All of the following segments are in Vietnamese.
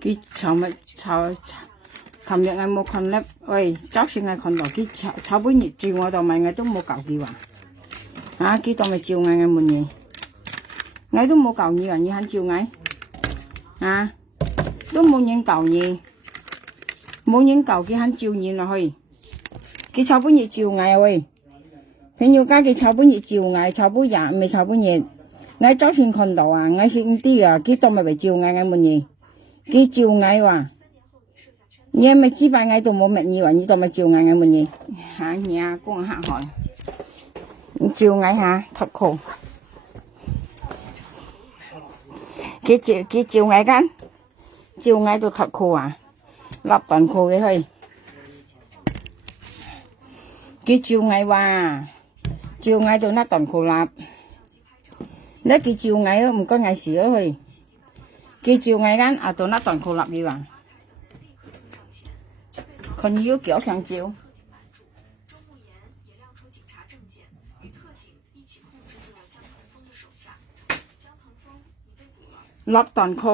佢琴日我冇看咧，喂，早上我看到佢炒半日照我度咪我都冇搞佢話，啊，佢當咪照我門嘢，我都冇搞你話你肯照我，啊，都冇人搞你，冇人搞佢肯照你落去，佢炒半日照我喂，朋友家佢炒半日照我，炒半日未炒半日，我早上看到啊，我先啲啊，佢當咪照我門嘢，佢照我話。你咪知拜我都冇乜嘢話，你當咪照嗌我乜嘢？嚇你啊，講下海，照嗌下脱褲，佢照嗌緊，照嗌到脱褲啊，笠短褲嘅去，佢照嗌話，照嗌到甩短褲笠，你佢照嗌都唔該嗌事咗去，佢照嗌緊啊到甩短褲笠要啊。คนยิ้วเกี่ยวแข็งจิ้วล็อกตอนโค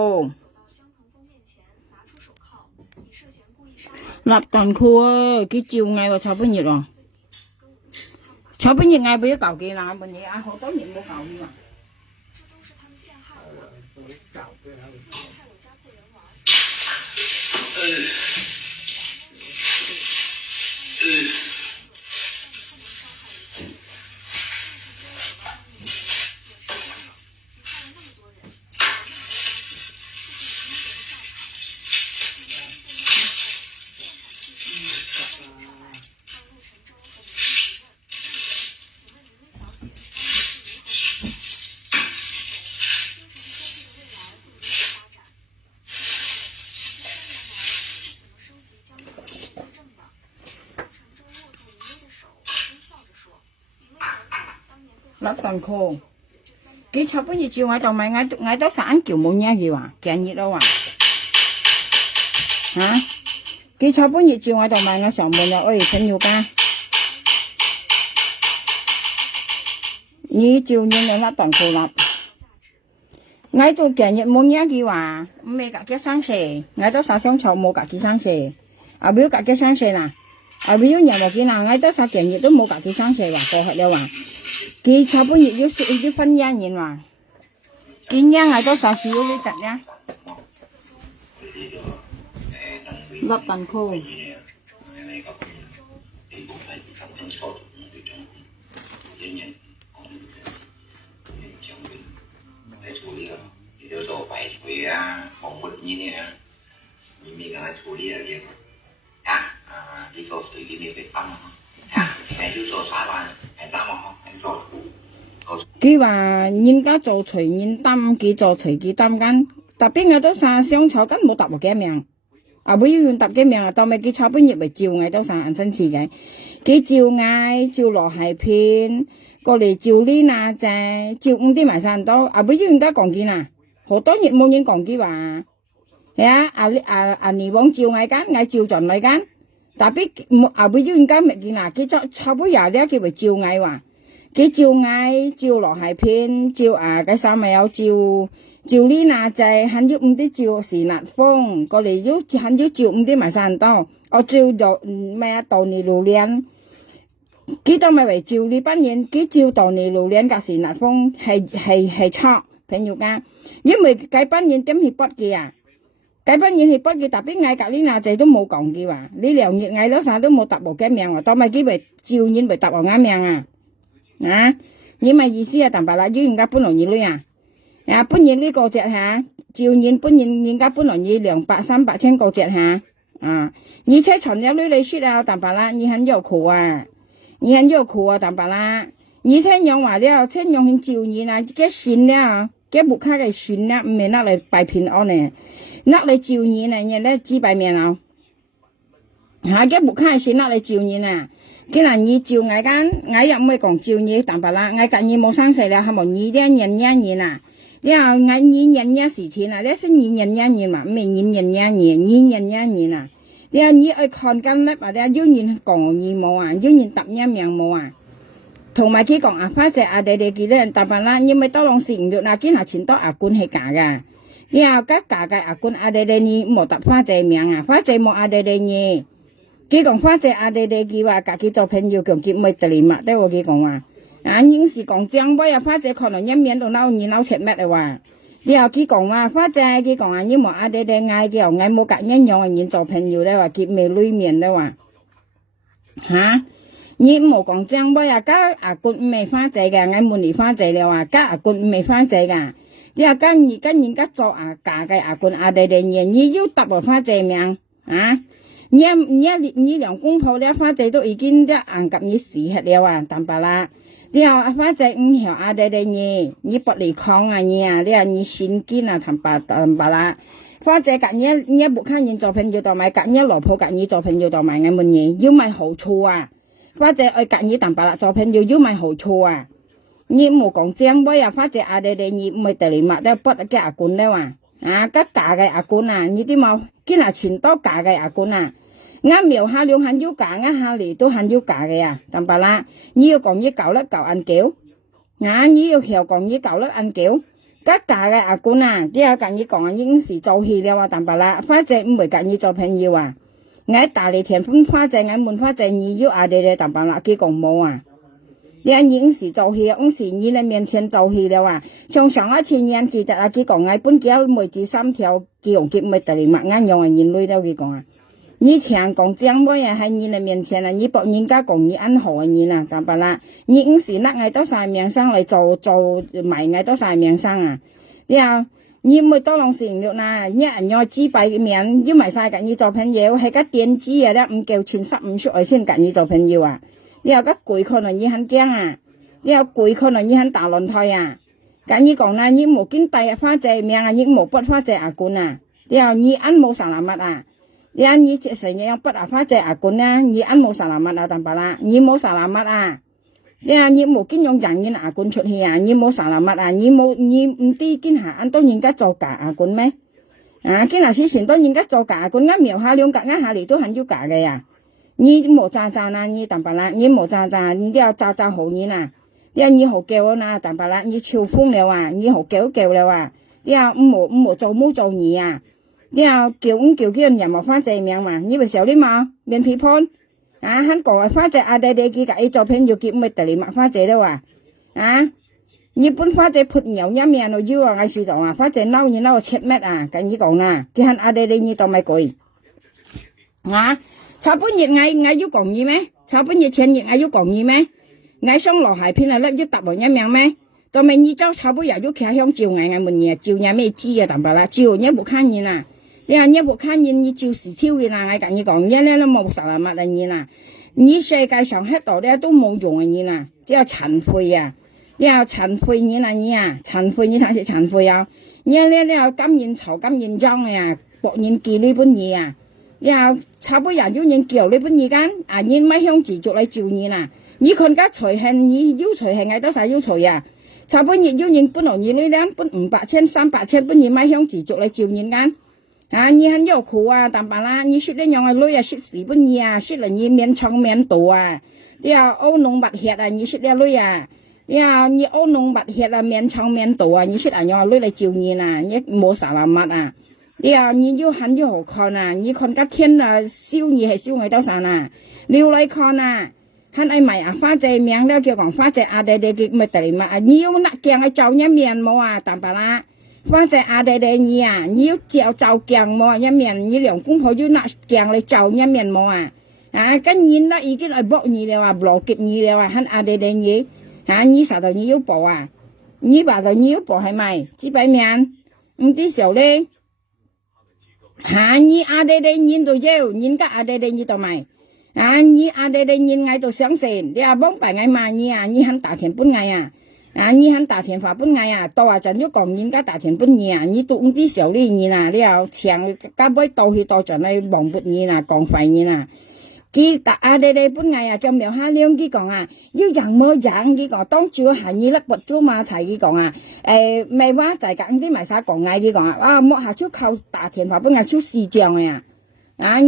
ล็อกตอนโคcái chiều ngày vào chào bữa nhiệt rồi chào bữa nhiệt ngày bây giờ cào kia là bữa nhiệt à hổ tối nhiệt mua cào đi mà lót toàn khô cái cháu bây giờ chiều ngày đầu mày ngày đó sáng kiểu một nhà gì à kẹt nhiệt đâu à hả cái cháu bây giờ chiều ngày đầu mày ngày sáng một nhà ơi thân nhiều ca như chiều như là toàn khô lắm ngày tôi kẹt nhiệt một nhà gì à mấy cả cái sáng sớm ngày đó sáng sớm cháu mua cả cái sáng sớm à biết cả cái sáng sớm nè à biết nhà một cái nào ngày đó sáng kẹt nhiệt都冇cả cái sáng sớm à có hết đâu à cái cháu bây giờ yếu phân nhà nhìn mà cái nhà ngày đó sao xíu đi chặt nha lấp tàn khô佢話人家做隨人擔，佢做隨佢擔緊，特別我都晒想炒緊冇搭過幾命，啊唔要用搭幾命啊，當咪佢炒半日咪照嗌都晒人生氣嘅，佢照嗌照落係片，過嚟照呢那隻，照五啲埋晒到，啊唔要人家講佢啦，好多日冇人講佢話，係啊你往照嗌緊，嗌照盡嚟緊，特別啊唔要人家咪佢啦，佢炒半日咧佢咪照嗌話。cái chiều ngày chiều lọ hai片chiều à cái sao mà yêu chiều lý na chạy hắn giúp đi chiều xì nạt phong có lý giúp hắn giúp chiều đi mà san tao ở chiều đồ mẹ tàu nì lù liên cái tao mày phải chiều lý bán nhiên cái chiều tàu nì lù liên cả xì nạt phong hay chọ phải nhiều ca nhưng mà cái bán nhiên chấm hiệp bắt kìa cái bán nhiên hiệp bắt kìa tập biết ngay cả lý na chạy都冇講kìa à lý liệu nhiệt ngày đó sao都冇tập một cái miệng à tao mày cái phải chiều nhiên phải tập ở ngay miệng à à nhưng mà ý思啊，但係啦，人家本來二女啊，啊本來呢個隻嚇，照然本人家本來200、300千個隻嚇，啊，而且尋日女嚟説啊，但係啦，你很有苦啊，但係啦，而且用話了，且用去照然啊，嘅線咧，嘅木卡嘅線咧，唔係拿嚟擺平安呢，拿嚟照然啊，人咧只擺面啊，嚇嘅木卡嘅線拿嚟照然啊。cái là nhi chiều ngày dặm mới còn chiều nhi tạm bà la ngày cả nhi một sáng sớm là không một nhi đen nhận nha nhi nè đeo ngày nhi nhận nha xỉ thì nè đeo xin nhi nhận nha nhi mà mình nhìn nhận nha nhi nhận nha nhi nè đeo nhi ơi còn căn lép à đeo dưới nhìn còn nhi mồ à dưới nhìn tập nha miệng mồ à thùng mà khi còn à phát sẽ à để kỳ lên tạm bà la nhưng mà tao lòng xỉn được là cái là chính tao à quân hay cả gà 了甲家嘅阿公阿弟弟呢冇答花姐名啊，花姐冇阿弟弟呢，佢講花姐阿弟弟佢話家己做朋友強結ไม่得嘛，對我佢講話，應是講將杯啊，花姐可能一面都鬧你鬧切乜嘅話，了佢講話花姐佢講話你冇阿弟弟嗌佢又嗌冇隔一樣嘅人做朋友咧話佢未裏面咧話，嚇。你冇講將杯啊，家阿公唔係花姐嘅，嗌滿年花姐了啊，家阿公唔係花姐噶。你話跟人家做嫁嘅阿公阿弟弟你要答我花姐名啊？你兩公婆咧花姐都已經啲硬及你死hết了啊，淡白啦。你話花姐唔曉阿弟弟你不離抗啊你啊，你話你心堅啊，淡白啦。花姐隔你不看人做朋友，同埋隔你老婆隔你做朋友，同埋嗌乜嘢，要咪好處啊？花姐愛隔你淡白啦，做朋友要咪好處啊？你冇講將杯啊，花姐阿弟弟你唔係得嚟嘛，都不嘅阿公咧話，啊，家嘅阿公啊，你啲冇見下全都嫁嘅阿公啊，啱苗下兩肯要嫁，啱下嚟都肯要嫁嘅呀，淡白啦，你要講你舊甩舊按橋，你要條講你舊甩按橋，家嘅阿公啊，啲有隔你講已經是做戲了啊，淡白啦，花姐唔係隔你做朋友啊，我大利田分花姐，我滿花姐你要阿弟弟淡白啦，佢講冇啊。人已經是做戲，當時你喺面前做戲了啊！像上一次人記得啊，佢講嗌本家妹子三條，佢用結咪得嚟嘛，啱用人類都佢講啊！你常講將妹啊喺你喺面前啊，你博人家講你安好嘅人啊，淡白啦！你當時甩嗌多晒名聲嚟做埋嗌多晒名聲啊！你咪多啷成了啦，一人要支幣嘅名，要埋晒緊要做朋友，係個電子啊，咧唔夠錢15出嚟先緊要做朋友啊！你有個鬼可能你很驚啊，你有鬼可能你很大輪胎啊，咁你講啦，你冇見第花姐名啊，你冇不花姐阿官啊，你按冇啥啦乜啊，你成日有不花姐阿官啊，你按冇啥啦乜啊，淡白啦，你冇啥啦乜啊，你冇見用人嘅阿官出去啊，你冇啥啦乜啊，你唔知見下按當人家做假阿官咩？啊，見下時船當人家做假阿官，一瞄下兩格一下嚟都很要假嘅呀。你冇渣渣啦，你淡白啦，你冇渣渣，你都要渣渣好人啊！你好叫啦，淡白啦，你超風了啊，你好叫了啊！你冇做冇做嘢啊！你叫人冇花姐名嘛？你咪小啲嘛，面皮盤啊！香港花姐阿弟弟佢隔做朋友結咪得嚟麥花姐了啊！啊！你本花姐潑牛一面咯要啊！我試講啊，花姐嬲你嬲切乜啊？跟你講啦，佢喊阿弟弟你當咪鬼啊！炒半日嗌要講嘢咩？炒半日前日嗌要講嘢咩？嗌上落海片嚟粒要答我一名咩？當咪你朝炒半日要企響照嗌問嘢，照嘢咩知啊？淡白啦，照你冇看見啊！你話你冇看見，你照時超嘅啦！嗌跟你講嘢咧都冇實啦乜嘢啦！你世界上喺度咧都冇用嘅嘢啦，只有殘廢啊！你話殘廢嘢啦你啊，殘廢你睇是殘廢啊！你有金現籌金現裝啊，博現記呢本嘢啊！差不多要人叫你本嘢間，人咪向自續嚟照你啦。你看家財係你要財係嗌多晒要財啊，差不多要人本來你呢單本500千300千本嘢咪向自續嚟照你間。你很要苦啊，淡白啦，你識得用個女啊，識時本嘢啊，識嚟你面長面度啊，你歐農物血啊，你識得女啊，你歐農物血啊，面長面度啊，你識嚟用個女嚟照你啦，你冇啥啦乜啊。你要很要好看啊！你看個天啊，燒嘢係燒喺多晒啊！你要嚟看啊，很愛買啊花姐名咧，叫講花姐阿弟弟嘅咪得嚟嘛！你要拿鏡去照一面冇啊，淡白啦！花姐阿弟弟你啊，你要照鏡冇啊一面，你兩公婆要拿鏡嚟照一面冇啊！跟人啦已經嚟搏你了啊，羅結你了啊，很阿弟弟你你實在你要搏啊！你話就你要搏係咪？幾百面唔啲時候咧。你阿弟弟nhìn tôi yêu, nhìn các阿弟弟như tao mày. Ni阿弟弟nhìn ngày tôi sáng sớm, đi bóng bài ngày mà ni hắn打田本ngày ni hắn打田法本ngày tao chẳng có còn nhìn các打田本ngày ni tụng tí xíu đi nhìn đi chẳng các bấy tao thì tao chẳng này bỏng bụt nhìn còn phải nhìn cái阿弟弟本ngày trong miệng hai liêng cái còn yêu rằng mơ dạng cái còn當主係你甩拔咗嘛齊cái講未話就係講啲埋晒講嗌cái講摸下出靠打田法本ngày出市場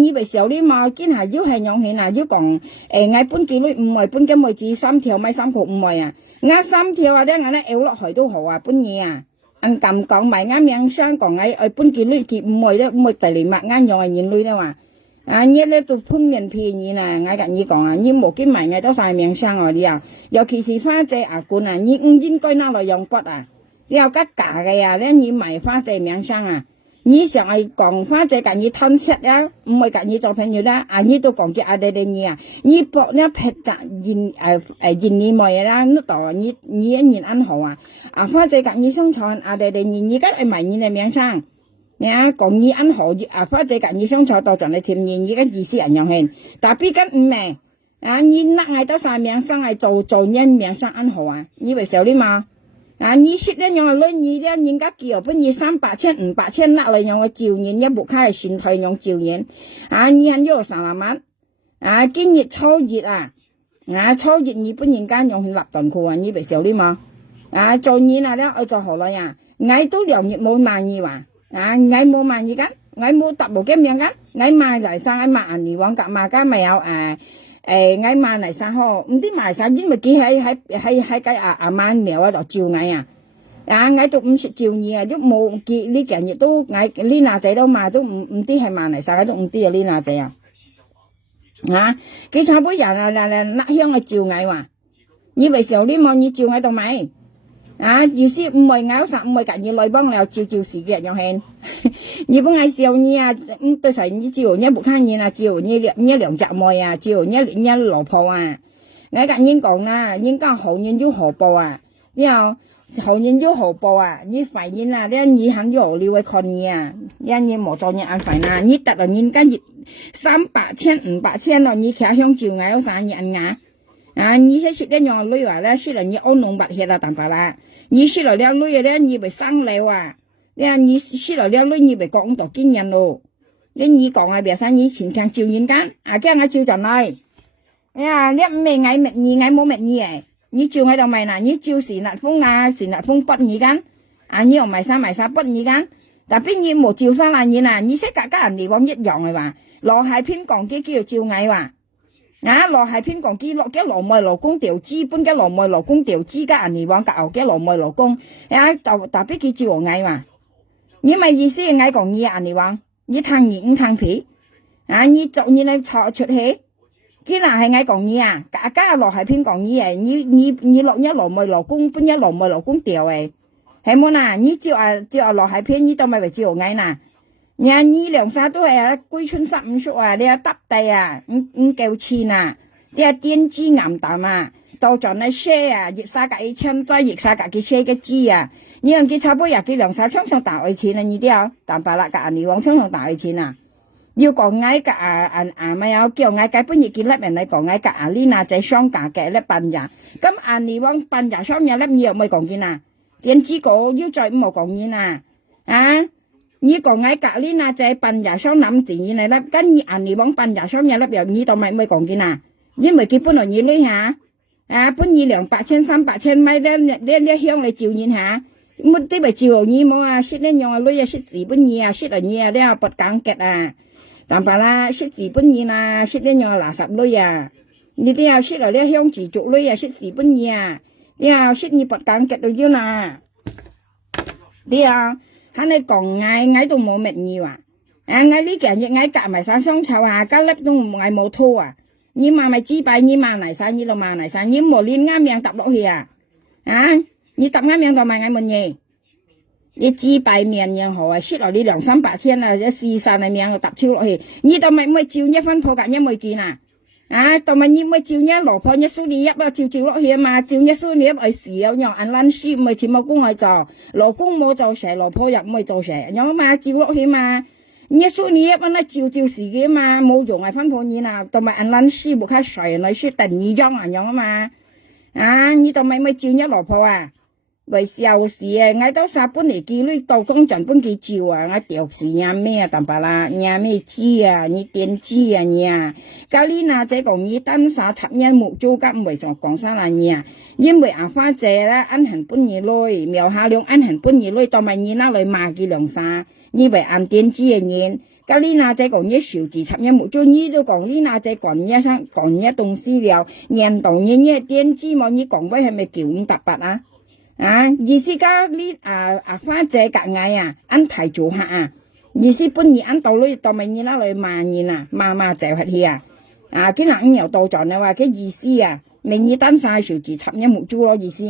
你被小啲嘛見係要係用起要講嗌本幾類唔係本金位置3條咪3個唔係啱3條咧我咧咬落去都好本嘢 anh cầm còn mày ngã miệng sang còn ngay ở bên kia lưỡi kia mồi tài liệu mạng ngã nhồi nhìn lưỡi đâu nhớ lên tụi phun miền phi như nè ngay cả như còn như một cái mày ngay đó xài miệng sang rồi đi尤其是花姐罐như應該拿來用筆要吉架嘅咧你買花姐名聲你上係講花姐緊要吞食唔係緊要做朋友啦你都講叫哋你你博呢劈雜現你買啦呢度你一年安好花姐緊要生產哋你而家係買你嘅名聲講你安好花姐緊要生產到盡你甜你而家意思人樣係但係緊唔明你那愛到啥名聲係做人名聲安好你為少啲嘛你識得用女你咧人家叫不你300千500千那嚟用照人一部開先退用照人你喺度3萬今日初熱初熱你不人家用立頓褲你為少啲嘛做人咧我做好耐我都2月冇賣你話我冇賣你緊我冇搭部嘅名緊我賣嚟晒我賣你往夾賣家咪有我賣嚟晒呵唔知賣晒因為佢喺cái賣苗度照我都唔識照你都冇佢呢件嘢都我呢娜仔都賣都唔知係賣嚟晒都唔知呢娜仔佢差唔多人嗱香嘅照我話你為時候呢望你照我度咪意思唔係咬實唔係緊要來幫你照時嘅樣輕你不愛笑你對誰你照你不看你照你兩隻妹照你老婆我緊你講啦你講好人要好報然後好人要好報你煩人你肯要你會看你你冇做你安煩你得了人家300千500千咯你徛向照我有啥你你識得用女話咧，識了你安農白血啦，但白啦，你識了了女咧，你咪生了你識了了女，你咪講到經驗咯，你講別生你前強照人間，驚我照進來，你唔係嗌乜嘢，嗌冇乜嘢你照喺度咪你照時日風時日風不你間，你又埋沙不你間，但邊你冇照生你識家人哋講一樣嘅話，羅係偏講機叫照矮話。羅係偏講機落嘅羅妹勞工調資本嘅羅妹勞工調資嘅人哋往教嘅羅妹勞工就特別佢照我嗌話你咪意思嗌講你人哋話你燙耳唔燙皮你做你嚟錯出去既然係嗌講你家羅係偏講你你落一羅妹勞工本一羅妹勞工調係冇你照羅係偏你都咪為照我嗌你兩沙都係歸春15宿你搭地唔夠錢你電子岩淡到咗你 share 熱沙格1000再熱沙格嘅 share 嘅資你用佢差不多佢兩沙衝上大愛錢你啲但白啦隔你往衝上大愛錢要講嗌隔咪有叫嗌計本日見粒人嚟講嗌隔呢嗱仔雙價嘅粒半日咁你往半日雙日粒你又咪講見電子股要再唔好講見你講嗌隔呢嗱仔半日雙諗自然嚟粒跟你你往半日雙日粒又你到咪講見因為佢本來你女本你200千300千米呢香你照應下乜啲咪照你冇識呢樣女識時本你識嚟你呢不講嘅但係啦識時本你識呢樣垃圾女你啲又識嚟呢香自足女識時本你你又識你不講嘅到要你喺你講嗌都冇乜嘢話嗌呢件嘢嗌夾埋晒雙臭加粒都嗌冇拖你mà mày chỉ bài你mà này sao你lo mà này sao你một liên ngã miệng tập落去你tập ngã miệng tao mày ngay một nhỉ你chỉ bài miệngยัง好shit落你200-300千一試晒你miệng tập超落去你tao mày mới照一分破價一枚錢tao mày你mới照一羅破一數你一照落去嘛照一數你一係時有用按撚書咪錢冇工去做羅工冇做成羅破入咪做成有嘛照落去嘛你說你一般照時嘅嘛，冇用分破你同埋按撚書冇開水，你書突然樣嘛，你同咪照一羅破為有時我都殺本嚟叫你到工場本佢照我調時咩但白啦，咩知你點知你家呢仔講你單殺插一木租金為什麼講生因為花姐啦，按行本嘢累，苗下量按行本嘢累，當咪你那嚟賣佢兩沙。你為按電子嘅人，家呢那仔講一小字插一木，就你都講呢那仔講一聲講一東西了，年度呢電子嘛，你講位係咪988意思家呢花姐隔嗌安提做客意思本意安到女到咪你那裏萬年媽就係去今日又到咗啦話嘅意思明你單晒小字插一木珠咯意思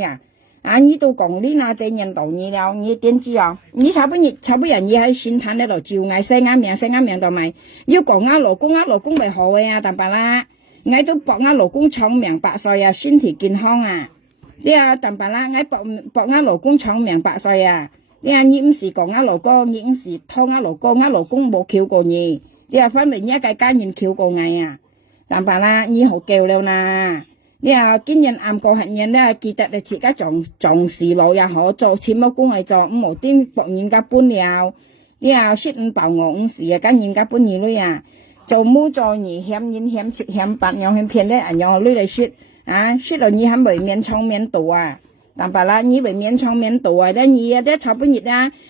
你到講呢那這年度你了你點知你差不人你喺先攤呢度照嗌西啱命到咪要講老公咪好嘅但白啦嗌都博老公長命百歲身體健康你但白啦嗌博老公長命百歲你唔是講老公你唔是拖老公冇翹過你反明一個家人翹過嗌但白啦你好叫了啦你今日暗過黑人咧記得你自家重視路也好做錢乜工係做唔好點博人家搬了你說唔爆我唔是跟人家搬你女做冇做你嫌人嫌七嫌八樣嫌騙咧樣女嚟說說了你還未面窗面度但白啦你未面窗面度你炒半日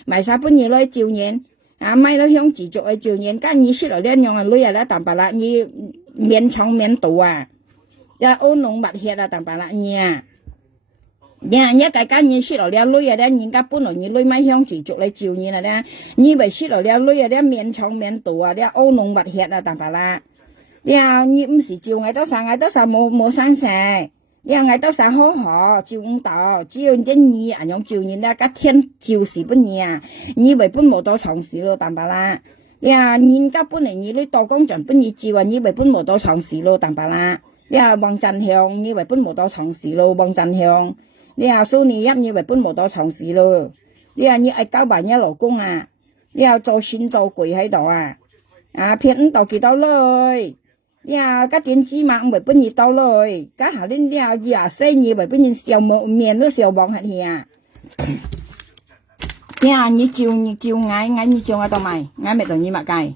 買晒半日來照人買到向自足去照人跟你說了呢樣女但白啦你面窗面度ô nông bạc hết tạm bảo là nhà cái nhìn xí rồi lôi nhìn các bún rồi nhìn lôi máy hông chỉ chụp lại chiều nhìn là nhìn vậy xí rồi lôi miền trong miền tù ô nông bạc hết tạm bảo là nhìn xí chiều ngày đó sáng mua sáng sài ngày đó sáng hó chiều tàu chiều đến nhì nhóm chiều nhìn các thiên chiều xí bún nhà nhìn vậy bún một đôi床xí rồi tạm bảo là nhìn các bún này nhìn lôi tàu công chuẩn bún nhì chiều nhìn vậy bún một đôi床xí rồi tạm bảo là望真香，你為本無到床時咯，望真香。你數年一你為本無到床時咯，你愛交辦一老公你做先做貴喺度騙唔到幾多累，你家點知嘛唔為本而到累，家下恁24你為本人小面都小望係你照嗌你照嗌到咪，嗌咪到你乜計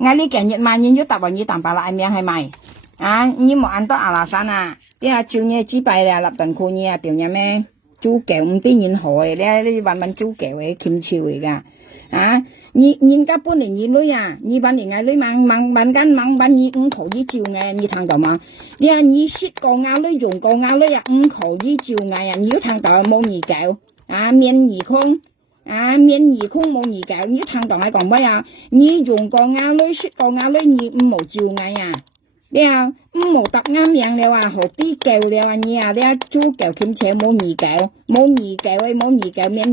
嗌你近日嘛你要答話你淡白啦，命係咪？你冇按到阿拉山照你豬拜立頓褲你掉嘢咩？豬腳唔啲人好嘅，你慢慢豬腳嘅kiếm chiều嚟噶人家本嚟你女你班人女忙間班你唔可以照嘅，你聽到嗎？你識個女用個女唔可以照嘅你要聽到冇耳教面耳空冇耳教，你聽到係講乜你用個女識個女你唔冇照嘅唔冇答啱樣了好啲叫了你豬腳kiếm chiều冇耳教面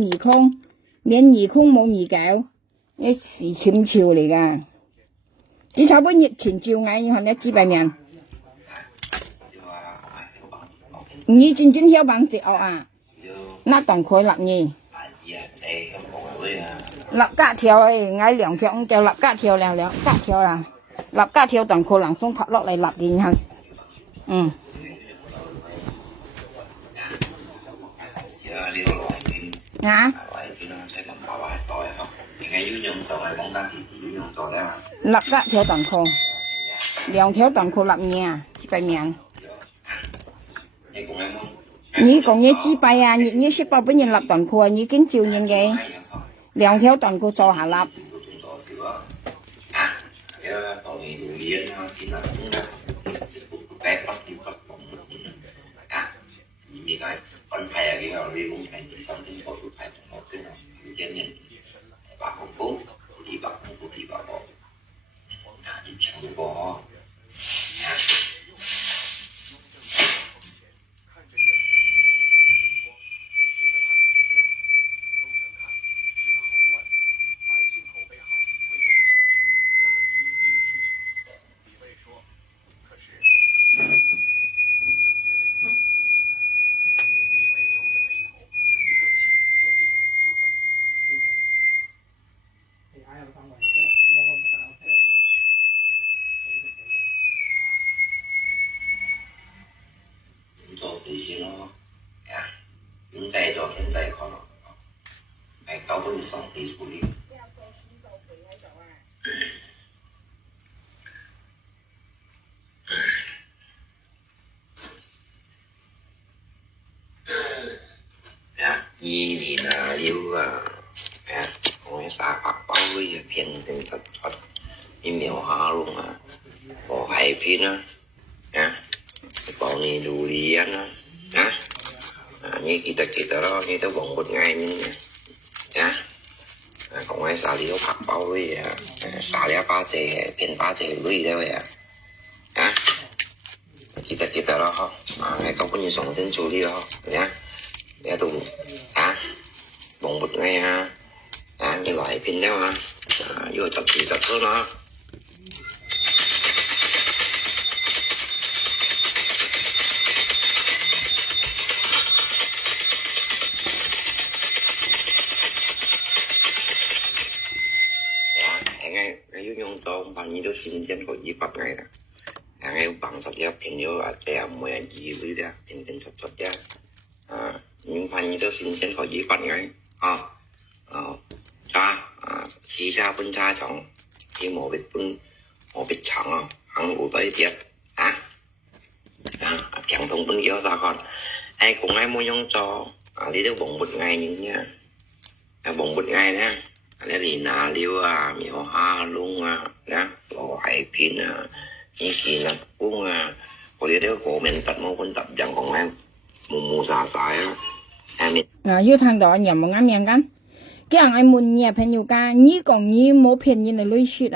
耳空冇耳教一時kiếm chiều嚟噶，你炒本熱前照嗌你看你幾百名，你真曉幫接那當佢立你，立架條嗌兩條叫立架條兩架條啦。立架條當佢能鬆拍落嚟立然後立架條當佢兩條當佢立你幾百名你講嘢幾百你識報本人立當佢你經照人嘅兩條當佢做下立tội người điên thì là cũng cái bắt đi bắt bóng vì cái con phải cái nào đi cũng phải chỉ xong chúng tôi phải một cái nào chân nhân bà không cố thì bà không cố thì bà bỏ thì chẳng bỏ做事情咯，應該做現在可能，係搞到你上地處理。2年要講沙發包嘅片定突出，你描下luôn có hai片保你努力你記得咯，你都忘沒嗌面啊！講喺啥你都拍包女啊，打兩把隻騙把隻女嘅喂啊！記得咯嗬，喺嗰本嘢上天做啲咯，你喺度忘沒嗌你來騙咗嘛？要10分咯。要用咗萬二都算真個200ngày啦，要bằng實一平咗或者唔會人意會嘅，平實嘅，用萬二都算真個200ngày，汽車搬車廠，希望別搬我別廠行路多一啲平同搬幾多con，cũng ai muốn用cho đi được 1 ngày nhưng nha, 1 ngày nha. Anh đi nà liêu miêu ha luôn loại pin như kỳ là cũng có đi đeo cổ mình tập môn tập chẳng còn em mù xà xài yêu thằng đó nhầm một ngắm miệngกันcái anh muốn nhẹ朋友噶你講你冇騙人嘅女雪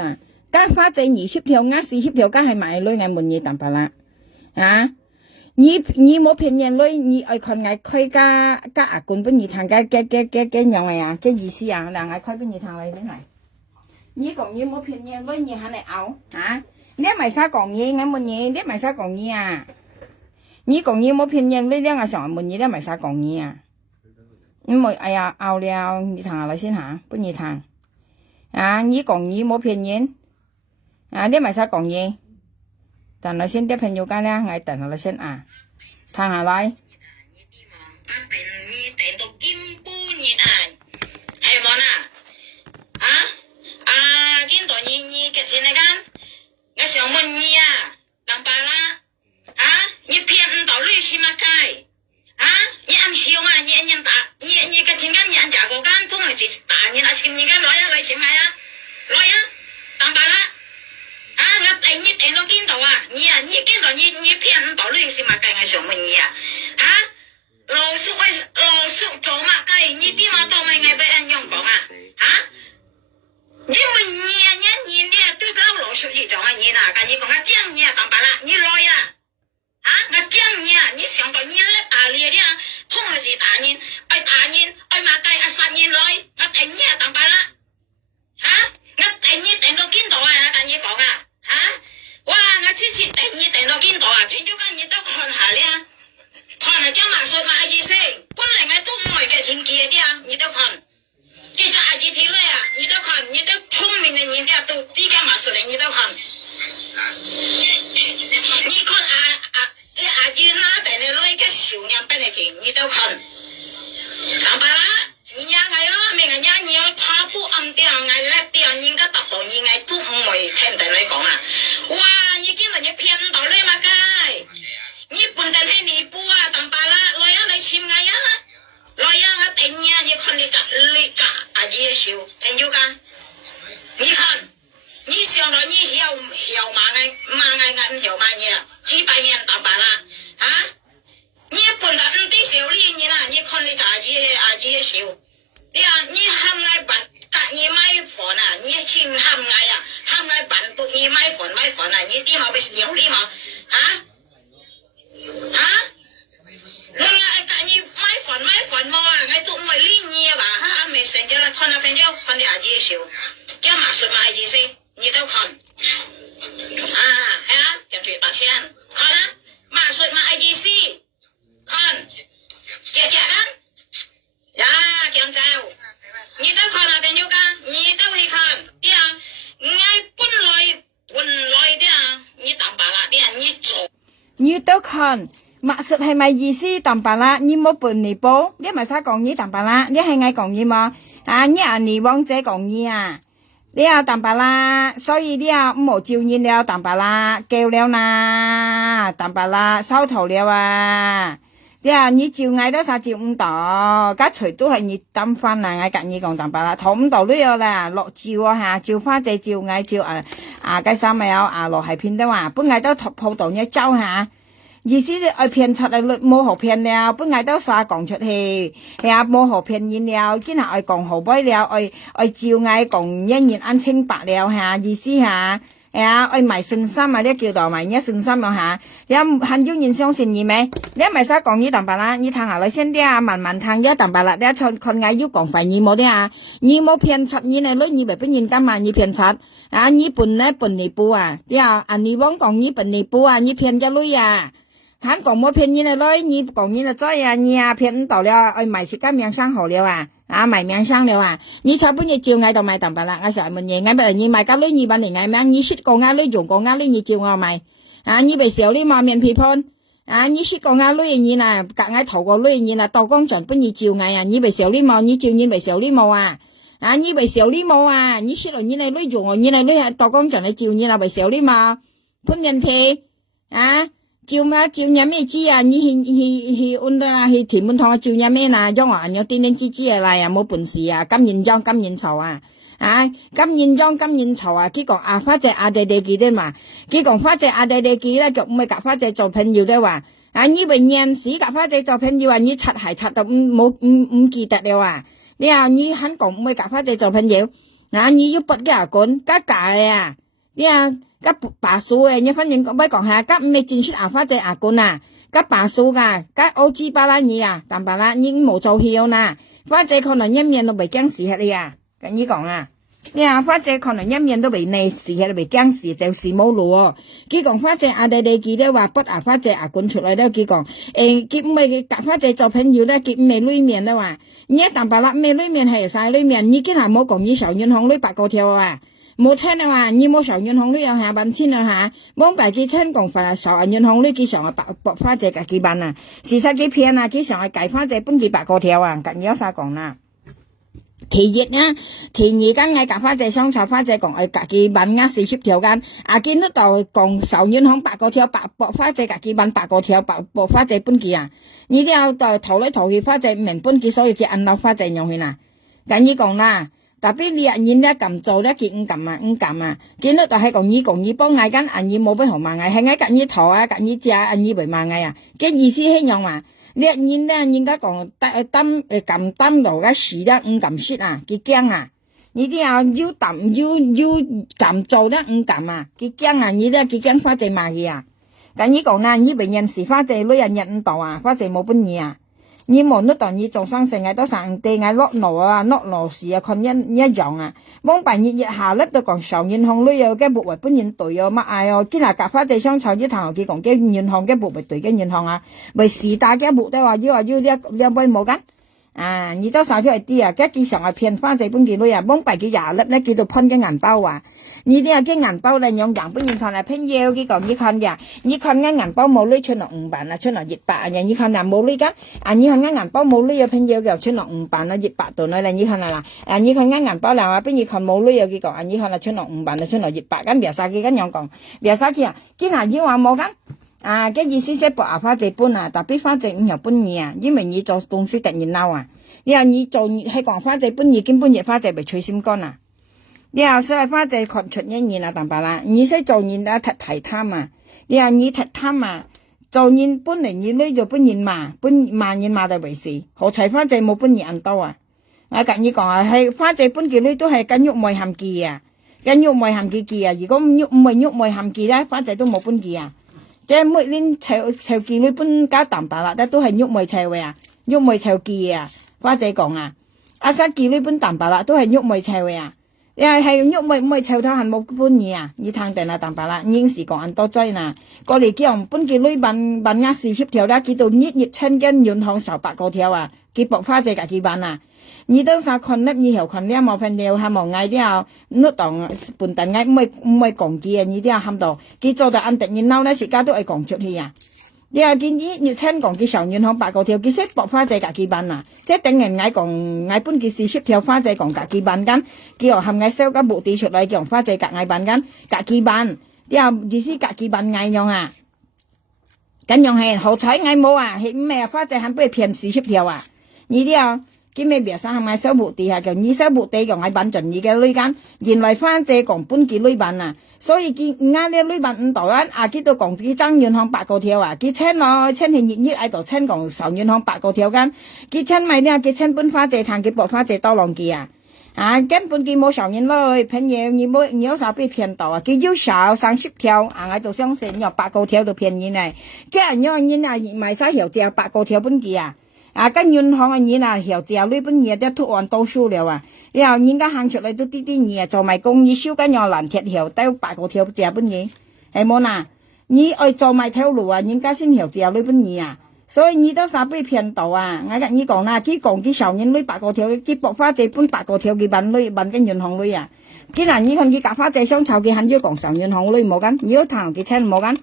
家花仔20條啱40條家係買女愛muốn嘢淡白啦你冇騙人女你愛看愛開家阿公本兒堂嘅樣嘅嘅意思兩愛開本兒堂嚟邊嚟你講你冇騙人女你喺嚟拗你咪使講嘢愛問嘢你咪使講嘢你講你冇騙人女你愛上問嘢你咪使講嘢你咪哎呀拗了你堂嚟先本兒堂你講你冇騙人你咪使講嘢但係先啲朋友間咧，我等下嚟先睇下嚟。等到金半日係冇見到你嘅錢嚟緊，我想問你當白啦，你騙唔到律師嘛計，你按響你按打，你嘅錢間你按價個間，通係是打你拿錢你嘅來錢買來當白啦。我等你等到見到你見到你騙唔到律師嘛計我想問你老叔做嘛計你啲嘛都咪嗌俾人用講因為你對到老叔呢種你啦，跟你講我講你當白啦，你來我講你想到你咧你通係是打人愛嘛計殺人來我等你當白啦我等你等到見到跟你講哇！我次次等你等到見到偏咗間你都看下咧，看下將麻術嘛意思，本嚟我都唔係嘅錢記啲你都看，記咗2條你都看，你都聰明嘅人啲都啲嘅麻術你都看，你看2拿定你攞嘅少量俾你聽，你都看，明白啦？你明你要差不暗啲叻啲應該達到你都唔會聽定你講哇！你見到你騙唔到你嘛計？你本身係你補當白啦，來你簽嗌來我等你看你咋嘢少朋友㗎？你看你想到你曉嘛嗌唔曉嘛嘢幾百年當白啦你本身唔啲少呢啦，你看你咋嘢少你喊嗌辦你買房你去喊嗌辦到你買房你啲冇俾有啲冇你嗌你買房冇我都唔係呢嘢吧未成咗啦，看下朋友看你嘢少叫麻術買嘢先你都看跟住打錢看麻術買嘢先看姐強走你都看下朋友㗎你都會看本來你當白啦你做你都看麻術係咪意思當白啦你冇半年波你咪使講你當白啦你係嗌講你嘛你王姐講你你當白啦所以你唔好照你了當白啦叫了啦當白啦收頭了你照嗌都啥照唔到家除都係你擔翻嗌隔你講當白啦同唔到都有啦落照照花仔照嗌照雞三咪有落係片得話本嗌都鋪到你周意思是愛騙出來冇好騙了，本來都啥講出去，係啊冇好騙人了，今日愛講好歹了，愛照嗌講一言安清白了嚇，意思嚇，係啊愛賣信心啊，啲叫做賣一信心咯嚇，你很有人相信你咩？你咪使講呢啖白啦，你聽下你先啲啊，慢慢聽一啖白啦，你看嗌要講快你冇啲啊，你冇騙出你嚟你咪俾人家嘛，你騙出啊，你笨咧笨你補啊，啲啊，你講講你笨你補啊，你騙咗女啊。hắn còn mua phiên như này lấy như còn như là chơi à nhà phiên tàu了ơi mày sẽ cái miếng sang hồ了à mày miếng sang了à như sao bây giờ chiều ngày tàu mày tầm bả lại sợ mình nghe ngay bây giờ như mày cá lấy như bạn này ngày mang như shit con ngã lấy dùng con ngã lấy như chiều ngò mày như bị xéo đi mà miền phi phôn như shit con ngã lấy như là cả ngày thầu có lấy như là tàu con chuẩn bây giờ chiều ngày như bị xéo đi màu như chiều như bị xéo đi màu như bị xéo đi màu như shit rồi như này lấy dùng như này lấy tàu con chuẩn là chiều như là bị xéo đi màu phun nhân thế chiều nhà mẹ chi à như hi ôn ra hi thì muốn thong chiều nhà mẹ là do họ nhớ tin đến chi lại à một bổn sự à cam nhìn trong cam nhìn sầu cam nhìn trong cam nhìn sầu cái còn phát triển đây kia đấy mà cái còn phát triển đây kia là chụp mấy cả phát triển chụp hình nhiều đấy như bệnh nhân sĩ cả phát triển chụp hình nhiều như chặt hải chặt được một kỳ tệ đều nè như hắn còn mấy cả phát triển chụp hình nhiều như giúp bật cái cuốn các cả nè các bà su như phát hiện có mấy còn hà các mê chính sách phát triển cô nè các bà su các ô chi ba la nhỉ tạm bà la những một châu hiếu nè phát triển còn là nhân miền nó bị căng xì hết đi cái như còn nè phát triển còn là nhân miền nó bị này xì hết bị căng xì就xì mâu lúa cái còn phát triển đây kia đó và bất phát triển quân出來đó cái còn cái mấy cái phát triển cho朋友đó cái mê lui miền đó nhớ tạm bà la mê lui miền hay sai lui miền như cái nào mỗi còn như sầu nhân hồng lui bạc cô theo một thân như một sầu nhân hồng lưỡi hà bản thân bốn bài cái thân còn phải sầu nhân hồng lưỡi cái sầu bọc phát triển cả cái bản sự thật cái片cái sầu cái phát triển bốn cái bạc cô theo cái nhớ sao còn thì dịch nhá thì nhị cái ngày cả phát triển xong sau phát triển còn cả cái bản ngã sự theo gan cái nước tàu còn sầu nhân hồng bạc cô theo bọc phát triển cả cái bản bạc cô theo bọc phát triển bốn cái như theo tàu thầu lấy thầu thì phát triển mình bốn cái所以cái ăn đâu phát triển nhiều hơn cái như còn tapi lihat nhìn cầm trâu đó kiện cầm cái nó hay còn như bao ngày cái anh như mua với họ mà ngày hay ngày cả như thọ cả như cha anh như bởi mà ngày cái gì xí hết nhau mà lihat nhìn cái còn tâm cầm tâm đồ cái xí đó cầm xí cái keng như thế nào yêu tầm yêu cầm trâu đó cầm cái keng như thế cái keng phát triển mà gì cái như còn như bệnh nhân sĩ phát triển lấy nhận tàu phát triển một bên nhà như một nước tàu như trồng sang sinh ngày đó sang tê ngày lót nổ xì con nhân dòng bông bài như hà lớp tôi còn sầu nhân hồng lưỡi cái bộ bạch bún nhân tuổi mà ai cái là cả phát triển sang chào với thằng kia còn cái nhân hồng cái bộ bạch tuổi cái nhân hồng bởi xì ta cái bộ đó yêu liên bên một cái như đó sao cho đi cái kia sang phiền phát triển bún kia lưỡi bông bài cái giả lớp đấy kia tôi phân cái ngàn bao như thế cái ngàn bao này nhông dạng bún nhân thằng này phên gieo cái còn như con cái ngàn bao màu lưỡi cho nó bản là cho nó dịch bạ như con làm màu lưỡi cái như con ngàn bao màu lưỡi phên gieo kiểu cho nó bản nó dịch bạ tụi nó là như con là như con ngàn bao là bây giờ con màu lưỡi cái còn như con là cho nó bản là cho nó dịch bạ cái bìa sa cái nhông còn bìa sa kia cái nào như hoa màu cái cái gì sẽ bỏ phát triển bún tapi phát triển nhiều bún nhà như mình như cho東西突然鬧như做係講發展bún根本嘢發展被吹心肝所以發展擴出一年當白啦，你識做人踢貪你踢貪做人本嚟你呢就本人嘛，本萬人嘛就為事，何才發展冇本人多咁你講係發展本嘅呢都係跟喐梅含記跟喐梅含記如果唔喐梅含記咧，發展都冇本記即係每年籌記呢本加當白啦，都係喐梅籌喐梅籌記發展講阿沙記呢本當白啦，都係喐梅籌係喐梅籌頭係冇本嘢你聽定當白啦，應時講按多追過嚟叫本記呢辦壓40條啦，叫到熱親跟遠航18個條佢博花隻佢辦你都啥看粒你後看粒冇朋友係冇嗌啲nước當本等嗌唔係講嘅你啲喊到佢做到安定然後咧時間都係講出去你話見熱親講佢上遠航8個條佢識博花隻佢辦即係等人嗌講嗌本佢40條花隻講佢辦緊叫含嗌 sell 間部地出嚟叫花隻嗌辦緊佢辦你話意思佢辦嗌用咁用係好彩嗌冇係咩花隻肯俾騙40條你啲 cái mấy việc sao mai sáu bộ地下叫二sáu bộ地叫我辦盡二嘅女間，原來翻借講本幾女辦啊，所以佢啱呢女辦唔到啊，佢都講自己爭遠行8個條啊，佢請咯，請係熱喺度請講受遠行8個條間，佢請咪呢，佢請本花借談佢博花借多浪記啊。根本佢冇受人類，朋友你有啥被騙到啊？佢有少30條，我都相信有8個條都騙人嚟，佢人啊賣晒條只8個條本記啊，跟銀行嘅人啊條只呢本嘢都突然倒數了啊，然後人家行出嚟都啲嘢做埋工，你燒緊有藍鐵條都8個條只本嘢，係冇嗱，你愛做埋條路啊，人家先條只呢本嘢啊。所以你都啥被騙到啊？我跟你講啦，佢講佢受人女8個條，佢博花借本8個條佢辦跟銀行女啊。既然你看佢夾花借相炒，佢肯要講受銀行女冇緊，你要談佢聽冇緊。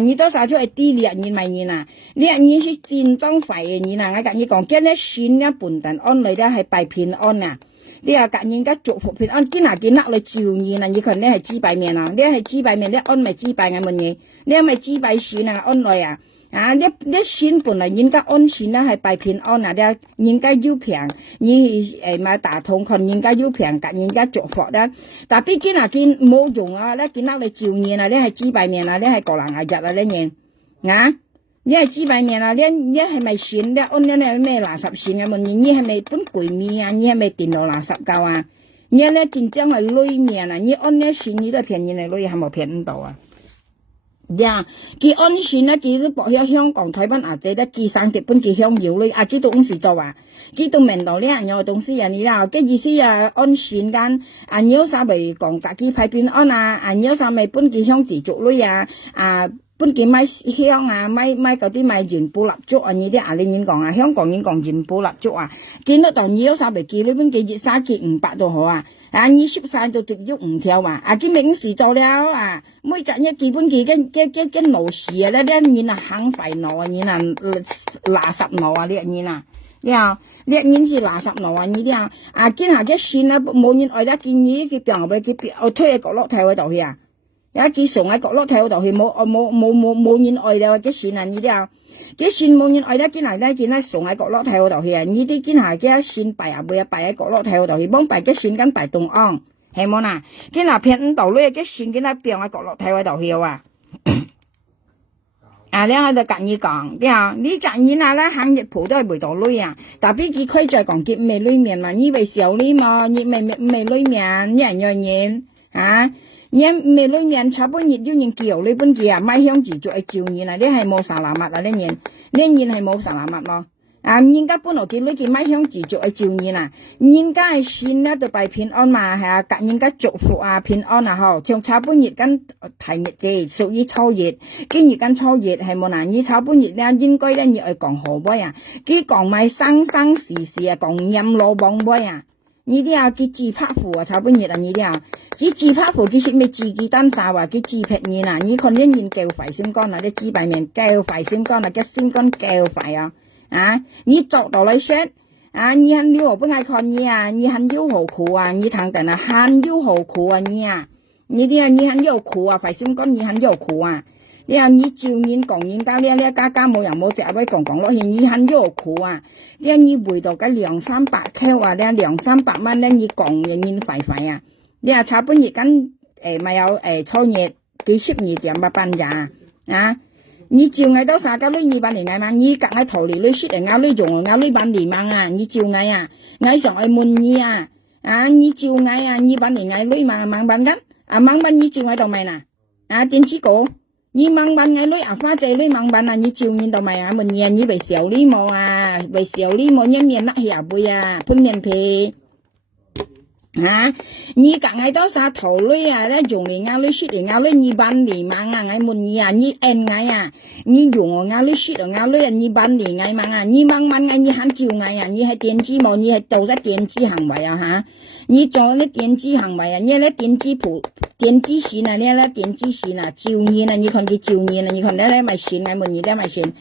你都啥出係低劣人咪人啊？呢人是戰爭廢嘅人啊！我跟你講，今日選一半人安嚟咧係拜平安啊！你又夾人家祝福平安，見拿見甩嚟照人啊！你看你係祭拜面啊，你係祭拜面，你安咪祭拜嘅乜嘢？你咪祭拜選啊安來啊！你選本來人家安選啦，係拜平安啊！人家要平，你買打通群，人家要平，夾人家祝福啦。但畢竟啊，見冇用啊！你見到你照面啊，你係祭拜面啊，你係個人藝日啊，你認你係祭拜面啊，你係咪選？你安你係咩垃圾選嘅問題？你係咪本鬼面啊？你係咪電腦垃圾膠啊？你咧真正係裏面啊！你安你選，你都騙人嚟，裏係冇騙唔到啊！佢安選咧，佢都博喺香港、台灣或者咧，佢生啲本佢香料咧，佢都唔是做啊，佢都明到呢樣有東西啊，你啦，嘅意思啊，安選間你有啥咪講自己派平安啊，你有啥咪本佢香自足類啊，本佢買香啊，買嗰啲買元寶蠟燭啊，呢啲你講啊，香港人講元寶蠟燭啊，見得到你有啥咪記呢本幾熱沙記500都好啊。你攝晒到直喐5條啊！佢明時做了啊，每日一基本佢跟老師啊，呢人啊行廢腦啊，人啊垃圾腦啊，呢人啊，呢人是垃圾腦啊，呢啲見下嘅線啊，冇人愛得見你佢邊個佢推喺角落睇喺度去啊！佢上喺角落睇喺度去，冇人愛了嘅線啊，呢啲嘅線冇人愛得見下咧，見咧上喺角落睇喺度去啊！呢啲見下嘅線擺啊，每日擺喺角落睇喺度去，幫擺嘅線跟擺東安，係冇嗱？見下騙唔到咧，嘅線見咧邊喺角落睇喺度去啊！你我就跟你講，你賺錢啊啦，行業鋪都係未到女啊，特別佢可以再講結未女面嘛，你為小女嘛，你未女面，人人你未女面差半日要人叫你本嘢啊，買香自做係照人啊，你係冇沙拉物啊，你人係冇沙拉物咯。人家本來叫你佢買香自做係照人啊，人家係先咧就拜平安嘛，係啊，夾人家祝福啊平安啊嗬，像差半日跟提日節屬於初熱，今日跟初熱係冇難，你差半日咧應該咧要講好杯啊，佢講埋生時啊，講飲老棒杯啊。呢啲佢自拍符啊，差半日啊，呢啲佢自拍符佢識咩自己單晒話佢自拍嘢啊，你看一年夠快先乾啊，你自白面夠快先乾啊，嘅先乾夠快啊，你做到嚟說你很要不愛看你啊，你很要好苦啊，你睇定啊，很要好苦啊你啲你很要苦啊，快先乾你很要苦啊。你照人講人家呢家冇人冇隻位講落去，你很要苦啊！你回到嘅200-300塊啊，你200-300蚊咧，你講人快啊！你差半日間咪有初日幾12點半呀你照嗌到啥家女200年嗌嘛？你隔嗌頭嚟女説嚟嗌女用嗌女半年嘛你照嗌啊！嗌上嗌滿意啊！你照嗌啊！200年嗌女猛笨緊猛笨你照嗌到咪嗱？點知個？你猛笨嘅女花姐女猛笨啊！你照見到咪問嘢你為小女冇為小女冇一面甩下背噴面皮你隔嗌多晒頭女咧用嚟嗌女説嚟嗌女200年猛嗌問嘢你嗌你用我嗌女説嚟嗌女200年嗌猛你猛笨你肯照嗌你係電子冇你係做咗電子行為你做啲電子行為你咧電子線你咧電子線照現你看佢照現你看你咪線咪問嘢你咪線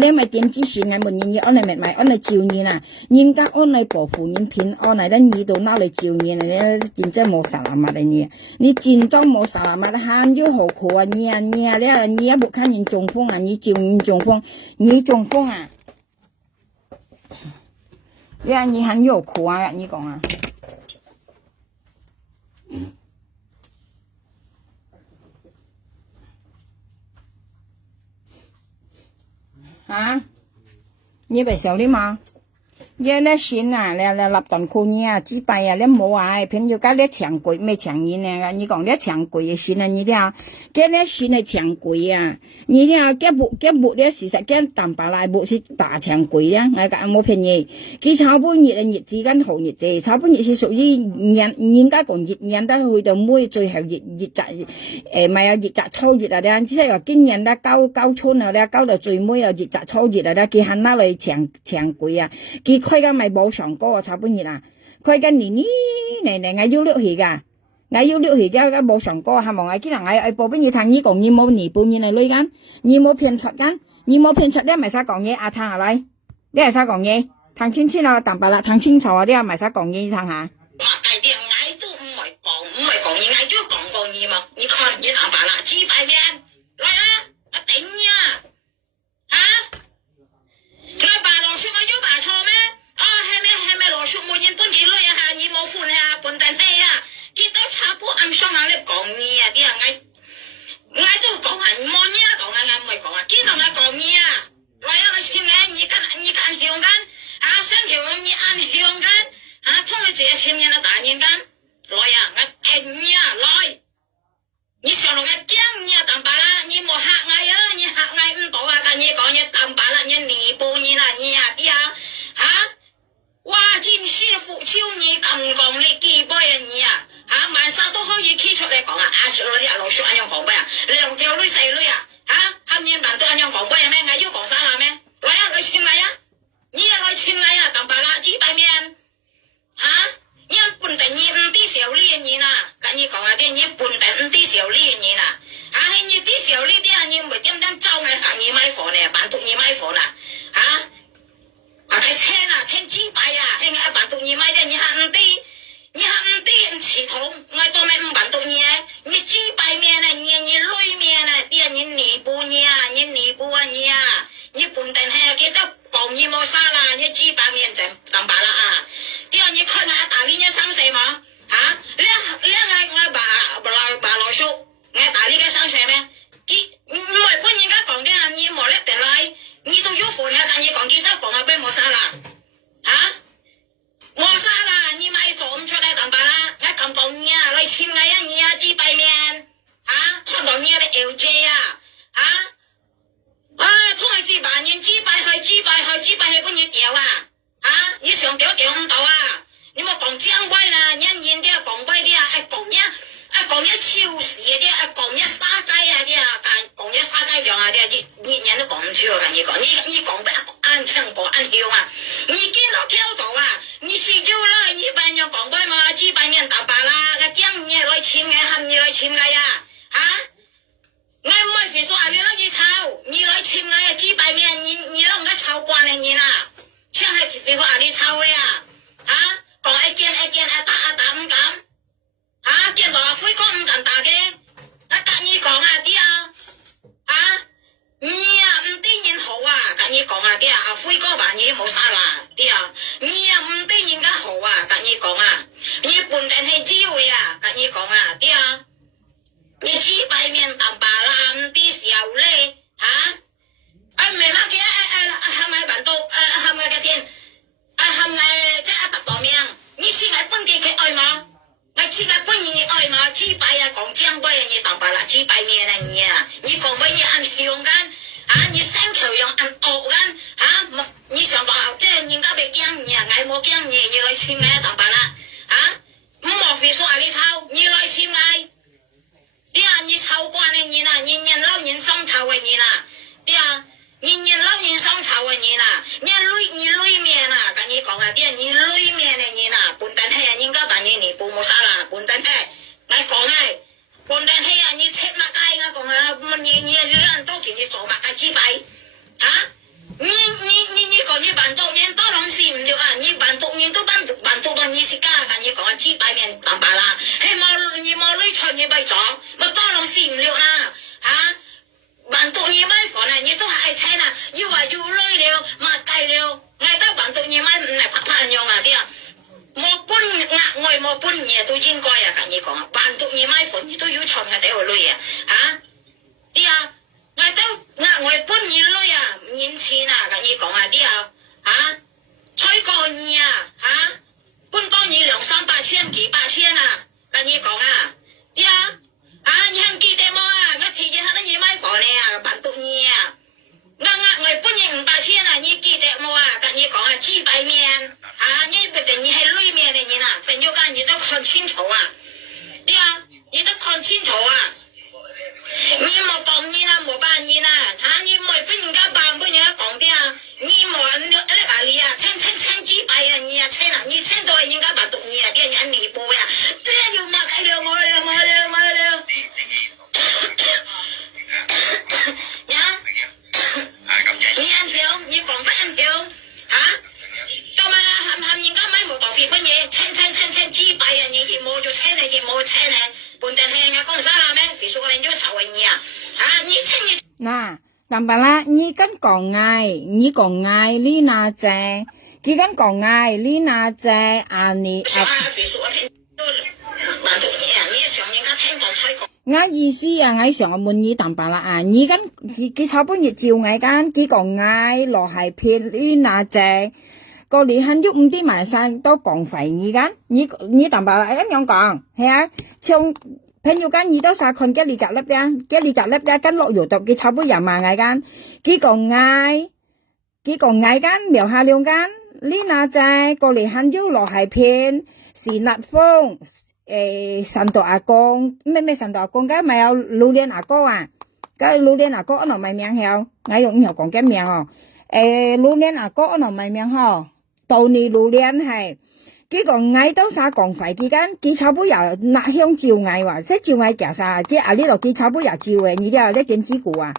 你咪電子線咪問嘢你安嚟咪安嚟照現人家安嚟保護人平安嚟你到哪嚟照現你真正冇沙拉物你真正冇沙拉物喊要好苦你一不看人中風你照人中風你中風你啊，你很有苦啊，你講啊。啊？你被笑你嗎？你咧先啊，你立斷褲你啊，幾百啊，你冇啊，偏要加你搶貴咩搶人呢？你講你搶貴嘅先啊，你俩，佢咧先係搶貴啊，你俩佢冇咧事實佢淡白來冇是大搶貴啊，我講冇便宜，佢炒半日嘅日子跟好日子，炒半日是屬於人家講人得去到每最後熱雜咪有熱雜初熱啊咧，即係話今年咧交春啊咧，交到最尾有熱雜初熱啊咧，佢肯拉嚟搶貴啊，佢佢而家咪冇上過啊，炒半日啊，佢而家年嚟我要溜去噶，我要溜去而家冇上過，係咪我今日我報俾你聽，你講你冇年半年嚟累緊，你冇騙出緊，你冇騙出你咪使講嘢，阿聽下嚟，你係使講嘢，聽清楚啦，淡白啦，聽清楚啊，你係咪使講嘢，聽下。話大啲嗌都唔係講嘢，嗌都要講過嘢嘛，你看你淡白啦，幾百面，來啊，我頂你啊，嚇！我爸落雪我要爸錯咩？哦，係咪落雪冇人搬幾類啊？嚇，你冇款啊，搬定係啊，見到插布暗箱啊，你講嘢啊，啲人嗌都講啊，冇嘢講啊，我唔係講啊，見到我講嘢啊，來啊，你前面你間香間，啊，三條你按香間，啊，通佢自己前面啊大人間，來啊，我停你啊，來。你上落嘅驚你啊，淡白啦！你冇嚇我啊，你嚇我唔到啊！跟你講你淡白啦，你尼布你啦，你啊啲啊嚇！哇！真師傅超你咁講你幾杯啊你啊嚇！萬沙都可以企出嚟講啊！啊，做啲啊老叔咁樣講杯啊，兩條女細女啊嚇！後面辦到咁樣講杯啊咩？我要講啥啦咩？來啊，來請嚟啊！你啊來請嚟啊，淡白啦，幾百面嚇！你本地你唔啲小呢嘢啦，跟你講下啲你本地唔啲小呢嘢啦，嚇係你啲小呢啲啊，你唔係點點周嘅行你買貨咧，辦到你買貨啦，嚇！啊睇車啦，車幾百啊，係我辦到你買嘅，你嚇唔啲唔持桶，我都咪唔辦到你，你幾百面啊，你累面啊，啲人你尼布你啊，你尼布啊你啊，你本地係幾多講你冇啥啦，你幾百面就淡白啦啊！啲人你看下大呢一生死嘛嚇？你我爸來叔，我大呢嘅生死咩？唔係搬人家講嘅，你冇叻定嚟，你都要貨嘅，但你講幾多講啊，俾冇啥啦嚇？冇啥啦，你咪做唔出嚟淡白啦，我咁講你啊，嚟簽我啊你啊幾百面嚇？看到你嘅 LJ 啊嚇？啊，通係幾百年幾百去幫你掉啊！啊！你上吊唔到啊！你冇講張威啦，一年啲啊講威啲啊，講一超時啲啊，講一沙雞啊啲啊，講一沙雞樣啊啲，你人都講唔出啊！你講俾啱唱過啱跳啊！你見到跳到啊！你遲早啦，你扮樣講威嘛，幾百面大把啦，我將你來簽嘅，喊你來簽嘅呀！嚇！我唔係肥叔啊！你諗住炒，你來簽嘅呀，幾百面，你諗我炒慣你你啦！請係肥叔啊！你炒嘅啊！嚇，講一件打唔敢嚇，見到阿輝哥唔敢打嘅，我跟你講啊啲啊嚇，你啊唔對人好啊，跟你講啊啲啊，阿輝哥話你冇啥啦啲啊，你啊唔對人家好啊，跟你講啊，你本地係機會啊，跟你講啊啲啊，你幾百面淡白啦，唔啲時候咧嚇，唔係啦嘅係咪辦到係咪嘅先？係咪即係特大名？你先係本地嘅愛嘛？我先係本地嘅愛嘛？幾百啊講江北嘅你淡白啦，幾百面啊你啊！你講乜嘢按香間嚇？你三條用按惡間嚇？你想話即係人家俾驚你啊？我冇驚你，你來簽我淡白啦嚇！唔莫非說你抄？你來簽我？啲啊你抄慣嘅你啦，人老人生抄嘅你啦，啲啊！人老人生炒嘅你啦，你累面啦，跟你講啊啲你累面嘅你啦，本地係人家扮你報冇啥啦，本地係，我講啊，本地係啊，你切乜雞我講啊，你人都叫你做乜雞之輩，嚇？你講你辦到人多諗事唔了啊，你辦到人都辦到你是假，跟你講啊之輩面淡白啦，係冇累出你咪做，咪多諗事唔了啦，嚇？辦到你買房啊，你都係請啊，要話要累了，嘛 cây liêu ngay tới bạn tụi nhỉ mai này phát phát nhau à đi à một bún ngạ ngồi một bún nhỉ tôi yên coi à cả nhỉ còn bạn tụi nhỉ mai phun tôi yêu chồng là để ở lui à hả đi à ngay tới ngạ ngồi bún nhỉ lui à nhìn chi à cả nhỉ còn à đi à hả吹過二啊嚇，搬當然2、3、8千幾8千啊，跟你講啊，啲啊，你肯記得麼啊？我提前喺度買房咧啊，辦到你啊，我搬你5、8千啊，你記得麼啊？跟你講啊，幾百面你不得你係裏面的你啦，朋友間你都看清楚啊，啲啊，你都看清楚啊。你冇講你啦，冇辦你啦，你冇俾人家辦，俾人家講啲啊，你冇你把你啊，稱幾百啊，你啊稱啊，你稱到人家辦讀你啊，啲人離譜呀，啲要乜計了冇了，呀，你按條，你講不按條，到咪含人家買冇多費乜嘢，稱幾百啊，你業務就稱你業務稱你。本地聽啊，講啥啦咩？肥叔個人都愁為你啊！你稱你嗱，但係啦，你跟講嗌，你講嗌呢那隻，佢跟講嗌呢那隻啊你啊！肥叔個人都難讀你啊！你上人家聽講吹講。我意思啊，我上個滿意但係啦啊，你跟佢炒半日照嗌間，佢講嗌落係片呢那隻。個你肯喐唔啲埋晒都講肥而家，你但白啦咁樣講，係啊，像朋友間你都晒看幾你夾粒嘅，跟落油度嘅炒杯人賣嗌間，幾個嗌間苗下兩間，呢那隻個你肯喐落係片是辣風，神道阿公咩神道阿公，梗咪有老練阿哥啊，梗老練阿哥我咪名hiệu，我用唔講嘅名哦，老練阿哥我咪名嗬。到你老練係，佢講嗌到啥講快之間，佢炒杯又辣香照嗌話，即照嗌夾晒，佢啊呢度佢炒杯又照嘅，你啲咧點知股啊？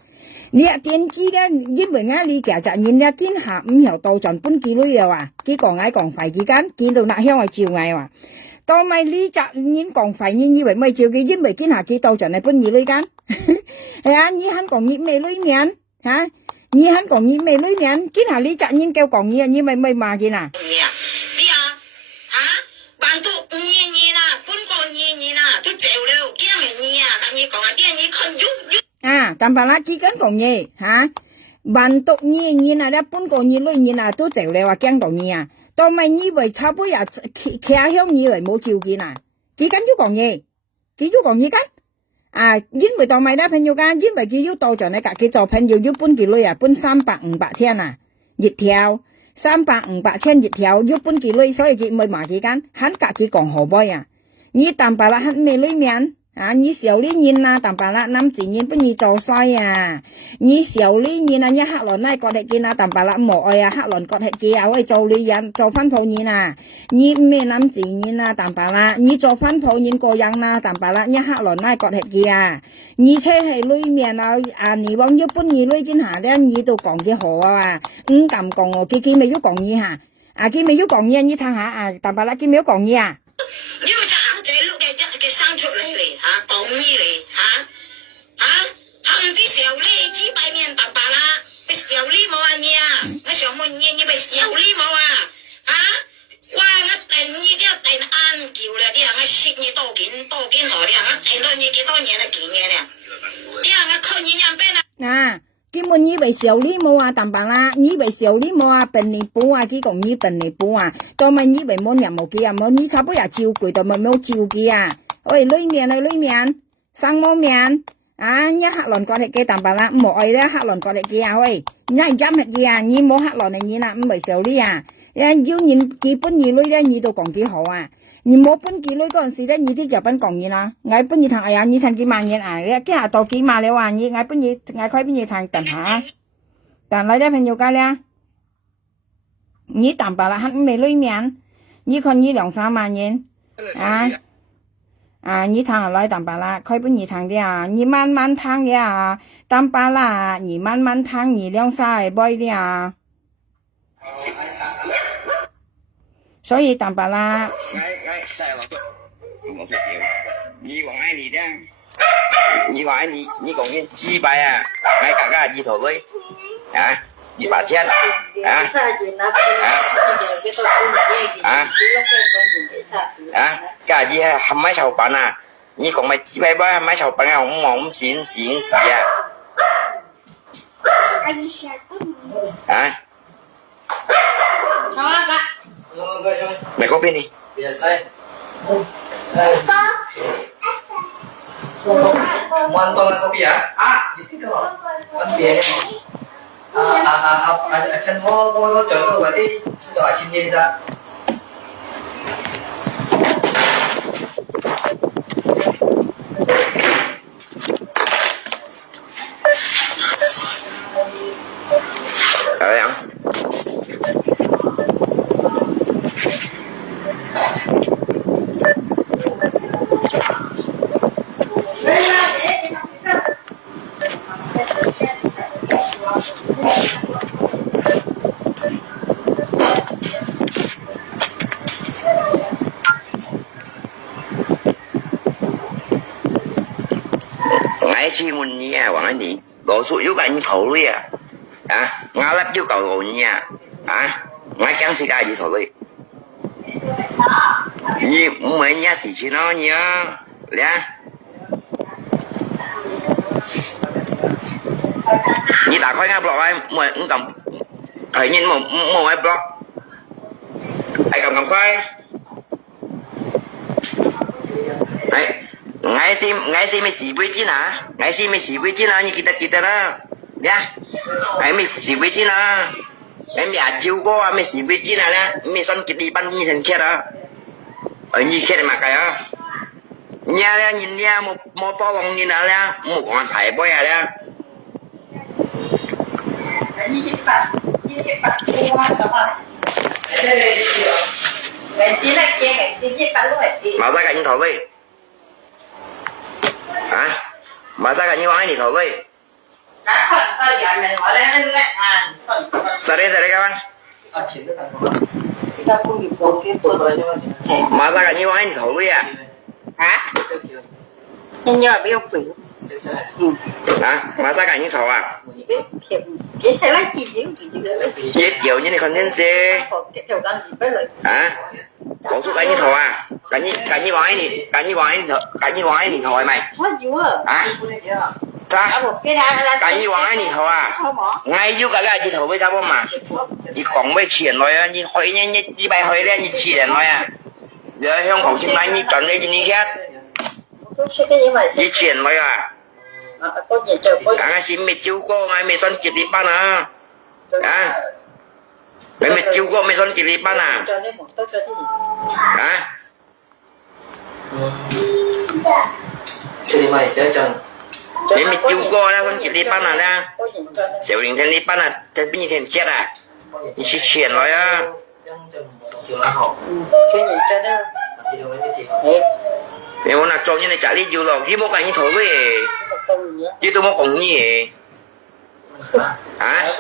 你一點知咧，因為啊你夾雜人咧見下5條到盡半幾類嘅話，佢講嗌講快之間，見到辣香係照嗌話，到咪呢集已講快，你以為咪照嘅，因為見下佢到盡係半幾類間，係啊，你肯講熱味裏面嚇。你肯講嘢未裏面，見下你責任叫講嘢，你咪罵佢啦。你啊，辦到2年啦，半個2年啦，都走了，驚嘅你啊，跟你講啊，啲你看喐。但係啦，佢跟講嘢辦到2年啦，半個2裏面啦，都走了啊，驚講嘢啊，到咪以為差不多企響以為冇照見啊，佢跟咗講嘢，跟。因為到咪啦朋友間，因為佢要到咗你隔佢做朋友要搬幾類啊，搬300、500千啊，一條300、500千一條要搬幾類，所以佢咪買幾間，肯隔佢講好波呀，你但白啦肯咩裏面你小呢年啊，但白啦諗自然不你做衰啊，你小呢年啊，一黑輪咧割起見啊，但白啦冇愛啊，黑輪割起見啊，喂做女人做翻鋪年啊，你咩諗自然啊，但白啦，你做翻鋪年個人啊，但白啦，一黑輪咧割起見啊，你車係裏面啊，你往一般你裏見下咧，你都講嘅好啊，唔敢講哦，佢咪要講嘢嚇，佢咪要講嘢，你睇下但白啦，佢咪要講嘢啊。生出嚟講嘢嚟行啲時候呢幾百年白白啦，你時候呢冇啊你啊，我上門嘢你咪時候呢冇啊，哇我第二啲第啱叫啦啲啊，我識你多件何啲啊，我睇到你幾多年啦件嘢咧，啲啊我看你樣邊啦。佢問以為小呢冇啊，但白啦，以為小呢冇啊，笨你補啊，佢講你笨你補啊，到咪以為冇人冇記啊，冇你差不多照顧，到咪冇照記啊。喂，裏面生冇面一黑輪割起嘅但白啦，冇愛咧黑輪割起嘅啊，喂，你係陰黑嘅啊，你冇黑輪嚟你啦，唔係少呢啊，要你幾本二女咧，你都講幾好啊，你冇本幾女嗰陣時咧，你啲就本講嘢啦，嗌本嘢談，哎呀，你談幾萬嘢啊，你今日到幾萬了啊，你嗌本嘢嗌開本嘢談等下，但嚟啲朋友家咧，你但白啦黑未裏面，你看你2、3萬元你談來但白啦，開本你談的啊，你慢慢談的啊，但白啦，你慢慢談，你2、3杯的啊，所以但白啦。你話你咧，你話你講嘅幾百啊，我大家2頭女200,000 à cả gì hầm máy sầu bạn à như còn mày chỉ bay ba máy sầu bạn không mỏng xịn xịn xịn à mày có pin đi Mantongan kopi ya? Gitu kok. Kan biayanya akan mau contoh berarti sudah sini bisa. Rồi không? Ngay chi muốn nha, hoàng anh đi, đổ sụi giúp anh thấu lui à? À, ngã lắp yêu cầu rồi nha, à, ngay chẳng thì cái gì thấu lui. Như mấy nhà sĩ chứ nó nhá, nha. Như đã khói ngáp block ai, mời cũng cầm, thấy nhìn một ai block, ai cầm khoai. Đấy. Ngay si mày xí với chứ nè, ngay si mày xí với chứ nè, như kita đó, nha, ngay mày xí với chứ nè, em nhà chiếu cô mày xí với chứ nè, nha, mày son kịch đi ban như thằng kia đó, ở như kia mà cái á, nhà nha nhìn nha một bao vòng như nào nha, một con phải bơi à nha, mà ra cái như thầu đi. Hả? Mà sao cả như vậy thì thổi đi. Sao đây các bạn? Mà sao cả như vậy thì thổi đi à? Hả? Nhưng nhờ biết quỷ. Hả? Mà sao cả như thổi à? Cái xe lái chi chứ? Chết kiểu như này còn nhân gì? Hả? Có chút cái như thổi à? Cái như vậy thì thổi mày. Hả? Sao? Cái như vậy thì thổi à? Ngay dưới cái gì thổi với sao mà? Đi còn mấy chuyện rồi á, đi hỏi nhanh đi bay hỏi ra như chuyện rồi à? Giờ không khẩu chim anh đi chọn đây đi khác. Đi chuyện rồi à? Ngay xin mày chiếu cô ngay mày son kịp đi ban à? Hả? Mày chiếu cô mày son kịp đi ban à? Hả? Jadi mày sẽ chân. Mày chiếu cô ra son kịp đi ban à ra? Xỉu đình thân đi ban à? Thân bí như thân chết à? Đi xí chuyện rồi á. Mày muốn là trộn như này trả lý dù rồi, chứ một cái như thổi với chứ tôi muốn cùng như vậy. Hả?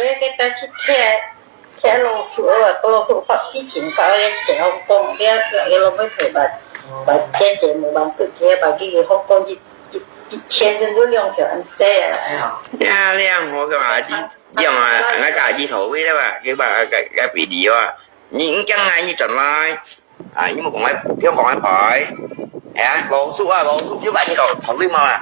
Thế lô sủa và lô sủa phật chí chính phá lên trẻ Hồng Kông cái lô mới phải bà chế chế một bàn tự thế bà cái Hồng Kông chỉ千人都两票ăn xe à. Ya liang họ cái mà chứ giờ mà ngay cả gì thổi với đó mà cái bị đi à những chẳng ngay như trần lai à nhưng mà còn ai thiếu còn ai phải à lỗ sụp giúp anh cậu thổi đi mà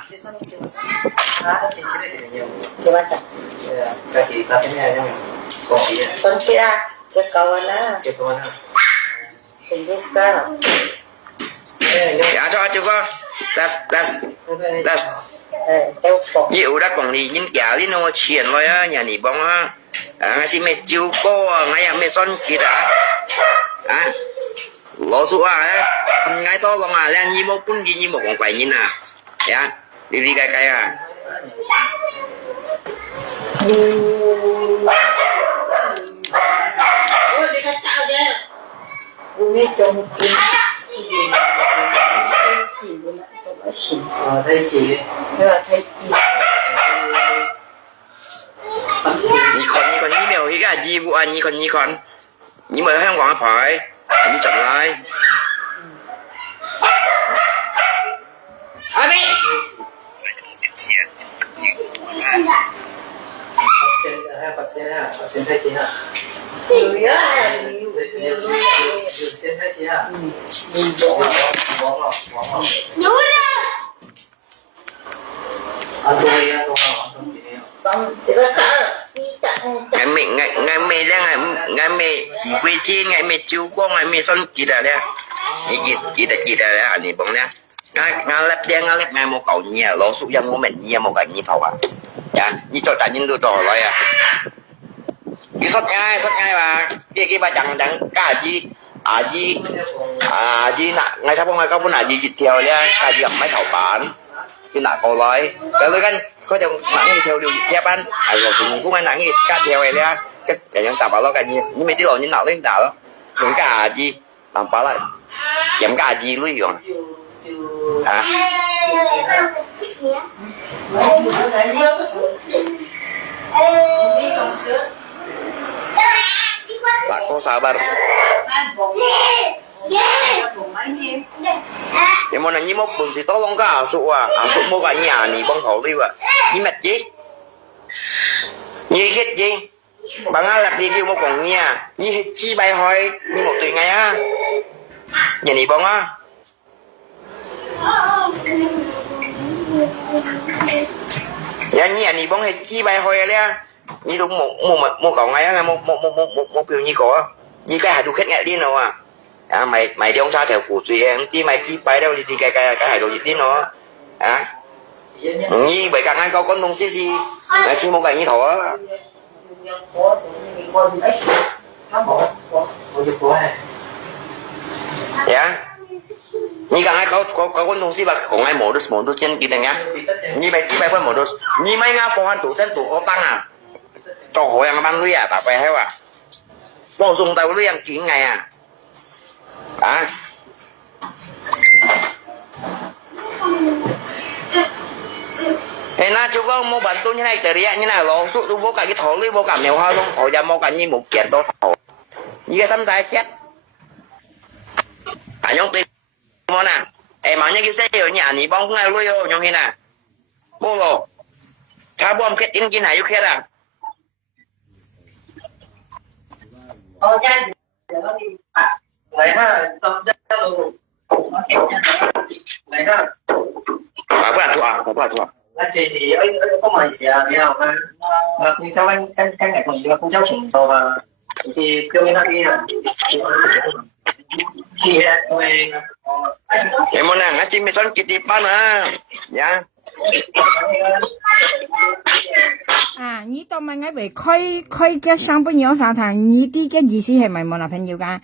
Con kia cái cầu anh Đừng giúp ca dạ cho chú có that's Đeo phỏng dịu đã còn đi những cả đi nó chuyện rồi á nhà nỉ bóng á ngay xin mẹ chiếu cô ngay à mẹ son kia đã à lỗ sụp à ngay to lòng à lên như một con gì như một con quậy như nào dạ đi cái à nghe chồng kim Thấy chị. thấy你看你没有一个义务啊？你看，你没有香港牌，你进来。阿妹。Bác sĩ 先开钱啊！对呀，先开钱啊！忘了。有了，对呀，都好，都几年。帮这个打，你打，ngày mẹ ra ngày mẹ chỉ quay trên ngày mẹ chiếu quang ngày mẹ son gì đó đấy gì đó đấy anh đi bông đấy ngay lép đen ngay lép ngày một cậu nhà lỗ sụp dân của mình nhà một cái như thầu à dạ như cho trả nhân đôi trò rồi à cái sốt ngay mà cái bà chẳng cả gì nè ngày sau ngày có gì dịch theo đấy cả gì mấy thầu bán cái nãy câu nói cái lưỡi gan có thể nặng như theo điều theo ban rồi cũng anh nặng như cá theo này đấy cái để chúng ta bảo nó cái gì nhưng mấy đứa như nào lên nào đó những cái gì làm bảo lại giảm cái gì lưỡi rồi à bạn có sao bạn nhưng mà như một bữa thì tôi không có ảo sụ mua cái nhà này bông thổ đi vậy như mệt gì như hết gì bằng ai làm gì kêu một con nhà như chi bay hồi như một tuần ngày á nhà này bông á nhà này bông hết chi bay hồi đấy như đúng một cậu ngày á một kiểu như có như cái hạt du khách ngày đi nào à mày đi ông ta theo phụ suy em chứ mày chỉ bay đâu đi cái hải đồ gì tí nó à như bởi cả anh con nông xí mày chỉ một cái như thỏ dạ như cả anh có con nông xí mà còn ai mổ được trên kia này nhá như mày chỉ bay con mổ được như mấy ngã phò tủ chân tủ ô tăng à cho hỏi ăn ban lưới à tao phải hay à bổ sung tao lưới ăn chuyện ngày à à thế na chú có mua bản tôi như này từ như nào lo số tôi vô cả cái thổ lý vô cả mèo hoa luôn thổ ra mua cả như một kiện tôi thổ như cái sắm tay chết à nhông tìm mua nè em mà như cái xe ở nhà này bông ngay lui vô nhông như nè bố lô cha bom kết in kia này yêu kết à来哈，咱们这路，来哈。不然拖。那这里不买鞋啊，你好吗？你cháu anh ngày còn gì mà không cháu chỉnh đồ mà thì kêu người ta đi à. Thì rồi. Em muốn ăn chỉ mấy con kitty pan à, dạ. À,你到咪我為開嘅上半年沙灘，你啲嘅意思係咪冇男朋友㗎？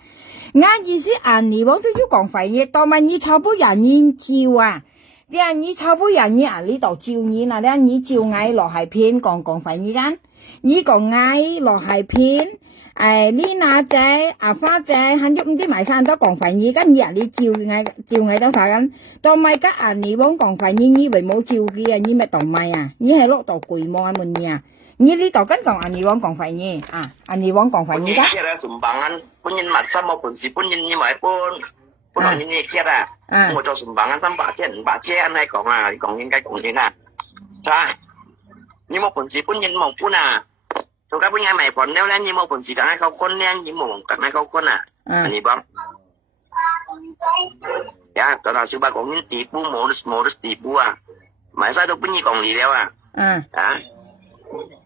我意思啊，你往都要講廢嘢，到咪你超不人應照啊？啲啊，你超不人應啊，呢度照你嗱，啲你照嗌落係片講廢嘢間，你講嗌落係片。呢那仔啊花仔肯喐啲埋山都講廢嘢，跟住你照嗌都晒緊，到咪吉啊你往講廢嘢，你為冇照嘅啊，你咪當咪啊，你係落度攰望啊門嘢，你呢度跟講啊你往講廢嘢啊，啊你往講廢嘢㗎。Kia là sủng bangan, punin mat sama pun si punin ni mai pun orang ni kia dah. Mau cho sủng bangan sama bạc chen hay còn những cái còn như nè. Ra. Nhưng mà pun si punin mau pun à. Tôi các punya mày còn nếu lên nhưng mà pun si cái kau kon lên nhưng mà cái kau kon à. Ani bang. Ya, kalau sudah kau ni tipu modus tipu à. Mày sao tôi punya còn gì đâu à. À.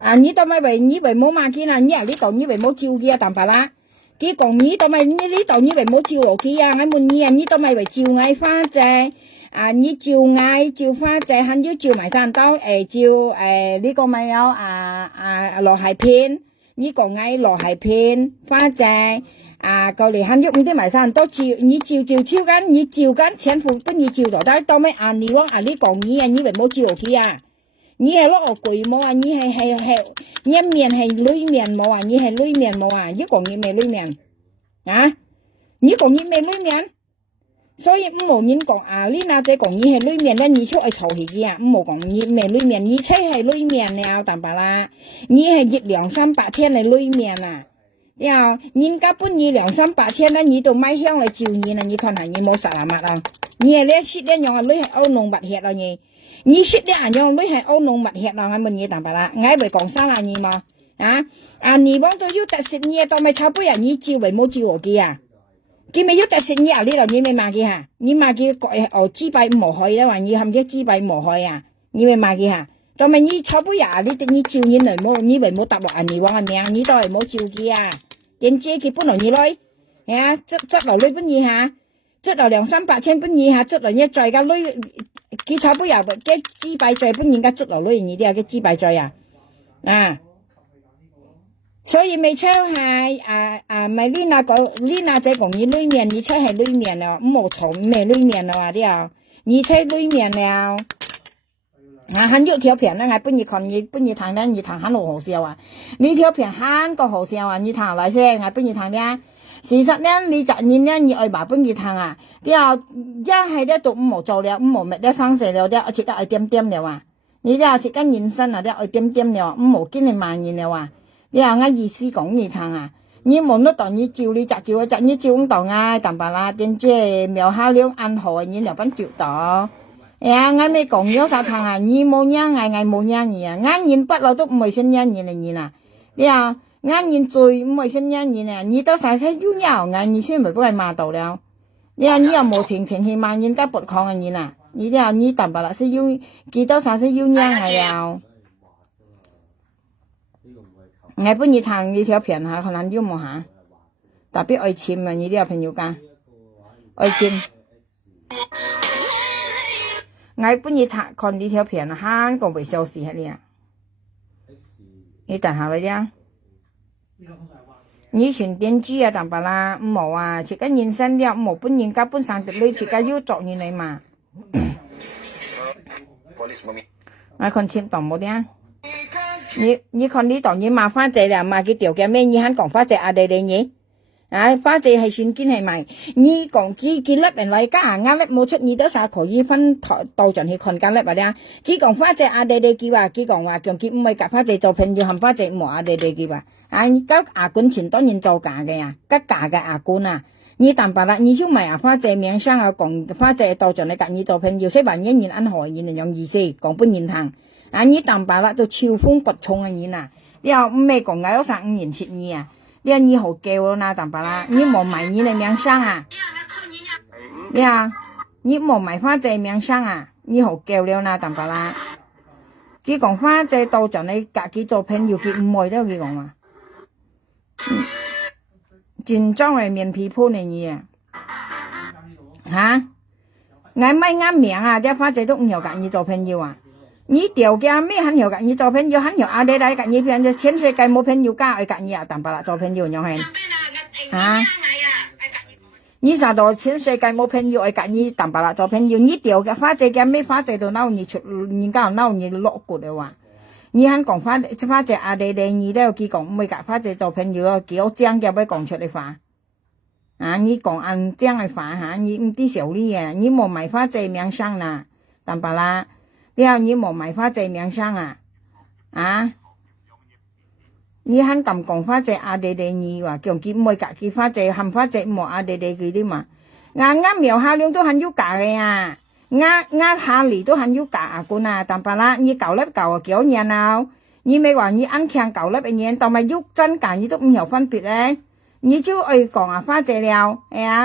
À,你到咪為你為冇嘛見啊？你啊呢度你為冇照嘅啊，但係啦，佢講你到咪你呢度你為冇照落去啊？我問你啊，你到咪為照嗌花仔啊？你照嗌照花仔，肯要照埋山刀照呢個咪有羅蟹片，你講嗌羅蟹片花仔啊，過嚟肯喐唔啲埋山刀照，你照超緊，你照緊錢付不你照落低，到咪啊你講啊你講你啊，你為冇照落去啊？你係攞個攰冇啊？你係一面係裏面冇啊？你係裏面冇啊？一講你咩裏面啊？你講你咩裏面？所以唔冇人講啊！你那隻講你係裏面咧，你出去嘈起嘅啊！唔冇講你咩裏面，你車係裏面了，但係啦，你係熱200-300天喺裏面啊！然後人家搬你200-300天咧，你都買香嚟照你啦，你看下你冇實物啊！你係咧識咧用啊，你係歐農物血啊你。你識啲人用女係歐農物血啊！我問你但係啦，我咪講生啦你嘛，你往到要特食嘢，當咪炒杯人你照為冇照我嘅啊？佢咪要特食嘢啊？呢度你咪罵佢嚇，你罵佢豬肺唔害啦，話你含隻豬肺唔害啊？你咪罵佢嚇，當咪你炒杯啊？你照你嚟冇，你為冇答落你話嘅名，你都係冇照佢啊？點知佢本來你來，執落嚟本嘢嚇，執落200-300千本嘢嚇，執落嘢再加攞，佢炒杯啊，嘅豬肺再本嘢加執落嚟，你啲嘅豬肺再啊。所以咪炒係咪Lina仔講你裏面，你炒係裏面咯，冇錯咩裏面咯話啲你炒裏面了，很有條片啦，我本日看你本日談咧，你談很好笑啊，你條片很個好笑啊，你談來先，我本日談咧，事實咧你就你咧你愛把本日談啊，啲一係咧都冇做了，冇乜咧生死了啲，而且愛點點了啊，你啲而且跟人生啊啲愛點點了，冇見你慢人了啊。你話我意思講你聽啊，你冇得當你照你照你照唔到啊，但係啦，點知苗下兩暗號你又不照到，我咪講咗啥聽啊，你冇讓我冇讓你啊，我人不嬲都唔會先讓你嚟你啦，你話我人最唔會先讓你啊，你到晒晒要要我你先咪幫佢罵到了，你話你又冇情去罵人家不抗嘅你啦，你啲話你但係啦是要幾多晒是要讓我了。我本日談呢條片嚇，可能要冇嚇，特別愛錢啊！呢啲朋友間愛錢。我本日談看呢條片啊，韓國未消息係呢？你等下嚟啲。你全電視啊，但係啦，冇啊，自己人生了，冇本人家本身你自己要做你嚟嘛。我看錢當冇啲。你看呢度你罵花姐啦，罵佢條嘅咩？你肯講花姐阿弟弟嘢，花姐係算堅係咪？你講佢粒人嚟家啱粒冇出，你都啥可以分到盡去看間粒或者？佢講花姐阿弟弟佢話，佢講話強佢唔係夾花姐做朋友，含花姐冇阿弟弟佢話，交牙官錢當然做假嘅呀，吉假嘅牙官啊！你但白啦，你就買花姐名聲啊，講花姐到盡你夾你做朋友，雖然一年安何人樣意思，講本人行。你淡白啦，都超風不衝啊！你嗱，你又唔係講我有3-5年前你啊，你你好叫咯嗱，淡白啦，你冇買你嘅名聲啊，你冇買花姐名聲啊，你好叫了嗱，淡白啦，佢講花姐到咗你隔佢做朋友，佢唔愛都佢講啊，真裝係面皮鋪你啊，我咪啱名啊，啲花姐都唔要隔你做朋友啊。你條件咩很有㗎？你做朋友很有阿弟嚟㗎，你變咗全世界冇朋友加愛㗎你啊，但白啦做朋友樣係你啥到全世界冇朋友愛㗎你，但白啦做朋友，你條件花姐嘅咩花姐都鬧你出，人家鬧你落骨嘅話，你肯講花姐阿弟弟，你都有佢講唔會㗎花姐做朋友，幾好正嘅俾講出嚟話，你講按正嘅話嚇，你唔啲小理嘅，你冇買花姐名聲啦，但白啦。你冇買花姐名聲啊？你肯咁講花姐阿弟弟你話強佢唔會夾佢花姐含花姐冇阿弟弟佢啲嘛？啱苗下兩都很要夾嘅啊！啱下嚟都很要夾阿官啊！但白啦，你舊粒舊啊幾多年啦？你咪話你安強舊粒嘅嘢，但係喐真假你都唔有分別咧。你就愛講花姐了，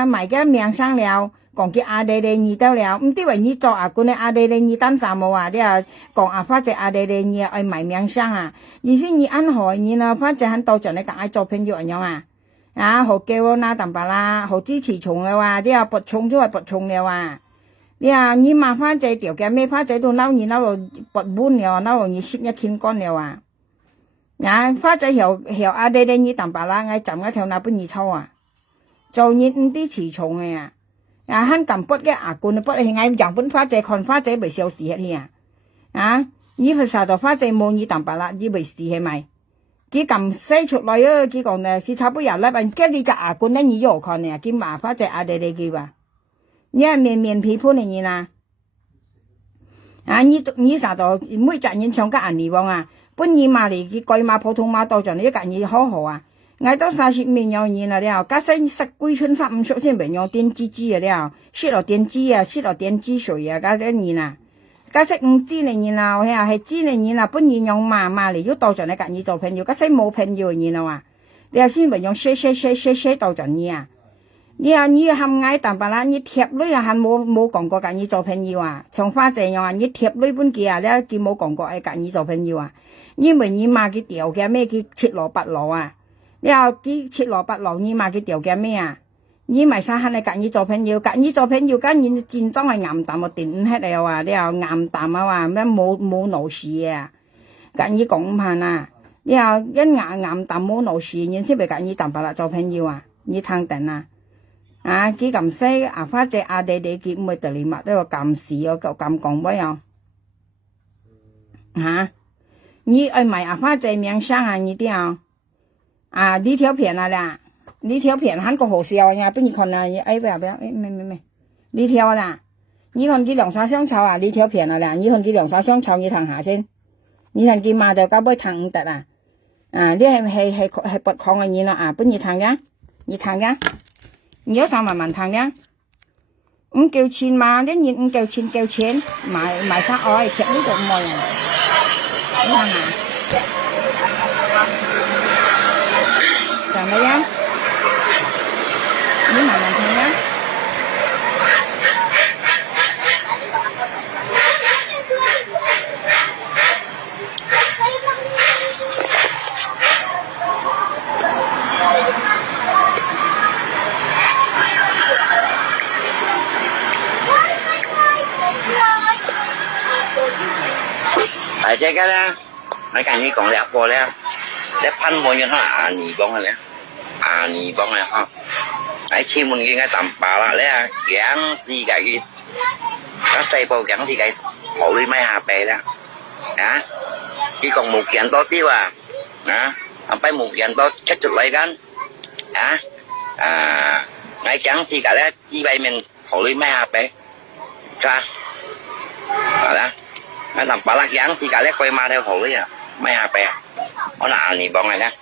買嘅名聲了。講佢阿弟弟你到了，唔知為你做阿官嘅阿弟弟你單啥冇啊？啲講花姐阿弟弟你愛買名聲啊！意思你安何你啦？花姐很多盡你愛做朋友樣好叫啦，淡白啦，好支持從嘅話，啲拔衝就係拔衝嘅話，你罵花姐條嘅咩花姐都嬲你嬲到拔滿了，嬲到你血一傾乾了花姐條阿弟弟你淡白啦，我站一條那本二抽啊，做你唔啲持從嘅肯撳筆嘅牙冠筆係嗌樣本花姐看花姐未消事嘅你去晒到花姐冇你淡白啦，你未事係咪？佢撳西出來佢講呢，是差不多啦，跟你隻牙冠咧，你又看呢，佢麻花姐阿弟弟佢話，你係面皮鋪你啦，你晒到每隻人唱嘅人嚟講本意嘛嚟，佢貴嘛普通嘛到咗你一間嘢好好我到30年有年啦了，加上10幾春15出先未用電機啊了，蝕落電機啊，蝕落電機水啊，加啲年嗰識唔知你然後係知你然後本然用嘛嚟要到盡你隔意做朋友，嗰識冇朋友然後啊，你又先咪用share 到盡你啊，你含嗌淡白啦，你貼女啊係冇講過隔意做朋友啊，從花這樣啊，你貼女本嘅啊，你見冇講過係隔意做朋友啊，你咪你罵佢掉嘅咩佢切蘿蔔羅啊，你又佢切蘿蔔羅你罵佢掉嘅咩啊？你咪生肯你隔意做朋友，隔意做朋友，梗然戰爭係暗淡個點hết你又話你又暗淡啊話咩冇怒事啊，隔意講唔行啊，你又一暗淡冇怒事，然先咪隔意淡白啦做朋友啊，你聽定啊？啊，佢咁細啊，花姐阿弟弟佢唔會對你乜都有咁事我咁講乜樣嚇？你愛買阿花姐名聲啊？你啲啊呢條片啊啦。呢條片韓國好笑呀，不如看啊！哎，不要，沒，呢條啦，你看佢兩沙相炒啊！呢條片啊啦，你看佢兩沙相炒，你睇下先，你睇佢罵到搞杯湯唔得啊！啊，呢係不抗嘅嘢啦啊！不如睇嘅，你睇嘅，你有3萬睇嘅，5嚿錢嘛，啲嘢5嚿錢，買啥愛，貼呢個唔愛啊！你睇下，怎麼樣？你慢慢睇呀。係即刻啦，我近於講兩個咧，一噴滿咗阿尼幫嘅咧，阿尼幫嘅呵。喺前門嘅淡白啦，你啊講世界嘅，嗰細部講世界好啲咩下鼻啦，啊，佢講冇見多啲啊，阿俾冇見多出嚟緊，喺講世界咧，只俾面好啲咩下鼻，咋，係啦，喺淡白啦講世界咧，佢買條好啲啊，咩下鼻啊，我拿你幫嚟咧，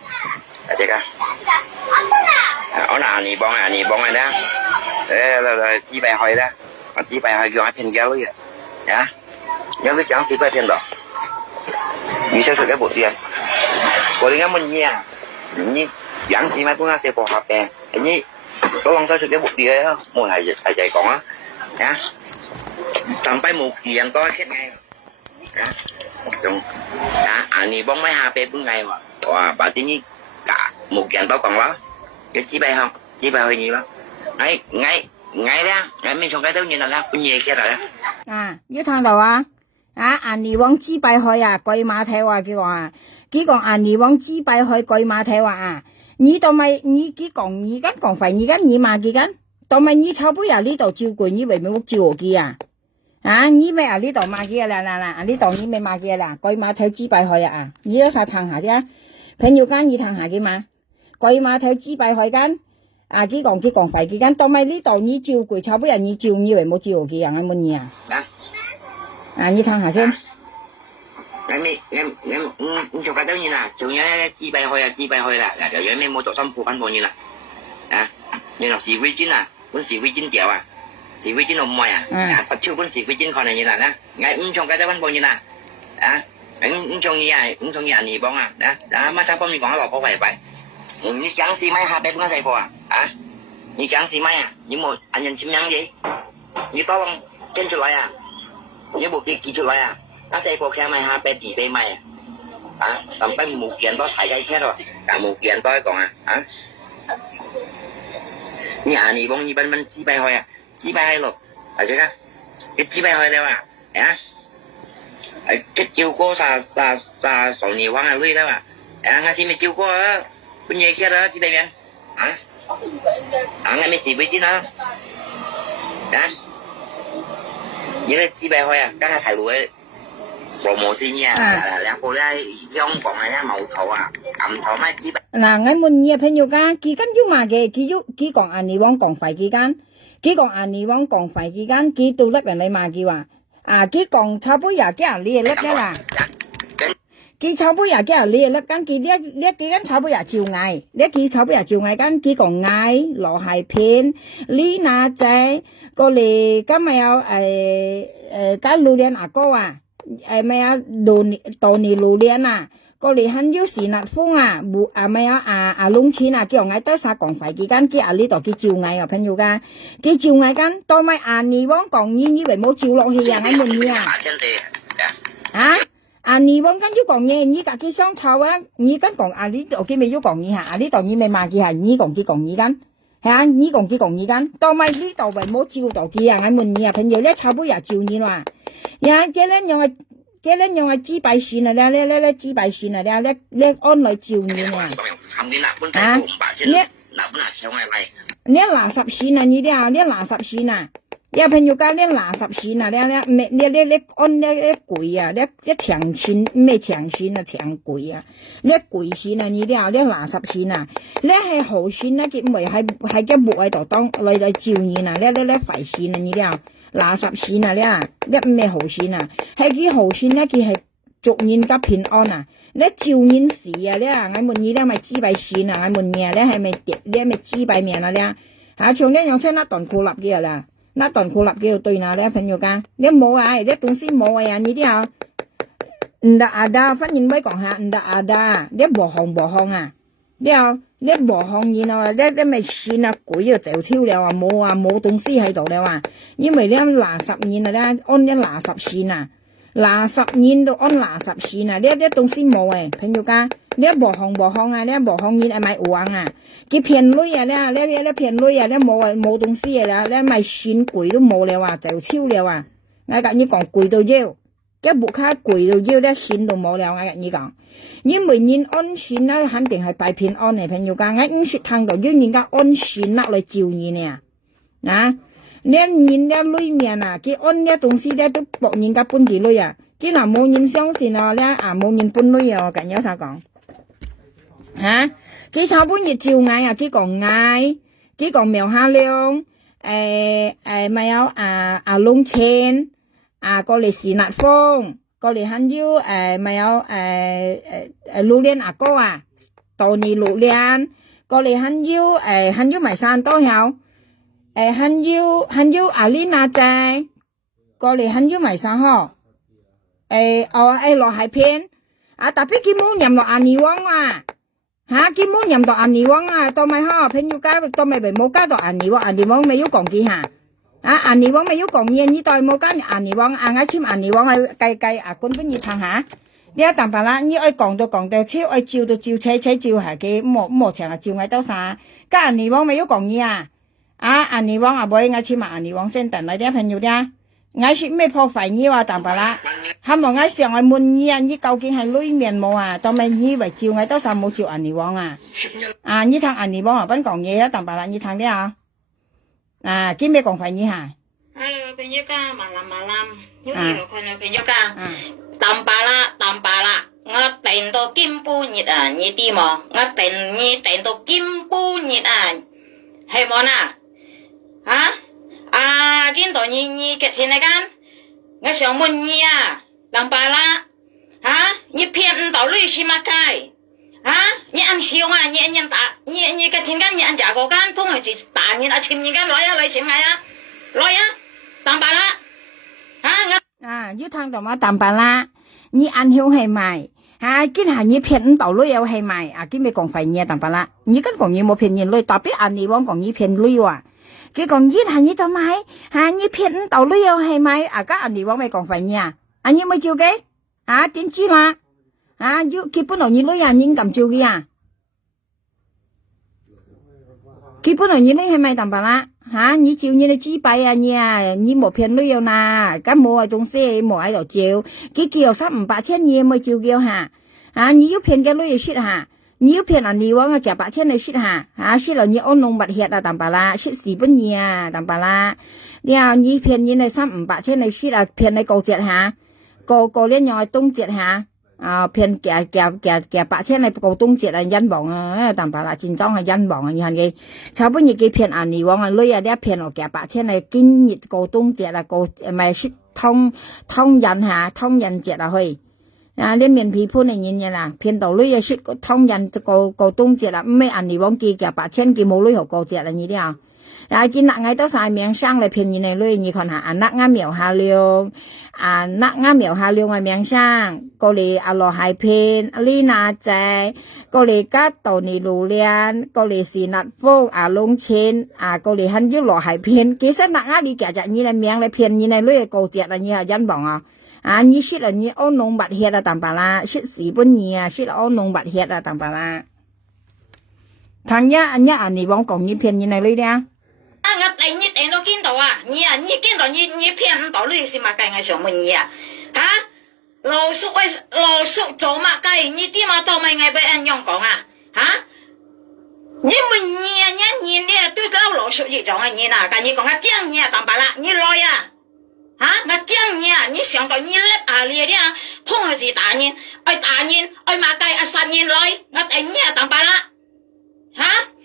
係即刻。我拿你幫嘅咧，幾百塊咧，幾百塊叫我騙交嘅，啊，有啲講400騙到，你收出嘅部啲啊，我哋啱問你啊，你養子咪搬下4部下病，你嗰浪收出嘅部啲嘅，冇係就係講啊，啊，但係冇人多傾嘅，啊，仲你幫咩下病搬嘅話，哇，把啲呢假冇人多講啦。cái chỉ bài hơi nhiều lắm ngay đó ngay mình trong cái đâu nhìn là cũng nhiều kia rồi à như thằng đầu anh đi vong chỉ bài hơi quay mà theo cái話cái còn anh đi vong chỉ bài hơi quay mà theo你到咪你cái còn你跟講phải你跟你mà cái跟到咪你差不多呢度照顧你為咩照顧佢你咪呢度嘛佢啦呢度你咪嘛佢啦quay mà theo chỉ bài hơi你都晒睇下啲朋友間你睇下嘅嘛quay mà theo chỉ bài hơi間cái còn phải cái間到咪呢度你照顧差不多你照你為冇照顧佢乜嘢你睇下先em cho cái đó như là chủ yếu chỉ bài hơi là rồi em mua tổ xong phụ bán bộ như là như là xì quy chín cuốn xì quy chín triệu xì quy chín hồng mồi thật chưa cuốn xì quy chín còn này như là đó ngay em trong cái đó bán bộ như là em trong nhà nhì bông đã mà sao không đi còn nó có phải vậy như trắng xì máy hai bên có xài bò như trắng xì máy như một anh nhân chim nhắn gì như to không trên chuột lại như bộ kia chuột lại nó xe cô khe mày hai bên chỉ bên mày tầm bên một kiện đó phải gây hết rồi cả một kiện tôi còn như nhì bông như bên chi bay hồi chi bay rồi phải chưa cái chi bay hồi đâu cái chiều cô xà sổ nhiều quá là lui đâu ngay khi mình chiều cô bên gì kia đó chi bay bên ngay mình xì với chứ nó như là chi bay hồi các là thầy lùi promotion nha là cô đây dòng còn này màu thầu ẩm thầu mấy chi là ngay một nhiều朋友間佢跟住嘛嘅佢講anh đi vong còn phải佢間佢講anh đi vong còn phải佢間佢到甩人嚟嘛佢話佢講差不多廿幾廿年甩嘅啦佢炒杯也叫你咧，跟佢咧幾間炒杯也照嗌，咧幾炒杯也照嗌，跟幾個嗌羅蟹片，呢那仔過嚟今日有間榴蓮阿哥啊，咩啊đồ nì榴蓮啊，過嚟很要時日風啊，咩啊窿錢啊，叫嗌得晒講費幾間，佢呢度佢照嗌啊朋友噶，佢照嗌間，當咪你講講以為冇照落去啊，我問你啊，你講跟住講嘢，你自己想炒啊，你跟講呢度佢未要講嘢下，呢度你咪罵佢下，你講佢講嘢間，係你講佢講嘢間，當咪呢度為冇照到佢啊，我問你啊，朋友咧炒杯也照你啦，呀，佢咧用係支擺線啊，咧支擺線啊，咧安來照你啊，你拿十線啊，你拿十線啊。呀，朋友家咧拿十線啊，咧按咧攰啊，咧長線咩長線啊，長攰啊，咧攰線啊，你咧拿十線啊，咧係好線咧，佢唔係喺個木喺度當嚟照你啊，咧快線啊，你咧拿十線啊，咧唔係好線啊，係佢好線咧，佢係祝人家平安啊，咧照人時啊，咧我問你咧咪支擺線啊，我問你啊，咧係咪咧咪支擺面啊，咧從咧用出那段褲立嘅啦。那段褲立叫對哪咧朋友家，你冇啊？啲東西冇啊！你啲啊，唔得啊得，反正咪講下唔得啊得，你磨行啊！你磨行然後你咪線啊鬼啊就超了啊冇東西喺度了啊！因為你拿十年啊咧，按一拿十線啊，拿十年都按拿十線啊！你啲東西冇誒，朋友家。你磨行啊，你磨行你係咪黃啊？佢騙女啊，你騙女啊，你冇東西啊，你咪線攰都冇了啊，就超了啊！我跟你講攰到腰，一部卡攰到腰咧，線都冇了，我跟你講，因為人安線啦，肯定係拜平安嚟，朋友家，我唔說聽到要人家安線啦嚟照你呢，啊！你人咧裏面啊，佢安啲東西咧都博人家搬幾女啊，佢嗱冇人相信啊，咧冇人搬女啊，我跟有啥講？吓，佢炒半日照嗌啊，佢講苗下亮，咪有窿錢，過嚟時日風，過嚟很要咪有榴蓮阿哥啊，豆泥榴蓮，過嚟很要埋山多有，很要呢那仔，過嚟很要埋山嗬，落蟹片，特別佢冇入落泥王啊。吓，佢冇入到泥王啊，到咪嗬，朋友家到咪冇加到泥王咪要講幾下，泥王咪要講嘢，呢代冇加泥王，我簽泥王係計官本業行下，你一啖白啦，你愛講到超，愛照到照車照下嘅，冇長啊照嗌到晒，加泥王咪要講嘢啊，泥王啊，妹我簽泥王先等嚟啲朋友啲。我說咩破壞你話淡白啦，係咪我上來問你啊？你究竟係裏面冇啊？當咪以為照我多晒冇照銀王啊？你睇銀王啊，邊講嘢啊？淡白啦，你睇啲啊？見咩講壞你嚇 ？Hello， 朋友家，麻冧，有冇看到朋友家？淡白啦，我訂到金杯熱啊，你知冇？我訂到金杯熱啊，係冇啊？見到你嘅錢嚟間，我想問你啊，當爸啦，你騙唔到女士嘛計，你按曉啊，你嘅錢間，你按價個間，通係是大人錢人間來錢嚟來當爸啦，要聽到嘛當爸啦，你按曉係咪？見下你騙唔到女又係咪？見咩講廢嘢當爸啦，你跟講嘢冇騙人女，特別按你講你騙女喎。佢講依下你做咪？你騙唔到女又係咪？家人哋話咪講廢嘢你咪照嘅？點知啦？要佢本來你女人咁照嘅啊？佢本來你女係咪當白啦？你照你哋支擺你冇騙女又嗱，咁冇仲些冇喺度照，佢叫300-500千你咪照叫你要騙嘅女又說你要騙人哋話夾8千你說說了你安弄物血當白啦，說事本嘢當白啦，你騙人係300-500千你說騙你過節個呢又係冬節騙夾8千你過冬節陰王當白啦，戰爭係陰王你睇佢差本嘢佢騙人哋話女你一騙我夾8千你今日過冬節過咪說通人節去。连面皮鋪呢人啦，偏道女也識個通人個冬節啦，咩人哋往記嘅8千幾冇女學過節啦呢啲啊，見那嗌到晒名聲嚟騙人哋女，你看下那啱苗下亮，那啱苗下亮嘅名聲，過嚟羅海片，李娜仔，過嚟吉道尼路蓮，過嚟是納風龍錢，過嚟很少羅海片，其實那啱你夾着你嘅名嚟騙人哋女嘅過節啦，你係人亡啊！你識啦，你安農白血啊，當白啦，識時本你啊，識安農白血啊，當白啦。唐一你講講你騙人嚟女啲我帶你帶到邊度啊？你見到你騙唔到女是嘛？計我上門你啊？老叔做嘛計？你點嘛都咪嗌俾人用講啊？你問你對到老叔一種啊？你嗱，跟你講啊，講你啊，當白啦，你來啊？我講你啊，你想到你叻你啲碰佢是打人，愛馬計殺人來，我帶你啊，當白啦。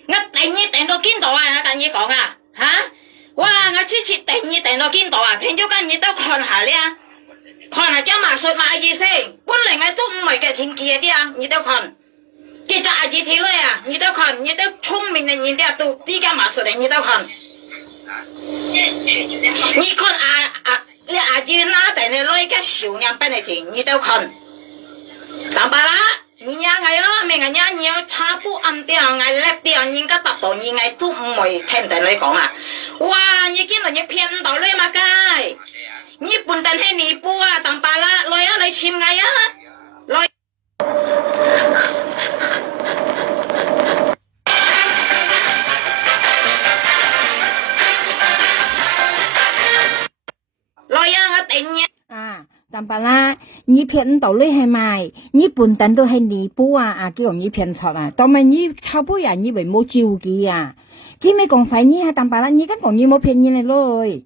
我帶你帶到邊度啊？我跟你講啊。哇！我次次帶你帶到邊度啊？平咗間你都看下咧，看下將馬術馬意先。本嚟我都唔係嘅天機啲啊，你都看。記咗阿姨睇嚟啊，你都看，你都聰明嘅，你都都啲家馬術嚟，你都看。你看你阿姨拿在你攞一個小樣俾你睇，你都看。當白啦。你呀我咯，明日你要差不啱啲，我叻啲，人家答到你，我都唔會聽唔到你講啊！哇，你見到你騙唔到你嘛計？你笨蛋係你波啊，當白啦，來啊，嚟簽我啊，來！來啊，我等你。當白啦，你騙唔到女係咪？你本身都係你補叫你騙錯啦。當咪你抄補人，你為冇照記啊？佢咪講快你係當白啦，你跟講你冇騙人嚟女，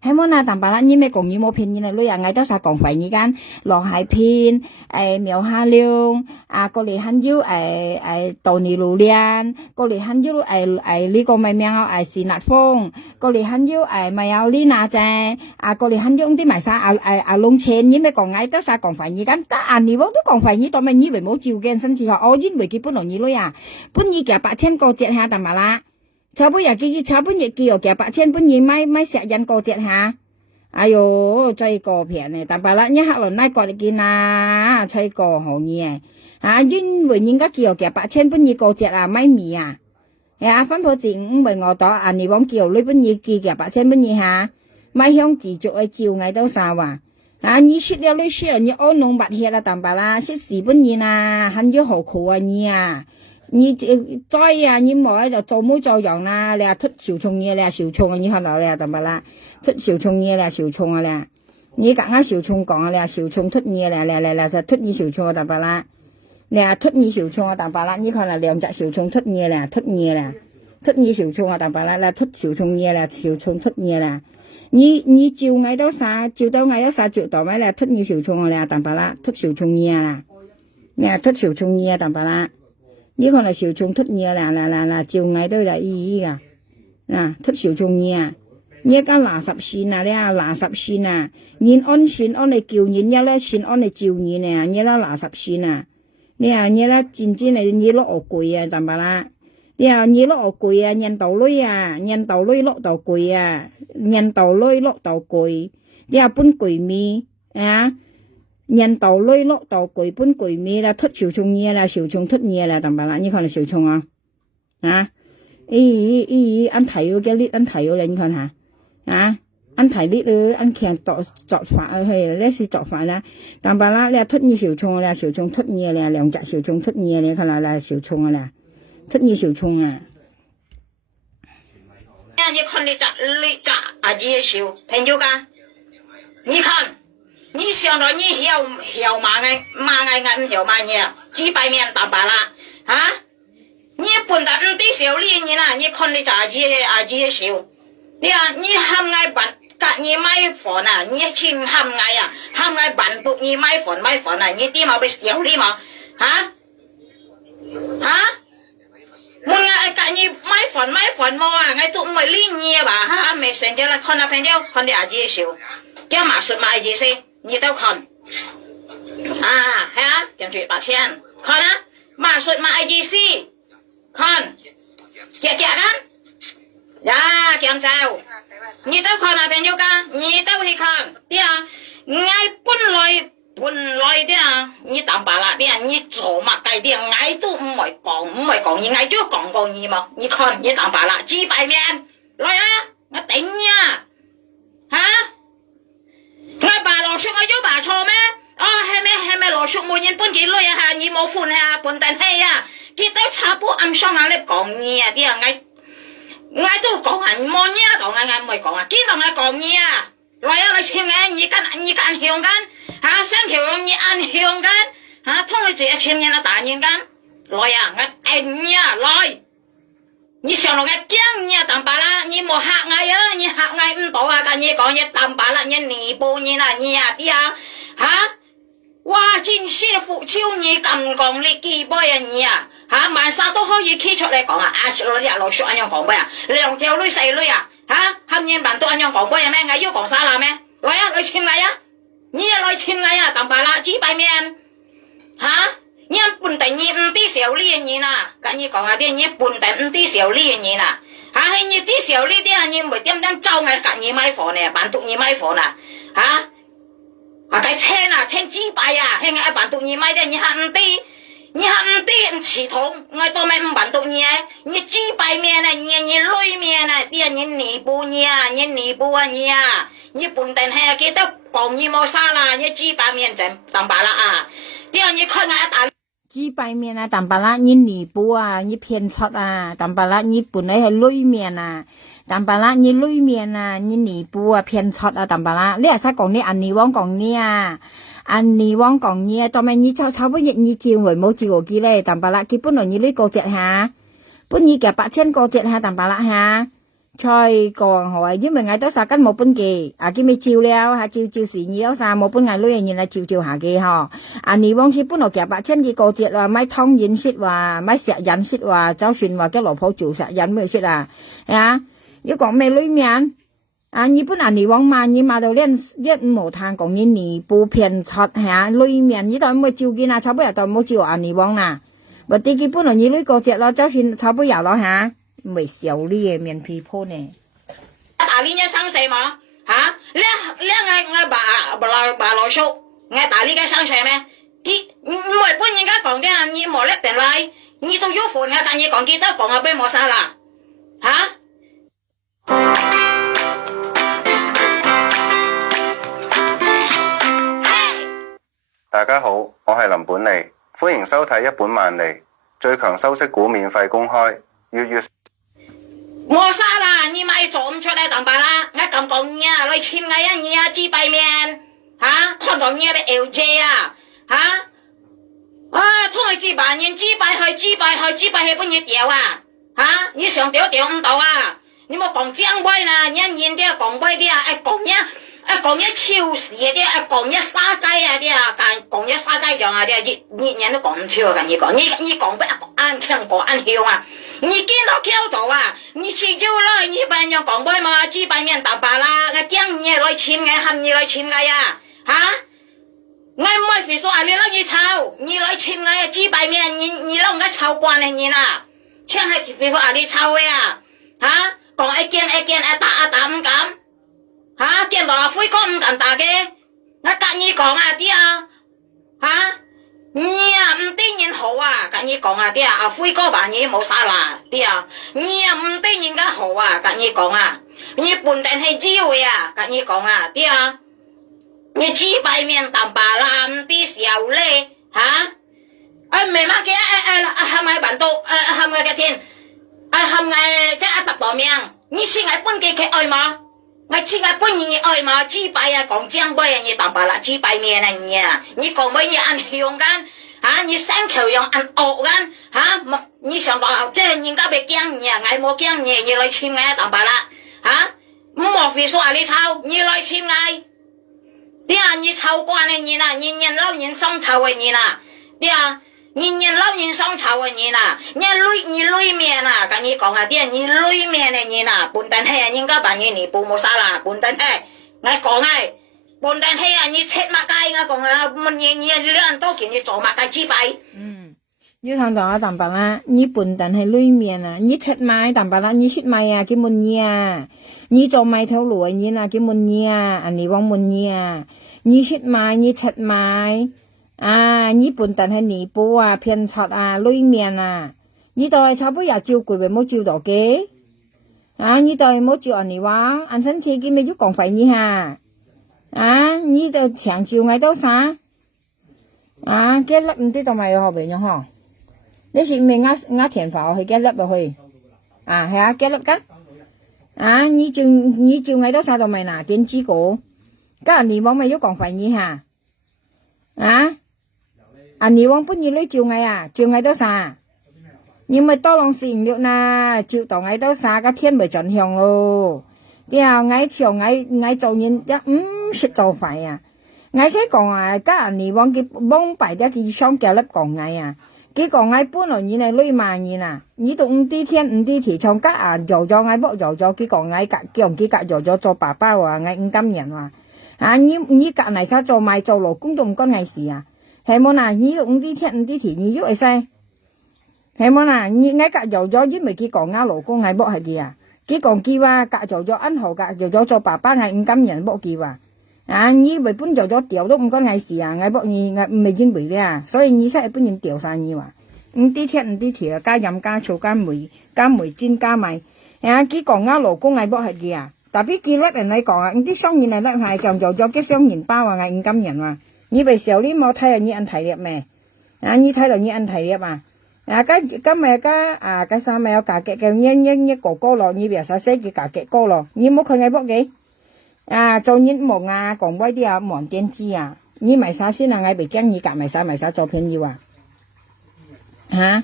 係冇嗱當白啦，你咪講你冇騙人嚟女啊？嗌到晒講快你間羅海片，苗下亮，過嚟很少道尼路蓮，過嚟很少呢個咪名是納風，過嚟很少咪有呢那仔，過嚟很少啲埋晒龍錢，你咪講嗌到晒講快你間，但你講都講快你，當咪以為冇照鏡身子話，因為佢本來你女啊，本意夾8千個隻下當白啦。炒本日記，炒本日記又夾8千本嘢咪石印過隻下，哎喲追過平呢，但係啦，一刻輪拉過嚟見啊，吹過好嘢因為人家記又夾8千本嘢過隻咪咪分鋪字5為我打你講叫呢本嘢記夾8千本嘢咪向自足去照嗌到晒話你識了你識了你安農白血啦，但係啦，識時本嘢啦，很有好苦你再你冇喺度做冇做樣啦，你出小蟲嘢你小蟲你看到你當白啦，出小蟲嘢你小蟲你講下小蟲講你小蟲出嘢你就出你小蟲當白啦，你出你小蟲當白啦，你看啦2隻小蟲出嘢出嘢出你小蟲當白啦，出小蟲嘢小蟲出嘢你照嗌到晒，照到嗌到晒照到咪出你小蟲當白啦，出小蟲嘢出小蟲嘢當白啦。呢個係小蟲出嘢啦，照嗌都係依噶，出小蟲嘢，呢間拿10線你拿10線人安線安你叫人一咧線安你照人你啦拿10線你啦漸漸你落我貴當白啦，你落我貴人道女落到貴人道女落到貴，你本貴咪人道女落到貴本貴咪啦，出小蟲嘢啦，小蟲出嘢啦，當白啦，你看係小蟲安睇咗嘅呢，安睇咗你看下安睇呢安強作法去，呢是作法啦，當白啦，你出你小蟲啦，小蟲出嘢啦，2隻小蟲出嘢你看啦，小蟲出你小蟲你看你阿姐小朋友噶，你看。你想到你曉馬嗌唔曉馬嘢，幾百面當白啦你本來唔啲小呢啦，你看你阿姐小，你喊嗌辦隔你買房你錢喊嗌辦不你買房你啲冇俾小呢嘛我嗌隔你買房冇我都唔係呢嘢吧未成咗啦，看下朋友看你阿姐小，叫馬術買嘢先。你都看 tiền chuyện bạc chen con á mà sụt mà IGC con kẹt kẹt đó dạ kiếm chào nhị tao con là bên nhau cả nhị tao thì con đi à ngay buôn lòi đi à nhị tạm bà là đi à nhị chỗ mà cái đi ngay tu không phải còn nhị ngay trước còn nhị mà nhị con nhị tạm bà là chỉ bài miền lòi á nó tính nha hả ngay bà lò xuống ngay chỗ bà cho mẹ hay mẹ lò xuống mua nhìn buôn gì lòi à nhị mua phun à buôn tiền hay à cái tao chả bố ăn xong à lấy còn nhị à đi à ngay tôi còn hành mua nhá còn ngay mày còn kiến còn ngay còn nha rồi lại xem ngay nhị can hiểu gan hả sáng hiểu nhị ăn hiểu gan hả thôi chị xem nha nó tạ nhiên gan rồi ngay anh nha rồi nhị sao nó ngay kiêng nha tạm bà la nhị một hạ ngay á nhị hạ ngay bảo cả nhị còn nhị tạm bà la nhị nỉ bô nhị là nhị à đi à hả哇真是父超你咁講你幾杯啊你啊嚇萬沙都可以企出嚟講啊你啊落雪咁樣講杯啊兩條女細女啊嚇冚nhiên辦都咁樣講杯啊咩嗌要講啥啦咩來啊來簽嚟啊你啊來簽嚟啊當白啦幾百面嚇你本地你唔啲小呢嘢啦咁你講下啲你本地唔啲小呢嘢啦嚇係你啲小呢啲啊你唔會點樣周嗌隔你買貨呢辦讀你買貨啦嚇cái chen à chen chỉ bài à hay ngay bản tụng nhị mai đây nhị hận đi chỉ thống ngay tôi mấy bản tụng nhị nhị chỉ bài miền này nhị lôi miền này tiền nhị nỉ bu nhị nhị bún tên hay cái đó còn nhị màu xa là nhị chỉ bài miền chẳng tầm bà là tiền nhị khơi ngay ta chỉ bài miền à tầm bà là nhị nỉ bu nhị phiền chót tầm bà là nhị bún này hay lôi miền tầm bà la như lưỡi miền như nỉ bùa phiền chót tầm bà la lấy sao còn nè anh nỉ vong còn nè anh nỉ vong còn nè tao mày như cháu với như chiều người mua chiều kia đây tầm bà la kia bún ở như lưỡi câu chuyện hả bún như cả bạn trên câu chuyện hả tầm bà la hả chơi còn hỏi với mình ngày tới sao cách một bún kì cái mấy chiều leo hả chiều xì nhiều sao một bún ngày lưỡi như là chiều hả kì hả anh nỉ vong chỉ bún ở cả bạn trên cái câu chuyện là mấy thông dính xịt và mấy sẹo dán xịt và cháu xin và cái lỗ phô chủ sẹo dán mới xịt hả như còn mẹ lưỡi miền như bữa nào nỉ vong mà như mà đầu lên viết một thang còn như nỉ bù phiền chót hả lưỡi miền như tao mới chiều kia nào cháu bây giờ tao mới chiều nỉ vong nè bữa tí kia bữa nào như lưỡi câu chuyện lo cháu xin cháu bây giờ lo hả mới xỉu đi miền phi phô nè ta lý nhá sang xe mà hả lẽ ngay bà lò số ngay ta lý cái sang xe mẹ thì mỗi bữa như cái còn cái như mỗi lết tiền lại như tôi vô phone ngay cái như còn kia tao còn ở bên mỏ sao là hả大家好，我係林本利，歡迎收睇一本萬利最強收息股免費公開，月我沙啦，你咪做唔出嚟當白啦，我咁講嘢，你簽我一嘢支幣面，嚇，看到嘢你 LJ 啊，嚇，通佢支幣面支幣去本嘢掉啊，嚇，你想掉唔到啊，你冇講將威啦，一年啲講威啲講一超市啲講一沙雞啲講一沙雞樣啲，人都講唔超㗎，你講不按聽講按曉啊，你見到橋度啊，你遲早啦，你扮樣講威嘛，支幣面大把啦，我驚你來簽嘅，冚你來簽嘅呀，嚇，我唔係肥叔你攞你炒，你來簽嘅支幣面，你攞我炒慣嘅你啦，簽係肥叔你炒嘅呀，嚇，講一件打唔敢。嚇，見到灰哥唔敢打嘅，我隔你講啲嚇，你唔對人好隔你講啲灰哥話你冇啥啦啲你唔對人家好隔你講你本地係機會隔你講啲你支幣面淡白啦，唔啲時候咧嚇，唔係乜嘅係咪辦到係咪嘅天係咪即係揼到命，你先係本嘅愛嘛？我只係本人愛嘛，支幣講將杯你當白啦，支幣面你講乜嘢按香間你生球用按惡間你想到即係人家被驚你我冇驚你來簽我當白啦唔莫非說你抄你來簽我啲你抄慣嘅你啦，人人撈人生抄嘅你啦啲人人撈人生抄嘅你啦，你累面跟你講啲你累面嘅你啦，本身係人家扮嘢你報冇啥啦，本身係我講 bồn đàn hay à như chết mà cay nga còn mình như lên to kiểu như chỗ mà cay chi bay như thằng đó tạm bảo là như bún tàn hay lưỡi miền à như thịt mai tạm bảo là như thịt mai à cái môn nha như cho mai theo lụa như là cái môn nha anh đi vong môn nha như thịt mai như thịt mai à như bún tàn hay nỉ bố à phiền chọt à lưỡi miền à như tôi sao bây giờ chiều quỷ về mỗi chiều đó kế à như tôi mỗi chiều anh đi vắng anh sinh chi cái mấy chút còn phải như hà à như tôi sáng chiều ngày đâu xa à cái lớp tí tao mày học về nhau hả đấy chị mình ngã thiền pháo hay cái lớp rồi hồi à hay cái lớp cắt à như chừng ngày đó sao tao mày nà tiến chí cổ các anh đi bóng mày có còn phải như hà à anh đi bóng bút như lấy chiều ngày đó sao nhưng mà to lòng xỉn liệu na chịu tao ngày đó sao các thiên bởi chuẩn hiền lô tiếp ngày chiều ngày trâu nhìn chắc sẽ trâu phải à ngày sẽ còn à các anh đi bóng cái bóng bài đã cái xong kéo lớp còn ngày à cái còn ngày bữa nào như này lôi mà như nè như tụng đi thiên đi thì trong các à dầu cho ngày bộ dầu cho cái còn ngày cả kiểu cái cả dầu cho bà ba à ngày cam nhận à à như cả này sao cho mai cho lỗ cũng đồng con ngày gì à hay món nào như tụng đi thiên đi thì như vậy sao hay món nào như ngày cả dầu cho với mấy cái còn ngao lỗ con ngày bộ hay gì à cái còn kia và cả dầu cho ăn hậu cả dầu cho bà ba ngày cam nhận bộ kia và à như vậy bún dầu cho tiểu đó không có ngày gì à ngày bộ như ngày mấy斤bưởi à所以你才不能tiểu啥你嘛đi thiện đi thiệt cá yam cá chua cá mùi chín cá mày à cái còn ngao lỗ con ngày bộ hay gì à tại vì cái lớp này còn cái xong như này lớp hai chồng dầu cho cái xong nhìn bao à ngày cam nhận mà như vậy xéo đi mau thay là như ăn thải đẹp mẹ à như thay là như ăn thải đẹp à à cái mẹ cái sao mẹ cả cái như cổ cô lò như bây giờ sẽ cái cả cái cô lò như mộtคนngày bộ cái à cho những một à còn quay đi à mòn tiên chi à như mày sao xin là ngày bị kén như cả mày sao cho偏nhiều à hả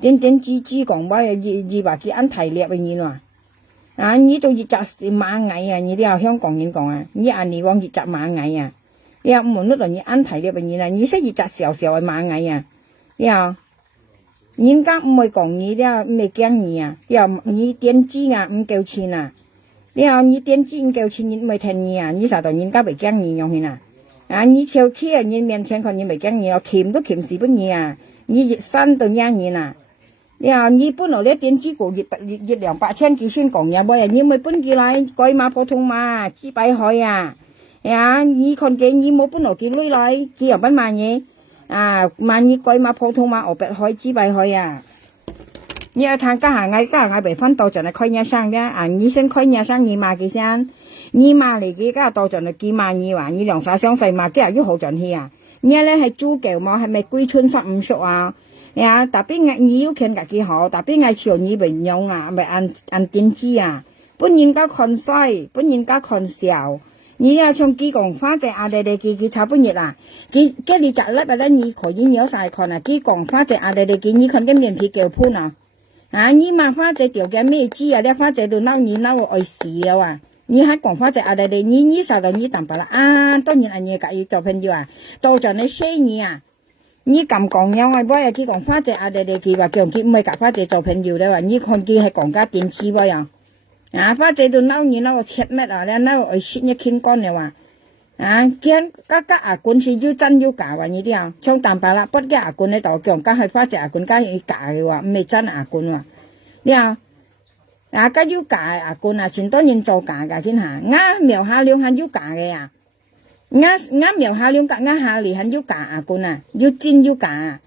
tiên chi còn quay gì bà kia ăn thải đẹp bao nhiêu à à như tôi chỉ chặt mà ngày à như đi à香港人講啊như anh đi vong chỉ chặt mà ngày à đi à muốn lúc là như ăn thải đẹp bao nhiêu là như sẽ chỉ chặt xèo xèo mà ngày à đi à những cái mới còn như đi à mấy kén như à đi à như tiên chi à không kêu chi à đi à như tiên chi không kêu chi như mới thành như à như sao đó những cái bị kén như nhau nè à như chiều kia như miền trên còn như mấy kén như kiếm都kiếm死不như à như山都樣như nè đi à như bữa nào lấy tiên chi của dịch兩百千幾先講呀，不然你咪搬起來改碼普通碼幾百海啊，呀你看見你冇搬落幾類來，幾又不買嘢啊，買你改碼普通碼二百海幾百海啊，你要睇家下被分到盡係開nhà sang啫，啊你先開nhà sang你買幾先，你買嚟幾家到盡係幾萬二話，你兩三雙細買幾日要好盡去啊，你咧係租舊碼係咪歸村15宿啊？呀，特別嗌你要傾自己好，特別嗌潮你唔用啊，咪按電子啊，本人家看細，本人家看小，你要從幾講花隻阿弟佢差半日啊，佢你摘粒啊咧，你可以秒晒看啊，幾講花隻阿弟你看啲面皮叫盤啊，啊你買花隻條嘅咩枝啊，啲花隻度撈你撈愛死了啊！你還講花隻阿弟你受到你淡白啦啊，當然係你介意做朋友啊，到咗你衰你啊！你咁講有我幫佢講花姐阿弟佢話叫佢唔係夾花姐做朋友咧話，你看佢係講家電池喎又，啊花姐度撈你撈切乜啊咧撈愛雪一傾乾嘅話，啊見家牙冠是要真要假話呢啲啊，像淡白啦，不嘅牙冠喺度講家係花姐牙冠家係假嘅話，唔係真牙冠喎，你啊家要假牙冠啊，全當然做假㗎，見下描下兩下要假嘅啊。描下兩格下嚟係要假牙冠啊，要尖要假啊！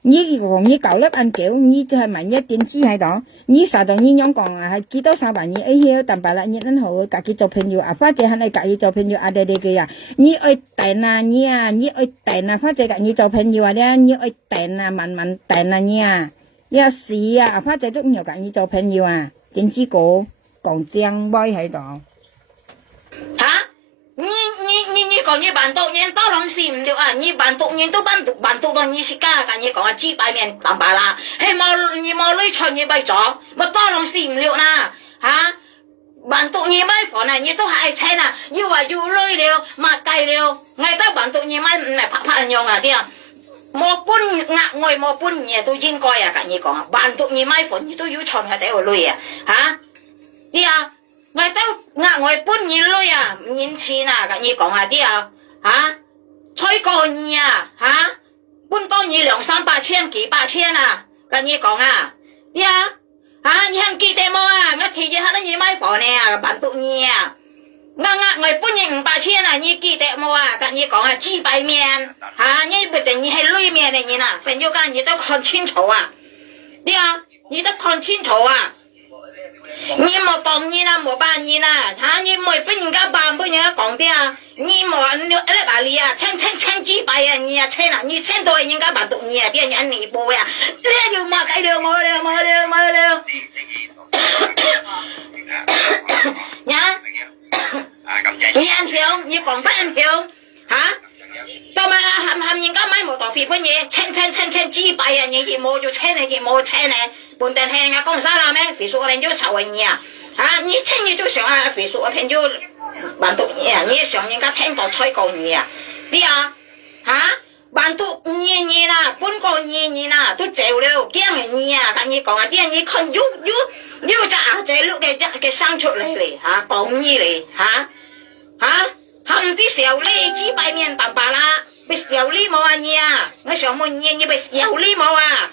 你講你舊粒按腳，你就係萬一點知喺度，你實在你樣講啊，係幾多三萬二 A 曉，但係啦，你很好，自己做朋友啊，或者係你自己做朋友啊，嘅啊，你愛訂啊，你愛訂啊，或者自己做朋友啊，你愛訂啊，慢慢訂啊，你要試啊，或者都唔要自己做朋友啊，點知講正威喺度。嚇？你講你辦到人到兩時唔了啊！你辦到人都辦到到你是家㗎，你講啊幾百面淡白啦，係你冇女菜你咪咗，咪到兩時唔了啦嚇！辦到你咪房啊，你都係請啊，要話要女了，抹計了，嗌得辦到你咪唔係拍樣啊啲啊！冇搬額外冇搬嘢都應該啊！㗎你講啊，辦到你咪房你都要唱下第個女啊嚇！啲啊！我都我搬年女啊，年前啊，跟你講下啲啊，吹過年啊，搬多年2、3百千、幾百千啊，跟你講啊，啲你肯記得冇啊？我提住喺你買房呢，辦到年啊，我搬年500千啊，你記得冇啊？跟你講啊，幾百面，你不等你係裏面的人啊，反正講你都看清楚啊，啲你都看清楚啊。你冇講你啦，冇辦你啦，你冇俾人家辦，俾人家講啲啊，你冇你把你啊，稱幾百啊，你啊稱啦，你稱到人家辦到你啊，啲人你報呀，你就冇計了，冇了。你按票，你講不按票，到咪含人家買冇多費本嘢，稱幾百啊，你一冇就稱咧，本地聽啊，講啥啦咩？費數我哋就炒你啊！你稱你就想費數我哋就辦到你啊！你想人家聽到吹過你啊？你辦到你啦，本個你啦，都走了，驚你啊！跟你講啊，啲人你看又隻牙仔碌嘅生出嚟講你嚟含啲小呢幾百面淡白啦，被小呢冇啊你啊！我想問你被小呢冇啊？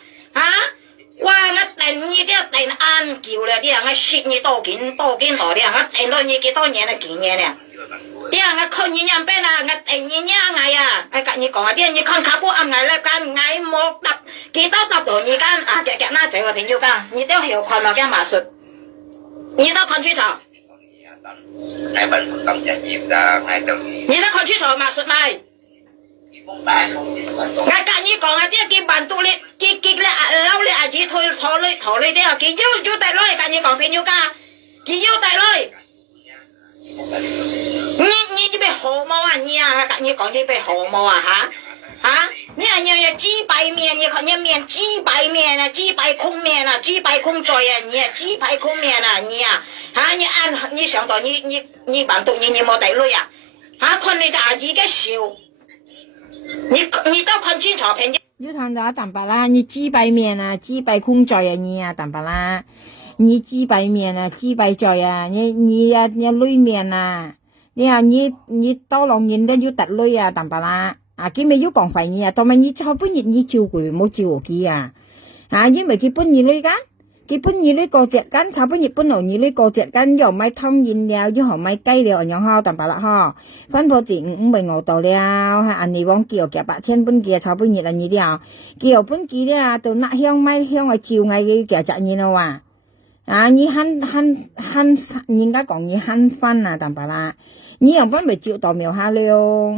哇！我等你啲等安叫啦啲我蝕你多件多啲，我等到你幾多年啦幾年啦？啲我看你樣邊啦，我等你嗌啊！我跟你講啊，啲你看卡布暗嗌啦，間嗌冇搭幾多搭到你間夾那仔個朋友間，你都係看埋間馬術，你都看清楚。Ngay bên trung tâm trải nghiệm ra ngay từ你都看清楚馬術咪？我跟你講啊，啲佢辦到你，佢咧撈你阿姐拖你啲啊，佢要帶來，跟你講朋友家，佢要帶來。你被好冇啊你啊，跟你講你被好冇啊你有幾百面，你看你面幾百面啊，幾百空面啊，幾百空嘴啊，你幾百空面啊你你按你想到你辦到你冇帶來啊，看你阿姐嘅笑。你都看清楚朋友。你看到淡白啦，你幾百面啊，幾百空嘴啊，你淡白啦，你幾百面啊，幾百嘴啊，你裏面啊，你到lòng nhìn đến you tật lui à淡白啦，cái mấy you còn phải nhỉ, tao mày你cho bún你照顧冇照顧佢啊，因為佢本你lui gan。cái bún như lấy cò chẹt cắn sao bún như bún nổi như lấy cò chẹt cắn dầu mai thông nhìn leo chứ họ mai cây leo nhỏ ho tầm bả lạ ho phân phô chuyện cũng bị ngộ tàu leo ha anh đi bóng kiểu kẹp bả trên bún kia sao bún như là như đeo kiểu bún kia đấy từ nãy hiong mai hiong ngày chiều ngày cái kiểu chạy như nào như han nhìn ta còn như han phân tầm bả lạ như ông vẫn bị chịu tàu mèo ha leo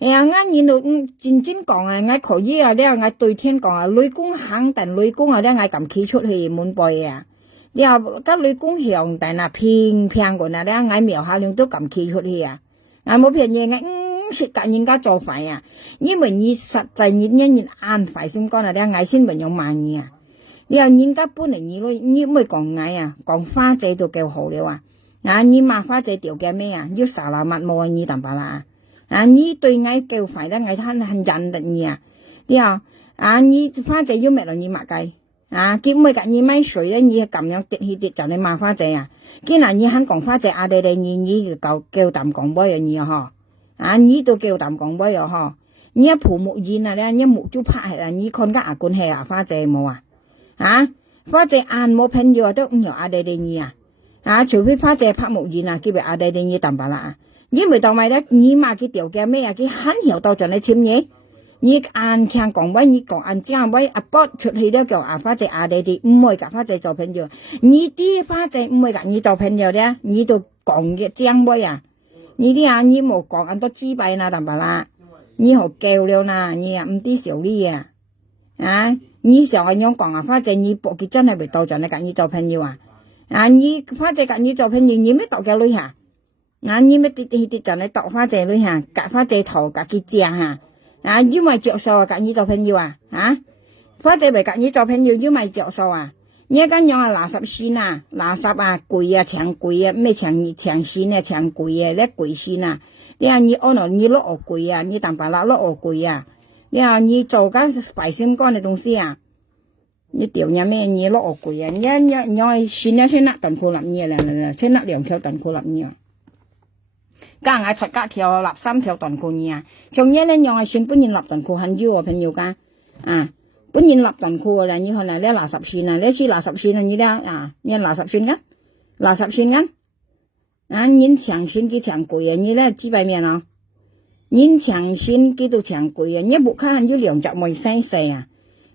ngay nhìn được chính còn ngay khổ gì đây ngay tùy thiên còn lưới cung hàng tận lưới cung ở đây ngay cầm khí chút thì muốn bồi giờ các lưới cung hiểu tại là phiền của nó đây ngay miểu hai liên tục cầm khí chút thì ngay một phiền gì ngay sự cả những cái trò phải nhưng mà như sạchใจnhìn an phải xem con ở đây ngay xin bệnh nhau mà nhỉ giờ những cái bún này như mới còn ngay còn pha chế đồ kẹo hổ đều nhưng mà pha chế tiểu kẹo mấy như xả là mặt mồi như tầm bà là như tôi ngay kêu phải đó ngay thanh hành dặn định nhỉ như pha chế vô mẹ là như mà cây cái mới cả như máy sưởi á như cầm nhau tiệt hi tiệt cho nên mà pha chế cái nào như hắn còn pha chế đây như kêu tạm còn bơi ở nhiều họ như tôi kêu tạm còn bơi ở họ như phụ mụ gì nè như mụ chú pha là như con gà con hề pha chế mồ pha chế ăn mồ pen vô đó cũng nhỏ đây như trừ phi pha chế pha mụ gì nè cái bị đây như tạm bà lạ nhưng mà tao mày đó như mà cái tiểu cái mấy cái hắn hiểu tao cho nó chiếm nhé như ăn khang còn với như còn ăn chang với bớt chút thì đó kiểu pha chế đây thì mồi cả pha chế cho pen vô như tí pha chế mồi cả như cho pen vô đấy như tôi còn cái chang với như đi như một còn ăn tốt chi bài na tạm bà lạ như họ kêu liêu na như tí xỉu đi như sợ anh nhóm còn pha chế như bộ cái chân này bị tao cho nó cả như cho pen vô như pha chế cả như cho pen như mấy tao kêu lui hả như mấy tí cho nó tao pha chế lui hả cả pha chế thầu cả cái chia hả như mày triệu sầu cả như cho pen vô pha chế bị cả như cho pen vô như mày triệu sầu như cái nhau là sắp xin là sắp quỷ chẳng quỷ mấy chẳng xin chẳng quỷ lấy quỷ xin như ono như lỗ quỷ như tạm bà lạ lỗ quỷ như cho cái phải xem con này东西你條嘢咩嘢攞我攰啊！你算一先甩頓褲立嘢啦，先甩兩條頓褲立嘢。加嗌脫加條立3條頓褲嘢啊！從嘢咧用係算本年立頓褲很腰啊，朋友家啊，本年立頓褲啦，你可能咧拿10算啊，你去拿10算啊，你咧啊，你拿10算嘅，拿10算嘅，啊，你長算佢長貴啊，你咧幾百面啊，你長算佢都長貴啊，你不看要2隻妹細細啊。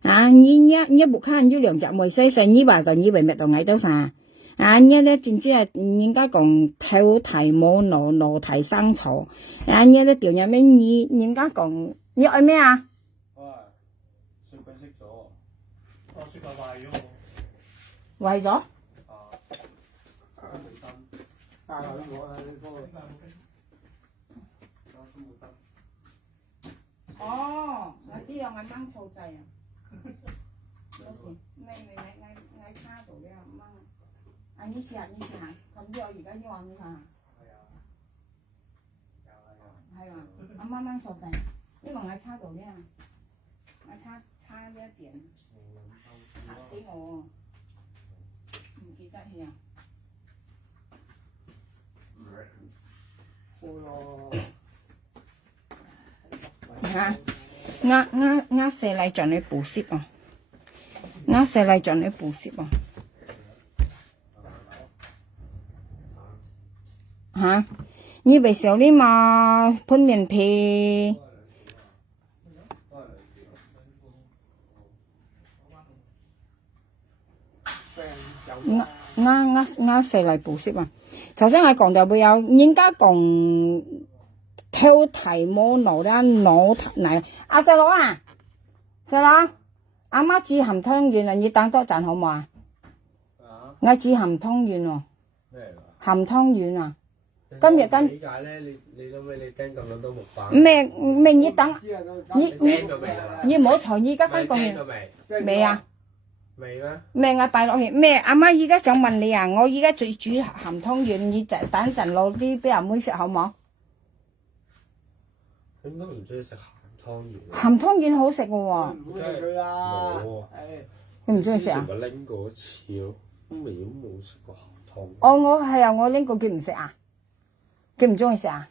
啊，你不看要2隻妹細細，你話就以為乜到嗌到啥？啊，你咧真正人家講偷提冇挪提生草，啊，你咧條嘢咩？人家講你愛咩啊？喂，雪櫃熄咗，我雪櫃壞咗。壞咗？哦，我知道我掹錯掣啊！有時咩嗌叉到咧掹，啊你試下，咁啲我而家要揾下。係啊，我掹錯掣，因為我叉到咧，我叉呢一點，嚇死我，唔記得係啊。我寫嚟盡你補習啊！我寫嚟盡你補習啊！嚇！你俾小你嘛噴面皮，我寫嚟補習啊！頭先我講到會有人家講。偷提冇攞啦，攞嚟阿細佬啊，細佬，阿媽煮鹹湯圓啊，你等多陣好唔好啊？我煮鹹湯圓喎。咩嚟？鹹湯圓啊！今日點解咧？你咁你叮咁樣都冇飯？咩？你等你唔好嘈，而家翻過去未啊？未咩？咩我帶落去咩？阿媽而家想問你啊，我而家煮鹹湯圓，你就等陣攞啲俾阿妹食好唔好？應該唔中意食鹹湯圓。鹹湯圓好食嘅喎。唔中意佢啊！冇。你唔中意食啊？我拎過一次咯，都冇食過鹹湯。哦，我係啊，我拎過佢唔食啊，佢唔中意食啊。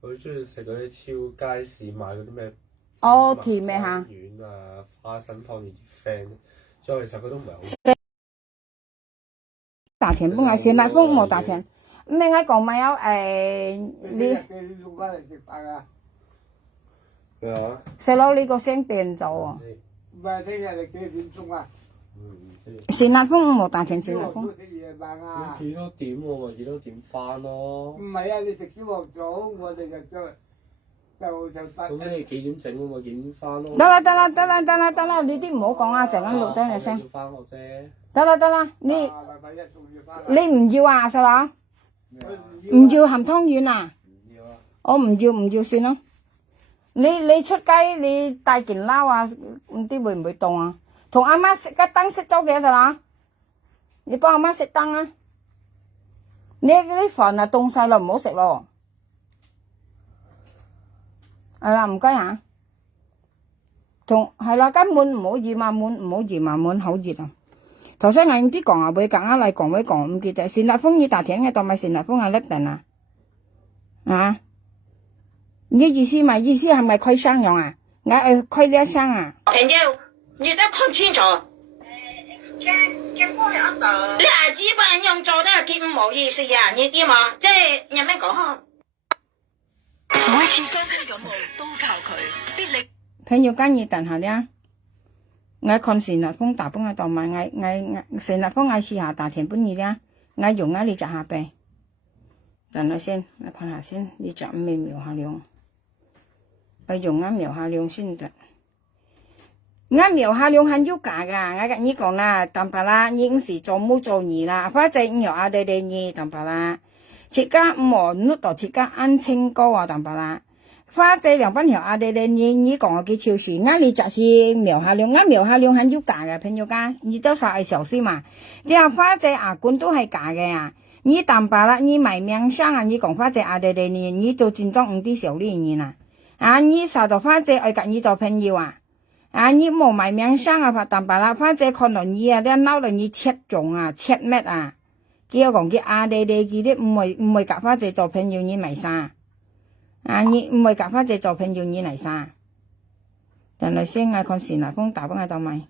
佢中意食嗰啲超街市買嗰啲咩？哦，甜咩嚇？丸啊，花生湯圓 friend，所以其實佢都唔係好。大田不嗌先，大風冇大田。咩嗌講咪有你？咩話？細佬呢個聲變咗喎。唔係聽日你幾點鐘啊？善立峰冇大田，善立峰。食夜晚啊？幾多點我咪幾多點翻咯。唔係啊，你食朝頭早，我哋就翻。咁你幾點整我咪幾點翻咯。得啦，你啲唔好講啊，陣間錄低你聲。要翻學啫。得啦，你唔要啊，細佬？唔要鹹湯圓啊？唔要啊。我唔要算咯。你出街你帶件褸啊，啲會唔會凍啊？同阿媽熄個燈熄咗嘅咋啦？你幫阿媽熄燈啊！你啲飯啊凍晒啦，唔好食咯。係啦，唔該嚇。係啦，根本唔好熱嘛，唔好熱嘛，滿好熱啊！頭先我啲講啊，會講啊嚟講會講唔記得。善立峰要大田嘅當咪善立峰啊叻定啊？啊？你意思係咪虧商用啊？我虧呢一商啊？朋友，你都看清楚。你阿姊幫人用做得佢唔好意思啊？你點啊？即係有咩講？每次傷風感冒都靠佢，必力。朋友間要等下咧，我看善立峰大幫我當埋我善立峰我試下大田本嘢咧，我用你隻下背，等下先，我看下先，你隻咩描下量？我用描下量先得。我描下量很要價噶，我跟你講啦，淡白啦，已經是做冇做二啦，反正描下哋二淡白啦，切家冇碌到切家安清高啊淡白啦，反正兩班描下哋你講嘅超市，我你就是描下量，我描下量很要價嘅，朋友家，你都說係小事嘛，你話反正牙管都係假嘅呀。你淡白啦，你買名相啊，你講反正阿哋你做正宗5啲小利人啊，啊你受到反正愛跟你做朋友啊， à nhị mồ mày miếng sang à phải tạm bà la phát chế con nó nhị à đen nấu là nhị chết trồng à chết mét à kia còn cái à đây kia đấy mày cả phát chế cho朋友nhị mày sa à nhị mày cả phát chế cho朋友nhị này sa但係先嗌con xì奶風打幫喺度咪。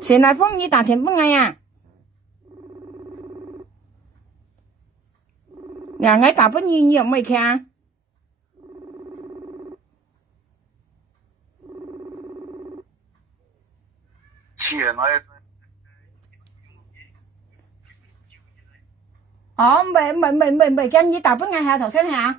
xì奶風你打電幫嗌啊？nhà ngay cả bất nhiên nhiều mày kìa mày cho như tao bất ngay hà thầu sen hả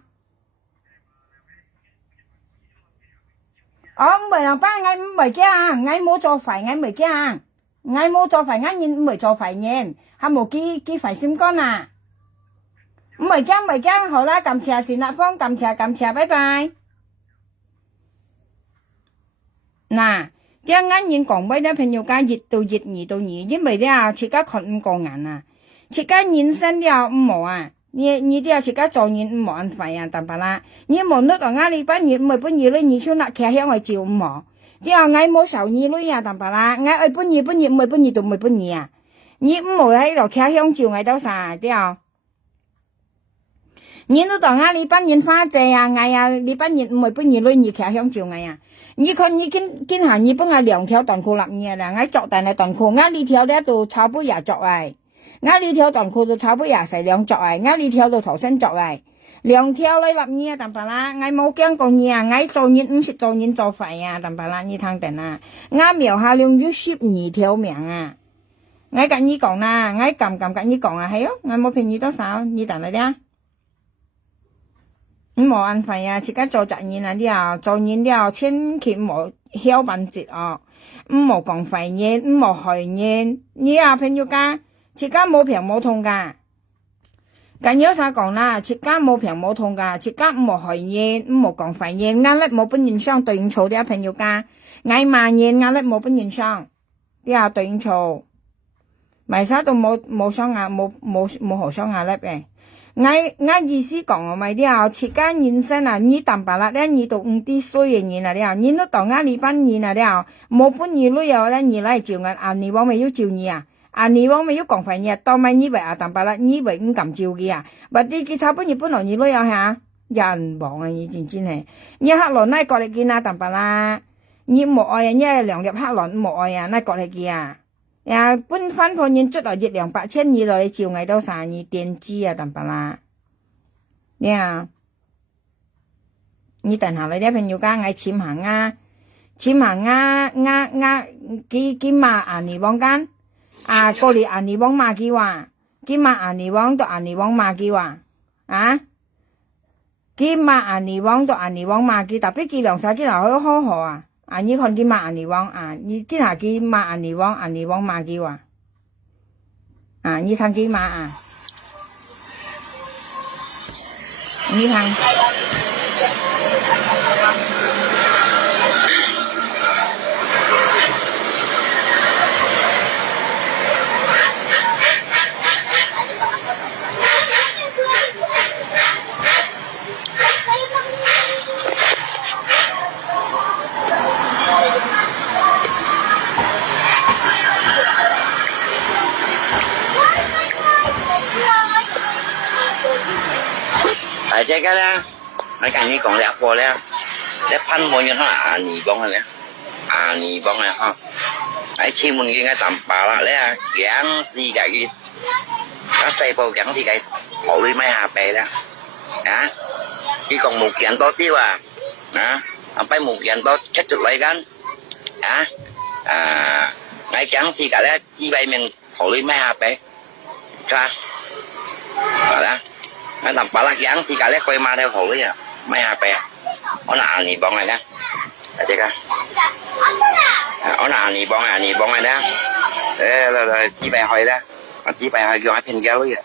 mày làm ba ngay mày kia ngay mua cho phải ngay mày kia ngay mua cho phải ngay nhìn mày cho phải nhìn hay một cái phải xin con à mày kia hầu la cầm chè xì nạ phong cầm chè bye bye nè chứ ngay nhìn còn bây giờ朋友間熱到熱因為咧自家看5個人啊自家人生了5毛啊你啲自家做人5毛ăn費啊但係啦你冇nước ở ngay đi bán nhiệtเลย你出嗱騎向我照5毛啲ngay冇受你女啊但係啦ngay ơi bán nhiệt到唔搬nhiệt啊你5毛喺度騎向照ngay到晒啲你都當啊！你班人花謝啊，嗌啊！你班人唔係搬二女二騎向照嗌啊！你看你見下你幫啊2條短褲立嘢啦，嗌作但係短褲，啱呢條咧到炒杯也作為，啱呢條短褲到炒杯也係2作為，啱呢條到頭身作為，2條你立嘢但係啦，嗌冇驚過嘢啊！嗌做人唔識做人做廢啊！但係啦，你聽定啦，啱描下用 YouTube 2條名啊！嗌跟你講啦，嗌撳跟你講啊，係咯，嗌冇便宜多少，你等嚟啲。唔冇ăn費啊！自家做責任啊啲啊，做人啲啊，千祈唔好囂笨節哦，唔好講廢嘢，唔好害人。你啊朋友家，自家冇平冇痛噶。咁有啥講啦？自家冇平冇痛噶，自家唔好害人，唔好講廢嘢，壓力冇本人傷對應錯啲啊朋友家，嗌罵人壓力冇本人傷，啲啊對應錯，咪啥都冇傷壓，冇何傷壓力嘅。我意思講啊，咪啲自家人生啊，你淡白啦，你到5啲衰嘅人啊，你都當你班人啊，冇本兒女又咧，你嚟照你往咪要照你啊，你往咪要講份嘢，當咪你為淡白啦，你為唔敢照嘅啊，或啲佢炒本兒本來兒女又嚇，人忙啊，你真係，你黑狼拉過嚟見啊，淡白啦，你冇愛啊，你兩入黑狼冇愛啊，拉過嚟見啊。搬翻個人出來熱200、1200來照嗌到晒你電資啊，等白啦。你等下你啲朋友家嗌簽行啊，幾碼你往間啊，過嚟你往馬幾話，幾碼你往到你往馬幾話啊，幾碼你往到你往馬幾，特別幾兩曬幾來好好好啊。你看佢罵你往你見下佢罵你往罵佢話你睇佢罵你睇。這個呢，我跟你講兩個呢，你噴冇嘢可能2磅嘅咧，2磅嘅哈，喺前門嘅淡白啦，你啊講世界嘅，細部講世界好啲咩下幣啦，佢講冇見多啲啊，俾冇見多出嚟緊，我講世界咧200名好啲咩下幣，係嘛？係啦。cái tầm bả lắc giáng xì cả lét quay ma theo khẩu đấy à mấy hạt bè nó là nì bong này đó thấy chưa nó là nì bong này đó thế là chỉ bài hỏi đó chỉ bài hỏi gọi phiền giao đấy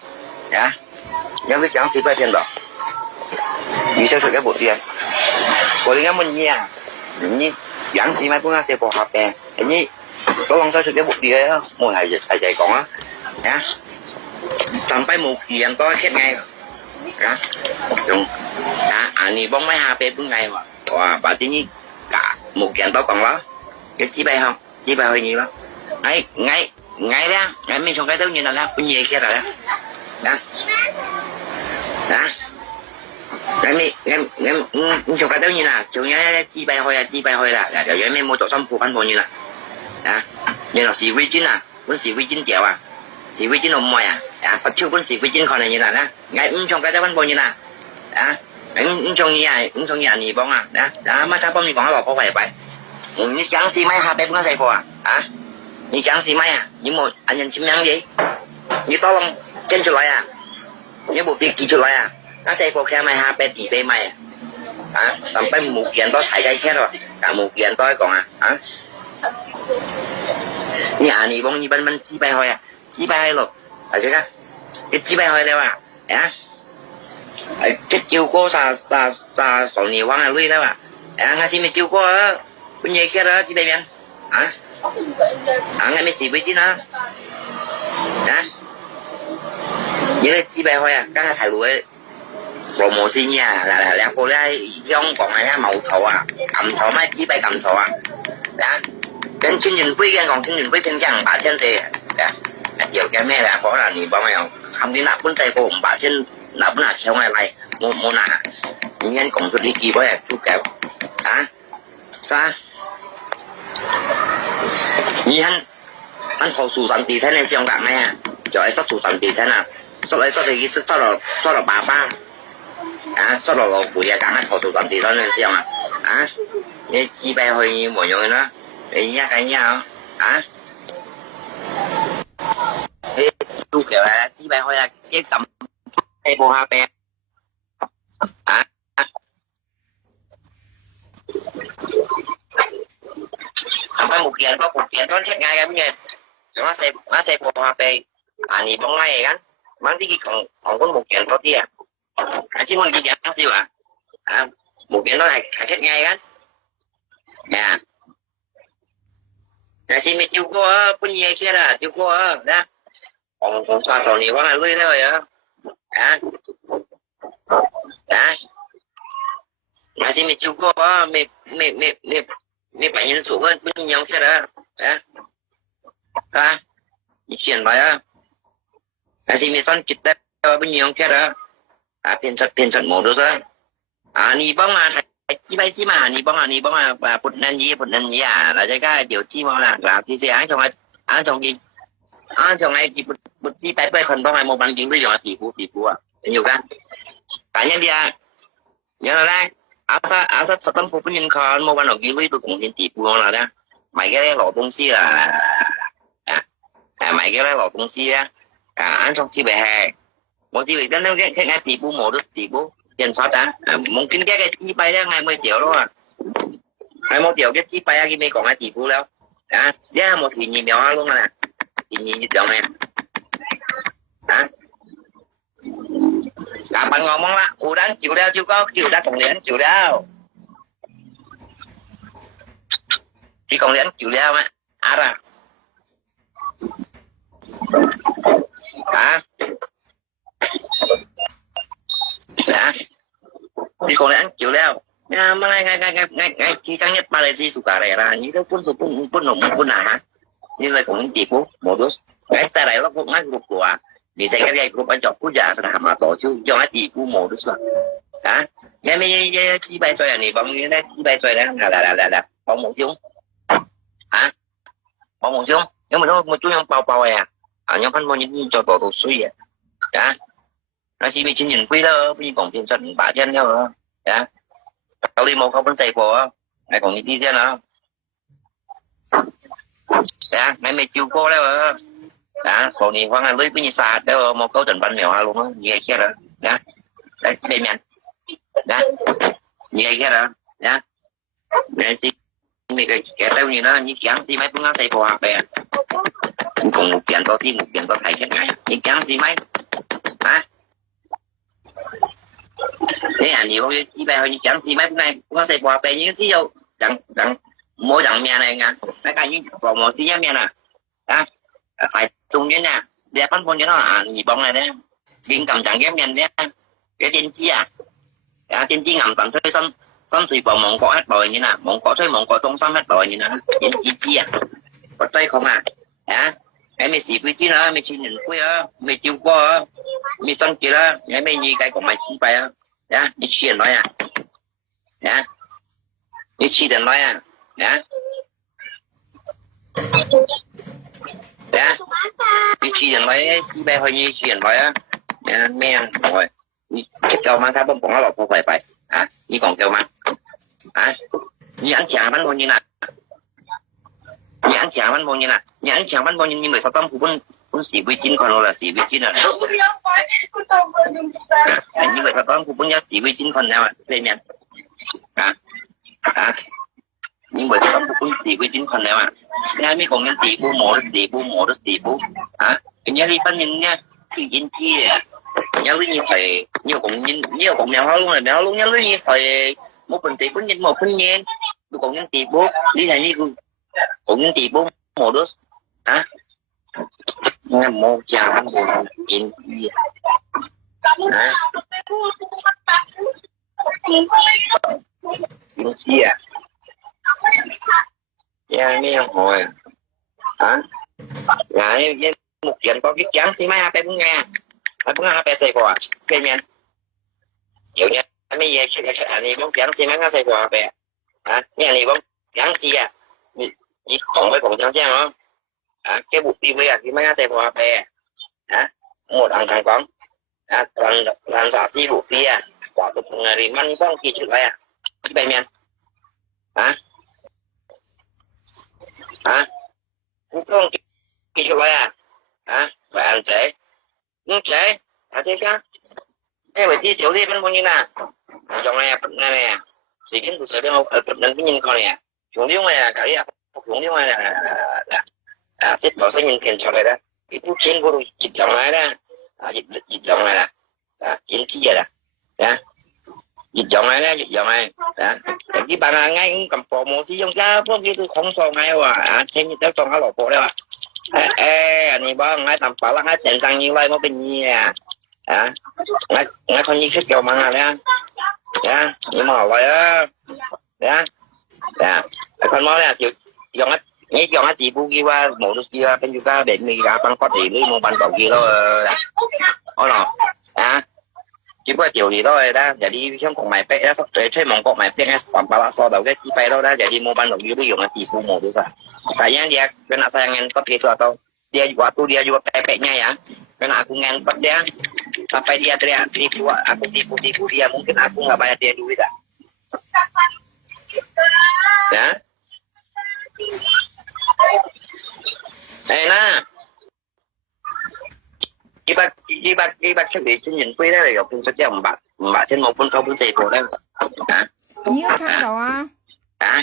à nhớ tới giáng xì bài phiền đó như sao được cái bộ tiền bộ tiền mình nha như giáng xì mai cũng sẽ bỏ hạt bè như có con sao được cái bộ tiền đó mua thầy còn á ya sampai một kiện tôi hết ngày ya đúng ya anh bóng máy HP pun ngày mà bà tí nhi cả một kiện tôi còn đó cái chi bay không chi bay hơi nhiều lắm ấy ngay đó ngày mình không cái thứ như là có nhiều kia rồi đó đó ngày trong cái thứ như là chủ nhớ chi bay hơi là rồi mấy mua chỗ xong phụ anh bộ như là đó như là xì quy chín à vẫn xì quy chín triệu à xì quy chín ông mồi à phát chưa vẫn xì quy chín còn này như là đó ngày trong cái thứ anh bộ như là đó trong nhà nhì bông à đó mà sao bông như còn nó có phải vậy như trắng xi máy HP cũng xây à như trắng xi máy à như một anh nhân chim nhắn gì như to lông trên chuột lại à như bộ tiệc kỳ chuột lại à nó xây phô khe mày HP tỷ bê mày tầm phải một kiện tôi thấy cái khác rồi cả một kiện tôi còn nhà này bông như bên chi bay thôi chi bay rồi phải chứ cái chi bay thôi đâu cái chiều cô sa còn nhiều quá là lui đâu ngay khi mình chiều cô bên nhà kia đó chi bay miền ngay mấy xì với chứ nó vậy là chi bay thôi cái thầy lùi bộ mùa xin nha là cô đây dông còn này màu thổ cầm thổ mấy chi bay cầm thổ đó trên chương trình quý còn chương trình quý thiên chẳng bà trên thì chiều cái mẹ là có là nhị bao mèo không đi nạp quân tay của bà trên nạp là theo ngày này mua nà nhân còn chút đi kỳ với chú kẹo sao như anh thầu sủ sản tỷ thế này xem cả mẹ cho ấy sắp sủ sản tỷ thế nào sau đấy sau thì sau là bà ba sau đó của nhà cả thầu sủ sản tỷ đó nên xem như chi bay hơi như mọi người nó để nhắc cái nhau chú kiểu là chi bay hơi là cái tầm tay bộ HP không phải một kiện có một kiện đó hết ngay cái như nó xe bộ HP thì bóng ngay gắn mang tí còn có một kiện có tia chứ mình chỉ kiện nó siêu một kiện đó là hết ngay gắn là xin mình chịu có nhiều kia là chịu có đó còn xoa còn nhiều quá là lui thôi mà xin mình chịu có mình phải nhân số hơn bên nhau kia đó chuyển bài là xin mình son chụp đấy bên nhau kia đó tiền trận một đôi đó ni bóng chi bay xí mà ni bóng và bột năn gì là cái điều chi mà làที่เสียtrong này thì bột chi bay phần bóng này một bàn kính bây giờ tỷ phú nhiều cái cá nhân đi nhớ là asa tâm phú nhân con một bàn ở kính tôi cũng tiền tỷ phú là đó mấy cái lỗ东西là mấy cái lỗ东西ăn trong chi bè hè một chi bị nó cái tỷ phú một đứa tỷ phú tiền soát mungkin cái chi bay đó 20 triệu đó 21 triệu cái chi bay cái mấy còn 2 tỷ phú đâu giá một thì nhìn nhỏ luôn nè thì nhìn như này cả bạn ngon món lá ủ đánh chịu đeo chưa có chịu đã còn đến chịu đeo chỉ còn đến chịu đeo mà ra thì còn đến chịu đeo mà ngay khi căng nhất Malaysia suka ra như đó pun nà như là cũng tỷ phú một đứa cái xe này nó cũng ngay của vì xe cái của anh chọn quốc gia sẽ làm mà tổ chức cho anh tỷ phú một đứa nghe mấy chi bay xoay này bằng như thế chi bay xoay đó là bóng một xuống bóng một xuống nhưng mà nó một chút nhóm bao nhóm phân môn những cho tổ suy nó chỉ bị chương trình quý đó vì còn tiền trận bả chân nhau tao đi một không vấn đề của này còn đi thế nào ngày mày chiều cô đấy còn nhiều khoan là lưới với như xa đấy một câu trình bánh mèo luôn á nghe kia rồi đấy đây nhanh nghe kia rồi này chỉ mày cái đâu như nó như chẳng gì mấy cũng nó xây phù hợp về còn một kiện to thêm một kiện to thầy cái ngày như chẳng gì mấy thế nhiều chỉ bay hơi như chẳng gì mấy này cũng có xây phù hợp về những xí đâu đặng mỗi đặng mẹ này nha mấy cái như còn một xí nhá mẹ nè phải chung với nè đẹp lắm con nhớ nó nhị bóng này đấy viên cầm chẳng kém nhân đấy cái tiên chi tiên chi ngầm tận thuê xong xong thì vào mộng cỏ hết bồi như nào mộng cỏ thuê mộng cỏ trong xong hết bồi như nào tiên chi có tay không em mày xì với chi nữa mày chi nhìn quê mày chịu qua mày xong kia đó em mày như cái của mày không phải đi chuyện nói đi chi đừng nói đi chi đừng nói chi bé hơi như chuyện nói mẹ rồi cái cầu mang theo bông bóng nó lọt không phải như còn kêu mang như ăn chả bánh bao nhiêu nè như ăn chả bánh bao nhiêu nè như ăn chả bánh bao nhiêu như 16 của cũng xỉ với chín con là xỉ với chín rồi như 16 của cũng nhớ xỉ với chín con nào đây mẹ nhưng 16 của cũng xỉ với chín con nào ngay mấy con nhân xỉ bu mổ cái nhớ đi phân nhân nha thì chín chi nhớ như phải nhiều cũng mèo luôn rồi mèo luôn nhớ như phải một phần xỉ cũng nhân một phân nhân tôi còn nhân xỉ bố đi thành như cũng nhân xỉ bố mổ đốt nghe một chàng ăn buồn chín chi chín chi nghe hồi ngày một chuyện có viết trắng thì mấy hai muốn nghe mấy muốn hai xây qua cây men hiểu nha mấy về anh đi bóng trắng thì mấy hai xây qua về nghe này bóng trắng gì chỉ còn với còn trắng không cái bụt đi với thì mấy hai xây qua về một ăn thằng con làm giả si bụt kia quả thực là măn con kỳ chữ này cây men con kỳ chữ này và anh sẽ thế cả cái bài thi tiểu thi vẫn bao nhiêu nè dòng này nè chỉ kiến của sở đâu ở cập nhật cái nhìn con nè chúng điếu này cái chúng điếu này là xếp vào sách nhìn kèm cho này đó cái bút trên của dịch dòng này đó dịch dòng này là chính chi vậy đó dịch dòng này cái bạn ngay cầm phò một xí trong cha không kia tôi không so ngay xem như tới trong cái lọ phò đấy anh này bao ngay tầm phải là ngay tiền tăng như vậy mới bên như ngay con như khách kiểu mang này nhưng mà vậy con nói là kiểu dòng á nghe dòng á chị bu kia qua một đôi kia bên juga để mình gặp bằng có thể lưu một bàn đầu kia thôi nó chỉ có chiều gì thôi đó giờ đi trong cổng mày bé đó sắp tới chơi mong cổng mày bé còn ba so đầu cái chi bay đâu đó giờ đi mua ban đầu dưới dùng là chỉ bu một đôi rồi tại nhá dia cái nào sayang ngân có kia cho tao dia waktu dia juga pepeknya ya karena aku ngentot dia sampai dia teriak tipu aku tipu dia mungkin aku nggak bayar dia duit na cái bác chuẩn bị trên nhìn quê đó là gặp cho cháu bà trên một con không xe của đây nhiều thằng đó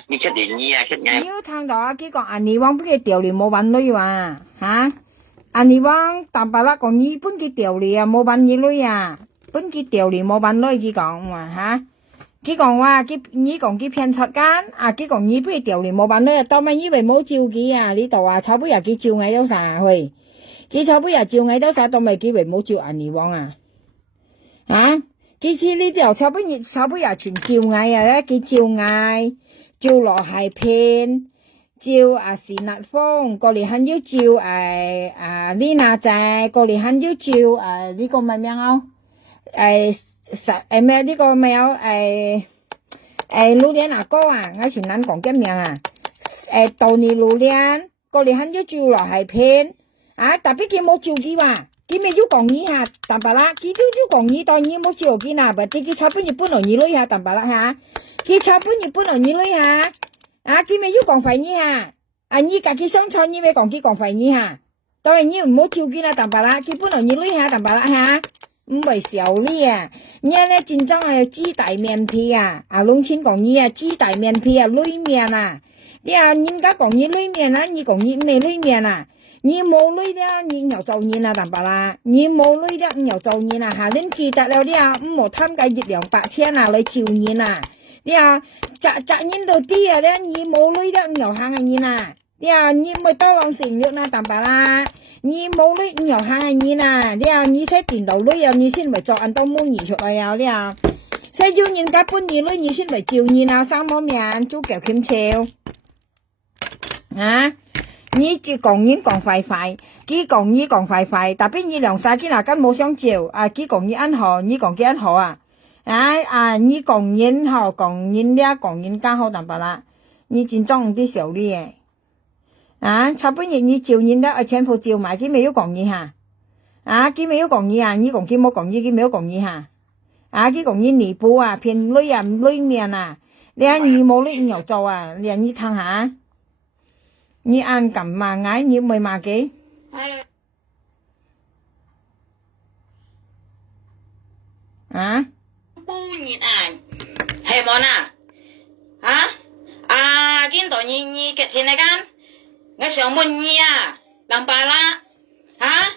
như khách điện như khách ngay nhiều thằng đó cái còn anh đi vắng cái tiểu liền mua bán lưới mà anh đi vắng tạm bà là còn như bốn cái tiểu liền mua bán như lưới bốn cái tiểu liền mua bán lưới cái còn mà cái còn qua cái như còn cái phiên sọt cán cái còn như bốn cái tiểu liền mua bán lưới tao mấy như vậy mua chiêu kia đi tàu cháu bây giờ cái chiêu ngay đâu xa thôi cái cháu bây giờ chiều ngày đó sao tao mày cái về mua chiều anh đi vong cái chi lý điều cháu bây giờ chuyển chiều ngày cái chiều ngày chiều lọ hai pen chiều xì nát phong có lẽ hắn yêu chiều đi na trái có lẽ hắn yêu chiều đi con mày mèo không mẹ đi con mèo lũ đen có ngay chuyển nắn còn cái miệng tàu ni lũ đen có lẽ hắn yêu chiều lọ hai pen tapi kia mau chiều kia mà kia mấy chú còn nhí tạm bà la kia chú còn nhí tao nhí mau chiều kia nào, berarti kia cháu nhí ở nhí lưới tạm bà la kia cháu nhí ở nhí lưới kia mấy chú còn phải nhí nhí cả kia sống cho nhí về còn kia còn phải nhí tao nhí mau chiều kia nào tạm bà la kia ở nhí lưới tạm bà la không phải xẻo li nhớ này chính trong là chi tại miền phi lông chín còn nhí chi tại miền phi lưới miền đi nhìn các còn nhí lưới miền nhí còn nhí mê lưới miền你冇女的，你又做嘢淡白啦。你冇女的，你又做嘢恁記得了啲唔好貪計100-200千嚟照嘢啲人到啲咧，你冇女的，你又行嘅嘢你咪多浪成了那淡白啦，你冇呢你又嚇你啦，你使電腦呢你先咪作按到冇你出來呀，使要人家半年呢你先咪照你啦，三毛面做腳kiếm chiều à，你只講人講快快，佢講你講快快，特別你兩三個人跟冇相照啊，佢講你按好，你講佢按好啊，你講人好，講人咧，講人家好淡白啦，你真裝啲小哩誒。差不多你照人咧，全部照埋，佢咪要講嘢嚇，佢咪要講嘢啊，你講佢冇講嘢，佢咪要講嘢嚇，佢講嘢尼布啊，偏女啊，女面啊，你冇呢又做啊，你睇下，你按咁嘛嗌，你咪嘛嘅，煲熱啊，係冇啊，見到你嘅天嚟間。我想問你啊，人爸啦，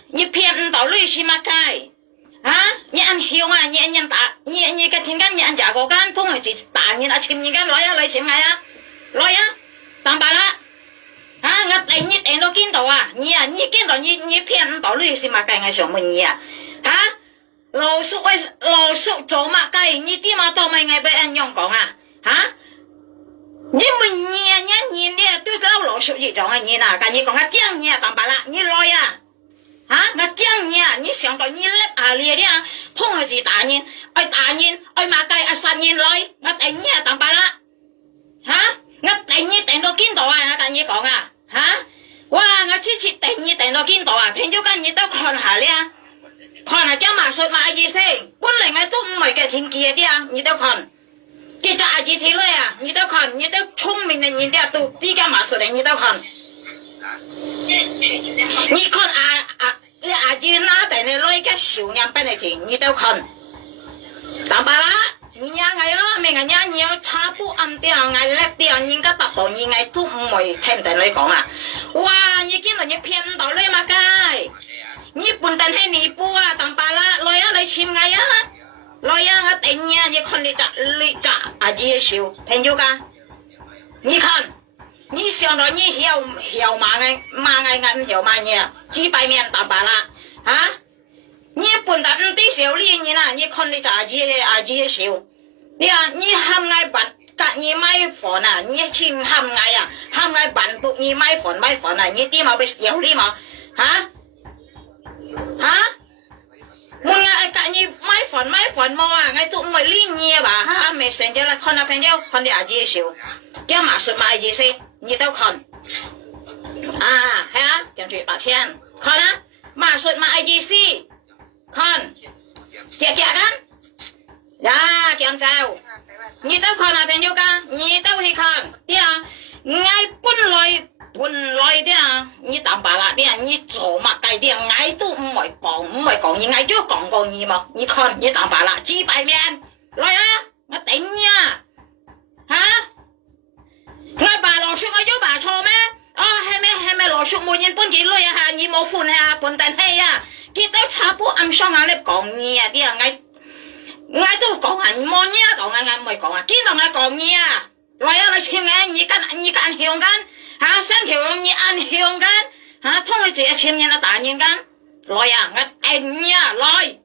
你騙唔到女士嘛該，你按曉啊，你按打，你個天間你按廿個間，通係是打你啊，簽你間來簽嚟啊，來啊，人爸啦，我帶你帶到見到啊，你見到你騙唔到女士嘛該，我想問你啊，老叔做嘛該，你點嘛都咪愛俾人用講啊，你們你咧對到老叔一種啊，你呐，跟你講我講你啊，當白啦，你來呀，我講你啊，你想到你叻啊你啊，通係是打人，愛罵街愛殺人來，我頂你啊，當白啦，我頂你頂到邊度啊，我跟你講啊，哇，我次次頂你頂到邊度啊，偏咗間你都看下咧，看下將馬術馬意思，本嚟我都唔係嘅天機啲啊，你都看。記者阿姐睇嚟啊，你都看，你都聰明的，你都啲家馬術嚟，你都看。你看你阿姐拿在你攞一個小兩邊嚟聽，你都看。當白啦，你呀我呀，明日呀你要差不啱啲啊，我叻啲啊，人家答到你我都唔會聽唔你講啊。哇，你見到你騙唔到你嘛該，你本身係你波啊，當白啦，來啊嚟簽我呀。來呀！我頂你啊！你看你咋阿姐笑，聽咗噶？你看，你想到你曉罵我唔曉罵你啊？幾百面大把啦，你本來唔啲笑你啦，你看你咋阿姐笑？你喊我辦隔你買房啊？你簽喊我啊？喊我辦讀你買房啊？你啲冇俾笑你嘛？我隔你買房麼啊？我都唔係呢嘢吧？未成咗啦，看下朋友，看你阿姐笑，叫馬術馬意思，你都看。係跟住8千，看啦，馬術馬意思，看，夾夾啦，夾走，你都看下朋友噶，你都去看，我本來你當白啦，你做乜計啲啊？我都唔係講你，我都講過你嘛。你看你當白啦，幾百面來啊！我頂你啊！我白羅叔我有白錯咩？係咪羅叔冇人搬幾女啊？你冇款啊？本定係啊！見到差不暗雙眼你講你啊！我都講啊，冇嘢講啊，我唔係講啊，見到我講你啊！來啊！你簽名，你間香間。三條你按香間，通佢自己簽人啊打人間，來啊！我頂你啊！來，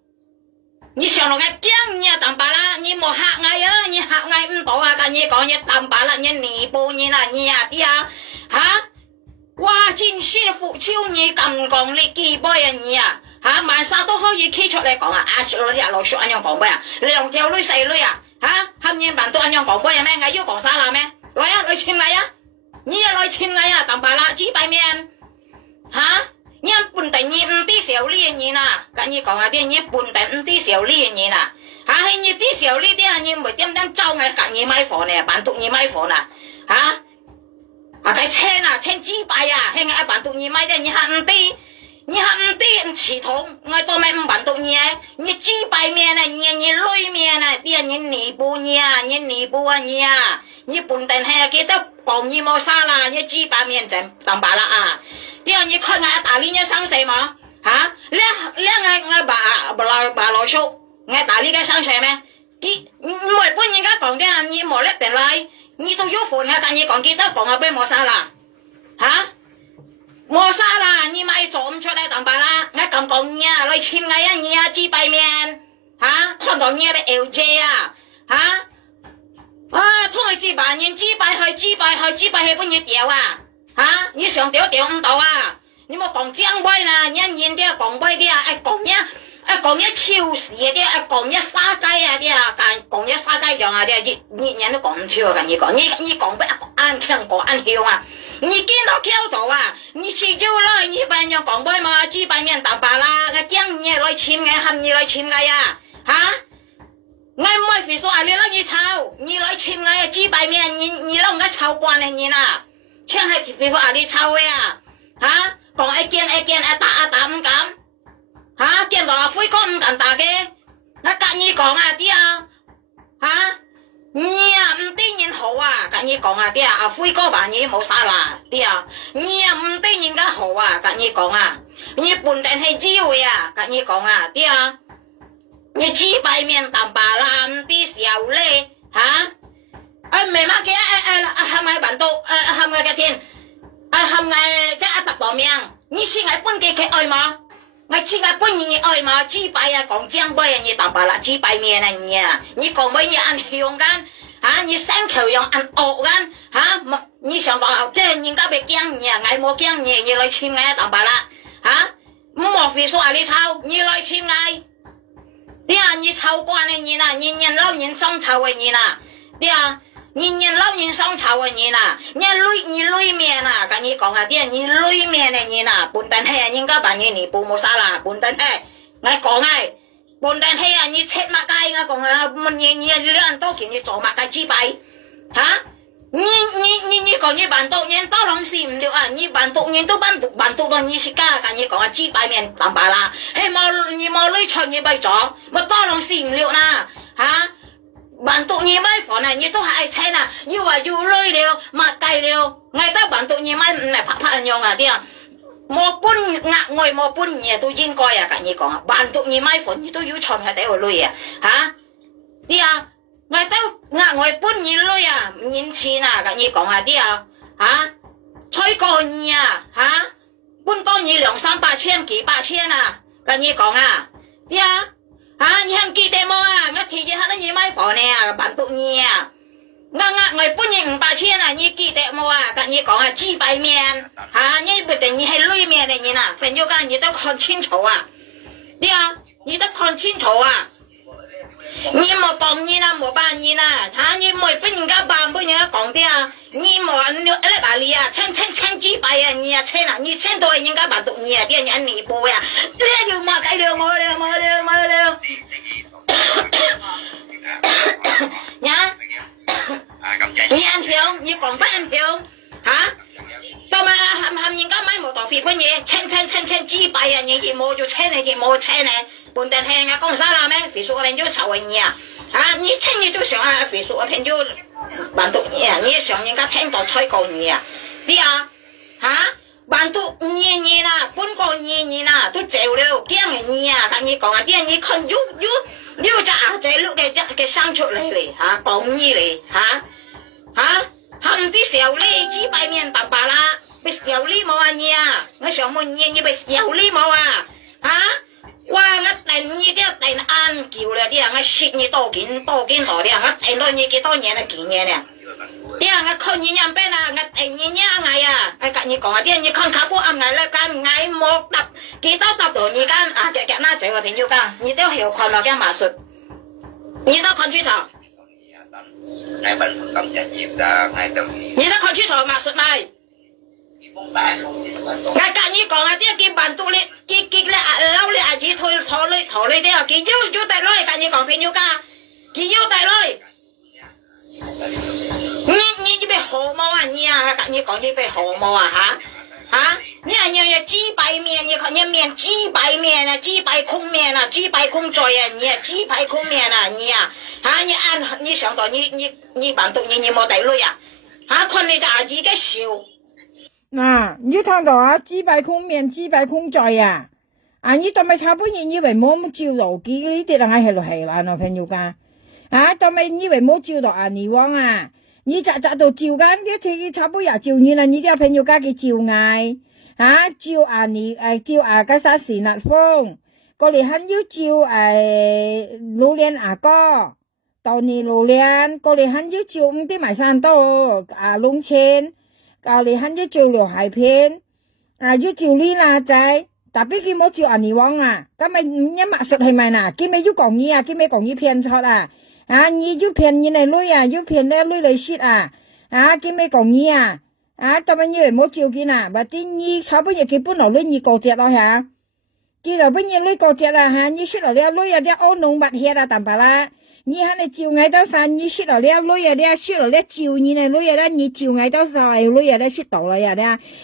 你上落嘅驚你啊！當白啦，你冇嚇我啊！你嚇我唔到啊！跟你講你當白啦，你尼布你啦，你啊啲啊，哇！真師傅超你咁講你幾杯啊你啊，萬沙都可以企出嚟講啊！老叔安樣講杯啊？兩條女細女啊，冚人辦都安樣講杯啊咩？我要講啥啦咩？來啊！你簽嚟啊！你也來簽我呀，當白啦，幾百面，你本地你唔啲小呢嘢啦，跟你講下啲，你本地唔啲小呢嘢啦，係你啲小呢啲啊，你唔會點點招我隔你買房咧，辦讀你買房啦，佢簽幾百呀，係我辦讀你買啲，你係唔啲唔持統，我都咪唔辦讀你，你幾百面啊，你裏面啊，啲你尼布你啊，你本地係記得。講你冇啥啦，你幾百面就當白啦啊！你看我打你嘅生死嘛？我把老叔，我打你嘅生死咩？唔係幫人家講嘅，你冇叻定來，你都要款我跟你講，記得講我俾冇啥啦， hả mua sao là như mày trộm cho đây tầm bà la ngay cầm còn nha lấy chim ngay á nha chi bài miền hả con đó nha để eo dê à hả thôi chi bài nhìn chi bài hơi bao nhiêu tiểu à hả như sòng tiểu tiểu không đâu à nhưng mà còn giang bay nè nhân nhìn đi còn bay đi à còn nhá chiêu gì đi còn nhá sa cây à đi à còn nhá sa cây rồi à đi nhị nhá nó còn chiêu cả nhị còn bé ăn chăng còn ăn hiu à nhị kiến đó kéo đầu à nhị chỉ chiêu lại nhị bạn nhau còn bay mà chỉ bài miền tạm bà la cái giang nhẹ lại chim ngay hầm nhị lại chim ngay à hả ngay mới phải số à đi lại nhị chào nhị lại chim ngay chỉ bài miền nhị lòng cái chào quan này nhị nè chẳng hay chỉ phải số à đi chào à hả còn ai kiên ai ta không cảm hả kiên đó phơi con cảm ta cái nó cả như còn à tia hả nhà tin nhìn hậu à cả như còn à tia phơi con bà như冇sao là tia nhà tin nhìn cái hậu à cả như còn à như buồn đen hay chiêu à cả như còn à tia như chỉ bài miền tạm bà làm tí xèo lê hả mẹ má kia hàm ngày bản tụ hàm ngày cái tiền hàm ngày cái tập tổ miệng như xin ngày bún cái ơi mà ngày xin ngày bún như ơi mà chỉ bài à còn giang bài như tạm bà là chỉ bài miền này nha như còn bây như ăn hiền gan hả như sáng khều yang ăn ổ gan hả như想到即係人家被驚nhà ngày mua驚nhà như來簽ngày tạm bà là hả莫非說啊你抄như來簽ngày đi à như抄quan này như nè nhân lâu nhân sống抄này như nè đi à nhân lâu nhân sống抄này như nè như lui miệng nè cái như còn à đi à như lui miệng này như nè buồn tàn hè nhưng các bạn như nè bù một sao là buồn tàn hè ngay còn ngay buồn tàn hè à như chết mà cái ngay còn à mình như liên tô kiểu như chỗ mà cái chi bay hả như còn như bản tụ nhân tao lòng xìm được à như bản tụ nhân tao bản tụ là như sĩ ca cả như còn chi bài miền tạm bà là hay mau lấy chọn như bài chó mà tao lòng xìm liệu nè hả bản tụ như bài phỏ này như tao hại chơi nè như là dù lôi đều mà cày đều ngày tao bản tụ như mai này phạt nhau à đi à một bún ngạ ngồi một bún nhà tôi yên coi à cả như còn bản tụ như mai phỏ như tôi yếu chọn cái đấy lôi à hả đi à ngày tao ngạ ngồi bún như lôi à nhìn chi nè cả như còn à đi à hả chơi coi nhà hả bún to như 2-3 千幾百千à cả như còn à đi à hả như hàng kỳ tệ mò à ngắt thì như hắn nó như mai phỏ nè bản tụ nhà ngạ ngồi bún như 500 千à như kỳ tệ mò à cả như còn à chi bài miền hả như bữa tình như hay lôi miền này như nè phần nhiều cái như tao còn清楚à đi à như tao còn清楚à như một còn như là một bàn như là hả như mỗi bên cái bàn bên nhớ còn đi à như một lấy bà lì à chen chi bài à như chen à như chen đôi những cái bàn tụ như đi như anh nỉ bồi à đi được mà cái đường mơ đường nhá như anh hiểu như còn bắt anh hiểu hả tao mà hàm những cái máy một tổ phi bên như chen chi bài à như gì mua cho chen này buồn tàn hè ngã con sao làm ấy phí số lên cho sáu anh nhà à như chen như tôi想à phí số lên cho bản tụ nhà như想những cái thêm tổ chơi cầu nhà đi à hả bản tụ như nè bốn con như nè tôi chèo đều kia người nhà tại như còn à kia như không giúp trả chạy lúc cái sang chỗ này hả còn như này hả hầm tí xèo đi chỉ bài miền tạm bà la bị xèo đi mà anh nhà ngay想một như bị xèo đi mà hả哇！我第二啲第啱叫咧，啲人我食你多件多啲，我第多你幾多年嚟見嘅咧。啲人我看你樣邊啊，我第二年嗌啊，我跟你講啊，啲人你看卡布啱嗌咧，間嗌莫揼幾多揼到你間啊，隻那仔個朋友間，你都係看落間馬術，你都看清楚。ngày mình công trách nhiệm là ngày trong你都看清楚馬術咪？ngày cả như còn cái cái bàn tụ lên cái lâu lên à chỉ thôi lấy đấy à cái yêu tay lôi cả như còn phải yêu cả cái yêu tay lôi như bị hồ màu à như cả như còn như bị hồ màu à hả như chỉ bài miền như còn như miền chỉ bài miền à chỉ bài không miền à chỉ bài không trời à như chỉ bài không miền à như như ăn như想到như bàn tụ như màu tay lôi à con này đã chỉ cái xíu nè như thằng đó chỉ bài không miền chỉ bài không trời à như tao mày chả bữa như vậy mua chiêu đồ kỹ lý thì là ngay là nó phải nhiều cả tao mày như vậy mua chiêu đồ nhiều à 你咋都照緊啲次差不多照你啦，你啲朋友家嘅照嗌照你照個啥時日風，過嚟肯要照老練哥，到你老練過嚟肯要照啲埋山多龍錢，過嚟肯要照劉海片要照呢啦仔。特別佢冇照你王咁咪一默實係咪嗱？佢咪要講嘢佢咪講嘢騙錯你要騙你嚟女要騙咧女嚟蝕佢咪講嘢當咪以為冇照見或者你差不多佢本來女過節咯佢就本來女過節你蝕落咧女啲歐農物血淡白啦，你喺你照嗌到晒，你蝕落咧女啲蝕落咧照你嚟女咧，你照嗌到晒女咧蝕到啦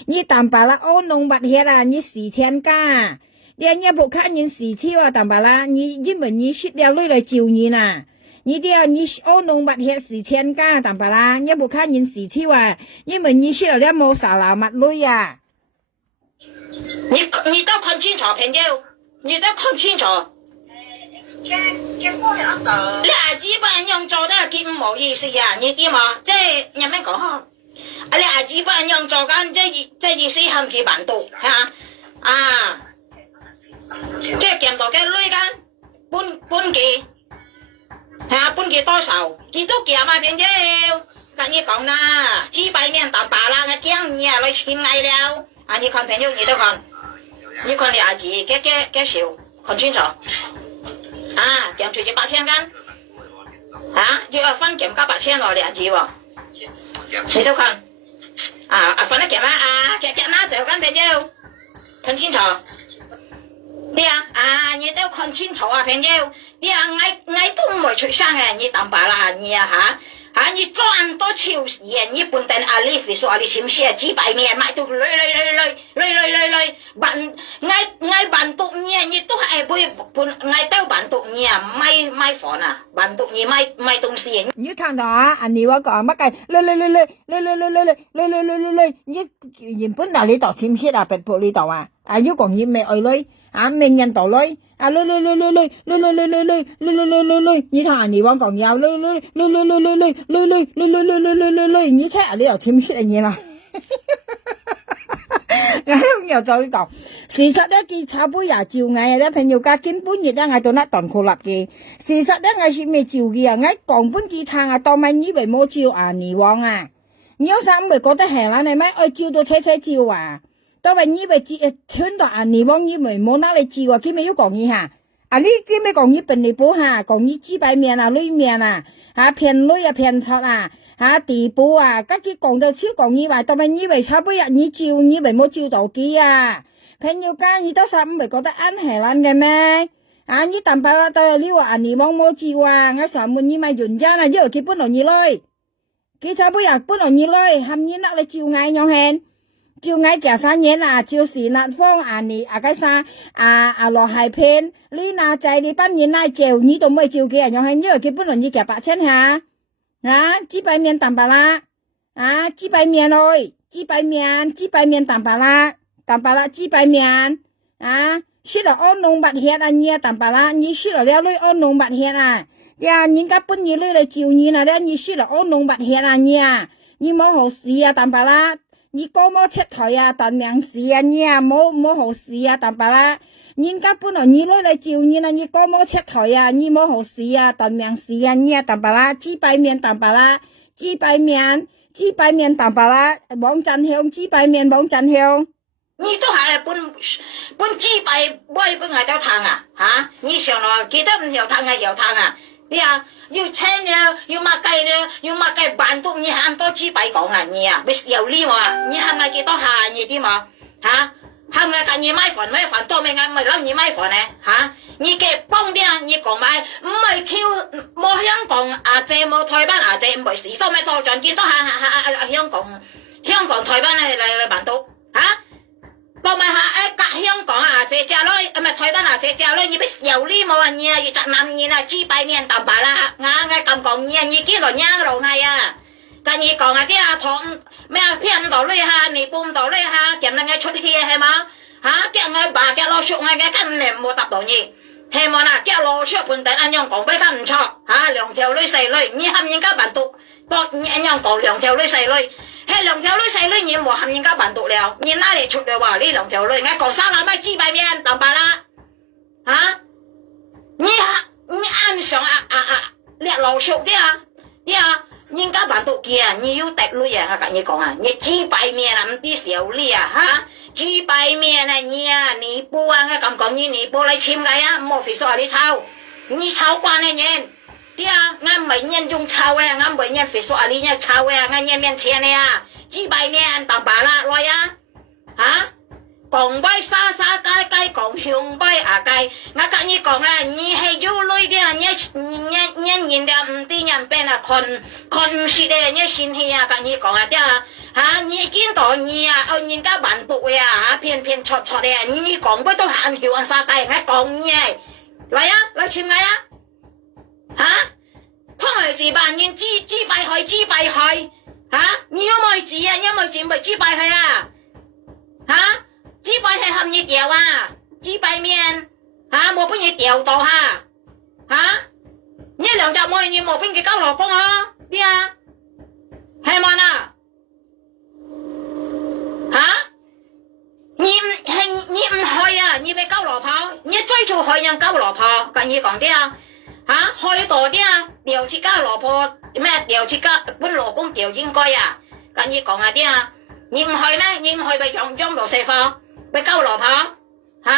你淡白啦歐農物血你10天假你不看人10條淡白啦，你因為你蝕了女嚟照你你啲你歐農物血10天假淡白啦，你不看人10條因為你蝕落咧冇啥啦物女你都看清楚朋友，你都看清楚。你阿姊班樣做得幾唔好意思你知嘛？即係有咩講你阿姊班樣做緊即意思係幾萬度即係見到嘅女間搬幾搬幾多少，幾多件朋友，跟你講啦，幾百年淡白啦，我驚你來親愛了你看朋友你都看，你看你阿姊嘅笑，看清楚。減除8千間要分減加8千落嚟字喎，你都看分得減減啦就跟朋友看清楚，你都看清楚朋友，你我都唔會出聲你淡白啦你你賺多少錢你本身你費說你是唔是幾百年買到累我辦到你都係會本我都辦到你買房辦到你買東西你看到你話講乜計你原本嗱你度是唔是別步呢度要講你未愛女名人道女你睇你話講要你睇你又聽唔出嘢啦又再講事實咧佢差不多照嗌咧朋友家根本亦咧嗌到甩斷褲立嘅事實咧嗌是未照嘅嗌講本佢睇當咪以為冇照你話你有啥唔係覺得係啦你咩愛照到車照當咪以為穿到你話以為冇拿嚟照佢咪要講嘢你佢咪講嘢笨你補講嘢幾百面裏面騙女騙錯地步跟佢講到超講嘢話，當咪以為差不多你照以為冇照到機朋友間你都啥唔係覺得啱係撚嘅咩你淡白啦到你話你望冇照我上門你咪原因因為佢本來你女佢差不多本來你女含你拿嚟照嗌樣輕照嗌假3年照時立方你個啥落係片你拿仔你班年來照你都冇照嘅樣輕因為佢本來你假8千幾百面淡白啦幾百面thôi幾百面淡白啦幾百面識了安農物血你淡白啦你識了女安農物血人家本你女嚟照你你識了安農物血你冇好事淡白啦你高摩出台當命事你冇好事淡白啦人家本來你女嚟照你你高摩出台你冇好事當命事你淡白啦幾百面淡白啦幾百面淡白啦網站向幾百面網站向你都係本幾百位本係都睇你上來記得唔要睇要睇你要請要乜計辦到你喊多幾百講你咪有呢喎你喊幾多下你啲嘛喊緊你買飯多咩咪諗你買飯你嘅幫啲你講買唔係跳冇香港姐冇台灣姐唔係時多咩多盡見到香港台灣嚟辦到當咪隔香港姐姐女唔係台灣姐姐女你咪有呢冇你要責任你幾百年淡白啦我咁講你見到路嗌跟你講啲堂咩騙到你你搬到你咁你出啲嘢係嘛叫我爸叫攞出我嘅根本冇答到你希望叫攞出盤底樣講俾佢唔錯2條女4女你喊人家辦到多你樣講兩條女細女，係兩條女細女你冇含人家辦到了，你哪裡出嚟話呢兩條女？我講沙拉咪雞白面當白啦，啊？你按上你老熟啲啊？人家辦到嘅，你要帶女啊？我跟你講啊，你雞白面啊，唔啲小女啊，哈？雞白面啊，你波啊，我咁講你波嚟簽嘅啊，冇費事話你抄，你抄慣嘅人。啲啊，我每年用抄嘅，我每年費事話你呢抄嘅，我年面錢嘅啊，雞白面當白啦，來啊，啊？講杯沙沙街街講香杯啊街，我跟你講啊，你係有女嘅，你人哋唔啲人變啊，看唔識嘅，你先氣啊，跟你講啊啲啊，嚇你見到你啊，人家辦到嘅啊，偏偏錯錯嘅，你講杯都喊曉啊沙街，我講你，來啊，來簽嚟啊，嚇，看嚟自辦人知拜去，嚇，你有冇字啊？有冇字咪知拜去啊？嚇？雞白係含熱掉啊，雞白面嚇冇俾你掉到嚇嚇，呢兩集冇你冇俾佢交羅公啊啲啊，係咪啊？嚇？你唔去啊？你俾交羅炮，你追做去人交羅炮，跟你講啲啊嚇，去到啲啊，調自家羅婆咩？調自家本羅公調應該啊，跟你講啊啲啊，你唔去咩？你唔去咪將羅四貨？被交羅跑嚇，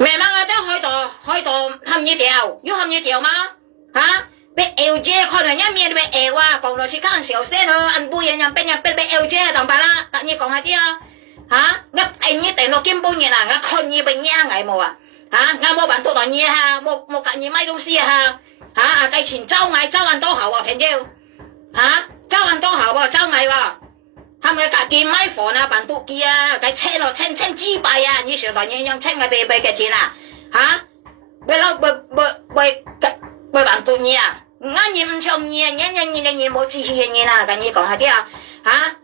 明晚我都去到含熱條，要含熱條嗎？嚇，被搖姐可能一面被搖啊，講到似間小聲咯，按杯人俾搖姐當白啦，跟你講下啲啊嚇，我你定到金半年啊，我看你被壓危冇啊嚇，我冇辦到你嚇，冇跟你買東西嚇嚇，計錢周晏都好啊，平腰嚇，周晏都好喎，周晏喎。係咪隔件買房啊，辦到機啊，計車落清豬幣啊，你上台你用清嘅俾嘅錢啊，嚇，為辦到你啊，你唔唱你啊，你冇志氣嘅你啦，跟你講下啲啊，嚇，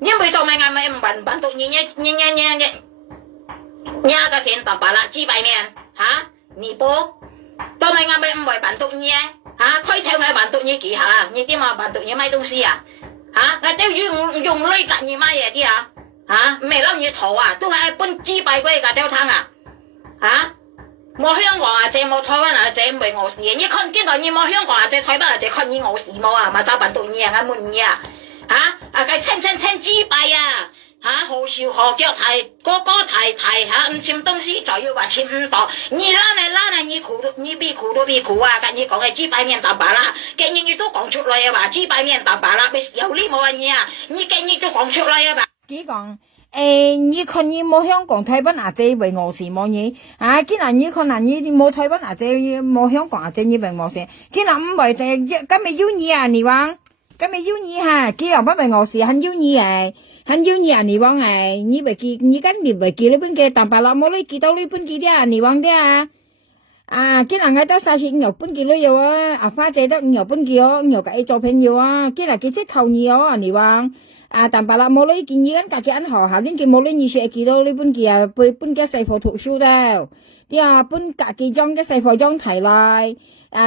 因為當咪啱咪唔辦到你個錢當白啦，豬幣面嚇，你波，當咪啱咪唔為辦到你啊，嚇，開頭我辦到你幾下，你點啊辦到你買東西啊？嚇！我都用女隔你買嘢啲啊！嚇！未諗嘢圖啊，都係搬豬幣俾架雕湯啊！嚇！冇香港啊，姐冇台灣啊，姐唔係我事嘅。你看見到你冇香港啊，姐台灣啊，姐看你我事冇啊，咪收辦到你啊，我滿意啊！嚇！啊，計清豬幣啊！嚇！好笑好腳提哥提嚇，唔簽東西就要話簽唔到，你拉你苦都苦啊！跟你講嘅豬幣面當白啦，竟然你都講出來啊！話豬幣面當白啦，有呢冇嘢啊！你竟然都講出來啊！佢講你看你冇香港台灣阿姐為我事冇嘢啊！既然你看人你冇台灣阿姐冇香港阿姐你為我事，既然唔為嘅，今日要你啊！你話今日要你嚇，佢又不為我事，很要你誒。hắn yêu nhà nị vong này, như vậy kia, như cái nị vậy kia lấy bên kia tạm bà lắm, lấy kia đâu lấy bên kia đi nị vong đi cái là ngay đó sao chị nhiều bên kia lấy nhiều pha chế đó nhiều bên kia, nhiều cái cho phèn nhiều cái là cái chiếc khâu nhiều nị vong tạm bà lắm lấy kia như cái ăn họ hả đến kia lấy như sẽ kia đâu lấy bên kia xài phổ thủ siêu đâu, đi bên cả kia trong cái xài phổ trong thải lại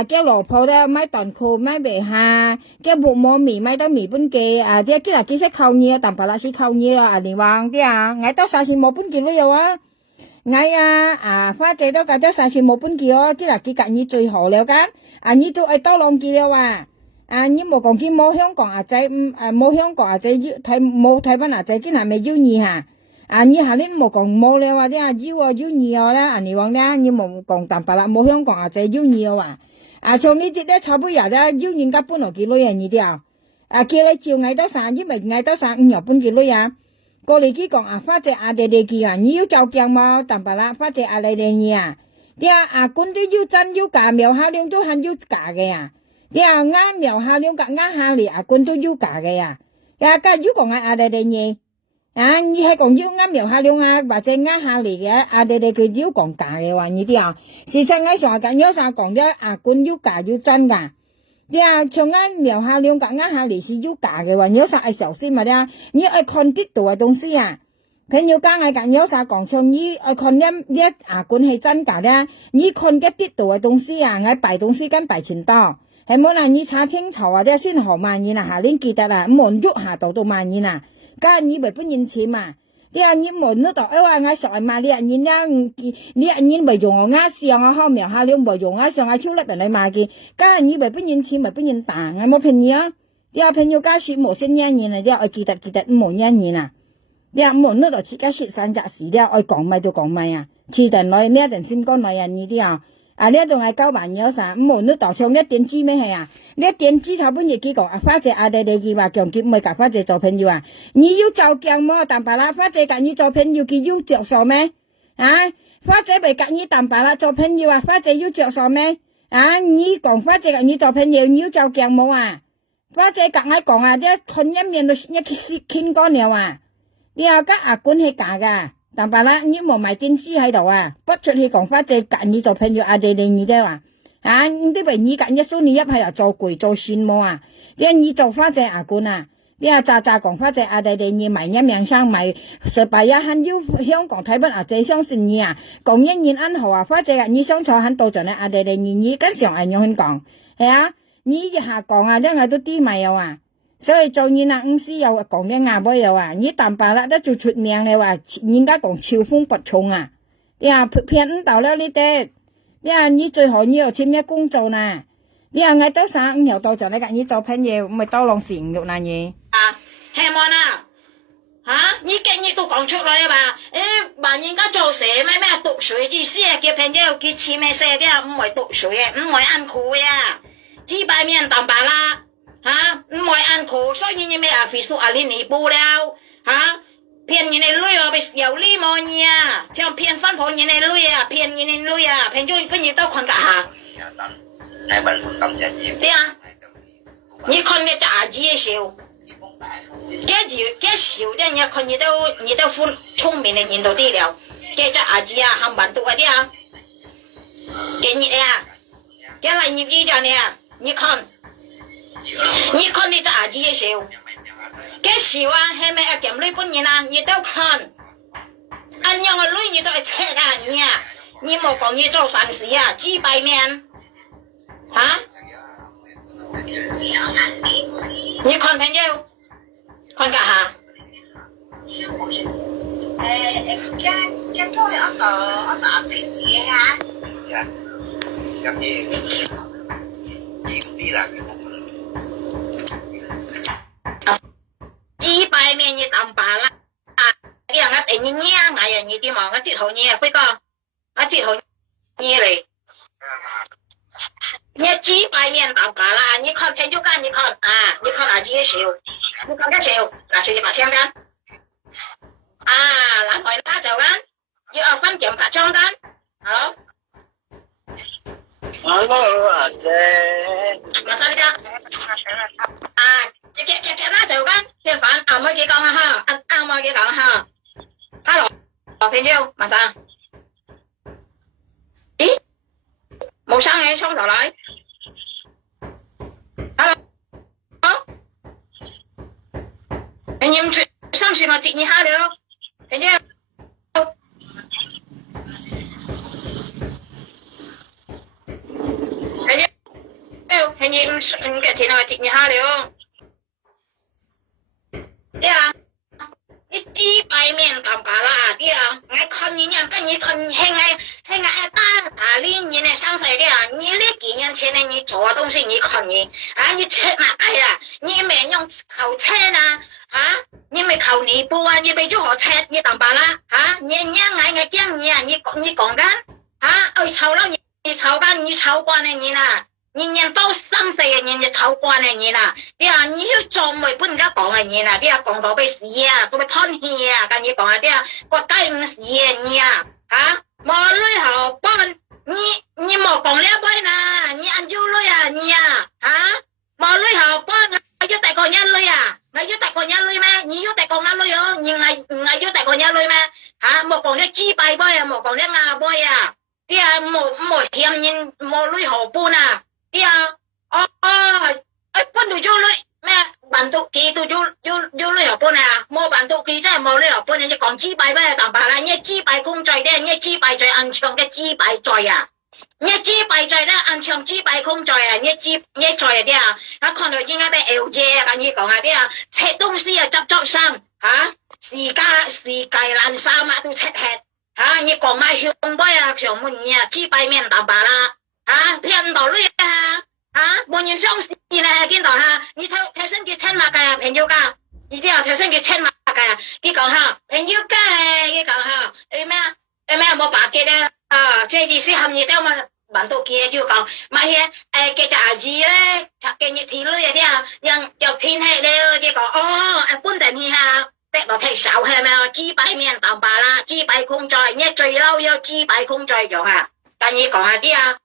cái lò phô đó mấy toàn khô mấy bể hà cái bộ mò mì mấy đó mì bên kia cái là cái sẽ khâu nhiều tạm phải là sẽ khâu nhiều đi vang cái ngay đó sao chỉ một bên kia luôn rồi ngay pha chế đó cái đó sao chỉ một bên kia cái là cái cả như chơi hồ leo cái như tôi ai to lòng kia đâu nhưng mà còn kia mô香港仔mô香港仔台灣仔cái này mày yêu nhì hả như hà lên một còn mô leo yêu nhiều啦你話咧你冇講淡白啦冇香港仔yêu nhiều從呢啲咧差不多咧要人家搬落幾多人呢啲叫你照嗌多散，因為嗌多散5日搬幾多人，過嚟幾講花姐哋佢你要照鏡嘛，淡白啦，花姐哋你啲官都要真要假，苗下量都係要假嘅啲啱苗下量假啱下嚟官都要假嘅家要講哋你你係講要啱苗下量或者啱下嚟嘅哋佢要講假嘅話呢啲事實喺上緊有啥講咗官要假要真㗎。像啱苗下量假啱下嚟是要假嘅話，有啥係小心嘛你愛看啲度嘅東西佢要假係緊有啥講像你愛看呢官係真假你看嘅啲度嘅東西愛擺東西跟擺錢多係冇啦，你查清楚啊，啲先學萬言啊，下年記得啦，唔好喐下到萬言啊，家你咪本人錢嘛，啲啊你冇呢度，話我上嘛，你啊你咪用我啱上啊，後面下你咪用我上啊，超甩人嚟買嘅，家你咪本人錢咪本人打，我冇朋友，啲啊朋友家説冇先一年啊，啲啊記得冇一年啊，啲啊冇呢度自家説三隻事，啲啊愛講咪就講咪啊，遲定來呢一定先講咪啊呢啲啊。啊！呢仲係交朋友啥？唔好你度唱一點知咩係啊？呢一點知差本嘢幾講啊？花姐阿弟佢話強結唔係夾花姐做朋友啊？你要就強麼？但白啦，花姐夾你做朋友佢要着數咩？啊！花姐咪夾你但白啦做朋友啊？花姐要着數咩？啊！你講花姐夾你做朋友，你要就強麼啊？花姐夾我講啊，啲คน一面都一傾過了啊！你又家阿官係假噶。但白啦，你冇埋電視喺度啊，不出去講花姐夾你做朋友阿弟你啫話，啊，你啲為你夾一數你一係又做攰做算麼啊？啲你做花姐阿官啊，啲啊喳講花姐阿弟你埋一命生埋十八日肯要香港睇不阿姐相信你啊，講一年安好啊，花姐啊你相處很多陣啊，阿弟你跟上係樣去講，係啊，你一下講啊，啲係都啲咪有啊。所以做你那公司又講啲牙杯又話，你但白啦都做出名你話，人家講超風不重啊！你話騙到了你哋，你話你最好你有添一工做呐，你話我都想5條到就你講你做朋友，咪多浪成肉那嘢。啊，係冇啦，嚇！你今日都講出來吧？話人家做蛇咩讀水意思啊？叫朋友叫錢咩蛇啲唔係讀水嘅，唔係ăn苦呀，只擺面但白啦。哈，唔係按苦，所以你咪阿飛叔阿你你不了，哈，騙人哋女啊，被有理冇嘢啊，像騙翻婆人哋女啊，騙人哋女啊，騙咗跟住都看㗎下。對啊，你看你隻阿姨嘅笑，幾笑啲人看你都歡聰明嘅人到啲了，幾隻阿姨啊，冚唪唥都嗰啲啊，幾熱啊，幾嚟熱啲咗你啊，你看。你看你隻阿姨嘅笑，幾笑啊？係咪阿劍女本人啊？你都看，按樣個女你都係切啊你啊！你冇講你做善事啊，幾百面，嚇？你看朋友，看架下。都係一個阿肥子啊！咁嘢嚴啲啦。幾百面你當白啦，啲人一定要嗌嗌人哋啲忙，我接頭嘢飛哥，我接頭嘢嚟，你幾百面當白啦，你看朋友間，你看啊，你看阿姐笑，你看佢笑，嗱笑把槍間，啊，嗱台拉就間，要分獎把槍間，好。Hello， 阿姐。馬上呢家，啊。夾啦就咁，食飯啱開幾講啊嚇，啱開幾講嚇。Hello， 朋友，馬上。咦？冇聲嘅，衝頭嚟。Hello， 朋友出上次我接你下了，朋友。朋友，唔嘅天我接你下了。對啊，你幾百面咁白啦，對啊，我看你娘跟你看係我打你呢上世嘅啊，你呢幾年前呢你做嘅東西你看你啊，你切嘛係啊，你咪用求車啊，啊，你咪求你步啊，你咪做何車你咁白啦，啊，你娘我驚你啊，你講緊啊，去炒啦你炒緊你炒慣嘅你啦。人都3、4嘅人就炒慣嘅人啦，啲啊你要做咪本而家講嘅人啦，啲啊講到俾死啊，到俾吞氣啊，跟你講啊啲啊國家唔死嘅人啊，嚇冇女後幫你冇講呢杯啦，你按要女啊你啊嚇冇女後幫我要大個一女啊，我要大個一女咩？你要大個一女哦，你我要大個一女咩？嚇冇講啲豬肺杯啊，冇講啲鴨杯啊，啲啊冇欠人冇女後搬啊。啲啊，搬到咗女咩？辦到幾到咗女後搬啊？冇辦到幾真係冇女後搬，你講豬敗咩？但白啦，你豬敗公罪啲，你豬敗罪暗唱嘅豬敗罪啊！ nhớ chi bài trời đó anh chồng chi bài không trời à nhớ trời đi à nó còn được như ngay bên eo dê cái như còn đi à chết东西à chấp sang hả xì cài lan sao mà tôi chết hết hả như còn mai hiếu bây à chồng mình nhà chi bài miền tàu bà la hả liền đầu lưỡi ha hả bao nhiêu xong xì này kiến đầu ha như theo sinh cái chân mà cái朋友cả như thế theo sinh cái chân mà cái講哈朋友cái講哈em冇把嘅咧即係意思含義都嘛揾到嘅就講咪係嘅就阿姨咧嘅熱天咧啲啊ยัง有天氣咧嘅講本地面下得落睇手係咪啊支擺面淡白啦支擺空在一最嬲有支擺空在咗啊但係講下啲啊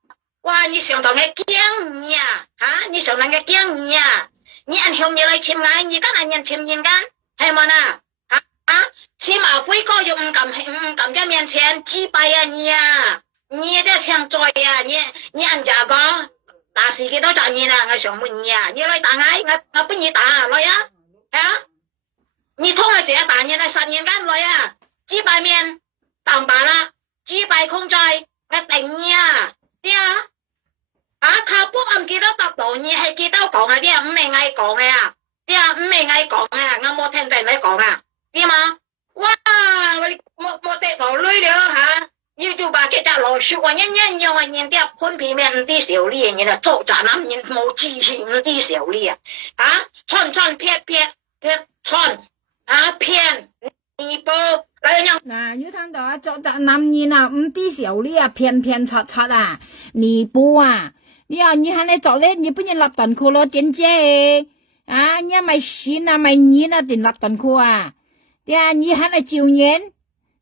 哇你上堂嘅驚你啊嚇你上堂嘅驚你啊你按向你嚟簽嗌你跟按人簽人間係咪啊起碼輝哥又唔敢在面前擊敗啊你的槍嘴啊你按家講打死幾多賺你啦我想問你啊你來打我幫你打來啊你通了這打你來3年間來啊擊敗面當把啦擊敗空嘴我頂你啊啲啊靠不按幾多答到你係幾多講啊啲啊唔係嗌講嘅啊啲啊唔係嗌講啊我冇聽到你講啊啲嘛哇我得到女了哈要就把這隻老鼠我人用人啲潘皮面唔啲小李人啦做宅男人冇知識唔啲小李啊穿撇穿騙你波來樣嗱要聽到啊做宅男人啊唔啲小李啊騙擦啊你波啊你喺你做咧你不然立頓褲咯點啫你咪錢啊咪錢啊定立頓褲啊你喺你照人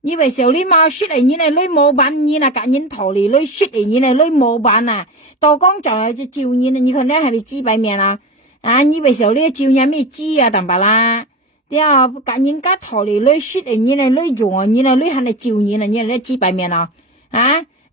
你為小李貓識嚟你嚟女冇版你嗱揀人頭嚟女識嚟你嚟女冇版啊到講就係照人你可能係咪知擺面啊你為小李照人咩知啊等白啦揀人家頭嚟女識嚟你嚟女用啊你嚟女喺你照人啊你嚟知擺面啊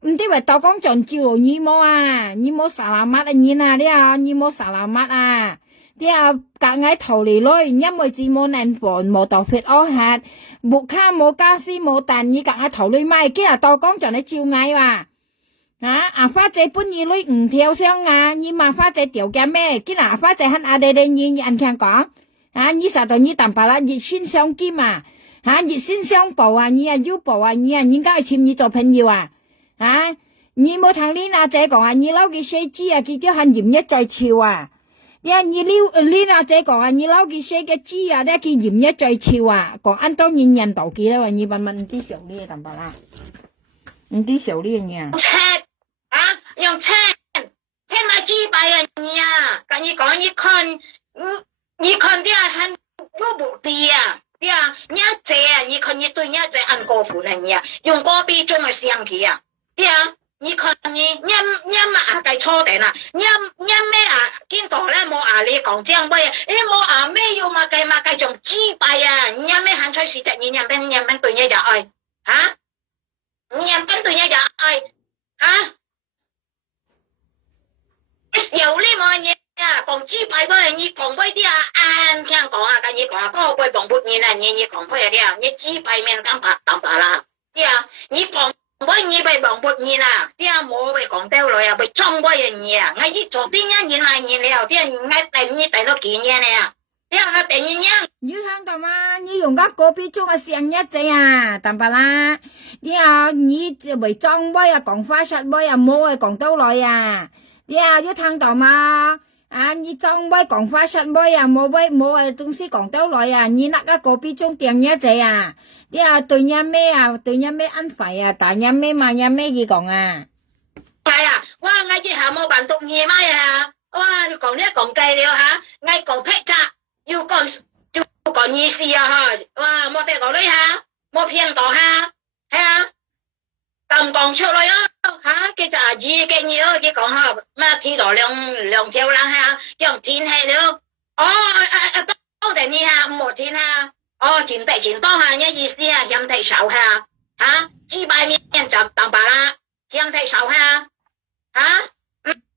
唔啲話到講就照你冇啊你冇沙拉乜啊你嗱你冇沙拉乜啊隔ngay頭嚟咯，因為字冇能防冇豆血屙下，木卡冇家私冇蛋，你隔ngay頭嚟買，今日到講就你照嗌話，花姐搬你女唔跳箱你問花姐調嘅咩？今日花姐喺阿弟弟你人聽講，你實在你淡白啦，熱先相兼熱先相報你要報你應該簽你做朋友你冇同你阿姐講你撈嘅死豬佢叫喊鹽一再潮你阿姐講你撈佢寫嘅豬佢鹽一再潮講按當然人道記啦你問啲小呢咁白啦啲小呢嘢用車買豬擺你跟你講你看啲很有目的啲你姐你看你對你姐按過分你用個比中嘅相機啲你看你嘛計錯定啦，你咩見到咧冇你講正咩？你冇咩要嘛計仲豬擺你咩行出時隻你邊對你就愛你邊對你就愛有呢麼嘢講豬擺嗰你講嗰啲啱聽講跟你講嗰個會幫不你你講嗰啲你豬擺面當白啦啲你講你被綁不你啦，啲冇被講掉落被裝過人你我一做啲人來你了，啲我等你等到幾年了，啲我等你你聽到嗎？你用個個比中上一隻淡白啦，你就被裝過講花實過冇講掉落啲你聽到嗎？你裝過講花實過冇東西講掉落你那個比中訂一隻啲對人咩安排但人咩嘛人咩佢講係哇我以後冇辦讀嘢嘛哇你講呢講計了我講劈雜要講意思哇冇得講呢冇騙到咁講出來佢就二嘅嘢佢講咩天到兩條啦用天氣了幫定你冇天前地前當下意思任提手豬擺面就當白啦任提手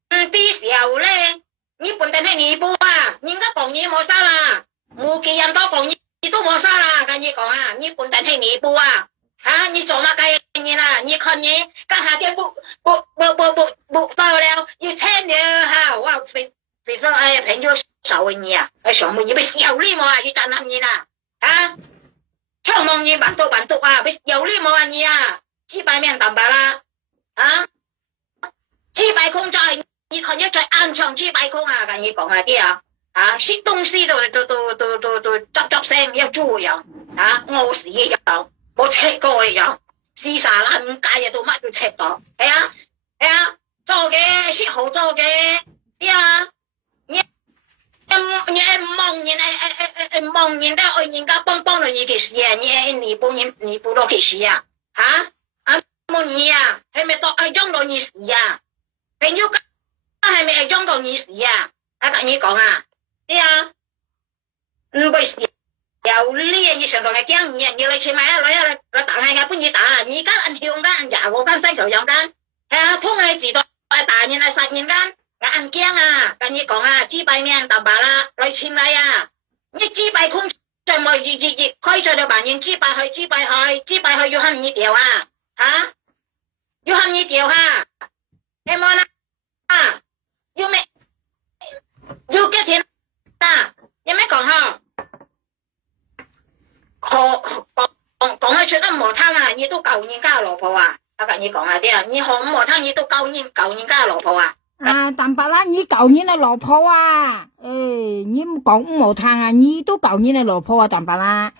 啲時候咧你本身係你不應該講你冇沙啦冇幾人多講你都冇沙啦跟你講你本身係你不你做乜計你啦你看你家下啲不朋友少问你啊，上门你不是有礼貌啊，去站那你啦啊，唱梦你板豆啊，不是有礼貌啊你啊，几百面蛋白啦啊，几百空在你看你在暗场几百空啊，跟你講下啲啊，食東西都執聲一豬樣啊，屙屎一樣，冇食過一樣，試晒啦，唔介意到乜都食到，係啊，做嘅食好做嘅，啲啊，你望人哋愛人家幫到你嘅事啊，你幫到嘅事啊，冇你啊，係咪都愛幫到你事啊？朋友係咪愛幫到你事啊？跟你講啊，啲啊，唔會事。有呢你上台嘅驚你來去買啊來打係嘅本意打，而家按香間廿個間西頭兩間，通係自動打人係殺人間，按驚啊，跟你講啊，幾百面蛋白啦，來錢嚟啊，你幾百空在冇開在度扮人幾百去要喊你掉啊，要喊你掉哈，係冇啦，要咩？要幾錢啊？有咩講嚇？講開出都唔好聽啊！你都救人家老婆啊！我跟你講下啲啊，你好唔好聽，你都救人家老婆啊！蛋白啦，你救人嘅老婆啊！你講唔好聽啊，你都救人嘅老婆啊，蛋白啦！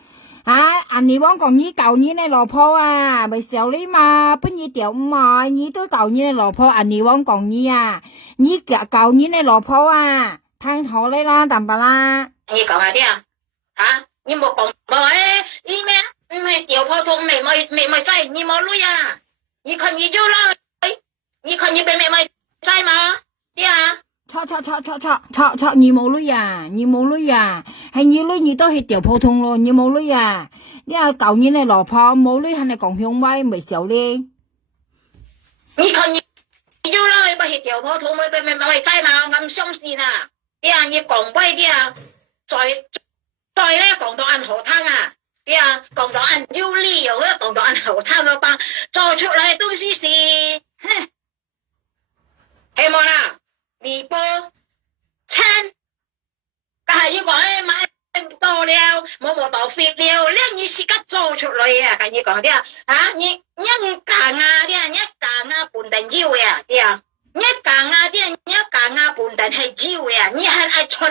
你講講你救人嘅老婆啊，咪笑你嘛，不你屌嘛，你都救人嘅老婆，你講講你啊，你救人嘅老婆啊，聽好你啦，蛋白啦！你講下啲啊，你冇講你咩？唔係掉破痛，未制，你冇女啊？你看你就啦，你看你未制嘛？啲啊？錯，你冇女啊？係你女你都係掉破痛咯，你冇女啊？你係舊年嘅老婆冇女係你講香威咪笑咧？你看你就啦，不係掉破痛，未制嘛？咁相信啊？啲啊，你講威啲啊？再咧講到按河湯啊，啲啊講到按腰呢又咧講到按河湯個班，做出嚟都是哼，係冇啦，二波親，但係要講買多了，冇到 fit 了，呢你時間做出嚟啊，跟你講啲你一間啊啲一間啊半定腰啊啲一間啊啲一間啊半定係腰啊，你係出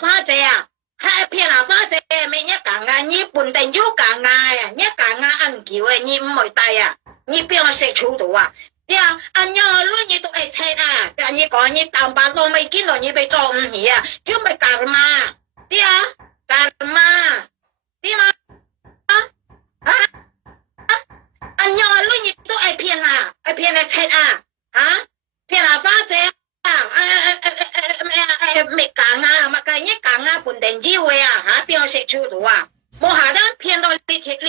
花姐啊。係騙啊花姐，咪一間啊，你半定要間啊，一間啊按橋啊，你唔會帶啊，你邊個食草度啊？啲按樣攞你都係切啊，跟你講你蛋白都未見到你被做唔起啊，叫咪幹嘛？啲幹嘛？啲嘛？按樣攞你都係騙啊，係騙嚟切啊，騙啊花姐啊！未講啊，咪計一講啊，半定機會啊，邊個食出到啊？冇下單騙到呢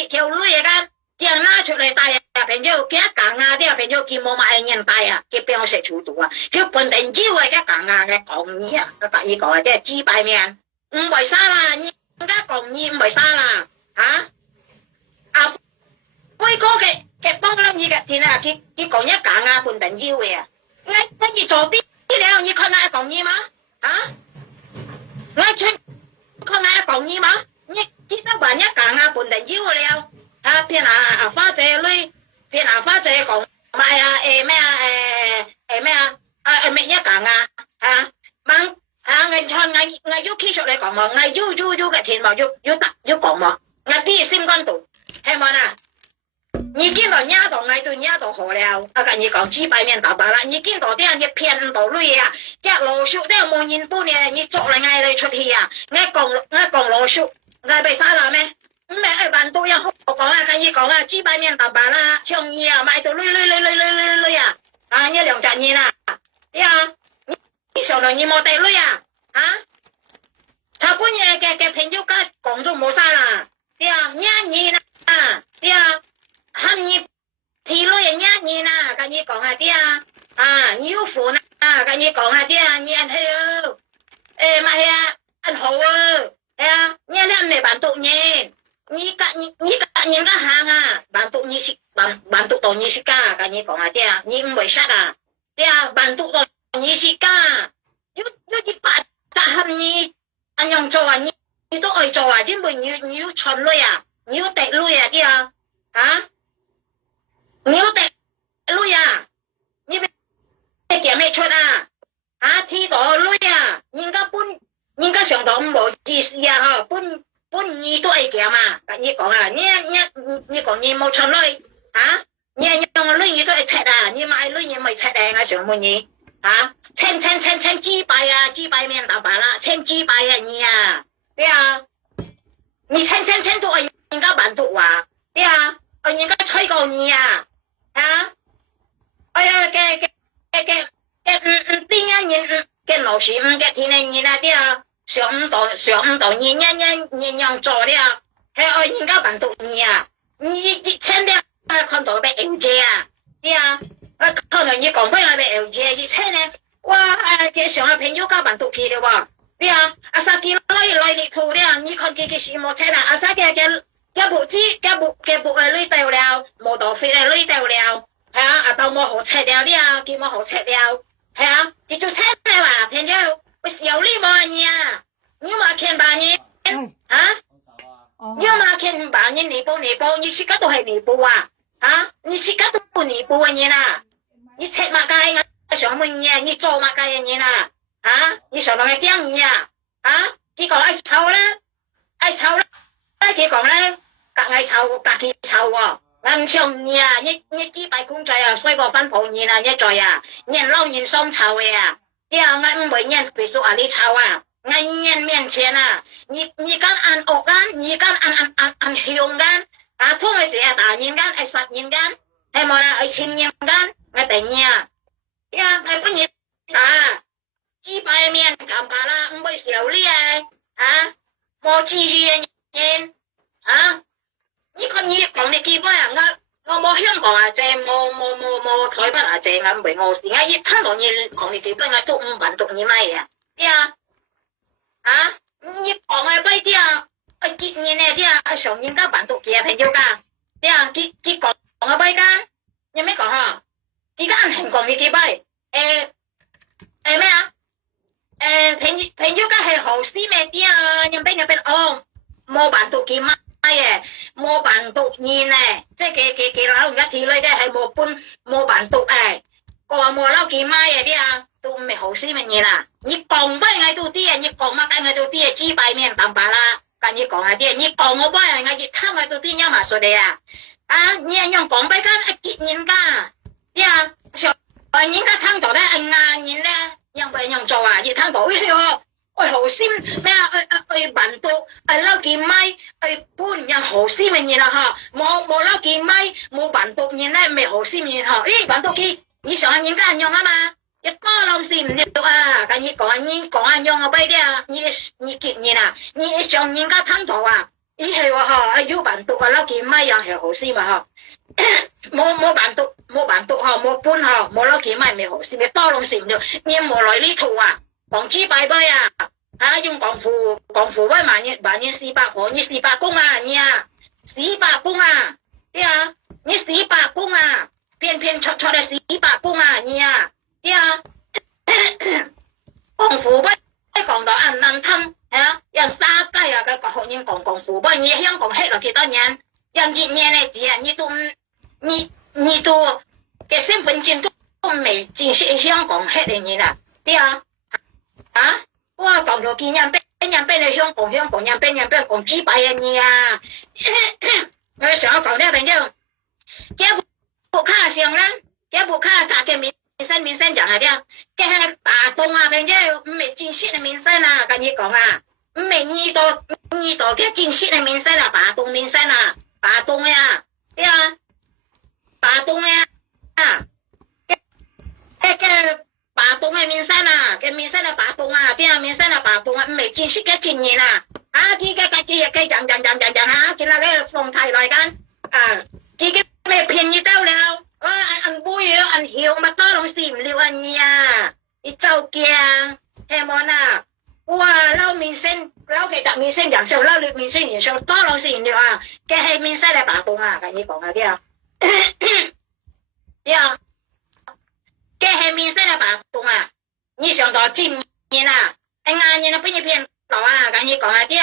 條女啊，啲人拉出嚟帶啊，平咗幾講啊，啲人平咗見冇買人帶啊，佢邊個食出到啊？佢半定機會嘅講啊，嘅講嘢啊，個特意講啊，即係幾百面，唔為啥啦，你而家講嘢唔為啥啦，輝哥嘅幫啦，你嘅天啊，佢講一講啊，半定機會啊，你做啲了，你看那講嘢嗎？我出看那講嘢嗎？你記得話一講啊，半定腰了，騙啊花姐女，騙啊花姐講買啊咩一講啊掹我要企出嚟講嘛，我要嘅錢嘛，要講嘛，我啲心肝度係咪啊？你見到丫頭嗌對丫頭好了，跟你講幾百面大白啦，你見到啲人你騙唔到女啊，一羅叔啲冇人搬嘅，你作嚟嗌你出去啊，我講羅叔，嗌被殺啦咩？唔係辦到人好講啊，跟你講啊，幾百面大白啦，唱嘢啊，買到女啊，你兩隻嘢啦，你上來你冇帶女啊，茶館嘅朋友家講都冇晒啦，你啦，喊你提女人你啦，跟你講下啲你要款啊，跟你講下啲你按好，咪按好你唔係辦到人，你人家行辦到你識辦到你識噶，跟你講下啲你唔會殺辦到你識噶，要啲喊你安樣做啊？你都愛做啊？因為你要存累啊，你要滴累啊啲啊，你要滴累啊，你俾檢咩出啊？睇到累啊，人家上到冇意思啊，本你都愛檢啊，你講啊，你講你冇存累你用個累你都愛切啊，你買累你咪切我上門你千幾百啊，幾百面大把啦，千幾百啊你啊，對啊，你千都愛人家辦到啊，對啊，愛人家吹過你啊，哎呀啲人嘅老師嘅天氣你啦啲上唔到你樣做了，係愛人家辦到你啊，你千啲看到被 LJ 啊，啲看到你講俾我被 LJ， 而且呢，哇嘅上下朋友家辦到佢嘅喎，啲沙見來力圖咧，你看佢事冇車啦，沙嘅部累掉了，冇到飛咧累掉了，到冇好車了啲佢冇好車了。佢做車咩話？朋友，我有呢冇你啊？你話見把你你話見把你你報，你時間都係你報啊？你時間都你報啊你啦？你車馬街啊？上門你你做馬街你啦？你上來驚你啊？佢講愛臭啦，佢講咧，隔愛臭，隔佢臭喎。唔上你啊！你幾百公仔啊，衰過分抱你啦！一在啊，人老人雙臭嘅啊！啲我唔會人肥叔啊，你臭啊！我人面前啊，你敢按惡間，你敢按香間，通佢只打人間，係殺人間，係冇啦，係情人間，我頂你啊！我不你幾百面咁巴啦，唔會少呢冇知識嘅人你講你講你幾百我冇香港啊，冇台北啊，我唔係我事，我一聽到你講你幾百我都唔辦到你咩啊？你講啊喂啲結年呢啲上人家辦到嘅朋友噶，佢講啊喂間有咩講而家唔講你幾百咩朋友家係好事咩啲人俾冇辦到幾乜冇辦到現即係佢老人家條女咧係冇辦到個冇撈幾米啲都唔係好事乜嘢啦。你講俾我做啲你講乜嘅我做啲幾百面辦法啦，跟你講下啲，你講我俾我越聽我做啲有嘛說的你用講俾佢結人家上人家聽到咧人咧用俾人做越聽到好心咩辦到撈幾米搬人好心乜嘢啦冇撈幾米冇辦到人咧咪好心嘢辦到佢你上人家用啊嘛一多老師唔了跟你講用我俾啲你結人你上人家聽到你係要辦到撈幾米又係好心冇辦到冇搬冇撈幾米咪好心多老師唔了你冇來呢套講豬拜拜用廣府威萬年400個你400公你400公你400公偏出嚟400公你廣府威講到難聽人沙雞佢學人廣府威你香港吃了幾多年人一年嚟字你都嘅身份證都未正式香港吃的你啦我講到見人俾你香港人俾人講豬排你我想講呢朋友嘅部卡上啦嘅部卡打嘅面身講下啲嘅係打動朋友唔係正式嘅面身跟你講唔係二度嘅正式嘅面身打動面身打動打動嘅打動嘅面身嘅面身打動啲面身打動唔係正式嘅正言佢嘅講見到咧放題來緊佢嘅咩便宜到了ăn bùi ăn hiểu mà to lòng xìm liu ăn nha đi châu kia em món wow lau mình sen lau cái đặc mình sen giảm sâu lau được mình sen giảm sâu to lòng xìm liu cái hay mình sai là bảo tung cái gì講kia cái hay mình sai là bảo tung你想到今年 anh nghe như nó bây giờ phiền đó à cái gì còn là kia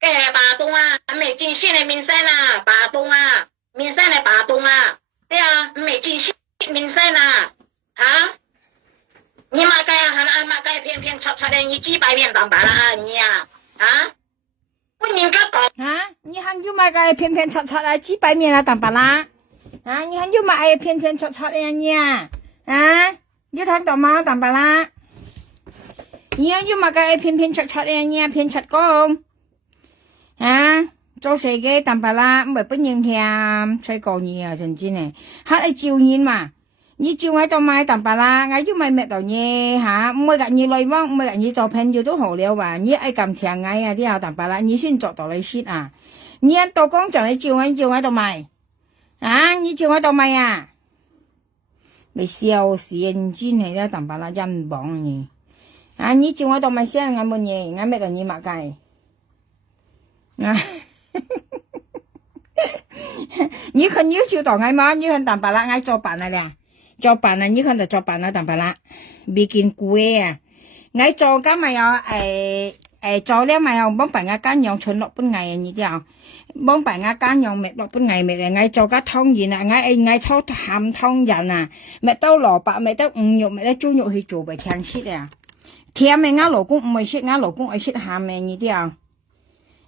cái bà tung à mày chính xin này mình xem à bà tung à mình xem này bà tung à thế à mày chính xin mình xem à hả nhưng mà cái phiền chặt chặt đây như chỉ bài miền tạm bà là nhỉ hả có nhìn cái còn hả như hắn chú mà cái phiền chặt chặt là chỉ bài miền là tạm bà lá hả như hắn chú mà ai phiền chặt chặt là nhỉ hả như thằng tao mà tạm bà lá như hắn chú mà cái phiền chặt chặt là nhỉ phiền chặt con hả做世嘅淡白啦，唔係不認聽，細個嘢啊，甚至呢，嚇你照演嘛，你照喺度買淡白啦，我要買咩度嘢嚇，唔係人嚟喎，唔係人做朋友都好了話，你愛咁長嗌啊啲有淡白啦，你先做到你先啊，你喺度講就你照喺度買，啊，你照喺度買啊，咪笑死人真係啦，淡白啦，人綁嘅，啊，你照喺度買先，我冇嘢，我咩度嘢買嘅。啊，你看你就當係麼？你看淡白啦，愛做飯啊咧，做飯啊，你看就做飯啊，淡白啦，未見貴啊，愛做咁咪有做了咪有幫飯啊間用存落半ngày啊，你知啊，幫飯啊間用滅落半ngày咪嚟愛做個湯圓啊，愛炒鹹湯圓啊，咪兜蘿蔔咪兜魚肉咪兜豬肉去做咪強食啊，甜咪我老公唔會食，我老公愛食鹹嘅，你知啊。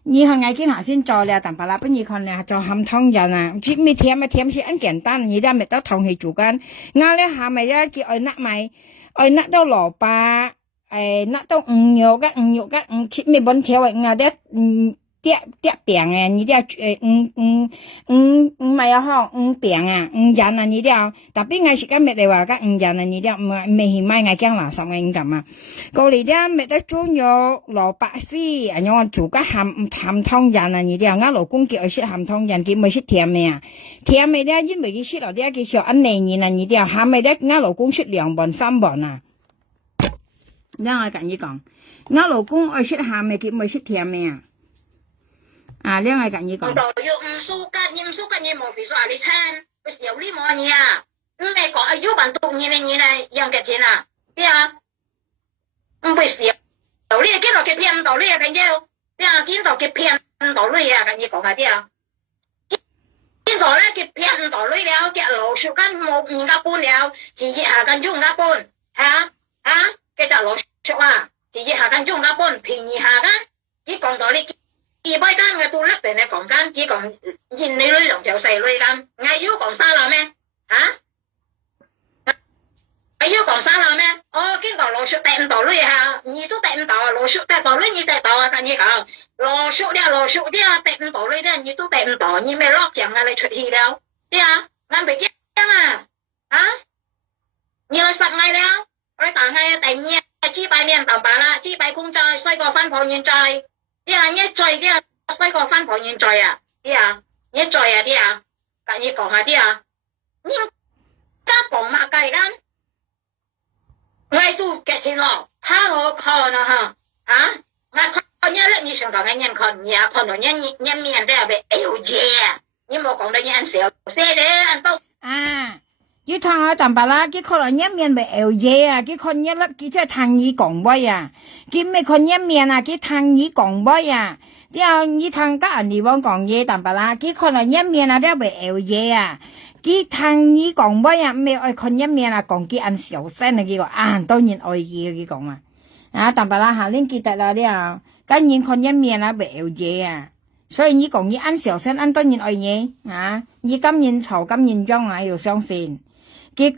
你看愛見下先做了，淡白啦，不你看咧做鹹湯圓啊，只咪甜是很簡單，你哋咪都同去做緊。我咧下咪咧叫愛拿到蘿蔔，拿到魚肉嘅，切咪本條嘅，我咧碟餅嘅，你哋咪有嗬餅啊，圓啊，你哋特別愛食緊咪嚟話嘅圓啊，你哋唔係買愛驚垃圾嘅咁啊。過嚟咧咪得豬肉、蘿蔔絲，然後做個鹹湯圓啊，你哋我老公叫佢食鹹湯圓，佢咪食甜嘅啊，甜嘅咧因為佢食落啲佢少ăn này nhìn啊，你哋鹹嘅咧我老公食2磅3磅啊。讓我跟你講，我老公愛食鹹嘅，佢咪食甜嘅啊。啊，另外跟你講，就要唔蘇吉你冇比如說你聽，有呢冇嘢啊，唔係講要辦到你嚟讓嘅錢啊，啲啊，唔會少，到呢見到嘅騙到呢嘅要，啲啊見到嘅騙到呢啊，跟你講下啲啊，見到咧嘅騙到呢了，嘅老鼠間冇人家搬了，自己下間中家搬，嚇，嘅就老鼠啊，自己下間中家搬，便宜下間，只講到呢。二百間嘅半粒定係講間，只講現你女同就細女間，嗌要講沙啦咩？嚇？嗌要講沙啦咩？哦，見到老鼠帶唔到女嚇，你都帶唔到啊，老鼠帶到女你帶到啊，跟你講，老鼠啲啊帶唔到女啲，你都帶唔到，你咪落獎啊，你出去了，啲啊，啱唔啱啊？嚇？你來10ngày了，我打嗌第2支擺面頭白啦，支擺公仔，細個翻房現在。啲啊，一再啲啊，細個翻房現在啊，啲啊，一再啊啲啊，跟你講下啲啊，你家講乜計㗎？我都嘅錢咯，他好看啊嚇，我看一粒你上頭嘅人看你啊，看到一面都係被搖嘢，你冇講到人少些咧，人都啊。佢睇我淡白啦，佢可能一面咪搖嘢啊，佢看一粒，佢真係撐耳講威啊，佢咪看一面啊，佢撐耳講威啊，啲啊，佢撐家人哋講嘢淡白啦，佢可能一面啊都咪搖嘢啊，佢撐耳講威啊，咪愛看一面啊，講佢按小聲啊，佢話啊當然愛嘢佢講啊，啊淡白啦下年記得啦啲啊，當然看一面啊咪搖嘢啊。所以你講你按小聲按當然愛嘢啊，你今年嘈今年裝啊要相信。佢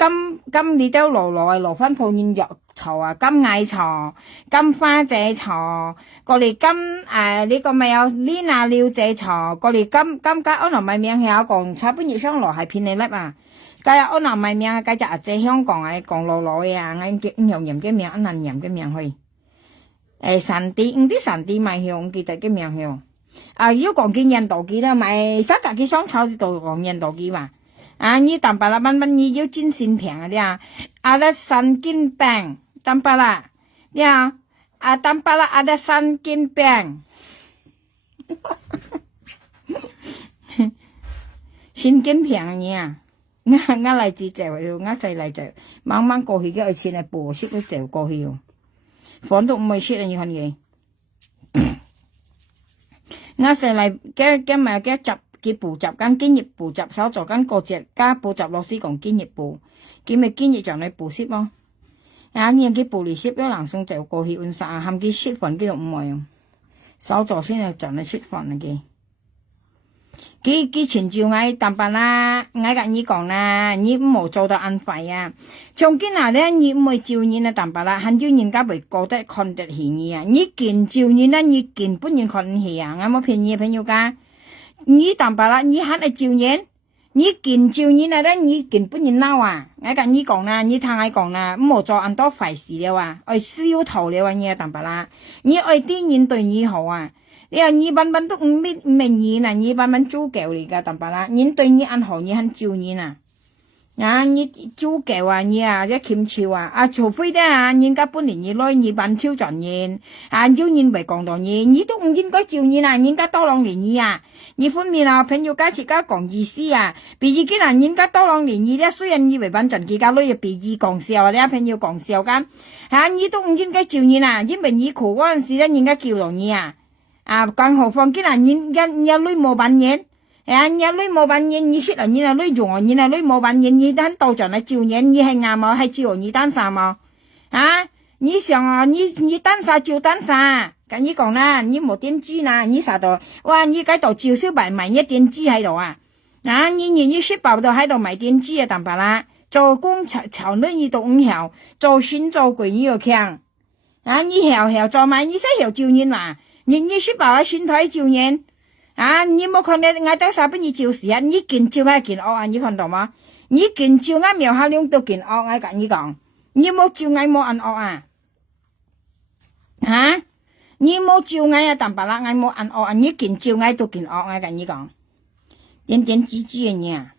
今你都攞翻泡面藥嘈啊，金艾嘈，金花姐嘈，過嚟金呢個咪有呢那料姐嘈，過嚟金家安南咪名係講差不多雙羅係片你粒啊，今日安南咪名繼續阿姐香港係講攞啊，我叫用鹽嘅名，安南鹽嘅名去，神啲唔知神啲咪香記得嘅名香，啊要講見印度記啦，咪實在嘅雙炒度講印度記嘛。啊！你淡白啦，你要真善平啊啲啊！阿得神經病，淡白啦，啲啊！啊淡白啦，阿得神經病，神經病嘢啊！我嚟自就我細嚟就，慢慢過去嘅錢係薄息都就過去哦。phone都唔會識你看嘢。我成嚟嘅咪嘅集嘅補習緊經驗補習手做緊個節加補習老師講經驗補，佢咪經驗就嚟補習咯。啊，你嘅補習有人送就過去揾曬，含佢識份佢都唔會用，手做先係就嚟識份嘅。佢前朝我淡白啦，我跟你講啦，你唔好做到安排啊。從今日咧，你唔會照你啊淡白啦，很少人家會覺得看得起你啊。你見照你咧，你見本人看唔起啊。我冇騙你朋友噶，你淡白啦，你肯係照人，你見照你咧，你見本人嬲啊。我跟你講啦，你聽我講啦，唔好做咁多壞事了啊，愛燒頭了啊，你淡白啦，你愛啲人對你好啊。你話你班班都唔明你啦，你班班豬狗嚟噶，淡白啦，人對你安好，你肯照你啦。啊，你豬狗啊，你啊，一欠笑啊，除非咧啊，人家本年你來你班超盡人，啊，要人為講到你都唔應該照你啦，人家多兩年你啊，你分面啊，朋友家自家講意思啊，比如今人家多兩年你咧，雖然以為班盡幾家女比喻講笑啊，你朋友講笑噶，啊，你都唔應該照你啦，因為你苦嗰陣時咧，人家叫到你啊。啊，更何況今日人女冇扮嘢，人女冇扮嘢，你識啦，你女用我，你女冇扮嘢，你單到場嚟照嘢，你係啱冇，係照你單啥冇？啊，你想啊，你單啥照單啥，跟你講啦，你冇電機啦，你啥度？哇，你喺度照小白買一電機喺度啊？啊，你識爆到喺度買電機啊，淡白啦，做工潮女你都唔曉，做先做鬼你又強，啊，你曉做埋，你識曉照人嘛？你識把心態照人啊！你冇看到我到啥俾你照事啊？你見照我見惡啊！你看到嗎？你見照我苗下兩都見惡，我跟你講，你冇照我冇按惡啊！啊！你冇照我啊，淡白啦，我冇按惡啊！你見照我都見惡，我跟你講，點點吱吱嘅你啊！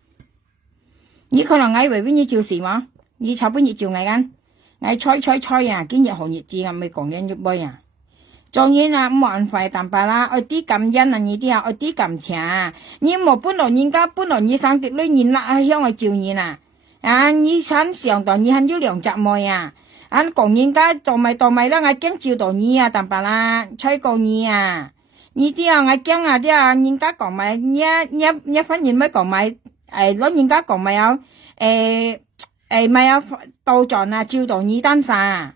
你可能我為俾你照事嗎？你炒俾你照我緊，我猜啊！今日何日子我咪講緊一杯啊！做嘢啦，唔還費淡白啦，愛啲咁恩啊，你啲啊，愛啲咁請，你冇本來人家本來你生啲女人啦，向我照你啦，啊，你想上到你很有良習妹啊，啊，講人家做咪啦，我驚照到你啊，淡白啦，吹過你啊，你啲啊，我驚啊啲啊，人家講咪一分人咪講咪，攞人家講咪有，咪有到場啊，照到你單啥。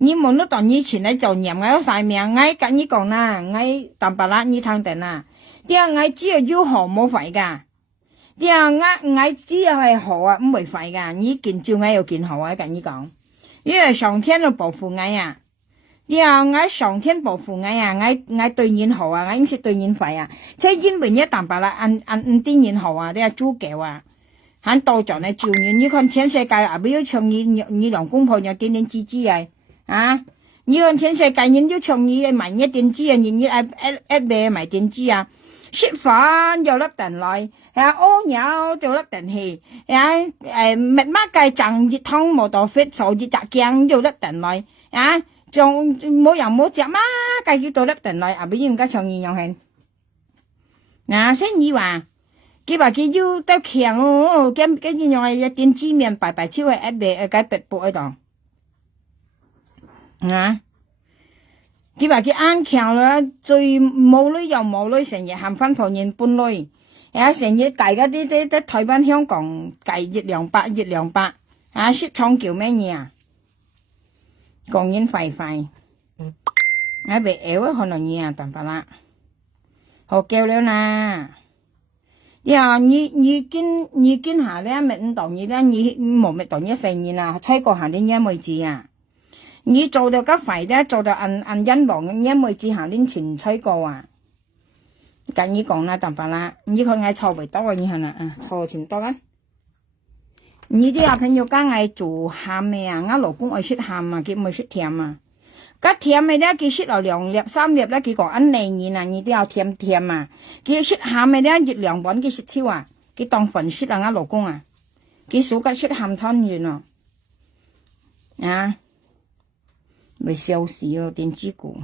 你冇得當以前嚟做鹽我晒命，我跟你講啦，我淡白啦，你聽定啦。啲啊，我只係要好冇廢噶。啲啊，我只係好啊，唔會廢噶。你見照我又見好啊，跟你講。因為上天都保護我啊。啲啊，我上天保護我啊，我對人好啊，我應識對人廢啊。即係因為一淡白啦，按啲人好啊，啲啊豬狗啊，喺道場嚟照人。你看全世界啊，不要像你兩公婆又點點吱吱啊。啊！你看全世界人都從你買一電子啊，人一買買電子啊，食飯又甩電來，屙尿就甩電氣，密碼計賺熱湯冇到fit，所以雜鏡就甩電來，仲冇人冇隻嘛，計叫到甩電來，俾人家從你用係，所以你話，佢話佢要得強哦，跟住用係一電子面白超係解白布喺度。啊！佢話佢啱強啦，最冇女又冇女，成日喊翻旁人搬女，成日大家啲台灣香港計熱量百，雪廠叫咩嘢啊？講人快，我被咬可能嘢啊，淡白啦，好叫了啦。呀，你見下咧，咪唔同意咧，你冇咪同意成年啦，吹過下啲嘢妹子啊。你做到咁快咧，做到按恩忙嘅一妹子下年前吹過啊，跟你講啦，淡白啦，你看我錯未多你看啦，錯錢多啊，你啲朋友家我做鹹嘅啊，我老公愛食鹹啊，佢唔愛食甜啊，咁甜嘅咧，佢食咗2粒3粒咧，佢講按靚嘢啊，你啲有甜啊，佢食鹹嘅咧，熱涼碗佢食超啊，佢當粉食啊，我老公啊，佢數緊食鹹湯圓啊，咪笑死咯，電子股。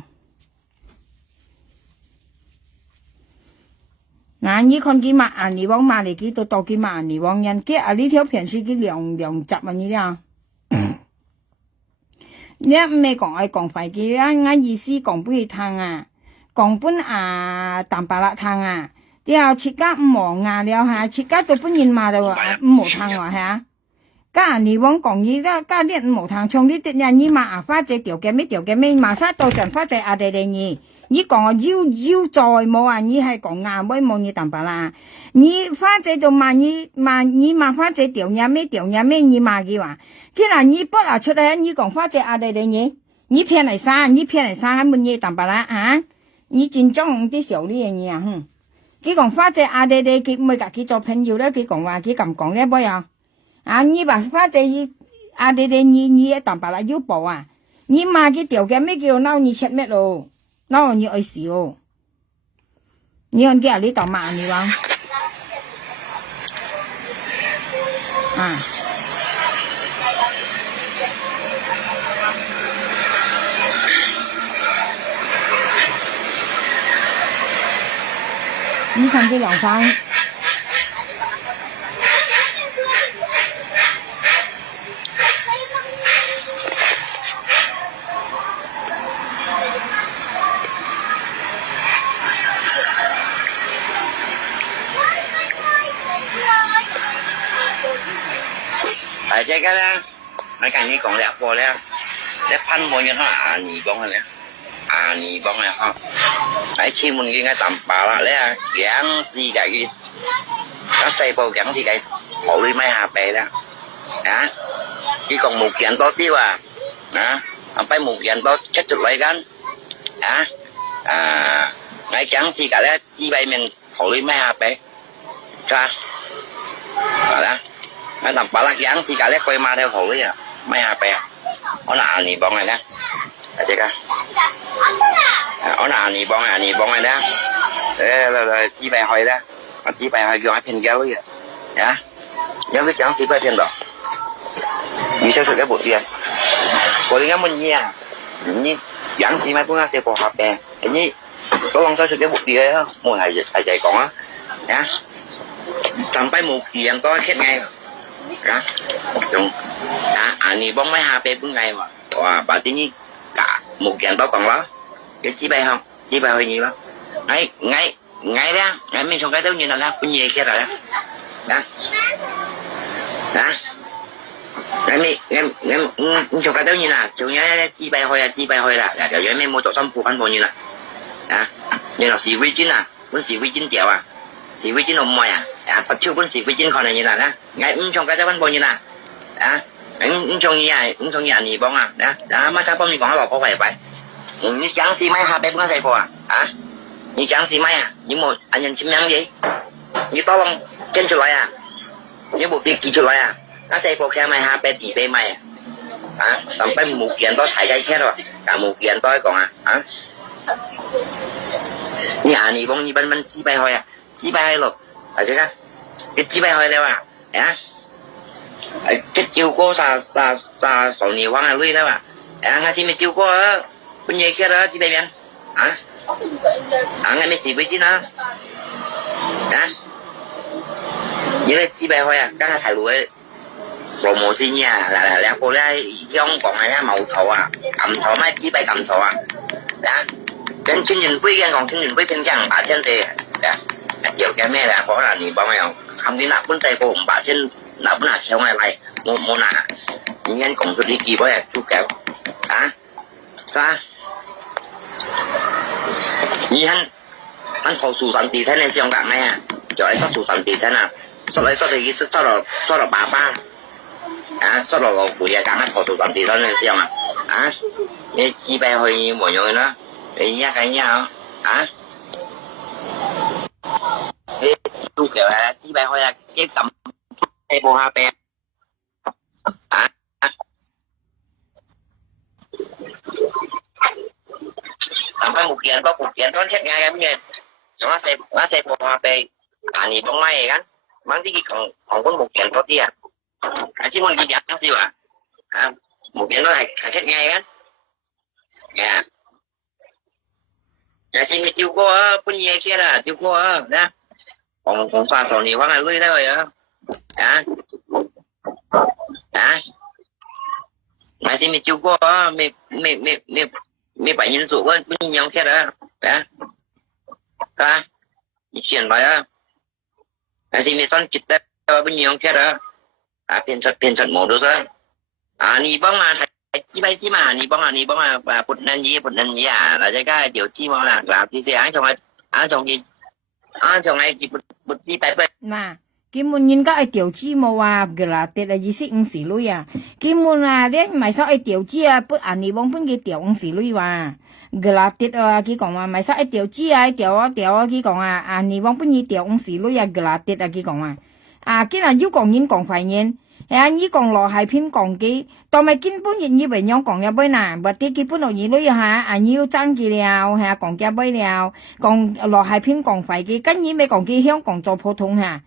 你看佢買銀利旺買嚟幾多到佢買銀利旺人，佢呢條片是佢兩集啊，你啲你唔係講愛講快嘅啦，我意思講不會燙啊，講本淡白辣燙啊，然後切家唔磨牙了嚇，切家到本人嘛就唔磨燙喎嚇。家你往講嘢家啲唔磨燙，從呢啲人你嘛花姐調嘅咩馬沙到盡花姐地你。你講要再冇啊！你係講牙妹冇你淡白啦，你花姐就罵你花姐掉嘢咩你罵佢話，既然你不拿出嚟，你講花姐地你騙嚟生冇你淡白啦啊！你真裝啲小呢樣嘢啊哼！佢講花姐地佢唔係夾佢做朋友咧，佢講話佢咁講咧波呀啊！你話花姐地你淡白啦要補啊！你罵佢掉嘅咩叫鬧你切咩咯？那你愛笑，你看佢你到罵你話，啊，你看這兩方。即係咧，我近呢講兩個咧，一噴滿咗阿二幫嘅咧，呵，喺前門嘅淡白啦咧，講世界嘅，嗰細部講世界好啲咩下邊咧，啊，佢講冇見多啲啊，阿俾冇見多一出嚟緊，喺講世界咧，呢位面好啲咩下邊，係啦。喺淡白啦，講世界咧，貴馬條圖呢啊，咩下邊啊？我拿二磅嚟咧，係隻噶，我拿二磅嚟咧，嚟幾百塊咧，幾百塊叫我騙交嘅，啊，有啲講世界騙到，你小出嘅部啲啊，我哋啱問你啊，你講世咪搬下四部下邊，你嗰兩小出嘅部啲嘅，冇係講啊，啊，上邊冇人多傾嘅。仲你幫mấy hai pe 4 ngày mà bà tí nhi cả một kiện tao còn đó cái chỉ bay không chỉ bay hơi nhiều lắm ngay đó ngay mấy trong cái tao như là có nhiều kia rồi đó ngay trong cái tao như là chủ nhớ chỉ bay hơi là rồi mấy mua tổ xăm phụ khăn phụ như là như là xì quy chín muốn xì quy chín chèo xì quy chín hôm mai thật chưa muốn xì quy chín còn này như là đó ngay trong cái tao bánh bò như là trong nhà nhì bông đó mà cha bông như còn lọt có phải vậy như trắng xì máy hai bé cũng xây phò như trắng xì máy những một anh nhân chim nhắn gì như to lông chân chuột lại như một tiệc kỳ chuột lại nó xây phò khe mày hai bé tỷ bé mày tầm bé một kiện tôi thải cái chết rồi cả một kiện tôi còn như nhì bông như bên chi bay thôi chi bay lột chứ cái chi bay thôi đâu cái chiều cô sa sổ nhiều quá là lui đó mà ngay khi mình chiều cô bên dưới kia đó chị bay bên ngay mấy xì với chị nó như là chị bay thôi các thầy lùi bộ mồ xin nha là lẽ cô đây giống còn này màu thổ cầm thổ mấy chị bay cầm thổ cái chương trình quý còn chương trình quý phiên chẳng bà chân thì chiều cái mẹ là có là nhìn bao nhiêu không đi nào bên tây cô bà chân nào bữa nào theo ngày này một nà những anh cùng tôi đi kỳ với chú kéo sao như anh thầu sủ sẵn tỷ thế này xem cả này cho anh sắp sủ sẵn tỷ thế nào sau đấy sau thì sau đó bà sau đó của nhà cả anh thầu sủ sẵn tỷ thế này xem như chi bay hồi như mọi người nó để nhắc cái nhau chú kéo là chi bay hồi là cái tầm tay bộ HP làm cái một kiện có chết ngay em nghe nó xe bộ HP thì bóng may gắn mang tí còn có một kiện có tia chỉ muốn ghi nhận gì một kiện nó là chết ngay gắn nhà xin chiêu cô bên nhà kia là chiêu cô đó còn pha còn nhiều quá là lui đó rồi mà xin mình chịu qua mình phải nhìn số với nhau kia đó đã ta chuyện bài á mà xin mình son chít với nhau kia đó phiền thật một đôi đó ni bóng mà chỉ bay xí mà ni bóng và bột năng gì là cái điều chi mà là làm thì sẽ ăn trong này chỉ bột chi bay mà cái muốn nhìn cái tiểu chi màว่าcái là tết là gì sự ứng xử lui à cái muốn là đấy mày sao cái tiểu chi à bút anh đi bông bút cái tiểu ứng xử luiว่าcái là tết à cái講話mày sao cái tiểu chi à tiểu cái講話anh đi bông bút cái tiểu ứng xử lui à cái là tết à cái講話cái là yêu講nhìn講phải nhìn你講落係偏講機，當咪根本人以為樣講一杯嗱，或者基本落兒女下，要爭嘅了，係講一杯了，講落係偏講廢嘅，跟住咪講嘅香港做普通下，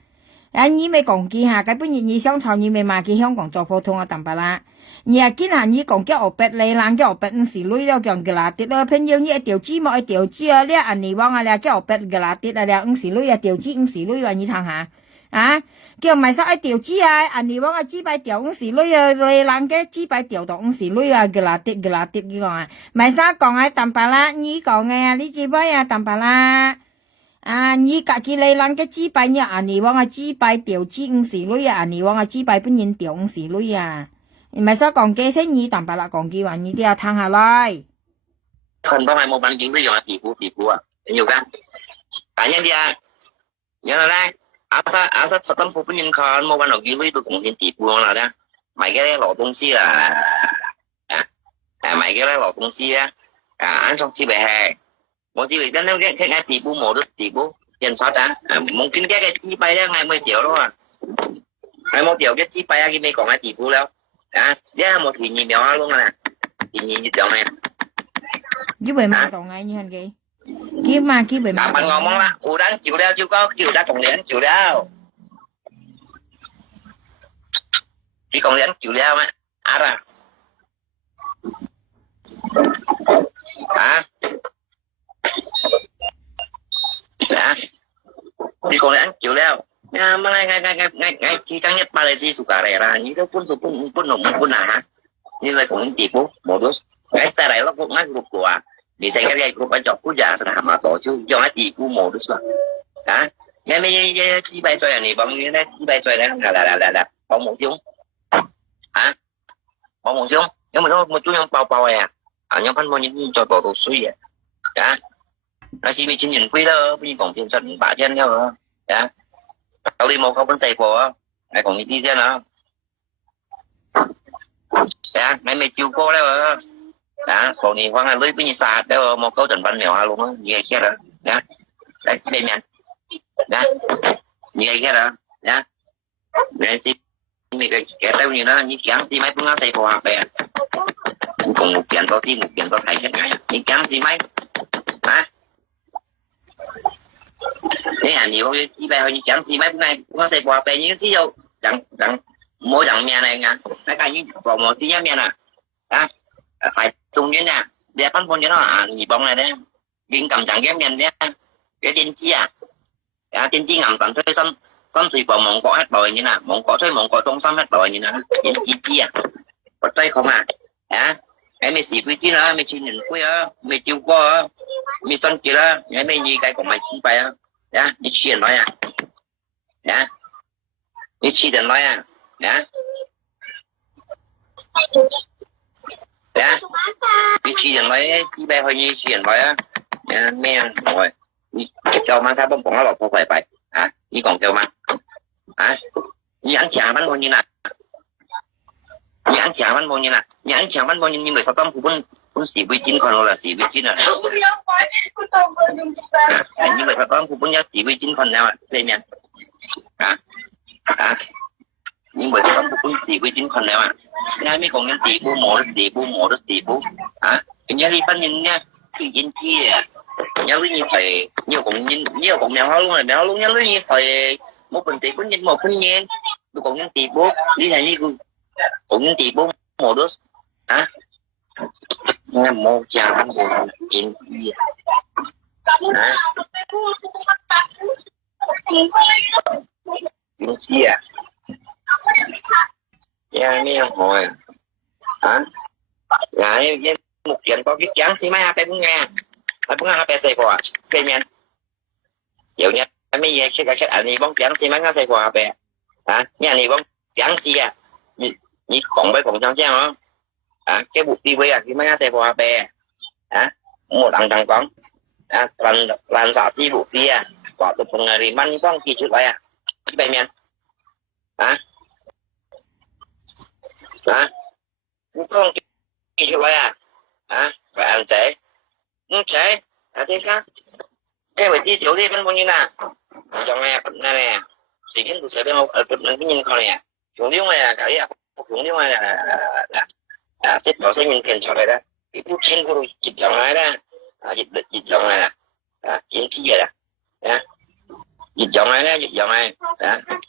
你咪講嘅下，基本人以商場你咪買嘅香港做普通啊，淡白啦。你啊，見下你講嘅學白你冷嘅學白唔是女都講嘅啦，跌咯，偏要你一條枝冇一條枝啊，你人哋話啊，你嘅學白嘅啦跌啊，你唔是女啊，條枝唔是女話你睇下。叫mày sao ai tiểu chi ai anh đi bóng chi bài tiểu sĩ lưới lê lang cái chi bài tiểu động sĩ lưới gà tiết cái còn mày sao còn ai tầm bà la nhí còn nghe lý chi bài tầm bà la nhí cả kia lê lang cái chi bài nhá anh đi bóng chi bài tiểu chi sĩ lưới anh đi bóng chi bài bên nhìn tiểu sĩ lưới mày sao còn cái thế nhí tầm bà la còn kia nhí đi thang hà lai không có mai một bạn chuyện với dòng tỷ phú nhiều cái cá nhân đi nhớ là asa tâm phục nhân con một bạn học kỹ với tôi cũng hiện tỷ phú là đó mấy cái lọ东西là mấy cái lọ东西ăn trong chi bể hè một chi bể đó cái tỷ phú một đứa tỷ phú tiền soát muốn kiếm cái chi bay đó ngày 10 triệu đó ngày 1 triệu cái chi bay cái mấy còn 2 tỷ phú đâu giá một thì nhìn nhỏ luôn nè thì nhìn như kiểu này chứ bề mặt còn ngay như anh kia kia bề mặt bạn ngon món là ủ đánh chịu đeo chưa có chịu đá còn liền chịu đeo chỉ còn liền chịu đeo á ra chỉ còn liền chịu đeo mà ngay khi căng nhất Malaysia suka ra như cái pun hả như là cũng tỷ phú modus cái xe này nó cũng ngắt gục của vì sao cái của bạn chọn quốc gia sẽ làm tổ chứ do cái gì của modus mà nghe mấy chi bay xoay này bằng như thế chi bay xoay đấy là bóng một xuống bóng một xuống nhưng mà nó một chút nhóm bao nhóm phân môn những cho tổ suy nó chỉ bị chính nhìn quý đó bây giờ còn tiền trận bả chân nhau rồi tao đi một không vấn đề của này còn đi ra nữa ngày mày chiều cô đấy còn thì khoan là lưới với như xa đó một câu trận văn mèo luôn á như kia đó đấy đây nè như kia đó này thì mình cái đâu như nó như kén gì mấy phương án xây phù hợp về còn một kiện to thêm một kiện to thầy hết ngày như kén gì mấy thế nhiều chỉ về như kén gì mấy phương này nó xây phù hợp về những cái gì đâu đặng mỗi đặng nhà này nha cái cái như vào một xí nhà nè phải tung như nè để phân phối cho nó nhị bông này đấy viên cầm chẳng ghém nhân đấy cái tiên chi tiên chi ngầm tận thuê xăm thủy vào mộng cỏ hết bồi như nè mộng cỏ thuê mộng cỏ trong xăm hết bồi như nè tiên chi có thuê không cái mày xì quý chi nữa mày chi nhìn quý mày chiêu qua mày xăm kia đó mày như cái của mày chi phải đi chuyện nói đi chi đừng nói đi chuyện nói chỉ bé hơi như chuyện nói mẹ rồi cho mang theo bông bóng nó lọt không phải đi còn kêu mang như ăn chả bánh bao nhiêu nè như ăn chả bánh bao nhiêu nè như ăn chả bánh bao nhiêu 16 tâm của cũng xỉ với chín còn là xỉ với chín rồi như 16 tâm của cũng nhớ xỉ với chín còn nào đây nè nhưng bởi vì cũng xỉ với chín còn nào ngay mấy con nhân tỷ phú cái nhà đi bán nhân nha cái nhân chi nhà lưới như phải nhiều còn mèo luôn nhà lưới như phải một phần tỷ cũng nhân một phân nhân tôi còn nhân tỷ phú đi thành như còn nhân tỷ phú một đứa nghe một chàng ăn buồn nhân chi nhân chi nghe hồi Với một chuyện có biết trắng thì mấy hai bốn nga hai bé xây qua cây men kiểu nha mấy gì cái anh này bóng trắng thì mấy nga xây qua bé nhà này bóng trắng gì nhị còn với còn trắng chứ không cái bụt đi với thì mấy nga xây qua bé một đằng con làm giả si bụt kia quả tụt phần này man con kỳ chút lại cái bé men con kỳ chút lại phải ăn chế chế thế khác cái vị trí tiểu đi bên như nào cho nghe nè chỉ kiến tụi sẽ bên ở bên cái nhìn con này chủ yếu này là cái chủ yếu này là xếp vào sẽ nhìn tiền cho này đó cái bút trên của dịch dòng này đó dịch dòng này là kiến chi vậy đó dịch dòng này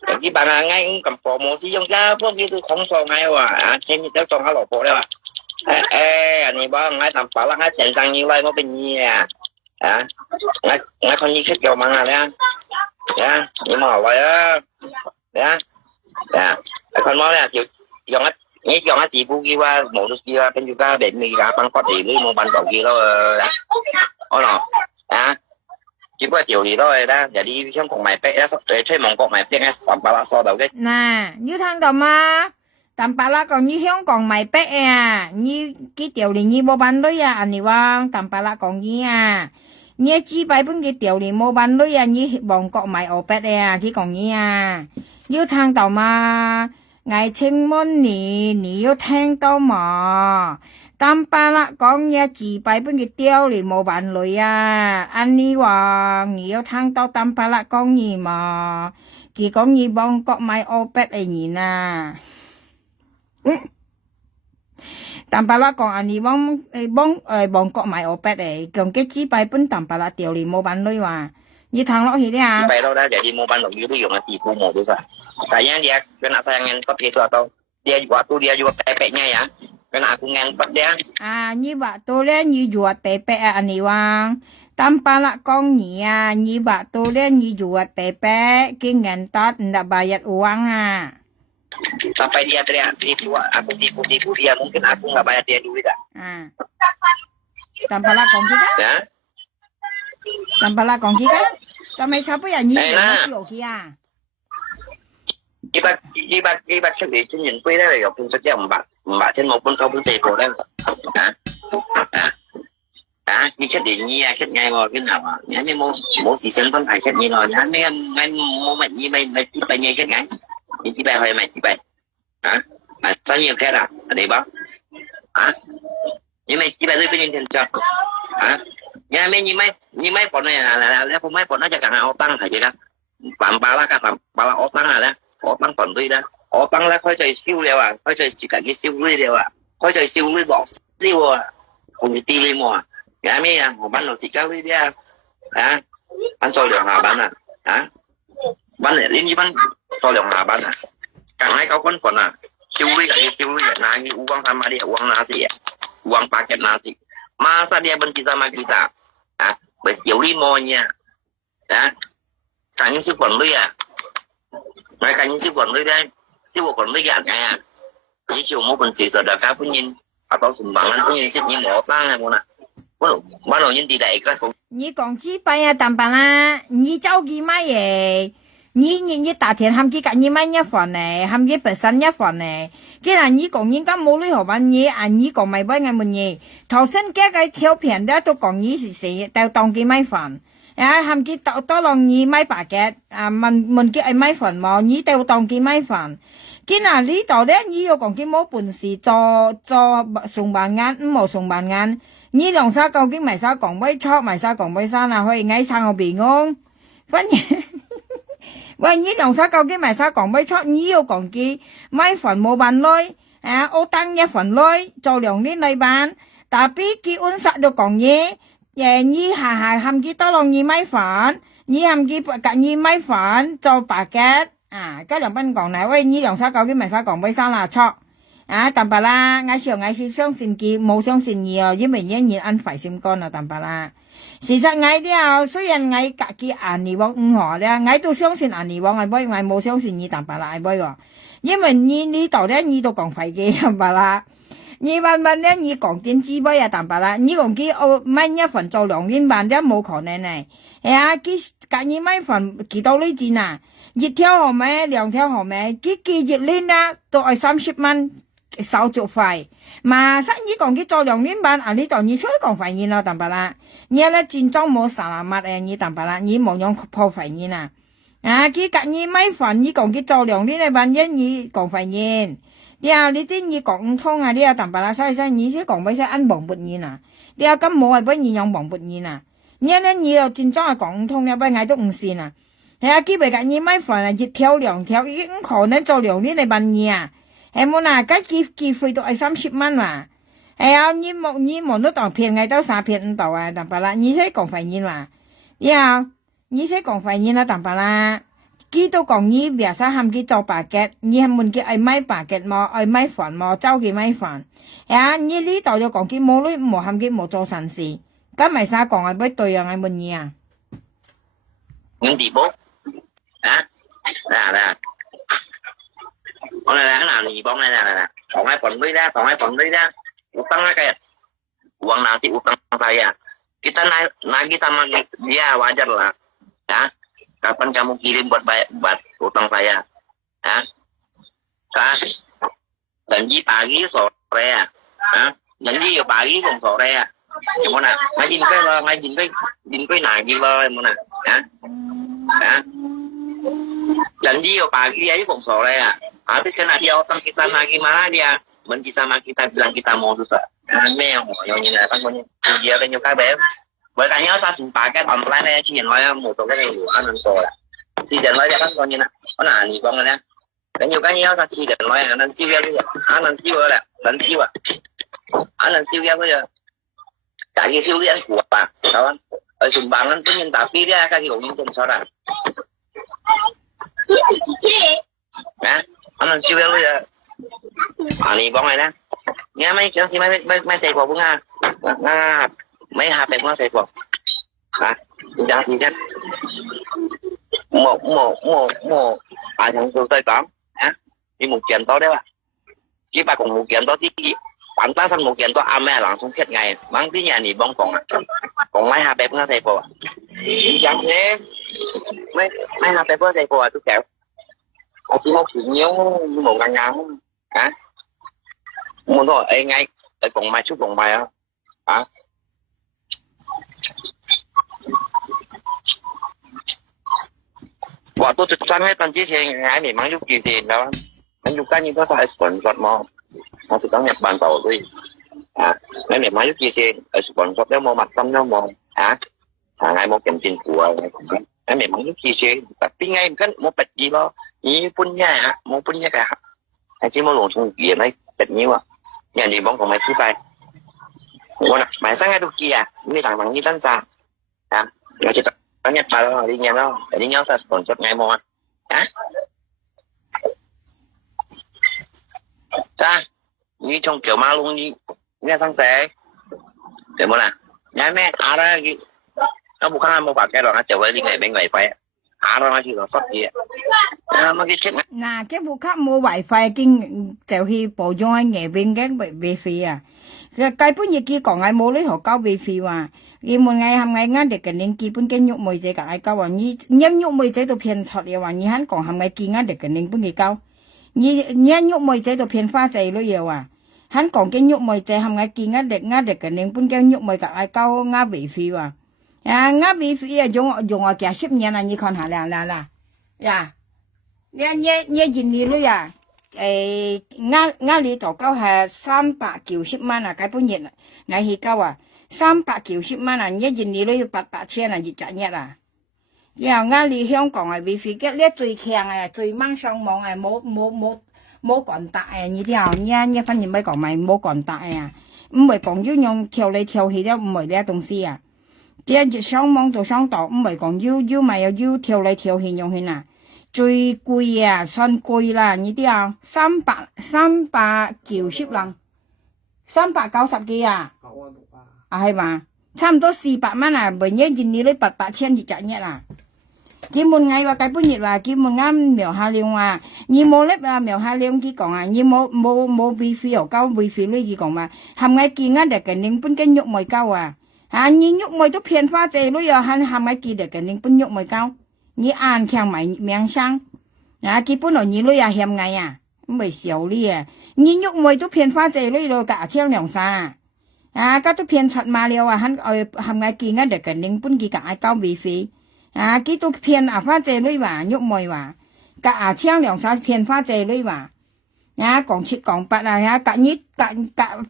cái bạn ngay cũng cầm phò một xí trong ra phước kia tôi không phò ngay mà xem như trong cái lỗ phò đấy mà anh này bao ngay tầm phá là ngay tiền tăng như vậy nó bên như ngay con như khách kiểu mang này nhưng mà vậy con nói là kiểu dòng ấy dòng ấy chỉ bu kia qua một kia bên juga để mình gặp bằng có thể với một bàn đầu kia thôi nó chỉ có điều gì thôi đó giờ đi trong cổng mày bé sắp tới chơi mong cổng mày bé tầm ba la so đầu cái nè như thằng đó mà tầm ba la còn như香港咪逼như cái điều này như mua bán đấy anh đi vang tầm ba la còn như như chỉ bài bên cái điều này mua bán đấy như bọn cọ mày ở bé cái còn như thằng đó mà ngày清môn nì yêu聽到mà tầm ba la còn như chỉ bài bên cái điều này mua bán đấy anh đi vang nì yêu聽到tầm ba la còn gì mà chỉ còn như bọn cọ mày ở bé ấy nhỉ nè tầm ba la còn anh đi bọn cọ mày ở bé ấy còn cái chỉ bài bên tầm ba la điều này mua bán đấy mà như thằng đó thì đấy bài đâu đó jadi mua bán được như dùng là chỉ phụ một thôi kayaknya dia kena sayangan kot gitu atau dia waktu dia juga pepeknya ya kena aku ngentot dia như bạn tôi đấy như ruột pepe anh đi vang tầm ba la con nhỉ như bạn tôi đấy như ruột pepe cái ngàn tot ndak bayar uang sampai dia teriak aku tipu dia mungkin aku nggak bayar dia duit tầm ba la còn kia ya tầm ba la còn kia tao mày sao bây giờ như vậy nó chịu kia cái bác chắc để trên nhìn quê đấy là gặp cho chị bà trên một con câu con dây cổ đấy như chất để nhi chất ngay vào cái nào mà nhá mấy mô xì xanh con phải chất nhi rồi nhá mấy mô mày như mày chỉ bài nhây chất ngay chỉ bài hồi mày chỉ bài sao nhiều cái là để bác nhưng mày chỉ bài rơi với nhìn cho nhà mấy như mấy bọn này là không mấy bọn nó cho cả họ tăng phải gì đó tầm ba la cả tầm ba la họ tăng là đó tăng phần tuy đó họ tăng là khói trời siêu đều khói trời chỉ cả cái siêu lưới đều khói trời siêu lưới giọt siêu cùng cái tì lên mà cái mấy họ bán đồ chỉ cao lưới đi bán sôi đường hà bán bán này đến như bán sôi đường hà bán cả hai cao quân còn siêu lưới này như uang sama dia uang nasi uang paket nasi masa dia benci sama kita bersiul limonya kayaknya si quản lý mereka như si quản lý đây si quản lý gạt này chỉ chịu một benci saudara punya atau sumbangan punya sih như một tăng này mona bắt đầu nhìn đi đại cái你講幾擺tầm ba la你找幾買嘢你大田含幾個你買一份呢含幾本身一份呢既然你講應該冇理由話你你講買買嘅乜嘢頭先嘅個條片咧都講你是誰就當佢買份含幾多浪你買白嘅問佢係買份冇你就當佢買份既然呢度咧你又講佢冇本事做送辦案冇送辦案你兩手究竟咪手講威錯咪手講威山可以嗌sang我邊安反而喂，你兩手究竟咪手講威錯你要講佢買份冇辦來我當一份來做兩年嚟辦但係佢按實就講嘢你下含佢多浪你買份你含佢隔你買份做白嘅cái兩賓講này喂你兩手究竟咪手講威山là錯tầm bà la ngay chiều相信佢冇相信nhiều因為仍然ăn phải sim con tầm bà la事實ngay啲雖然ngay隔佢銀尼王五河咧ngay都相信銀尼王係杯ngay冇相信你tầm bà la係杯因為呢度咧呢度講廢嘅tầm bà la 你問問咧，你講電子杯啊，但白啦，你講佢哦買一份做2年半，都冇可能咧。係啊，佢隔你買份幾多呢錢啊？一條河咩，2條河咩？佢1年啦，都係30蚊手續費。mà sắc你講佢做2年半，啊你當你出去講肺炎咯，但白啦。你咧戰爭冇300誒，你但白啦，你冇用破肺炎啊。啊，佢隔你買份，你講佢做2年嘅半，你講肺炎。你啊，你啲你講唔通啊！你啊，但白啦，所以你先講俾先按忘本言啊！你啊，咁冇係俾你用忘本言啊！你咧你又戰爭係講唔通，你俾嗌都唔信啊！係啊，基本上你買份啊，1條2條，已經可能做2年嚟辦嘢啊！係冇嗱，咁機費都係30蚊嘛！係啊，你冇都當騙嗌到3騙5度啊！但白啦，你先講肺炎啦！你啊，你先講肺炎啦，但白啦。佢都講你別使喊佢做白嘅，你係問佢愛買白嘅冇，愛買飯冇，走佢買飯。啊，你呢度就講佢冇呢，冇喊佢冇做善事，咁咪啥講係俾對樣係問你啊？những tỷ bố là con này là cái nào thì con này là còn hai phần đi ra utang lah kayak uang nanti utang saya kita nagih sama dia wajar lah ya. Kapan kamu kirim buat utang saya? Hah? Janji pagi sore ya? Hah? Janji pagi cùng sore ya? Gimana? Ngajin cái nagih lo gimana? Hah? Hah? Janji pagi aja cùng sore ya? Habis kena dia utang kita nagih mana dia benci sama kita bilang kita mau susah. Mèo yang nhìn là tăng bao nhiêu? Dia bao nhiêu cái bé? Bởi cả nhớ ta dùng paket online này chỉ nói một số cái này của anh rồi chỉ để nói cho các con như này có là gì con này cái nhiều cái nhớ ta chỉ để nói anh ăn siêu bây giờ anh ăn siêu rồi anh siêu à anh ăn siêu bây giờ cả cái siêu điện của bạn sao anh ở sùng bằng anh tự nhiên tạp phí ra cái kiểu như thế sao ra anh ăn siêu bây giờ anh đi con này nè nghe mấy cái gì mấy xài của bún à mấy hạt đẹp nó xài của à ra thì chắc một thằng tôi có hả đi một kiện to đấy bạn chứ bà còn một kiện to tí bạn ta sang một kiện to mẹ làm xong hết ngày mang tí nhà nỉ bông còn mấy hạt đẹp nó xài của chẳng thế mấy hạt đẹp nó xài của tôi kéo chỉ một chỉ nhiều một ngàn hả muốn thôi ấy ngay còn mai chút còn mai hả waktu Cecang之前喺未買咗件事啦，咁要間應該係純實麼？我就等日辦到啲啊，你未買咗件事係純實都冇密心都冇啊，嗌冇件tiền của你未買咗件事，但邊ngay kan冇bật gì lo，你punya冇punya cả，係只冇龍重件嚟bật nhiều啊，人哋講同埋失敗，我嗱買生喺度記啊，你等等你等啥啊？我就等日辦咯，đi nhà đó để đi nhau sa còn sắp ngày một hả? Ra như trong kiểu ma luôn đi nghe sang xe để muốn à nhái mẹ ra nó bukan mau pakai rồi nó trở về đi ngày bên ngoài phải ra nó chỉ có sắp gì nó cái chết nà cái vụ khác mua wifi kinh kiểu khi bộ join ngày bên cái về phi à cái bún gì kia còn ai mua lấy họ cao về phi mà vì một ngày hàng ngày ngã để cái nên kia bún cái nhục mồi chế cả ai cao à như nhâm nhục mồi chế đồ phiền sọt vậy mà như hắn còn hàng ngày kia ngã để cái nên bún gì cao như nhục mồi chế đồ phiền pha chế luôn nhiều à hắn còn cái nhục mồi chế hàng ngày kia ngã để cái nên bún cái nhục mồi cả ai cao ngã về phi à ngã về phi à dùng ở kia ship nhà này như con hà là ya nhớ nhìn đi luôn à ngã lý tổ cao là 390萬啊，cái bún nhiệt ngày hi cao à 390萬啊，nhớ nhìn đi luôn 800啊，日賺日啊，然後ngã lý香港啊，vì cái咧最強啊，最猛上網啊，冇講大啊，你啲nhớ反正咪講咪冇講大啊，唔係講要用跳嚟跳去的，唔係呢東西啊，啲上網就上到，唔係講要咪要跳嚟跳去用去呐。最貴啊，算貴啦，你啲啊390人，390幾啊？係嘛？差唔多400蚊啊，每年你800千就賺一啦。chỉ một ngày và cái bữa nhiệt và chỉ một ngày miểu hà liêu à như một lớp à miểu hà liêu kia còn à như một vi phi ở cao vi phi lấy gì còn mà hàm ngày kia ngắt để cái nín bún cái nhục mồi cao à như nhục mồi都偏发这路呀hàm ngày kia để cái nín bún nhục mồi cao như ăn khéo mày miếng sang à kia bún ở như路呀hàm ngày mới xỉu đi như nhục mồi都偏发这路rồi cả千两三à các都偏chặt mà liêu hắn hàm ngày kia ngắt để cái nín bún kia cả cao vi phi à cái tôi phiền phát chế lưỡi và nhục mồi và cả chiang两三phiền phát chế lưỡi và còn chỉ còn bạc là cả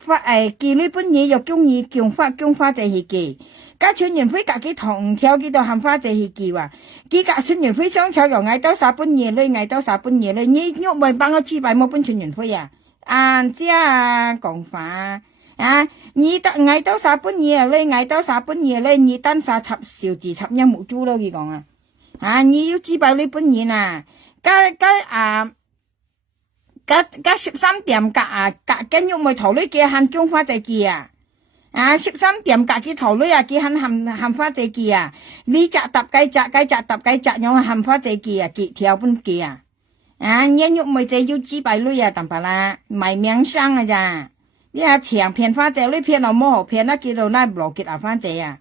phát kỳ lưỡi bún nhị rồi chung phát chế hì kỳ các chuyên nhân phí cả cái thòng theo cái đồ hàm phát chế hì kỳ và cái cả chuyên nhân phí sáng chào rồi ngày đó sáu bún nhị lưỡi ngày đó sáu bún nhị lưỡi nhị nhục mồi bằng ở chi bài một bún chuyên nhân phí chia còn phá你得挨到啥半夜嘞？挨到啥半夜嘞？你等啥插小字插一木珠咯？佢講你要知道呢半夜啊，加13點跟肉咪頭女嘅限中花仔記13點嘅頭女嘅限花仔記你摘揼雞用限花仔記幾條半記你肉咪就要知道女淡白啦，賣命生咋？搶騙花姐，你騙我冇好騙那幾度那羅結花姐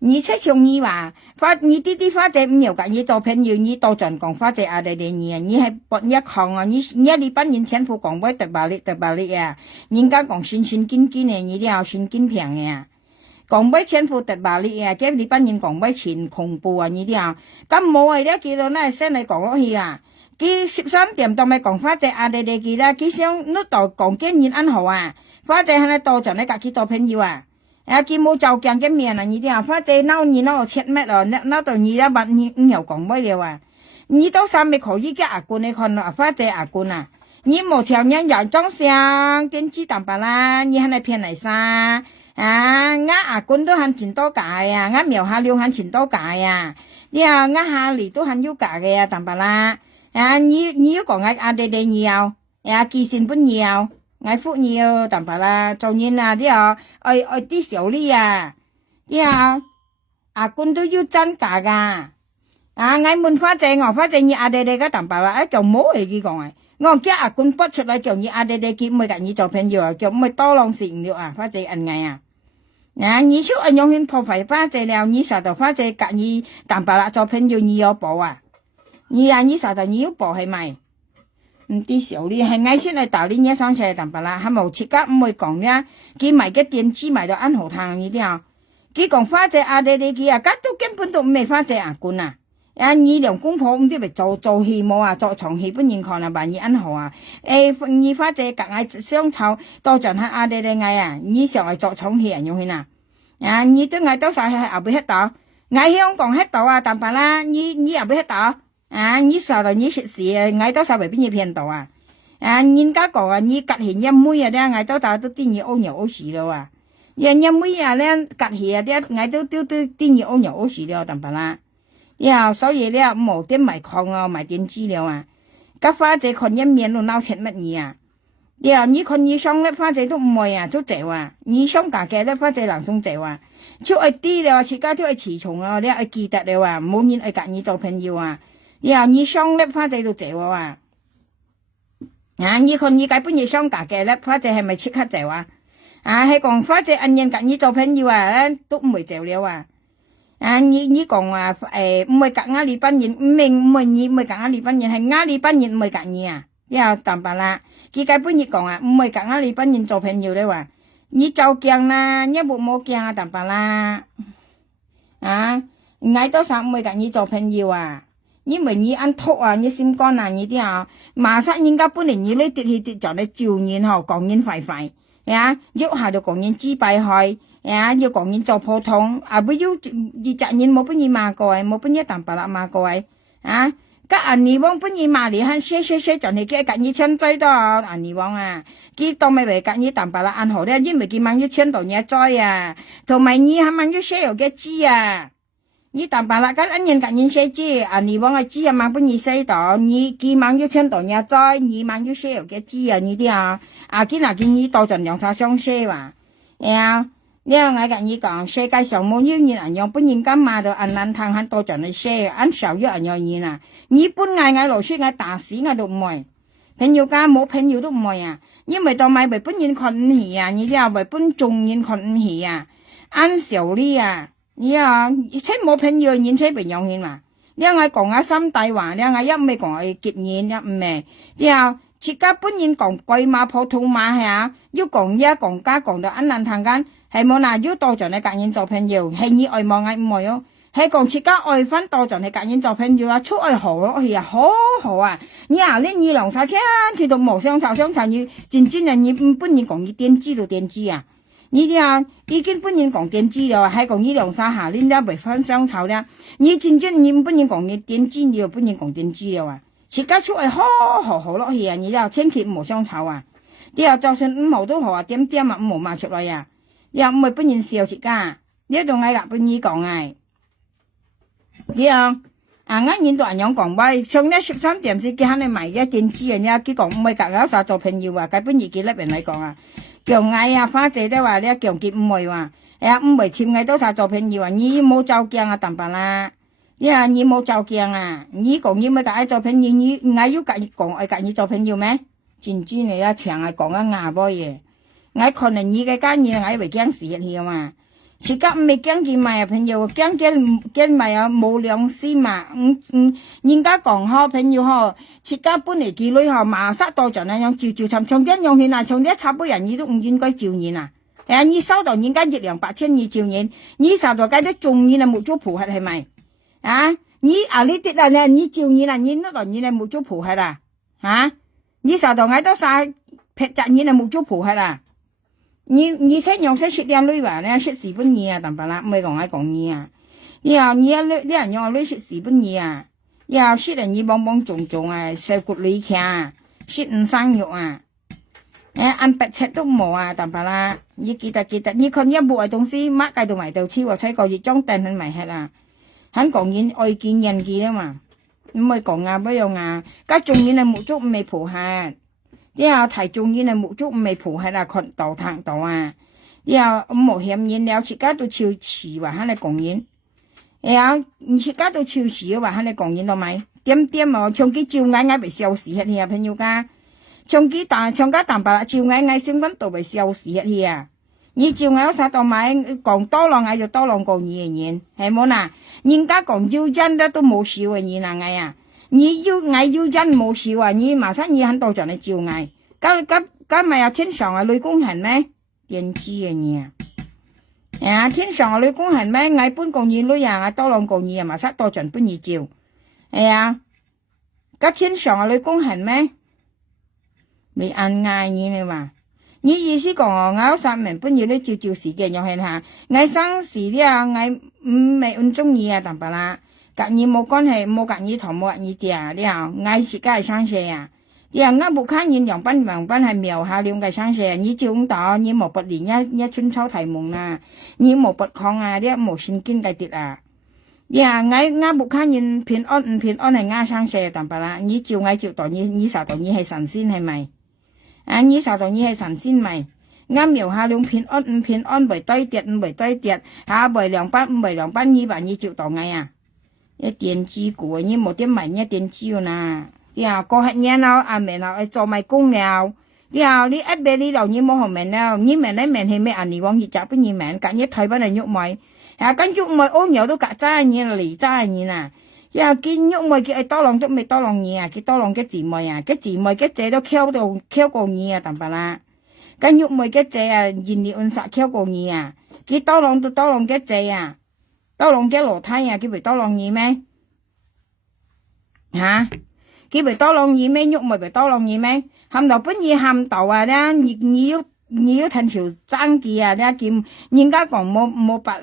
你出上你話你啲花姐唔要㗎，你做朋友你多盡講花姐你係搏一行你禮拜年前夫講威特巴力人家講新堅你都要新堅平講威前夫特巴力嘅禮拜年講威前恐怖你都要咁冇呢幾度那先嚟講落去佢13點到咪講花姐佢啦，佢想攞到講經驗安好花姐係多盡你佢做朋友佢冇就鏡嘅面你啲花姐撈你撈7米撈到你啦把你又講乜了你到三米可以嘅官你看花姐官你冇條人又裝相電子淡白啦，你係嚟騙嚟啥官都係錢多價苗下料係錢多價下里都係要價嘅淡白啦你要講弟nhiều kỳ sinh bún nhiều phúc nhiều tạm phải là cho nên là tí xíu đi quân tôi yêu chân cả muốn phát triển như đây cái tạm phải là kiểu mố ấy gì còn ngon kia quân bắt出來kiểu như đây kia mới cả như cho phèn nhiều kiểu mới to lòng xịn nhiều phát triển anh ngày你說用hin破壞發展了你啥都發展cả như tạm phải là cho phèn nhiều nhiều保你啥都你要保係咪？啲小李係啱先嚟打呢嘢上車淡白啦，係冇設計唔會講咧，佢買嘅電子買到安好湯呢啲佢講花姐你佢家都根本都唔係花姐官你兩公婆唔知咪做戲冇做床戲本人看吧你安好你花姐夾嗌相湊多陣係你嗌你上嚟做床戲用去你都嗌多晒係後邊喺度，嗌香港喺度淡白啦，你後邊喺度。你啥都你識事嗌到啥咪邊嘢騙到人家講你隔起一妹咧嗌到大都啲嘢屙尿屙屎咯人一妹咧隔起啲嗌到啲嘢屙尿屙屎了淡白啦所以咧冇啲買礦買電資料các花姐看一面都鬧切乜嘢你看你上咧花姐都唔會都謝你上架嘅咧花姐能送謝出去啲了自家都係詞重你係記得了冇人係隔你做朋友你上粒花姐都謝你看你解本嘢上架嘅粒花姐係咪即刻謝係講花姐恩人隔你做朋友都唔會謝了你講唔會隔你班人唔明唔係你唔會隔你班人係你班人唔會隔你淡白啦佢解本嘢講唔會隔你班人做朋友咧你就驚啦一冇驚淡白啦嗌多少唔會隔你做朋友你咪你ăn thuốc你心肝你啲馬上人家本嚟你呢跌就你照人講人快喐下就講人支敗害要講人做普通不要你責人冇本嘢罵過冇本嘢淡白啦罵過các anh vương本嘢罵你喊寫就你嘅隔你簽仔多anh vương佢當咪為隔你淡白啦按好咧因為佢mang要簽到你仔同埋你係mang要寫有嘅字你淡白啦，咁恩人隔人寫字，你往個字mang本你寫到，你佢mang要簽到你仔，你mang要寫有嘅字你啲佢嗱見你多盡兩三雙寫呢個我甲你講，世界上冇有人人樣本人敢罵到按難聽很多種的些，按少有人樣人啊，你本嗌老師嗌打死我都唔會，朋友間冇朋友都唔會啊，因為當買為本人看唔起啊，你又為本眾人看唔起啊，按少呢啊，你啊，即冇朋友人才被樣人嘛，呢個我講啊心底話，呢個我一味講係結緣一唔係，呢自家本人講鬼馬普通話係啊，要講一講家講到按難聽間。係冇嗱，要多種嘅隔人做朋友，係你愛望愛唔愛哦？係講自家愛翻多種嘅隔人做朋友啊，出愛好咯，係啊，好好啊！你啊，你兩三千，佢都冇相吵，你真正啊，你本人講你點知就點知啊！你啲啊，已經本人講點知了，係講你兩三下，你都未翻相吵咧。你真正你本人講你點知，你又本人講點知了啊！自家出愛好咯，係啊，你啊，千祈唔好相吵啊！你啊，就算五毛都好啊，點啊，五毛賣出來啊！又唔係本人笑自家，呢度嗌入本意講嗌，呢樣啱印度人樣講喂，上呢13點先叫你買嘅電子嘅呢，佢講唔係夾硬晒做朋友啊，佢本意幾粒人嚟講啊，叫嗌啊花姐都話呢，叫結唔係話，唔係簽嗌都晒做朋友啊，你冇照鏡啊，淡白啦，你冇照鏡啊，你講你咪夾做朋友，你嗌要夾講愛夾你做朋友咩？真知你啊，長係講緊牙波嘢。我可能你嘅間嘢，我為驚死去嘛。自家唔係驚佢買朋友，驚買啊冇良心嘛。人家講好朋友好，自家本嚟幾女好，馬殺多咗那樣照從邊樣去嗱，從啲差不人你都唔應該照人啊。你收到人家1,200,000你照人，你收到嗰啲眾人啊冇做蒲核係咪？你啲啊你照人啊，你嗰度人啊冇做蒲核啦，你收到我都晒劈責人啊冇做蒲核啦。你識用識說啲女話咧，識時本嘢啊，淡白啦，唔係講我講嘢啊。你人用女識時本嘢啊，又識人你幫種啊，受骨女強啊，識唔生肉啊，按白尺都冇啊，淡白啦。你記得，你看一部嘅東西，乜計到埋到超過7個月裝訂喺埋hết啊，肯講人愛見人嘅啦嘛，唔係講啊，不用啊，家眾人係冇足未蒲下。呢提眾人係冇足未蒲喺啦，群道堂度啊！呢冇險人了，自家都超市話喺你講人，自家都超市話喺你講人到咪？點啊，長期照嗌被笑死喺啊，朋友家，長家淡白啦，照嗌升溫度被笑死喺啊！你照嗌殺到買講多浪嗌就多浪講嘢嘅人，係冇嗱？人家講要真得都冇笑嘅人嗱嗌啊！你要嗌要真冇事啊！你馬上你很多人嚟照嗌，咁咪有天上嘅女工人咩？點知嘅你啊？天上嘅女工人咩？嗌搬工嘢女啊，多浪工嘢啊，馬上多人搬嘢照，咁天上嘅女工人咩？未按嗌你話，你意思講我3名搬嘢你照時間又係下，嗌生時啲啊，嗌唔係唔中意啊，淡白啦。隔你冇關係，冇隔你同冇隔你爹，你啊，嗌自家係生蛇啊！你啊，啱冇看人2班係瞄下兩個生蛇，你照唔到，你冇不連一春秋題夢啊！你冇不抗啊，你冇先經濟跌啊！你啊，嗌冇看人平安唔平安係啱生蛇，淡白啦！你照嗌照到你受到你係神仙係咪？你受到你係神仙咪？啱瞄下兩平安唔平安為堆跌唔為堆跌，下為2班唔為2班，你話你照到嗌啊！一電子股你冇點買一電子啦，過客年咯，阿明咯，做埋工了，你一俾你留你冇學明了，你明係咩阿你往熱雜俾你明，隔一退翻嚟喐咪，跟喐咪安有都隔揸你嚟揸你啦，見喐咪叫多浪都未多浪你啊，叫多浪嘅字咪啊，嘅字咪嘅姐都敲過你啊，淡白啦，跟喐咪嘅姐啊，現你按實敲過你啊，叫多浪都多浪嘅姐啊。多浪嘅樓梯啊，叫咪多浪耳咩？叫咪多浪耳咩？喐咪咪多浪耳咩？喊到本意喊到啊！你要藤條爭記啊！叫人家講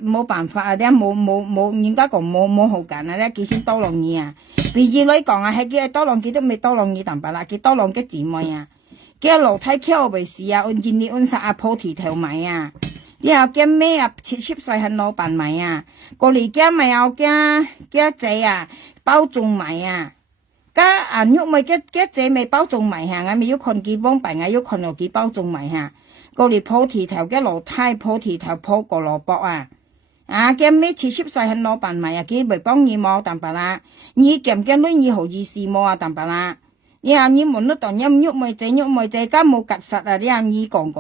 冇辦法啊！冇人家講冇好緊啊！叫先多浪耳啊！比如你講啊，係叫多浪記都未多浪耳淡白啦，叫多浪嘅姊妹啊！叫樓梯橋為事啊，按見你按實啊鋪條條米啊！又叫咩啊？70歲係老闆米啊，過嚟叫咪有叫仔啊，包粽米啊，家喐咪叫仔咪包粽米嚇，我咪要看幾幫幣，我要看落幾包粽米嚇。過嚟鋪地頭嘅樓梯鋪地頭鋪個蘿蔔啊！啊，嘅咩次濕細很老闆咪啊，佢未幫你冇淡白啦，你見嘅女你好意思冇啊淡白啦，你啊你冇得當音喐咪仔，家冇夾實啊，你啊你講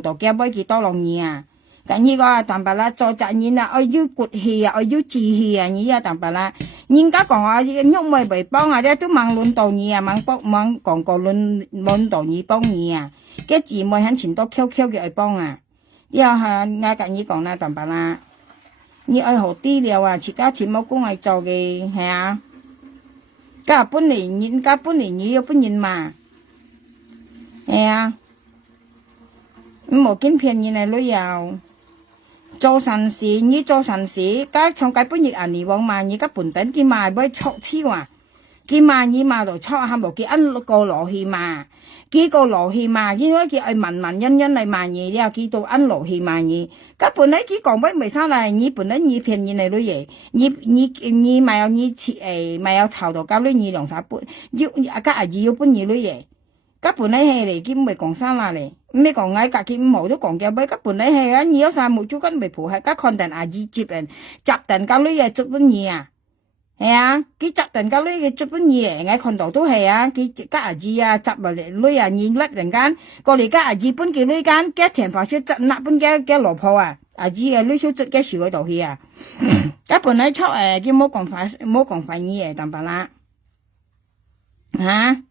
到嘅咩幾多浪你啊？咁呢個淡白啦，做責任啦，我要骨氣啊，我要志氣啊，你啊淡白啦，人家講啊，喐咪未幫啊，你都忙輪到你啊，忙講個輪到你幫你啊，嘅姊妹喺前多 QQ 嘅去幫啊，又係嗌緊你講啦淡白啦。你愛好啲了啊，自家錢冇工嚟做嘅，係啊。家本嚟你要本人嘛，係啊。冇見騙人嚟旅遊，做善事，你做善事，家從解本日啊，你往嘛，你家本等佢嘛唔錯超啊，佢嘛你嘛就錯下冇佢按個落去嘛。幾個落去嘛，因為佢係文恩嚟賣嘢，你又幾到按落去賣嘢。咁本來佢講乜未生嚟，你本來你騙人嚟旅嘢，你咪有你咪有炒到交你兩三半，要家阿姨要搬嘢旅嘢。咁本來係嚟，佢未講生啦嚟，咩講嗌隔佢冇都講嘅咩？咁本來係啊，你有晒冇租金未付係，家看定阿姨接人集定交旅嘢做乜嘢啊？係啊，佢集定交女嘅做乜嘢？我看到都係啊，佢家阿姨啊，集埋嚟女啊，你甩人間過嚟家阿姨搬嘅女間，嘅田發少執納搬嘅老婆啊，阿姨嘅女小執嘅樹喺度去啊，咁本來錯佢冇講快嘢淡白啦，嚇，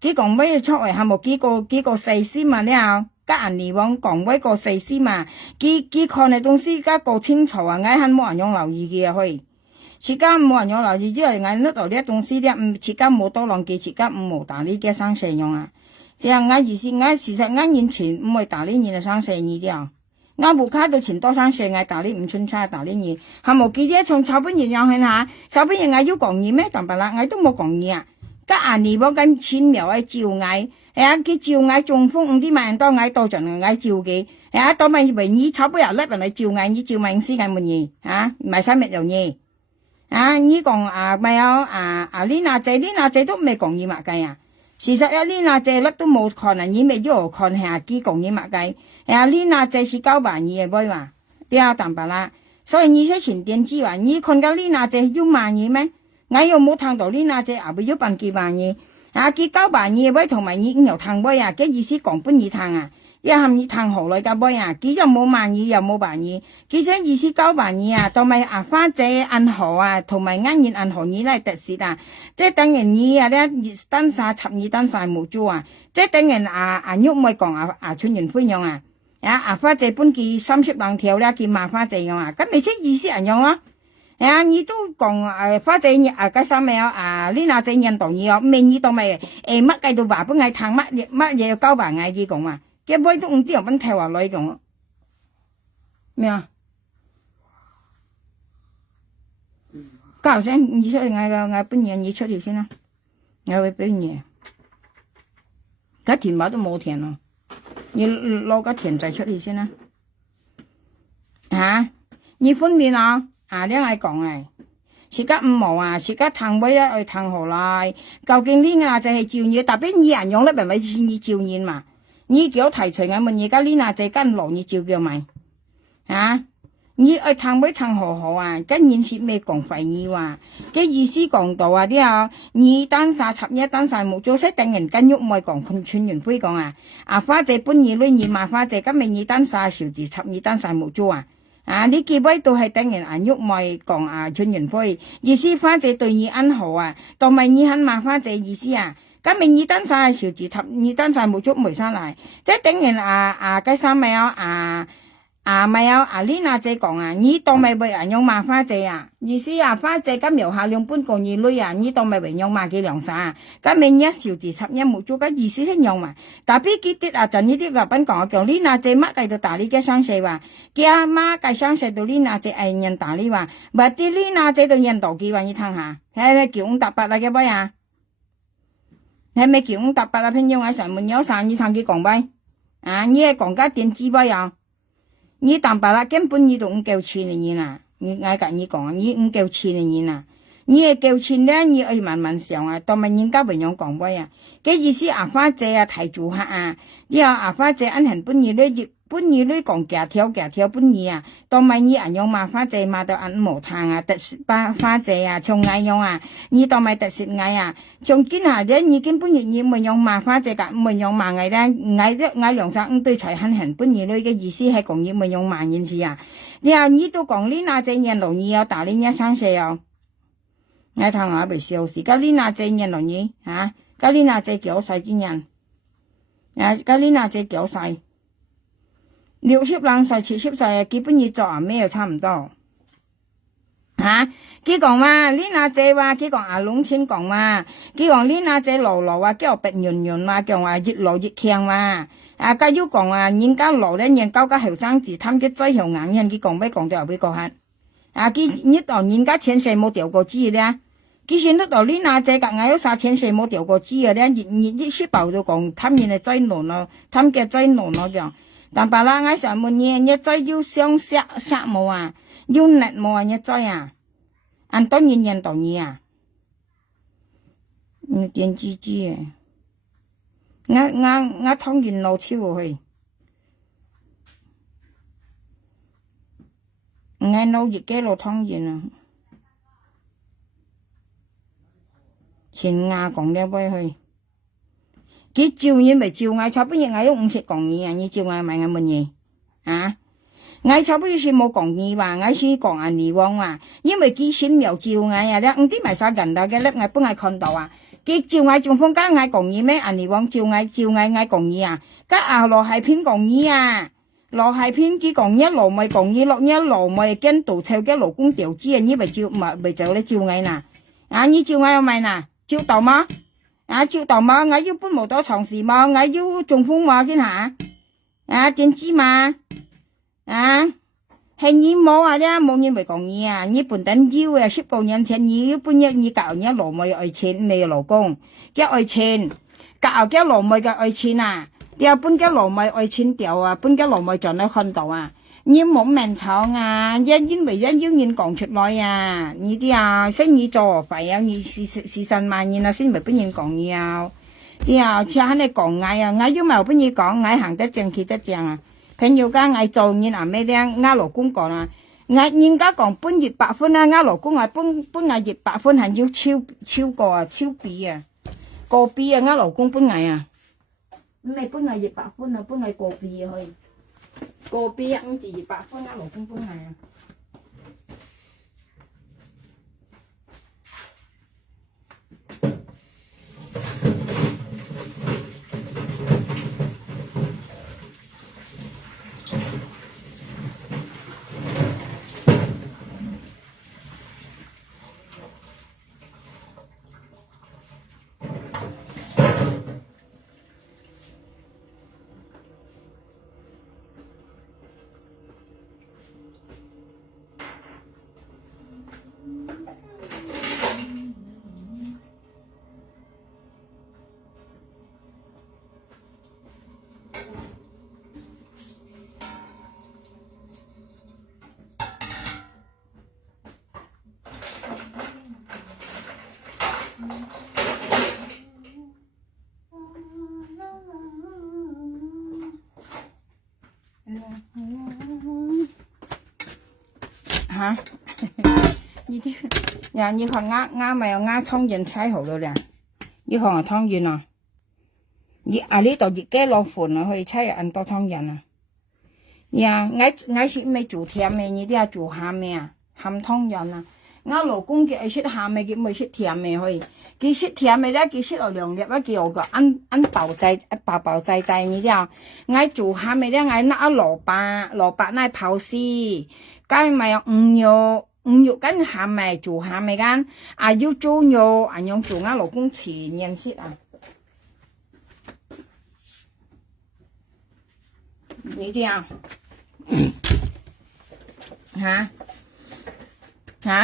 佢講咩錯係冇幾個細絲嘛你啊，家人嚟往講威個細絲嘛，佢看嘅東西家個清楚啊，嗌肯冇人用留意嘅去。自家冇人用留意，之後嗌呢度呢東西咧，自家冇多浪記，自家冇打理嘅生細用啊。即係嗌意思，嗌事實嗌以前唔會打理你嘅生細你啲啊。嗌冇卡到前多生細，嗌打理唔春差打理你，係冇記啲從炒本人樣去下，炒本人嗌要講嘢咩？淡白啦，嗌都冇講嘢啊。家下你幫緊錢苗喺照嗌，係啊，佢照嗌中風5啲萬多嗌多盡嗌照嘅，係啊，當咪以為你炒本人叻人嚟照嗌，你照命師嗌乜嘢啊？唔係3日又嘢。啊！你講啊，咪有呢娜姐都未講嘢物計啊。事實啊，呢娜姐粒都冇看啊，你未要看下幾講嘢物計。呢娜姐是交辦嘢嘅妹嘛，啲啊淡白啦。所以你喺前電子話，你看到呢娜姐要辦嘢咩？我又冇聽到呢娜姐啊，要辦幾辦嘢。佢交辦嘢嘅妹同埋你又聽妹啊，嘅意思講本你聽啊。一係你聽何來嘅妹啊？佢又冇辦嘢又冇辦嘢，佢且意思交辦嘢啊，同埋花姐銀河啊，同埋銀銀河呢咧特色啊，即係等人你啊咧單晒插你單晒冇租啊，即係等人喐咪講春元歡樣啊，花姐搬佢30萬條咧，佢賣花姐樣啊，咁咪即意思人樣咯。你都講花姐嗰三咪呢嗱隻印度嘢哦，咩呢度咪乜計到話本嗌聽乜嘢交辦嗌佢講啊。一杯都唔知有乜睇話女咁咩啊？教聲你出嚟嗌搬嘢，你出嚟先啦，我會搬嘢。佢填碼都冇填咯，你攞個填仔出嚟先啦。你分面啊？你係講啊，自家唔冇啊，自家聽位去聽何來？究竟呢個就係照嘢，特別二人用咧，咪似你照嘢嘛？你叫提出我問而家呢娜仔跟羅你照叫咪你去聽位聽何啊？跟現時咩講廢你話嘅意思講到啲你單晒11單晒冇做識等人跟喐咪講串完灰講花姐搬嘢亂嘢賣花姐今日你單晒小字12單晒冇做你幾位都係等人喐咪講串完灰意思花姐對你恩好同埋你肯賣花姐意思咁咪你單晒小字塔，你單晒冇足梅生嚟，即係等人雞生咪有咪有呢娜姐講你當咪為人用賣花姐意思花姐今苗下兩搬個二女你當咪為用賣幾兩晒咁咪一小字11冇足嘅意思先用嘛，但係幾啲就呢啲日本講叫呢娜姐乜計到打呢嘅雙四話，叫阿媽計雙四到呢娜姐係人打呢話，唔係啲呢娜姐到人道幾話你聽下，係叫588嘅咩係咪叫588偏用成門有晒你聽佢講唄你係講家電子唄你淡白啦根本你都唔夠錢你你嗌緊你講你唔夠錢你你嘅交錢咧，你要慢慢上啊，當咪人家唔用講話啊。嘅意思阿花姐啊，提住客啊，你話阿花姐按行本意咧，本意咧講夾條本意啊，當咪你按用麻花姐嘛到按無탕啊，特色把花姐啊，從愛用啊，你當咪特色愛啊，從今下咧，你根本你唔用麻花姐噶，唔用麻愛咧，愛兩三對才按行本意咧嘅意思係講你唔用麻件事啊。你話你都講你那隻人容易有打你130哦。我同我未笑死，今年那隻人咯你嚇，今年那隻幾歲嘅人？今年那隻幾歲？60零歲、70歲，基本要做咩又差唔多嚇。佢講話你那隻話，佢講阿龍先講話，佢講你那隻路話叫白潤潤話，叫話越來越強話。家要講話人家路咧，人家後生子，貪佢最後硬人，佢講咩講到後尾講下。佢呢度人家前世冇掉過紙咧。佢先得到你那隻噶，我有3000歲冇掉過紙嘅咧，熱書包就講，他們係最難咯，他們嘅最難咯就，但係啦，我上半年一再要上色冇啊，要力冇啊，一再啊，按當然當然啊，電子紙啊，我通完路超去，我路熱嘅路通完啊。前亞講了杯去，佢照嘢咪照嗌，差不多嗌都唔識講嘢啊！你照嗌咪嗌乜嘢啊？嗌差不多是冇講嘢話，嗌先講阿尼王話，因為佢先有照嗌啊！咧，啲咪晒人哋嘅咧，嗌幫嗌看到啊！佢照嗌仲放假嗌講嘢咩？阿尼王照嗌嗌講嘢啊！家阿羅係偏講嘢啊！羅係偏佢講嘢，羅咪講嘢，落嘢羅咪跟杜臭嘅勞工調資啊！你咪照咪就咧照嗌嗱，啊你照嗌咪嗱？照到嗎？照到嗎？我要搬冇多長時嗎？我要中風話先下。點知嘛？係你冇啊？啫，冇人咪講你啊！你本等要啊，10個年前你要搬你教你羅妹愛錢未老公，叫愛錢，教叫羅妹嘅愛錢啊！要搬叫羅妹愛錢掉啊，搬叫羅妹就喺看到啊！你冇命炒啊！因為要人講出來啊！你啲啊，生意做費啊，你40萬人啊，先咪俾人講嘢啊！啲啊，似喺你講嗌啊，嗌要咪俾你講，嗌行得正企得正啊！朋友家嗌做人啊咩咧？嗌老公講啊，嗌人家講半月8分啊，嗌老公啊半嗌月8分係要超過啊，超比啊，個比啊，嗌老公半嗌啊，唔係半嗌月8分啊，半嗌個比啊去。個別5至8分啊，勞工分係啊。嚇！呢啲呀，你看啱咪有啱湯圓猜好咗啦，你看下湯圓啊，呢度熱嘅落飯啊，可以猜按多湯圓啊。呀，我是咪做甜嘅，你啲啊做鹹嘅啊，鹹湯圓啊。我老公佢愛食鹹嘅，佢唔愛食甜嘅可以。佢食甜嘅咧，佢食落2粒啊，佢有個按包仔包仔仔你啲啊。我做鹹嘅咧，我拿蘿蔔那泡絲，加埋有五肉跟鹹咪做鹹嘅間，啊要做肉，啊用做我老公前認識啊。你啲啊，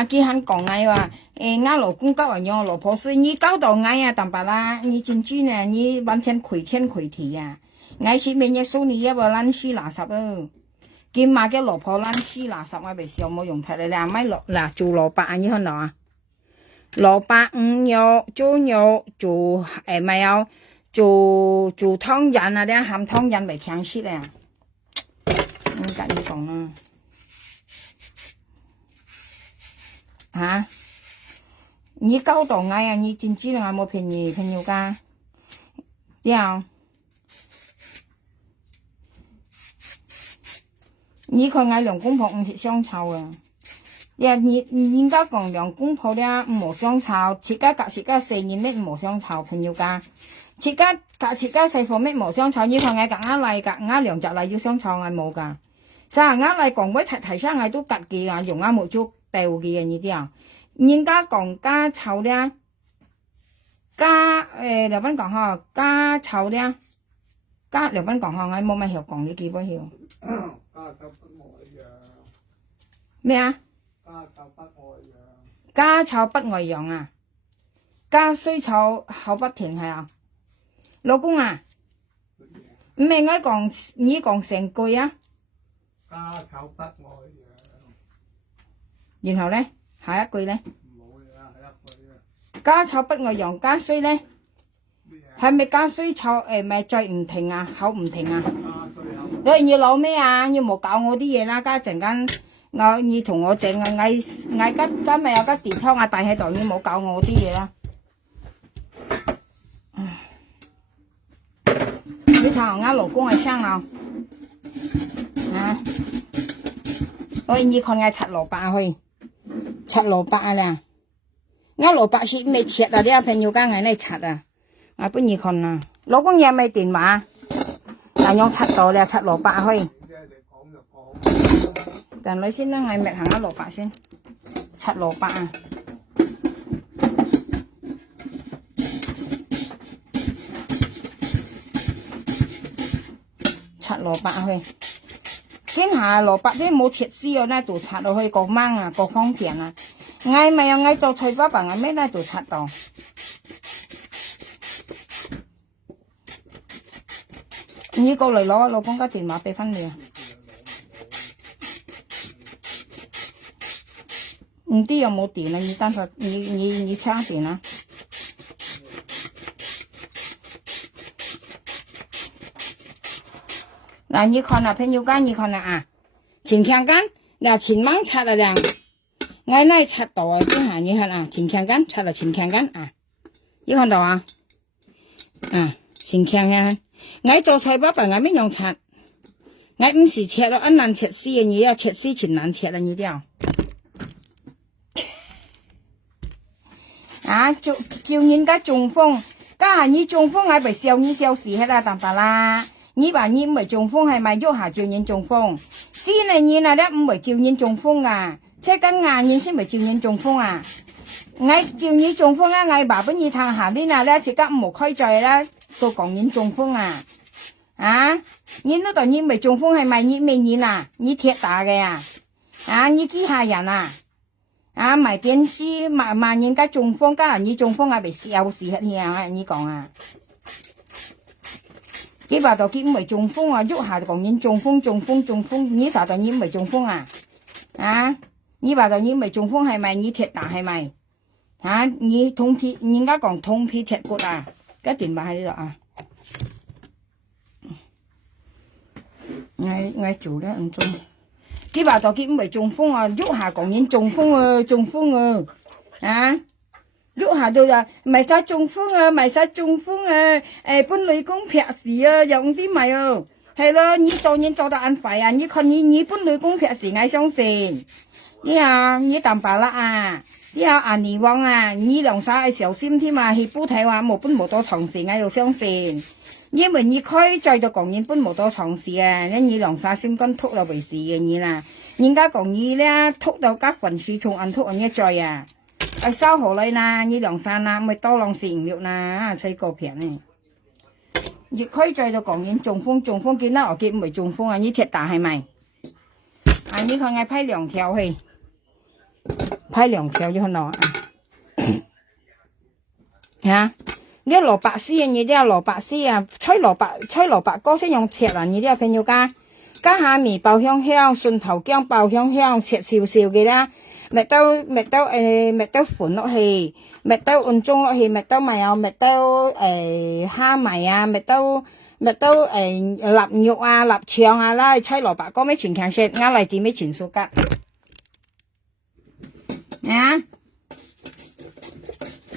佢肯講嗌話，我老公教人用老婆說你教到嗌啊，但係啦，你真知呢，你完全虧天虧地啊！嗌是每日收你一個爛屎垃圾哦，佢買嘅蘿蔔爛屎垃圾我未試冇用睇你阿咪落嗱做蘿蔔啊，你看到啊？蘿蔔五肉、豬肉做咪有做湯人啊，啲鹹湯人咪聽說啊，咁介意講啦，嚇，你高檔嗌啊，你真知啦，冇便宜朋友㗎，啲你看嗌兩公婆唔食香草啊。呀，你人家講兩公婆咧唔香草，自家隔自家4年咩唔香草，朋友家，自家隔自家細貨咩唔香草，你看嗌隔啱嚟隔啱兩隻嚟要香草嗌冇噶，成日啱嚟講鬼提生嗌都隔嘅啊，用啱冇足掉嘅啊呢啲啊，人家講加臭咧，加劉斌講下加臭咧，加劉斌講下嗌冇乜學講呢幾多曉，咩啊？家丑不外揚啊，家衰丑口不停係啊，老公啊，唔係我講你講成句啊，家丑不外揚，然後咧下一句咧，冇啊，下一句啊，家丑不外揚，家衰咧係咪家衰丑咪再唔停啊，口唔停啊，你要攞咩啊？要冇搞我啲嘢啦，家陣間。你同我整啊，嗌今日有間電湯啊擺喺度，你冇搞我啲嘢啦。你睇我老公係生啊，你看我切蘿蔔去，切蘿蔔啊啦，我蘿蔔是未切啊，啲朋友家嗌你切啊，我幫你看啊，老公有冇電話？但用切到咧，切蘿蔔去。等你先啦，我搣下蘿蔔先，切蘿蔔啊，切蘿蔔去，先下蘿蔔啲冇切絲嘅咧，就切落去個掹啊，個方便啊，嗌咪又嗌做脆巴巴，嗌咩咧就切到，你過嚟攞老公嘅電話俾翻你啊。唔知有冇電啊？你等下，你插電啊！嗱，你看啊，朋友間，你看啊，前強間，嗱前晚插啊亮，我呢插到啊，啲下你看啊，前強間插到前強間啊，你看到啊？前強間，我做菜包辦我咩用插？我唔是切咯，一難切絲啊，你要切絲全難切啊，你啲啊。叫人家中風，家下你中風係咪笑你笑死喺啦，當白啦？你話你唔係中風係咪喐下叫人中風？知你那咧唔係叫人中風啊，即係跟硬人先咪叫人中風啊！我叫你中風啊，我爸俾你睇下啲那咧，即刻唔好開罪啦，都講人中風啊！你嗰度你唔係中風係咪你咩人啊？你鐵打嘅啊！你機械人啊！買電視買人家中風，家人你中風係咪笑死喺啲啊？你講啊，幾百度見唔係中風啊，喐下就講人中風，你啥度你唔係中風啊？你話度你唔係中風係咪？你鐵打係咪？你通皮，人家講通皮鐵骨啊，個電話喺呢度啊。我做咧唔中。幾百度見唔係中風啊，喐下講人中風啊，喐下到就咪晒中風啊，搬女工劈屎啊，有啲咪哦，係咯，你做人做得安快啊，你看你搬女工劈屎我相信，你淡白啦啊，你旺啊，你兩手係小心添啊，去煲睇話冇搬冇多長時我又相信。因為你開在就講人搬冇多長時啊，你兩三先跟吐落為事嘅你啦，人家講你咧吐到加份樹從按吐按一再啊，收好嚟啦，你兩三啦，咪多兩時唔喐啦，吹個平呢。越開在就講人中風見啦，我見唔係中風啊，你鐵打係咪？你看我批兩條去，你看到你蘿蔔絲啊，你啲蘿蔔絲啊，吹蘿蔔糕先用切啊，你啲朋友加下米爆香，蒜頭薑爆香，切少少嘅啦， mẹ tao phun nó thì mẹ tao ôn chung nó thì mẹ tao mẹ tao ha mày à mẹ tao lập nhục à lập trường à là chơi lò bạc có mấy chuyện càng xét ngã lại chỉ mấy chuyện số cắt nha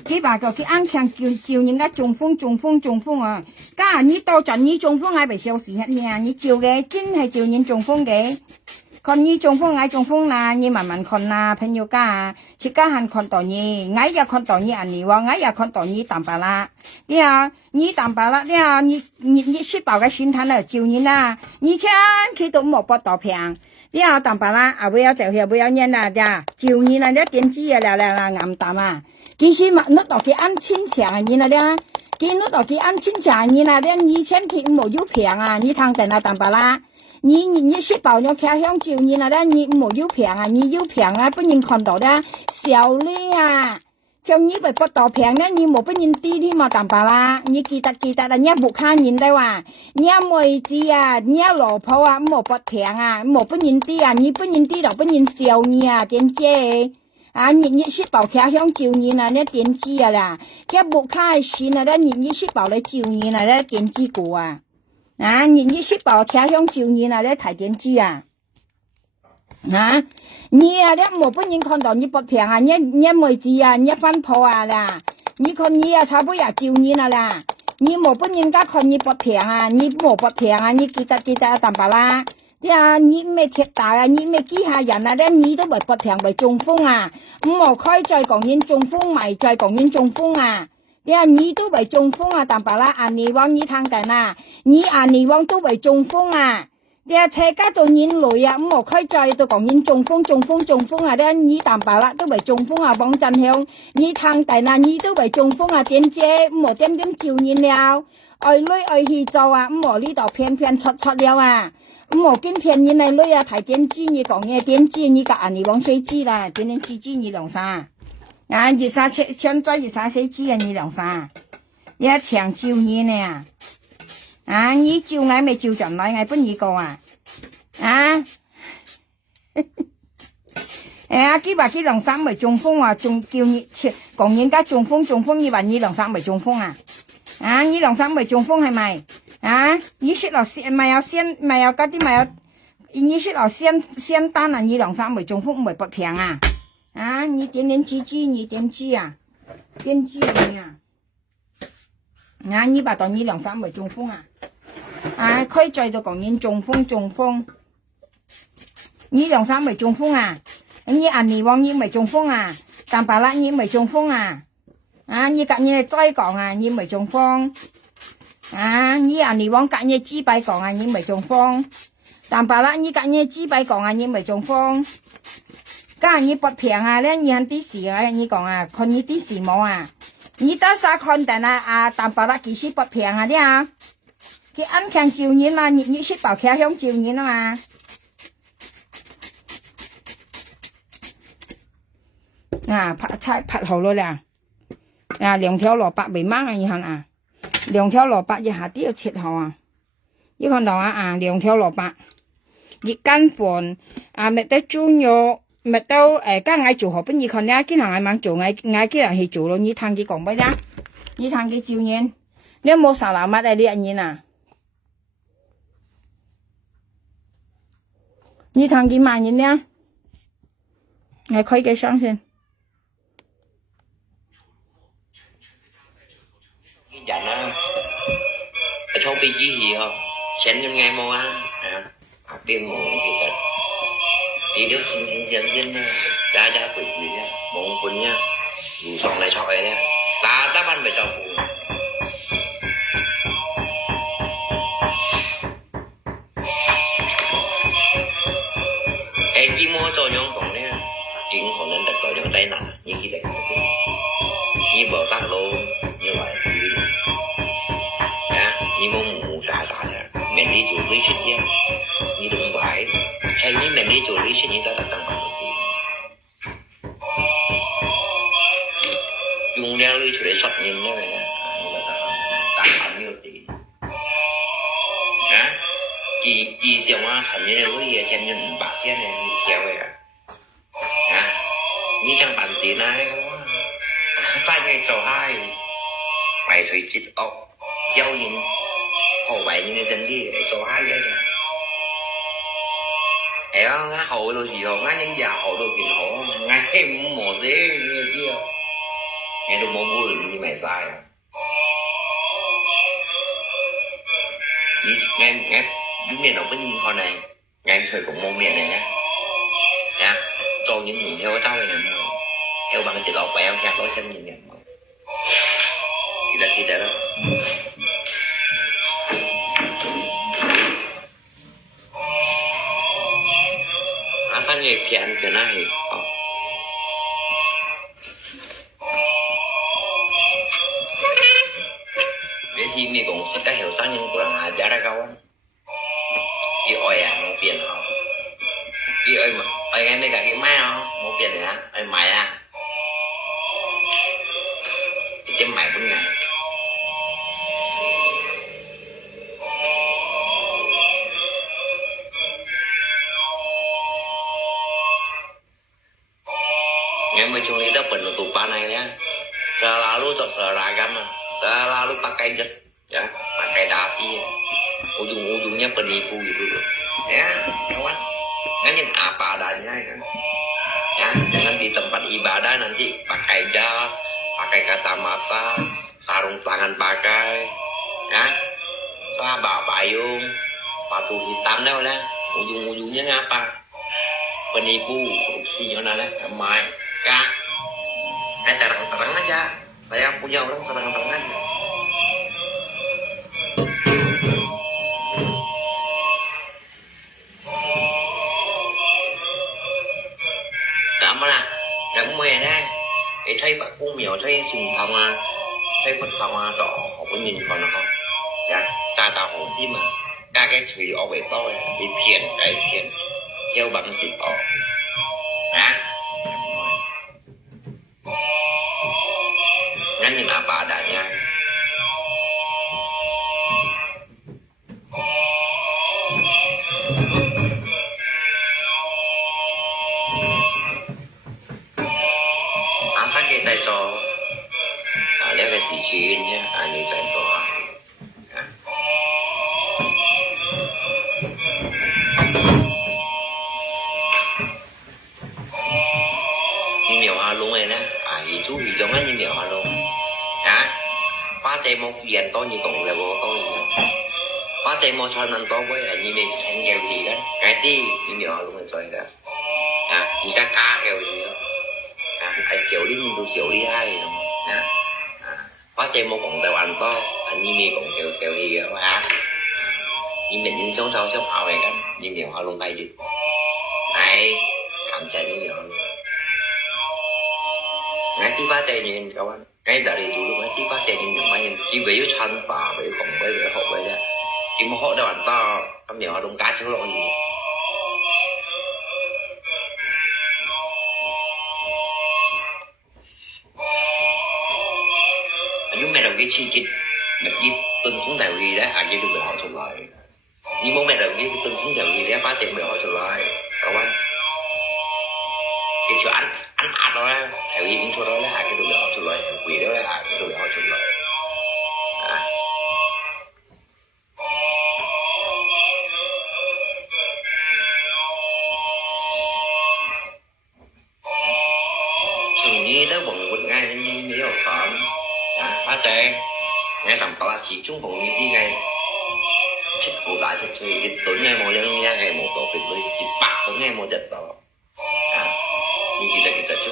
cái bà cái ăn càng chiều những cái中風啊，家你到陣你中風係咪小事hết nha，你照嘅真係照人中風嘅，看你中風捱中風啦，你慢慢看啦，朋友家，自家還看到你，捱也看到你安尼喎，捱也看到你淡白啦，你啊，你淡白啦，你識爆嘅心態嚟照人啦，你請佢都冇不到平。你啊淡白啦，啊不要走去，不要念啦，呀，照人啦，你點知啊啦暗淡啊，其實嘛，你到佢按親情啊，你那啲，佢你到佢按親情啊，你那啲，你千佢冇有平啊，你聽定啊淡白啦，你識爆咗佢向照人那啲，你冇有平啊，你有平啊，不人看到咧，笑你啊。像你被不到平呢，你冇俾人啲添嘛，淡白啦。你記得啦，你不看人的話，你妹子啊，你老婆啊，冇不平啊，冇俾人啲啊，你俾人啲就俾人笑你啊，點知？啊，你是保佢向照人啊，你點知啊啦？佢不看線啊，你是保嚟照人啊，你點知過啊？啊，你是保佢向照人啊，你睇點知啊？啊，你啊，你冇俾人看到你不平啊，你妹子啊，你翻破啊啦，你看你啊，差不多也照人啊啦，你冇俾人家看你不平啊，你冇不平啊，你記得淡白啦，啲啊，你咩鐵大啊，你咩機械人啊，咧你都為不平為中風啊，唔好開再講人中風咪再講人中風啊。啲啊，你都為中風啊，淡白啦，阿你往你聽緊啊，你阿你往都為中風啊。啲啊，車家做人累啊，唔好開再到講人中風啊！啲你淡白啦，都為中風啊，往陣向你聽大啦，你都為中風啊，點知唔好點照人了，愛女愛去做啊，唔好呢度偏出了啊，唔好見騙人嚟女啊，睇點知你講嘢點知你個人你往死知啦，點樣知你兩啥？啊，二三現在二三四知啊，你兩啥？你一長照你呢？啊！你照嗌咪照人來嗌不你個啊！啊！啊！佢話佢兩三咪中風啊，仲叫你講人家中風，你話你兩三咪中風啊？啊！你兩三咪中風係咪？啊！你識落先咪有嗰啲咪有，你識落先單啊！你兩三咪中風咪不平啊？啊！你點知你點知啊？點知你啊？啊！你把到你兩三咪中風啊！啊！開在度講人中風，你兩三咪中風啊！你阿你往你咪中風啊！淡白啦，你咪中風啊！啊！你隔你再講啊，你咪中風啊！你阿你往隔你支擺講啊，你咪中風淡白啦，你隔你支擺講啊，你咪中風。家你不平啊咧，你喺啲事啊，你講啊，看你啲事冇啊！你得啥看定啊？淡白啦，其實不平啊啲啊！佢安強照人啦，你識保佢向照人啊嘛？啊，拍好咗啦！啊，兩條蘿蔔未掹啊，以後啊，兩條蘿蔔一下都要切好啊！你看到啊，兩條蘿蔔，熱乾飯啊，咪得豬肉。咪都家嗌做好不你看咧，經常嗌猛做嗌幾人去做咯，你聽佢講咩啦？你聽佢照人，你有冇沙拉乜啊？呢一年啊？你聽佢罵人咧？係開嘅相先。人啊，操邊啲嘢啊？請咗nghe冇啊？啊，邊冇其實。đi nước xin nha, giá quỷ nha, mong quân nha, dù sòng này sọi nha, ta ban phải chồng. Em chỉ mua cho nhóm còn đấy, chuyện còn nên đặt cho nhóm tay nặng như khi đặt chỉ bảo ta lô như vậy, như mong mù xả nha, mình đi chủ lý chuyện nha, như đừng phải. Hay như mình đi chủ lý chuyện như ta đặt tăng bằng dùng ra lưu chủ để sạch nhìn như vậy nè, như là tăng bao nhiêu tiền, hả? Chỉ xem á thành như này với xem như bạc xe này như theo vậy à, hả? như chẳng bàn tiền ai sai ngay cho hai mày thủy chít ốc giao những hồ bảy những dân đi để cho hai vậy kìa hiểu không á hộ đồ gì hộ ngá những già hộ đồ kiện hộ ngay mùa dế như kia nghe đồ mô vui như mày sai à nghe những miền nó với những con này ngay thời cũng mô miền này nhá nha cho những người theo tao này mà theo bằng cái lọ bèo chặt lối chân nhìn nhận thì là đó phát nghề phiền cái này vậy thì mình cũng sẽ hiểu sang những của là giá ra cao cái oi à một tiền không cái oi mà oi em mấy cả cái mai không một tiền nữa oi mày à cái mày cũng ngày ngày mới chung đi đó bẩn tụ ba này nhá selalu tak seragam selalu pakai jas ya pakai dasi ujung-ujungnya penipu gitu ya kawan kan apa adanya kan ya jangan di tempat ibadah nanti pakai jas pakai kacamata sarung tangan pakai ya bawa payung sepatu hitam dah lah ujung-ujungnya ngapa penipu korupsi nyonya mai kak terang-terang aja saya punya orang terang-terang aja cảm ơn chẳng mẹ nè để thấy bạn cũng nhiều thấy sừng thông thấy bất thông trọ họ với mình còn nó không dạ ta hồ gì mà ca cái thủy ở về tôi bị phiền cái phiền theo bằng thịt ở hả ngắn apa adanya asa kita cho lấy về sĩ chuyên nhé anh đi chạy cho ai như nhiều hoa luôn này nè thì chú thì cho như nhiều hoa luôn花姐冇人多要共嘅喎，當然花姐冇菜能多位係意味聽嘅嘢嘅，嗰啲點樣咁嘅再㗎？而家加嘅嘢咯，係少啲到少啲係咁花姐冇共就還多，係意味共嘅嘢嘅話，意味những số sau số hậu này咁，意味họ luôn bay đi，係cảm謝意味họ luôn，嗰啲花姐嘢夠啊。cái đời thì tụi nó tí phát triển những mà nhìn chỉ vì thân và vì cùng với họ vậy đó chỉ mà họ đâu to trong nhiều họ đông cá thiếu lỗi gì nhưng mẹ đầu cái chi kịch được gì từng xuống đầu gì đó cái tụi họ thuộc lại nhưng bố mẹ đầu cái từng xuống đầu gì đó phát triển mẹ họ thuộc lại các bạn cái chỗ ăn đó theo ý những chỗ đó là cái tụi họ thuộc lại quỷ đó là cái tụi họ thuộc lại thường như tới quần quần ngay như mấy học phẩm phát triển ngay tầm đó là chỉ chúng còn như thế này chết cụ đại thật sự cái tuổi ngay một lần nha ngày một tổ việc với cái bạc cũng ngay một đợt đó như kita chứ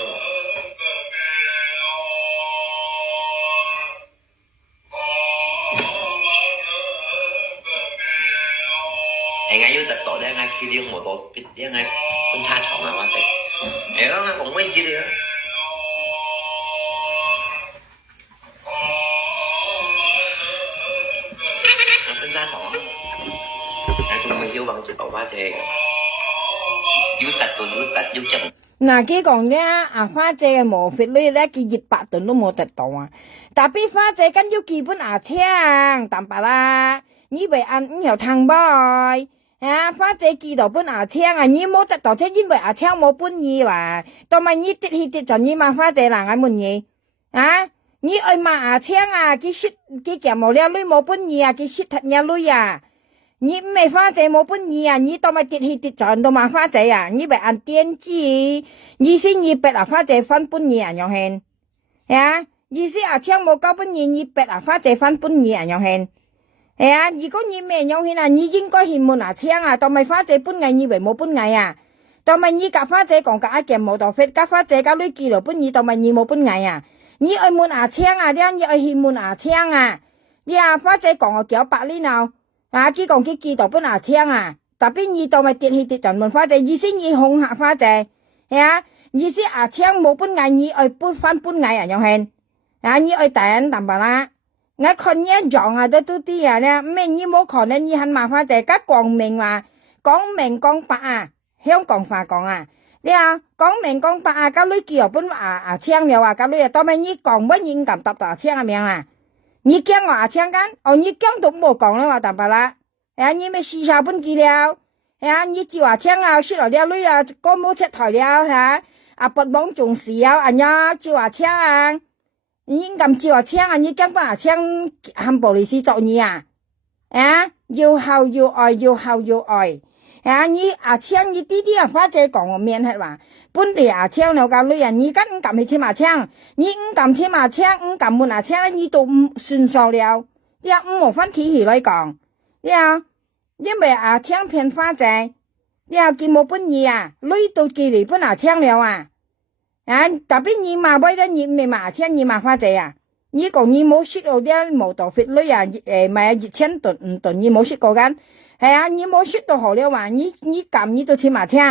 ngày ngay dưới tật tổ đây ngay khi điên một tổ biết điên ngay không tha chọn nào vậy để nó không mấy gì nữa không tha chọn ai cũng mới yêu bằng chữ tổ ba chè dưới tật dưới chậm cái còn nha花姐冇法律咧，佢100噸都冇得到啊！但係花姐跟要基本牙槍，淡白啦，你被按有湯包，花姐記到本阿青啊，你冇得到，即因為阿青冇本意話，到咪你跌去跌就你嘛花姐啦，我問你，你愛罵阿青啊，佢說佢夾冇了女冇本意啊，佢說thật nhà女啊，你唔係花姐冇本意啊，你到咪跌去跌就到嘛花姐啊，你咪按電子，你先你別啊花姐翻本意啊，樣hen，意思阿青冇交本意，你別啊花姐翻本意啊，樣hen。如果你咩樣hen啊，你應該去問阿青啊，當咪花姐本藝，以為冇本藝啊，當咪你夾花姐講夾一件冇到飛，夾花姐夾女記錄本意，當咪你冇本藝啊，你愛問阿青啊，你愛去問阿青啊，你花姐講我叫白哩鬧，佢講佢記錄本阿青啊，特別你當咪跌去跌就問花姐，意思你恐嚇花姐，意思阿青冇本藝，你愛搬翻本藝啊樣hen，你愛大人淡白啦。我看一樣啊，都啲啊咧，咩你冇可能你很麻煩就係講明話，講明講白啊，香港話講啊，你講明講白啊，個女叫本阿青了啊，個女啊，當咪你講乜你咁答阿青嘅名啊，你驚我阿青間，你驚都冇講啦話淡白啦，你咪試下本記了，你照阿青啊，說落啲女啊，個冇出台了不忘重視啊，照阿青啊。你咁照阿青啊，你驚幫阿青喊暴利斯作你啊？要孝要愛，要孝要愛。你阿青你啲啲花姐講我面係話，本地阿青有個女人，你敢唔敢去簽阿青？你唔敢簽阿青，唔敢問阿青，你都唔算數了。你唔好翻體系嚟講，因為阿青騙花姐，見冇本意啊，女都記嚟本阿青了啊。特別你罵威咧，你咪罵青，你罵花姐啊！你講你冇識到啲冇到fit女啊，咪熱千噸唔噸，你冇識過緊，你冇識到好了話，你撳你都似罵青，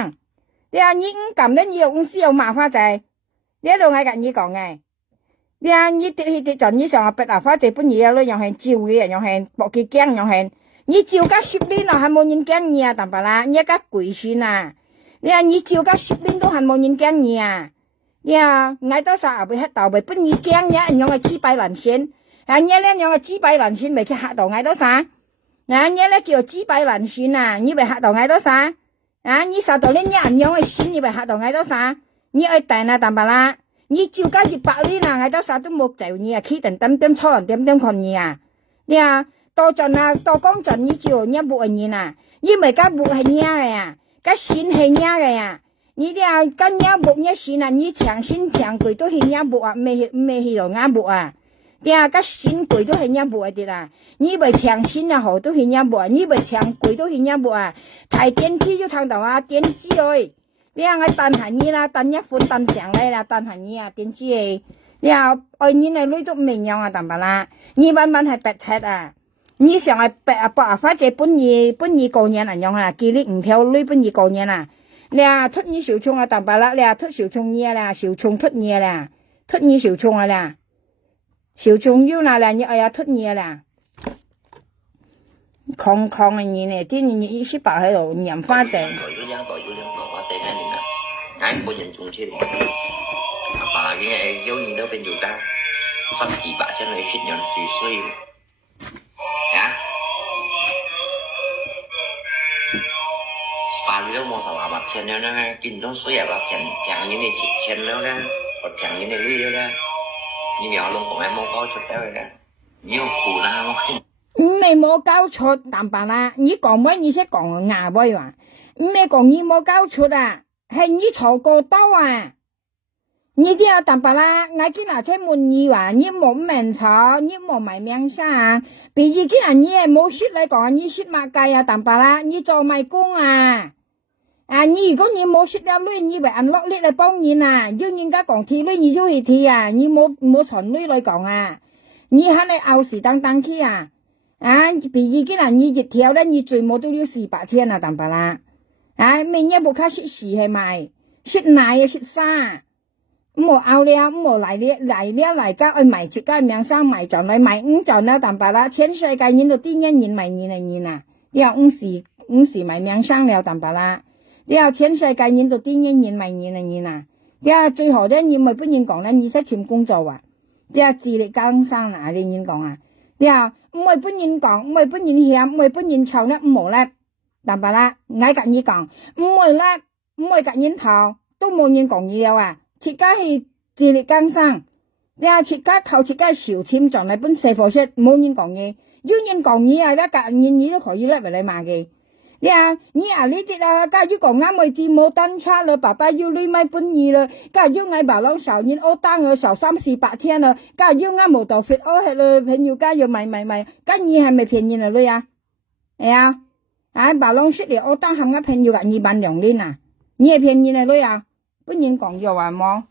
你唔撳咧，你又唔需要罵花姐，呢度我跟你講嘅，你跌去跌就你上下逼啊花姐本嘢咯，又係照嘅，又係搏佢驚，又係你照家10年咯，係冇人驚你啊，淡白啦，你家鬼先啊，你照家10年都係冇人驚你啊！我都啥被黑道被本意驚呀，人個幾百人先，人個幾百人先未去黑道，我都啥，人咧叫幾百人先啊，你被黑道我都啥，你受到人個先，你被黑道我都啥，你愛訂啊淡白啦，你照家200年啦，我都啥都冇就你啊，企定點初人點看你啊，多陣啊，多講陣你照你冇人啊，你咪家冇係你嘅呀，家先係你嘅呀。你跟人木一線啊，你長先長句都係人木啊，咩去到人木啊？個線句都係人木啲啦，你咪長線啊，好都係人木啊，你咪長句都係人木啊。睇電視就睇到啊，電視誒，我等下你啦，等一款等上嚟啦，等下你啊，電視誒，愛你嘅女都唔明樣啊，淡白啦，你慢慢係白切啊，你上係白啊白啊，或者本意過年啊樣啊，叫你唔條女本意過年啊。你出你小蔥啊，淡白啦！你出小蔥嘢啦，小蔥出嘢啦，出你小蔥啊啦，小蔥要啦，你哎呀出嘢啦，空嘅嘢呢？啲你識白喺度拈花姐。花姐咩年啊？冇人中車嚟，把嘅有年都變做家，1200先去出人最衰。都冇啥話錢了呢，見到水啊，平人哋錢了呢，或平人哋女了呢，你苗龍講係冇交出得嘅，你要負啦我。唔係冇交出，淡白啦，你講乜你識講牙威話，唔係講你冇交出啊，係你錯過刀啊，你啲淡白啦，我見阿姐問你話，你冇名草，你冇買名衫，比如見人你係冇識嚟講，你識乜計啊，淡白啦，你做賣工啊。你如果你冇識得女，你為按落力嚟幫人啊，要人家講踢女，你就去踢啊，你冇傳女嚟講啊，你喺你拗時當去啊，比如今日你一條咧，你最冇都要400千啊，淡白啦，明日冇卡識時係咪？識奶啊，識沙，唔好拗了，唔好嚟家去賣出街名生賣賺嚟賣5賺啦，淡白啦，全世界人都啲人賣人啊，你話5時賣名生了，淡白啦。你全世界人都啲人賣人啊！你最後咧，你咪本人講咧，你識簽工作啊！你自力更生啊！你講啊！你唔係本人講，唔係本人喊，唔係本人唱咧，唔好咧，但係啦，我甲你講，唔會甲人頭，都冇人講嘢啊！自家係自力更生，呀，自家靠自家小錢賺嚟本社會出，冇人講嘢，有人講嘢啊，一甲人嘢都可以甩埋嚟罵嘅。呀，你啊呢啲啊，假如講啱位置冇單車了，爸爸要你買本嘢了，假如我爸老少人我單我少3-400千了，假如我冇到fit我係了朋友家要買，咁你係咪騙人啊女啊？係啊，爸老識嚟我單冚我朋友嘅22000啊，你係騙人啊女啊？本人講咗話冇，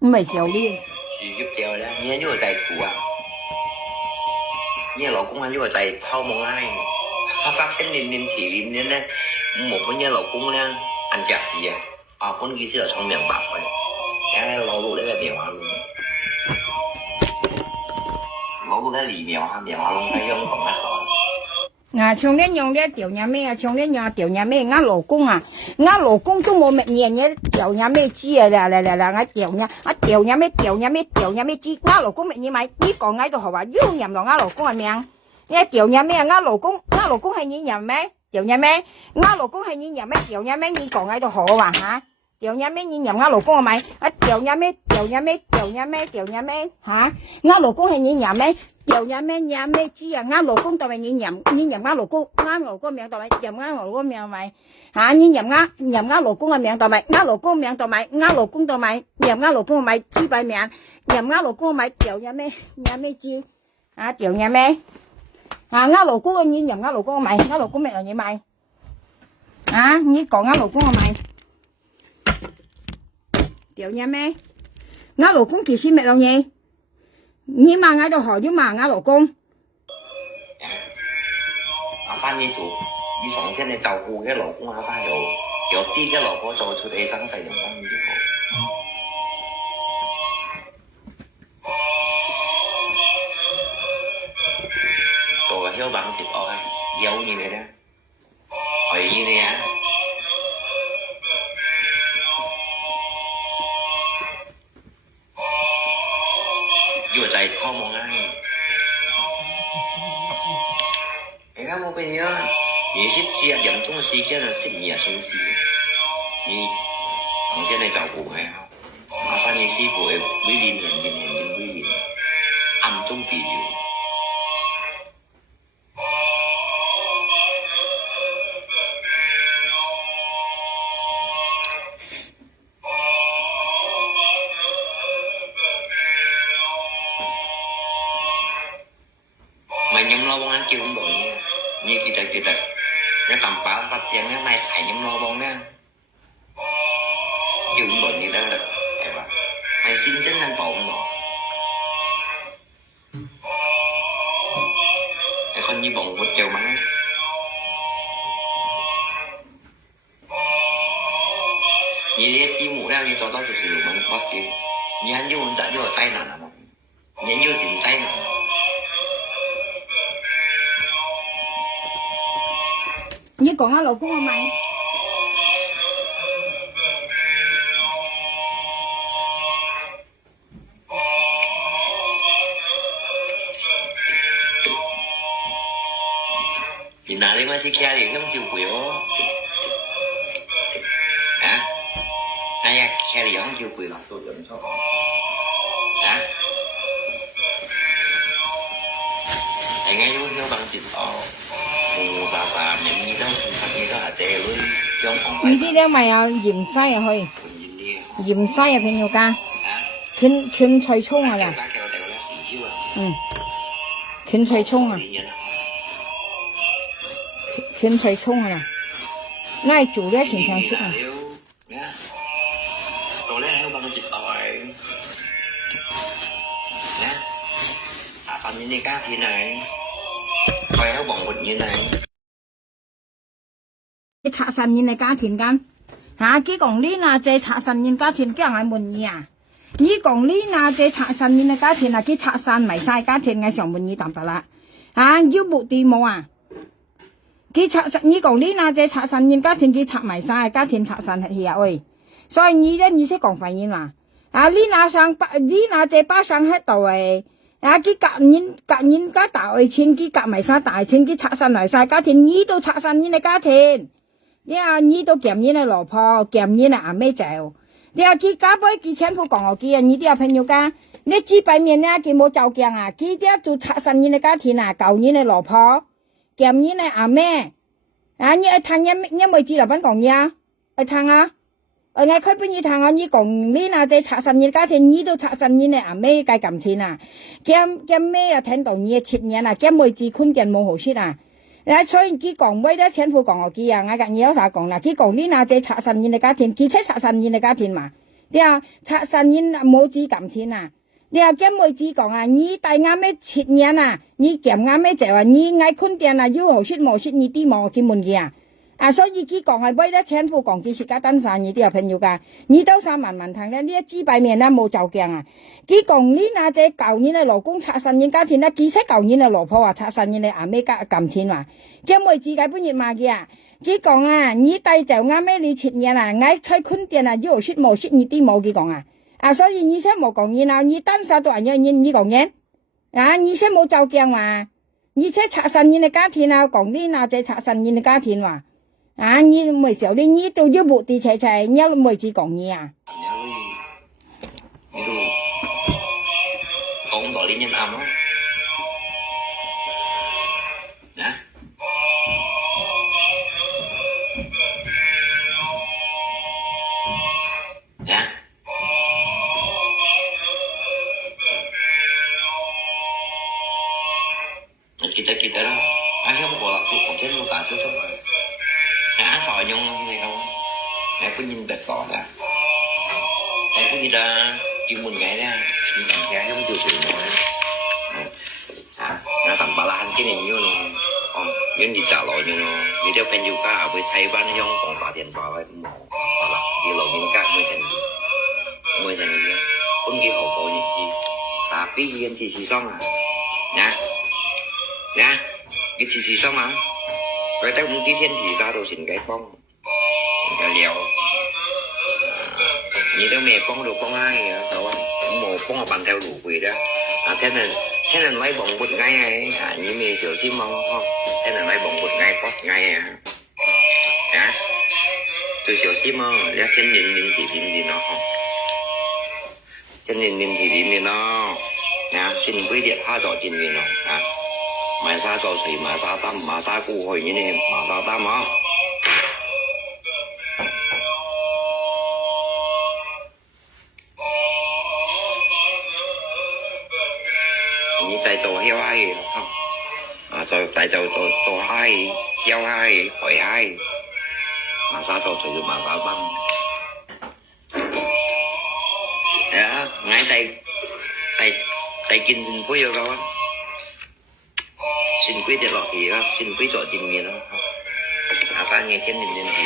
唔係小呢。住業掉咧，你呢個就係苦啊！你老公啊呢個就係偷夢啊！他三千年體裡面咧，我本嘅老公咧，按假事啊，本意思就聰明白費，攞到呢個棉花窿，攞到呢個棉花窿喺香港一個。像恁用咧調嘢咩啊？像恁用調嘢咩？我老公都冇乜嘢嘢調嘢咩知啊！嚟，我調嘢咩知？我老公乜嘢買？呢個喺度學話要任落我老公嘅名。你調嘢咩？我老公係你任咩？調嘢咩？我老公係你任咩？調嘢咩？你講喺度學話吓？調嘢咩？你任我老公係咪？調嘢咩吓？我老公係你任咩？調嘢咩？任咩知啊？我老公當咪你任我老公名當咪任我老公名咪吓？你任我老公嘅名當咪我老公名當咪我老公當咪任我老公咪知擺名任我老公咪調嘢咩？任咩知啊？調嘢咩？我老公嘅你任我老公買，我老公咩嘢買？你講我老公嘅買，調嘢咩？我老公其實咩嘢？你罵我就學要罵我老公。阿三呢做與上天嘅照顧嘅老公，阿三有啲嘅老婆做出嚟生細人咁之後。cho bạn chụp ơi dấu như vậy đó tùy như thế hả vừa chạy thao một ai cái đó một bên nhớ你是接严重的时间呢，是你也生气，你从现在照顾还好，马上你媳婦會每年暗中避掉。Mà nhâm lo bông anh kêu cũng đổi như kỳ tật nó tầm bão phát triển cái này phải nhâm lo bông nha kêu cũng đổi như đó là phải bảo mày xin chân anh bảo cũng đổi cái con như bông của châu má như thế chi mũ đang như cho đó thì sử dụng bằng bắt kêu như anh vô đã vô tay nào mà như anh vô tìm tay nào你講下老公係咪？thì nào đi mà si kia thì không chịu quỷ hả? Ai à kia thì không chịu quỷ là tôi chuẩn cho hả? Anh ngay lúc đó bằng chịu bà những gì đó thật như đó là tè luôn trong phòng 呢啲咧咪有芫茜啊去，芫茜啊片要加，卷脆葱啊啦，卷脆葱啊，卷脆葱啊啦，我係做咧前場出啊。Còn lấy heo bằng thịt tỏi nè, thả phần như này cá thì này, coi heo bỏng bột như này. 拆散人嘅家庭間，佢講呢嗱借拆散人家庭，叫人滿意啊！你講呢嗱借拆散人嘅家庭啊，佢拆散埋晒家庭嘅上滿意淡白啦，要目的冇啊！佢拆散，你講呢嗱借拆散人家庭，佢拆埋晒家庭拆散係啊喂，所以你咧你識講反應啦，呢嗱借巴上喺度誒， cái cạn nhìn cá tạo ở trên cái cạn mày sa tại trên cái拆散嚟晒家庭，呢度拆散呢個家庭，你啊呢度夾呢個老婆，夾呢個阿妹仔，你啊佢家輩佢前夫講我佢啊，呢啲朋友家，你幾百年咧佢冇照鏡啊，佢啲做拆散呢個家庭啊，舊呢個老婆，夾呢個阿妹，啊你愛聽一妹子老闆講嘢啊，愛聽啊。我開本意談啊，你講你那在拆散你家庭，你都拆散你呢阿妹該感情啊，咁咩啊聽到你7年啊，咁妹子坤見冇好說啊，所以佢講咩咧，前夫講我佢啊，我講有啥講啦，佢講你那在拆散你家庭，佢才拆散你家庭嘛，對啊，拆散你母子感情啊，對啊，咁妹子講啊，你帶阿妹7年啊，你見阿妹就話你愛坤見啊，有好說冇說，你啲冇佢問佢啊。啊，所以佢講係為咗前夫講佢是家單身，你啲朋友噶，你都想慢慢聽咧，呢一幾百年咧冇照鏡啊。佢講你那隻舊年嘅老公拆散人家庭咧，佢且舊年嘅老婆話拆散人哋阿妹家感情話，咁妹自己本業嘛嘅啊。佢講啊，你帶就啱咩你7年啊，愛吹坤電啊，有說冇說你啲冇佢講啊。啊，所以你先冇講嘢啦，你單身都係你講嘢，啊，你先冇照鏡話，你且拆散人哋家庭啊，講你那隻拆散人哋家庭話。啊！你每時候你都要目的齊齊，你妹子講嘢啊？你都講到呢啲啱咯，啊？啊？記得啦，喺香港啦，我聽到大少少。Hả sòi nhung nghe không? Mẹ có nhìn bẹt cỏ ra. Mẹ có gì đó chuyên môn ngày đó, nhưng mà nghe giống chưa chuyện nữa. Hả? Nó tầm bà lan cái này như là những gì trả lời như vì theo bên yoga ở với Thái Văn Nhung còn bà tiền bà lại bà là đi lộ những cái mới thành gì cũng kia hậu bộ như gì à cái gì thì xong à nè cái gì xong à rồi tới cũng tí thiên thì ra đồ xịn cái bông cái liều như tao mẹ bông đồ bông ai tao cũng một bông bàn theo đủ quỷ đó thế nên lấy bông bột ngay này như mẹ sửa xí mong không thế nên lấy bông bột ngay bóc ngay à tôi sửa xí mong ra trên nhìn thì đi nó không trên nhìn thì đi nó nè xin quý điện hai rõ trên nhìn nó mà sao cho thầy mà sao tâm mà sao cụ hồi như này mà sao tâm á你在做heo hay không à rồi tại做hay heo hay hỏi hay mà sao cho thầy mà sao tâm đó ngay tay kinh xin quý yêu đâu xin quý để lọt thì xin quý chọn tình miền đó à sao nghe thiên mình thì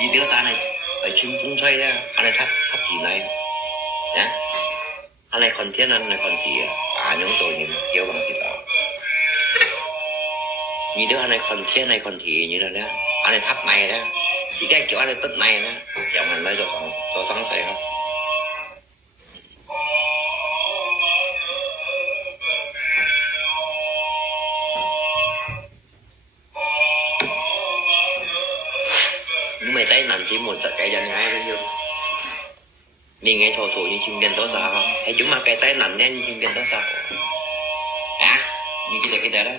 gì tiếng xa này ở chim phun xoay ra anh này thấp thì này nhá anh này còn thiên anh này còn thì những tôi thì kêu bằng cái đó như đứa anh này còn thiên này còn thì như là đó anh này thấp này đó chỉ cái kiểu anh này tức này đó chẳng hạn lấy cho sáng sớm không mày thấy làm chỉ một cái dân ngay đó chưa mình nghe thổ như chim đen đó sao không hay chúng mà cái tay nằm đen như chim đen đó sao hả như cái đó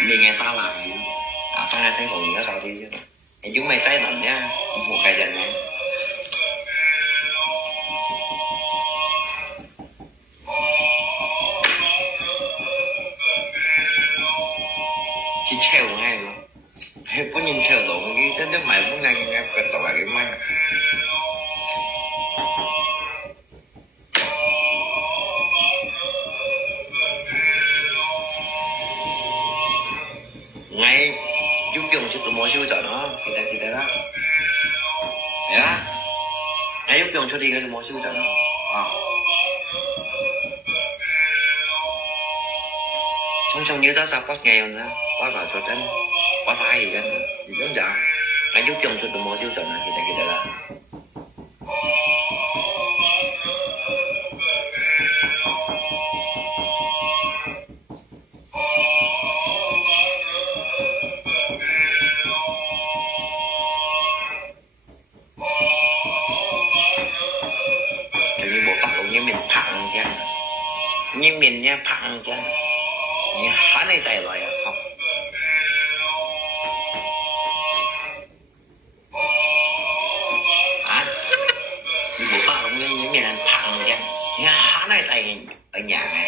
mình nghe sao làm sao nghe thấy thổ như nó sao thì hay chúng mày thấy nằm nhá một cái dân ngay chỉ treo ngay luôn hay có nhìn treo lộ cái đến mày muốn ngay cái tàu lại cái máy ngay giúp dùng cho tụi mua siêu trợ nó kita đó ya ngay giúp dùng cho đi cái mua siêu trợ nó trong như đó sao có nghèo nữa quá vào cho đến quá sai gì đó gì giống vậy anh giúp chồng cho tụi mua siêu trợ này kita là kiểu như Bồ Tát cũng như mình phẳng chứ, như mình nha phẳng chứ, như há này dày rồi à không? Hả? Bồ Tát cũng như mình phẳng chứ, như há này dày ở nhà này.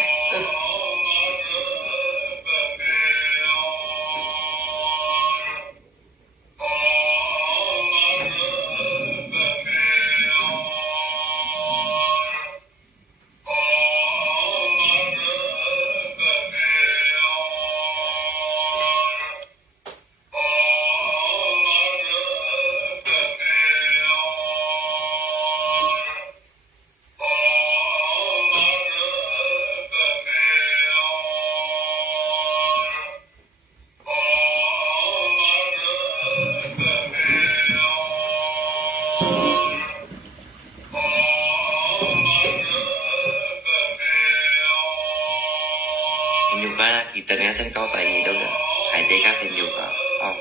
Yoga kita nghe sân khấu tại gì đâu được, hãy thấy các phim yoga, không?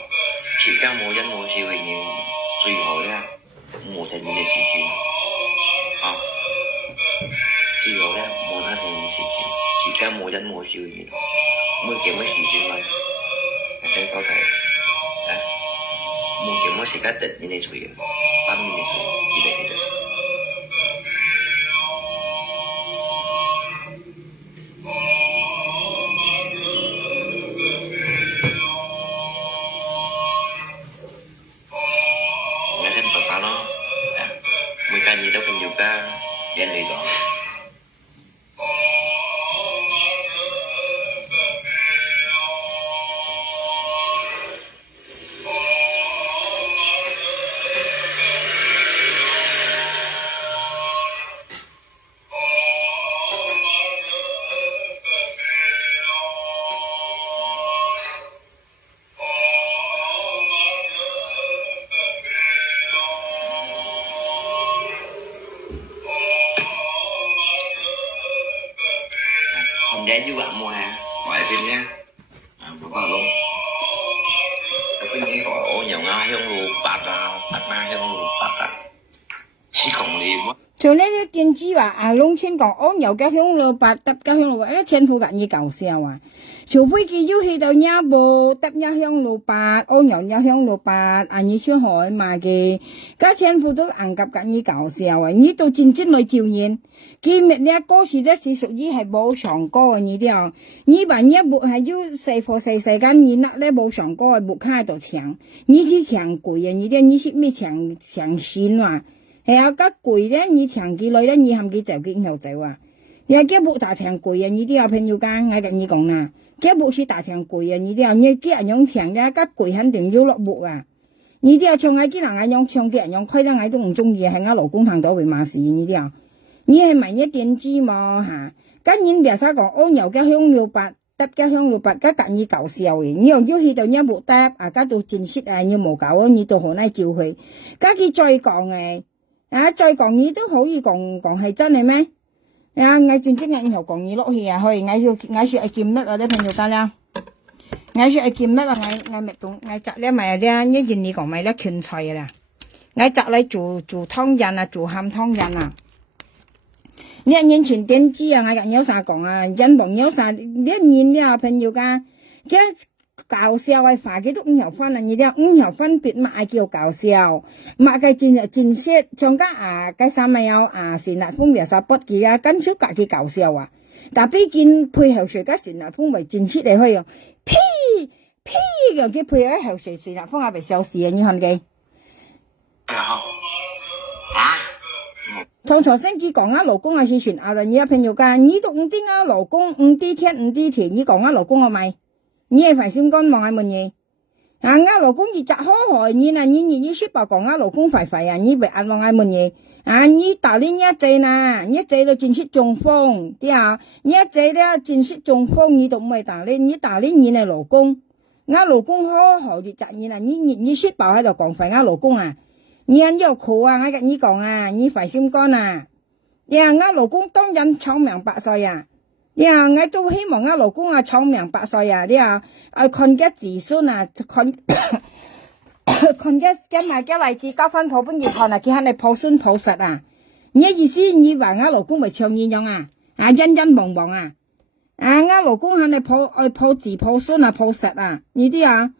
Chỉ các mô dân mô siêu hình như suy hối ra, mô thành những sự chuyện, không? Suy hối ra, mô thành những sự chuyện, chỉ các mô dân mô siêu hình, mô kiếm mấy sự chuyện vậy, sân khấu tại, mô kiếm mấy sự các tịch như này suy, tâm như này suy, gì đấy được. Gì đâu cần nhiều ca gian luyện đó. Không để như bạn mua hàng ngoại phim nha, cũng vào luôn. Cái gì gọi ô nhiều nga hương lù bạc à, bạc na hương lù bạc à, chỉ còn đi quá. 像呢啲電子話啊，農村講安油嘅香爐白搭嘅香爐白，一千副嘅嘢搞笑啊！除非佢要去到一部搭一香爐白，安油一香爐白，啊你出海買嘅，嗰千副都硬夾嘅嘢搞笑啊！呢度真正來照現，今日呢歌詞咧是屬於係冇唱歌嘅呢啲啊，呢版一部係要細貨細細間嘢啦，咧冇唱歌嘅部卡喺度唱，呢啲唱貴啊，呢啲呢啲咩唱線啊？係啊，咁攰咧，你長期內咧，你含佢就見後走啊！又幾部大長攰啊！你啲有朋友講，我跟你講啦，幾部是大長攰啊！你啲你幾人用長咧，咁攰肯定要落幕啊！你啲唱喺幾人用唱幾人用，虧得我都唔中意，係我老公聽到會罵死你啲啊！你係咪一電子嘛嚇？咁你別使講安油嘅香料白，搭嘅香料白，咁隔意搞笑嘅，你又要去到一部搭啊，加到正式啊，你冇搞啊，你到河內照佢，咁佢再講嘅。啊，再講嘢都可以講係真係咩？啊，我正正係以後講嘢落去啊，去我說係見乜啊啲朋友家啦，我說係見乜啊，我咪懂，我摘咧咪咧，一件你講咪咧芹菜啦，我摘嚟做湯人啊，做鹹湯人啊。呢一年前點知啊，我人有啥講啊，人朋友啥，呢一年呢朋友家，一搞笑嘅話，佢都五條分啊！你啲五條分別乜叫搞笑？乜嘅正式唱家啊，嘅三咪有啊，成日風又殺不嘅啊，跟出格嘅搞笑啊！但畢竟配合誰家成日風為正式嚟去用，呸嘅佢配合後誰成日風係咪笑事啊？你看佢。從頭先佢講啊，老公係是全亞人，而家朋友家，你都唔知啊，老公唔知天唔知田，你講啊，老公係咪？你係快心肝望係乜嘢？啊，我老公越摘好害你啦，你說白講啊，老公快快啊，你別眼望係乜嘢？啊，你大呢一隻啦，一隻都正式中風，啲啊，一隻咧正式中風，你都唔係大呢，你大呢你係老公，我老公好害越摘你啦，你說白喺度講快我老公啊，你很有苦啊，我跟你講啊，你快心肝啊。呀，我老公當然長命百歲啊。呀，我都希望我老公啊長命百歲啊。你啊，看嘅子孫啊，看嘅埋嘅例子交翻抱本業看啊，佢係你抱孫抱實啊。你意思你話我老公咪長年樣啊？啊，恩恩忙忙啊。啊，我老公係你抱子抱孫啊，抱實啊。呢啲啊。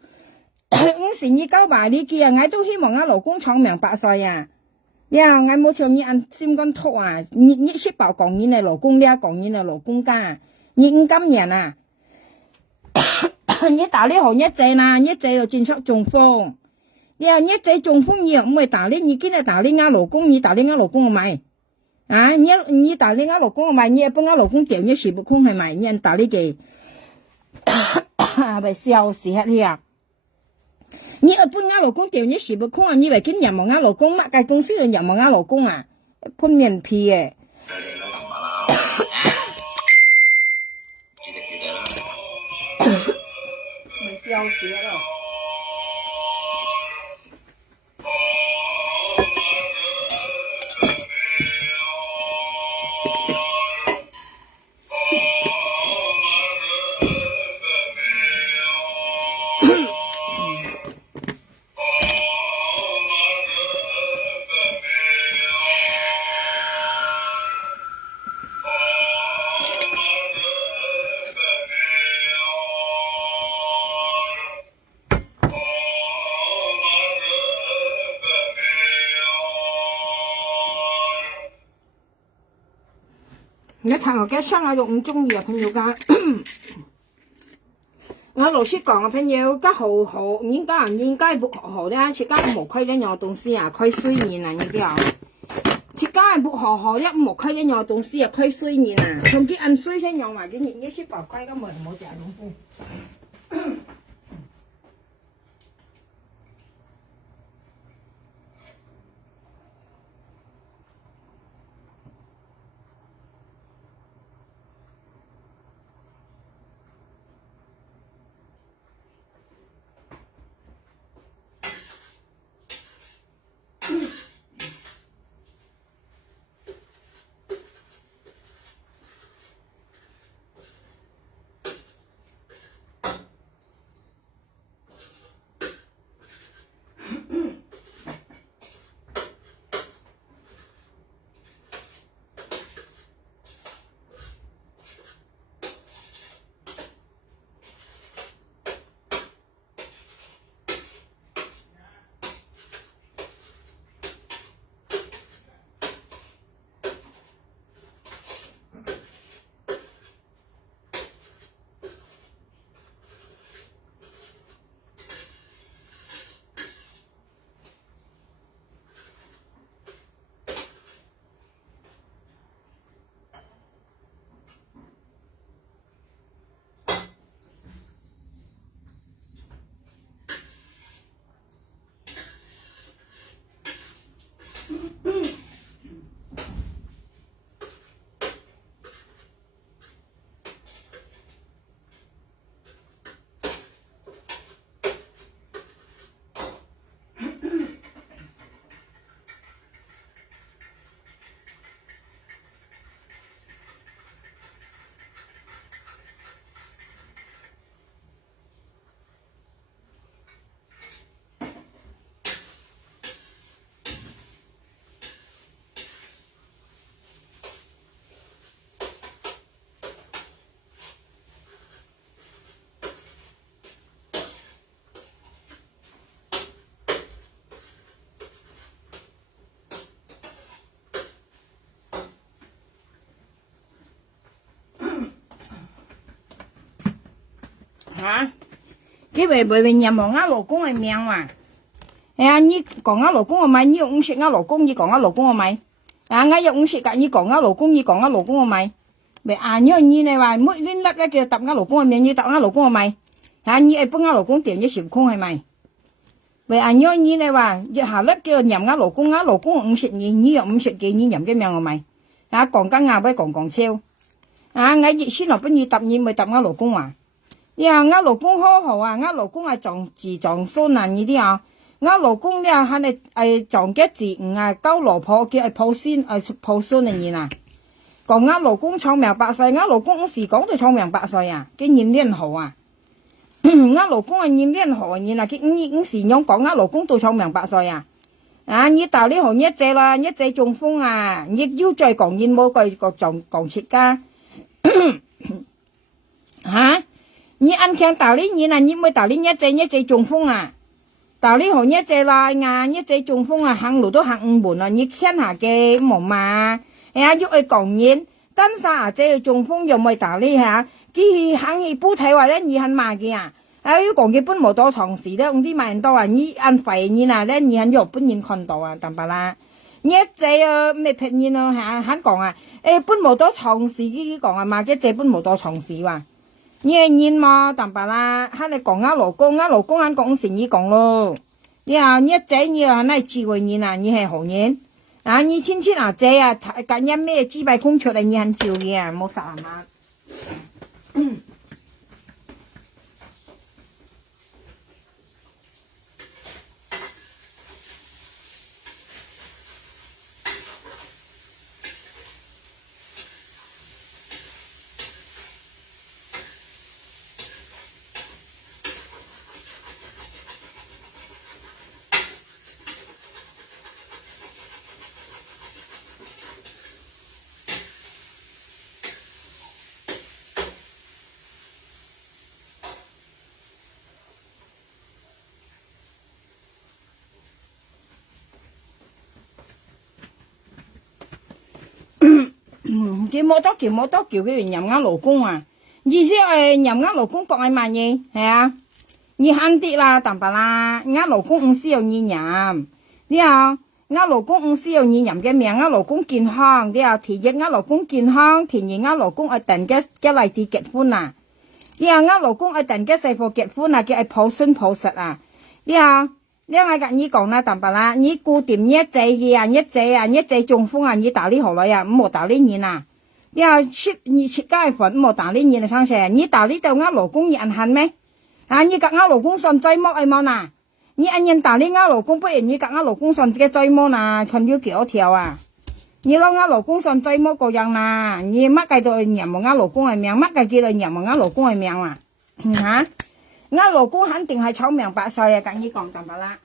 時你交埋呢句啊，我都希望我老公長命百歲啊！呀，我冇像你按心肝托啊！你識爆講你嘅老公，你講你嘅老公家，你唔今年啊！你打你好一仔啦，一仔又轉出中風，呀一仔中風你又唔會打你，你今日打你我老公，你打你我老公係咪？啊，你打你我老公係咪？你又幫我老公掉你時不空係咪？你打你嘅，咪笑死黑啊！你要搬我老公掉你時不空啊！你為見任務我老公乜嘅公司就任務我老公啊，潘面皮嘅。咪笑死咯！你睇我嘅生我都唔中意啊，朋友家。我老實講啊，朋友家好應該不好咧，自家冇虧呢樣東西啊，虧水面啊呢啲啊，自家不好咧冇虧呢樣東西啊，虧水面啊，從佢按水先樣埋嘅嘢，你識爆虧咁冇隻東西。嚇！佢為任務我老公嘅命嘛？啊，你講我老公我咪，你又唔識我老公，你講我老公我咪？啊，我又唔識㗎，你講我老公，你講我老公我咪？咪啊，你嚟話每亂甩咧叫揼我老公嘅命，你揼我老公我咪？啊，你係幫我老公掉咗時空係咪？咪啊，你嚟話日下咧叫任我老公唔識你又唔識嘅，你任嘅命我咪？啊，講緊牙俾講超。啊，我熱先落俾你揼，你咪揼我老公啊？呀，我老公好好啊，我老公係撞子撞孫啊呢啲啊，我老公咧喊你撞吉字啊，交老婆叫抱孫抱孫嘅嘢啊。講我老公長命百歲，我老公時講到長命百歲啊，佢年齡好啊。我老公年齡好嘢啦，佢時樣講我老公到長命百歲啊。啊，你大呢行一隻啦，一隻中風啊，你要再講嘢冇個講切噶。吓，你按強大呢嘢啊，你咪大呢一隻中風啊。大呢行一隻啦，一隻中風啊，行路都行唔門啊，你聽下嘅冇嘛？要去講嘢，跟晒這中風又咪大呢吓，佢行去煲睇話咧，你肯買嘅啊？要講嘅本冇多長時咧，唔知買人多啊，你按肥嘢啊咧，你肯又本人看到啊，明白啦？一隻咩平嘢咯吓，肯講啊，本冇多長時嘅講啊，買嘅隻本冇多長時話。你係嘛，明白啦？肯你講我老公肯講成你講咯。你啊，一隻你啊，那智慧人啊，你係好人啊，你親戚啊姐啊，今日咩幾百空出嚟，你肯照嘅啊，冇啥嘛。佢冇多叫佢任我老公啊，意思任我老公博愛買嘢，係啊，你慳啲啦，明白啦？我老公唔需要你任，你啊，我老公唔需要你任嘅命，我老公健康，你啊，第一我老公健康，第二我老公等嘅例子結婚啊，你啊，我老公等嘅細貨結婚啊，叫抱孫抱實啊，你啊。你我跟你講啦，明白啦？你固定一隻嘅啊，一隻中風啊，你打呢何來啊？唔好打呢年啊！你啊你出街份唔好打呢年啊，生蛇！你打呢度我老公人恨咩？啊！你夾我老公信追摸係冇嗱？你按人打呢我老公，不如你夾我老公信嘅追摸嗱，穿要幾多條啊？你攞我老公信追摸個樣啦！你乜計到人冇我老公嘅命，乜計叫人冇我老公嘅命啊？嚇！我老公肯定係長命百歲啊！跟你講明白啦。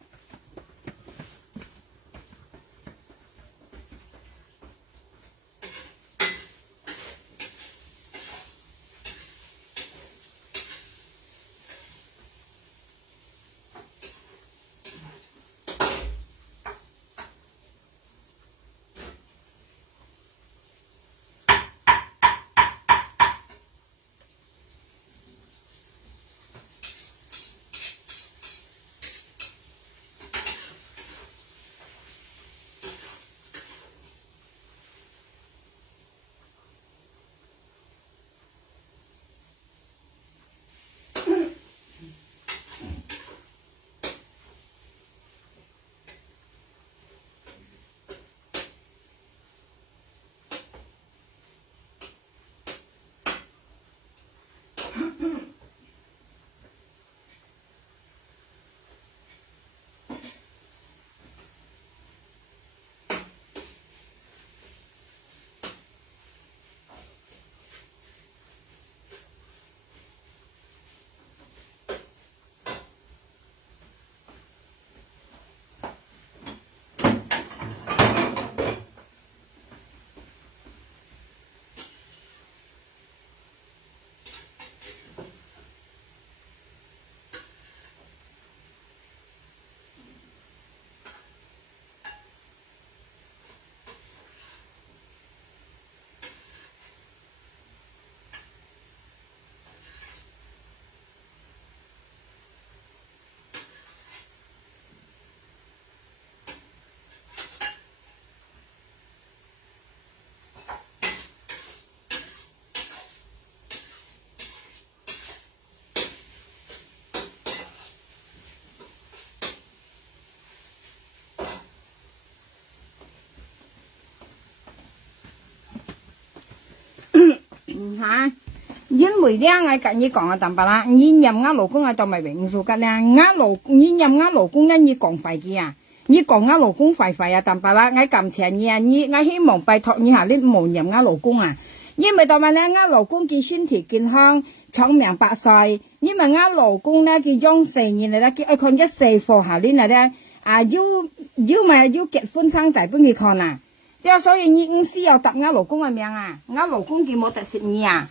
嚇！因為咧，我跟你講啊，淡白啦，你任我老公啊，就咪永數噶啦，你任我老公咧，你講廢嘅啊，你講我老公廢啊，淡白啦，我感謝你啊，我希望拜託你下你冇任我老公啊，因為當晚咧，我老公佢身體健康，長命百歲，因為我老公咧，佢養4年嚟咧，佢愛看一4貨下年嚟咧，要結婚生仔俾佢看啊，所以你唔需要答我老公嘅名啊，我老公佢冇特食你啊。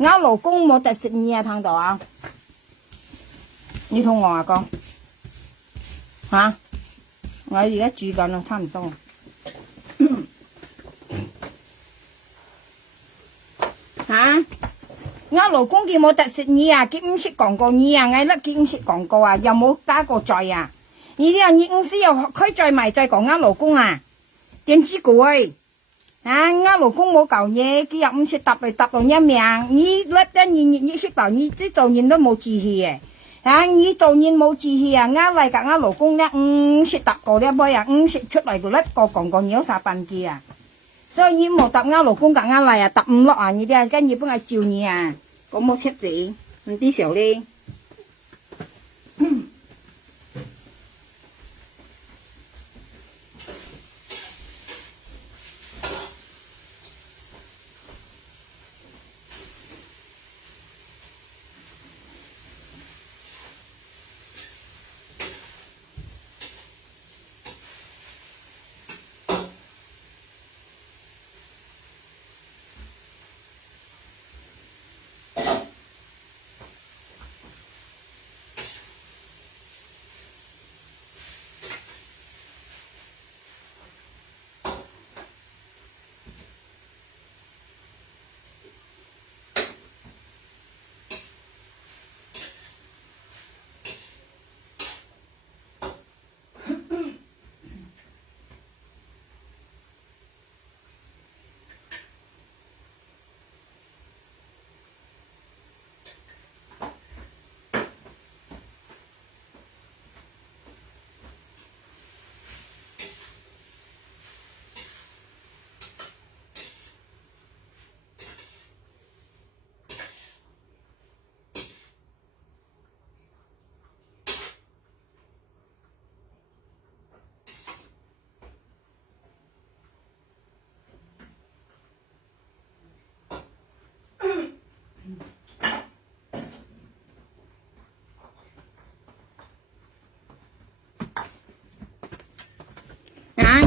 我老公冇特食你啊，聽到啊？你同我講吓，我而家煮緊啦，差唔多。吓，我老公佢冇特食你啊，佢唔識講過你啊，我甩佢唔識講過啊，又冇加過罪啊。你啲人你唔需要開罪埋再講我老公啊，點知佢？啊！我老公冇舊嘢，佢又唔識答嚟答到一命。你甩得你識答，你即做人都冇志氣嘅。啊！你做人冇志氣啊！我嚟夾我老公咧，唔識答過呢杯啊，唔識出嚟個甩個講個鳥殺笨機啊！所以你冇答我老公夾我嚟啊，答唔落啊！你啲啊，跟住幫我照你啊，我冇識字，唔啲時候咧。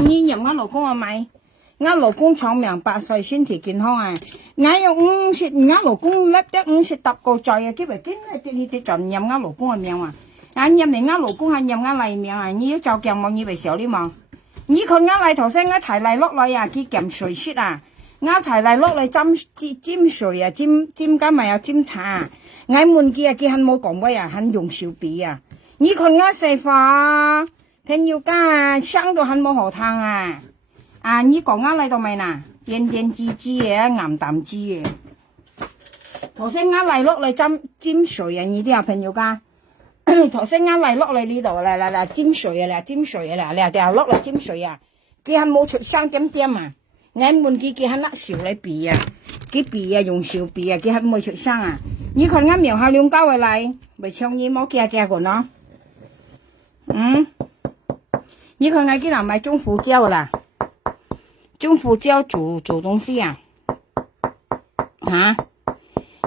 你任我老公啊咪，我老公長命百歲，身體健康啊！我又我老公甩得50搭個罪啊！佢咪堅係啲盡任我老公嘅命啊！任嚟我老公係任我嚟命啊！你要就咁望以為少啲嘛？你看我嚟頭先我提嚟落嚟啊，佢撳水雪啊！我提嚟落嚟沾水啊，沾加埋有沾茶啊！我問佢啊，佢肯冇講咩啊，肯用手筆啊！你看我食飯。朋友家生到很冇好湯啊！啊，你講啱嚟到未嗱？點滋滋嘅，岩淡滋嘅。頭先啱嚟落嚟沾水啊！你啲啊朋友家，頭先啱嚟落嚟呢度嚟沾水啊！沾水啊！你落嚟沾水啊！佢係冇出聲點啊！我問佢係甩手嚟避啊！佢避啊用手避啊！佢係冇出聲啊！你看我苗下兩交回嚟，咪唱你冇驚個咯？你看我今日買中胡椒啦，中胡椒煮東西啊，吓！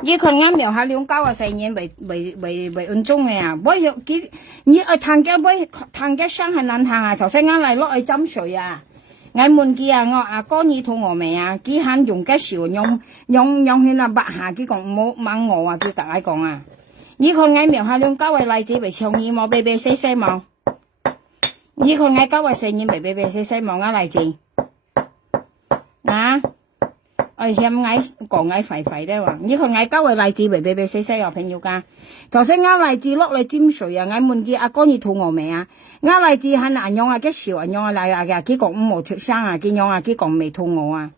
你看我苗下兩交啊，4年為按鐘嘅啊，我要佢你燙嘅聲係難燙啊，頭先我嚟落去斟水啊，我問佢啊，我阿哥你肚餓未啊？佢肯用嘅時候用去那拔下，佢講唔好猛餓啊，佢大家講啊，你看我苗下兩交嘅例子為唱耳冇，啤西冇。你看我交為4年啤西望我嚟字，啊！我嫌我講我肥肥的話，你看我交為嚟字啤西啊朋友家，頭先我嚟字落嚟沾水啊，我問佢阿哥你肚餓未啊？我嚟字係難用啊，嘅少人用啊嚟啊嘅，佢講唔冇出聲啊，佢用啊佢講未肚餓啊，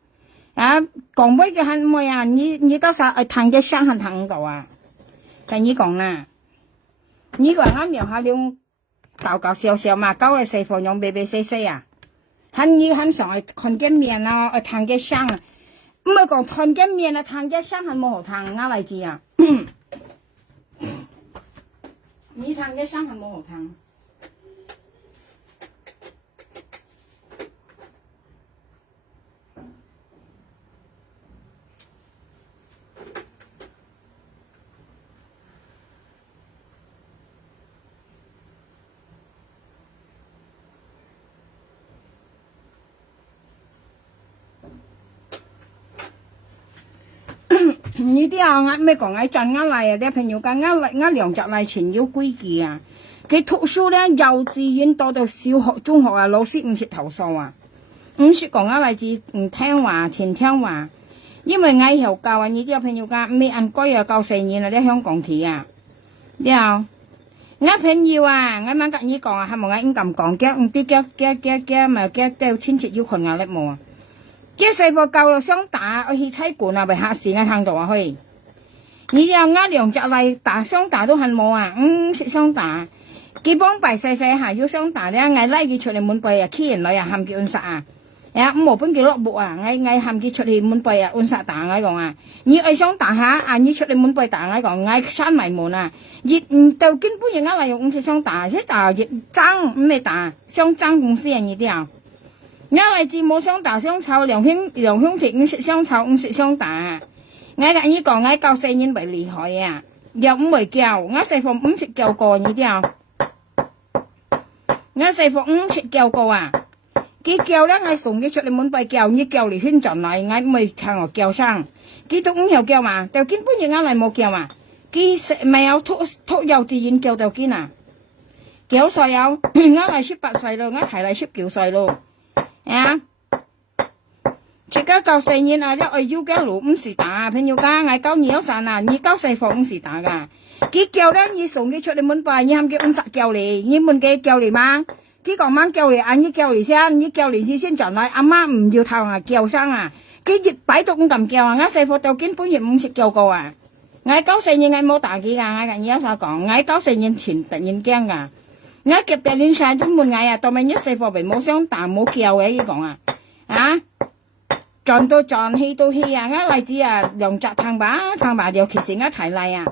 啊講咩嘅係咩啊？你到時燙嘅聲係燙到啊，跟你講啦，你話我描下兩。搞笑嘛，搞嘅四方用啤西啊，很上去看見面啊，燙嘅聲啊，唔係講燙嘅麵啊，燙嘅香係冇好燙，啱嚟知啊。你燙嘅香係冇好燙。呢啲啊，咩講喺鎮啱嚟啊！啲朋友講啱兩集嚟全要規矩啊！佢讀書咧，幼稚園到小學、中學啊，老師唔識投訴啊，唔識講啱嚟字唔聽話，全聽話。因為我以後教啊，呢啲朋友講咩按規啊，教4年啦，啲香港題啊，了。我朋友啊，我問跟你講啊，係咪我應咁講嘅？唔知嘅咪嘅都親戚要困壓力冇啊！嘅細個教育想打，去差館啊，咪嚇死我聽到啊去。你又呃兩隻嚟打雙打都恨冇啊，識雙打。佢幫擺細下要雙打咧，我拉佢出嚟滿背啊，ขี้人女啊，喊佢按殺啊。冇本佢落幕啊，我喊佢出嚟滿背啊，按殺打我講啊。你愛雙打下啊，你出嚟滿背打我講，我閂埋門啊。熱就根本人家嚟用識雙打，識打熱爭唔係打，雙爭公司人呢啲啊。我嚟自冇雙打雙炒，兩兄弟唔識雙炒，唔識雙打。我跟你講，我教4年咪厲害啊，又唔會教，我細個唔識教過呢啲啊。我細個唔識教過啊，佢教咧，我送佢出嚟滿背教，你教嚟圈進嚟，我咪唱我教聲，佢都唔有教嘛，就根本人家嚟冇教嘛，佢食咪有讀幼稚園教到堅啊，9歲有，我嚟18歲咯，我提嚟19歲咯。啊！而家教4年啊，一愛要嘅路唔是打，朋友家我教2散啊，你教4課唔是打噶。佢教咧，你送佢出嚟滿背，你喊佢按殺教你，你問佢教你嗎？佢講乜教你啊？你教你先，你教你先進來，阿媽唔要頭啊，教聲啊。佢越擺到咁咁教啊，我4課到根本亦唔識教過啊。我教4年我冇打佢噶，我跟2散講，我教4年前突然驚噶。我夾定亂晒都悶嗌啊！到尾一4課咪冇雙打冇叫嘅，佢講啊，撞到撞氣到氣啊！我例子啊，兩隻탕把尤其是我提例啊，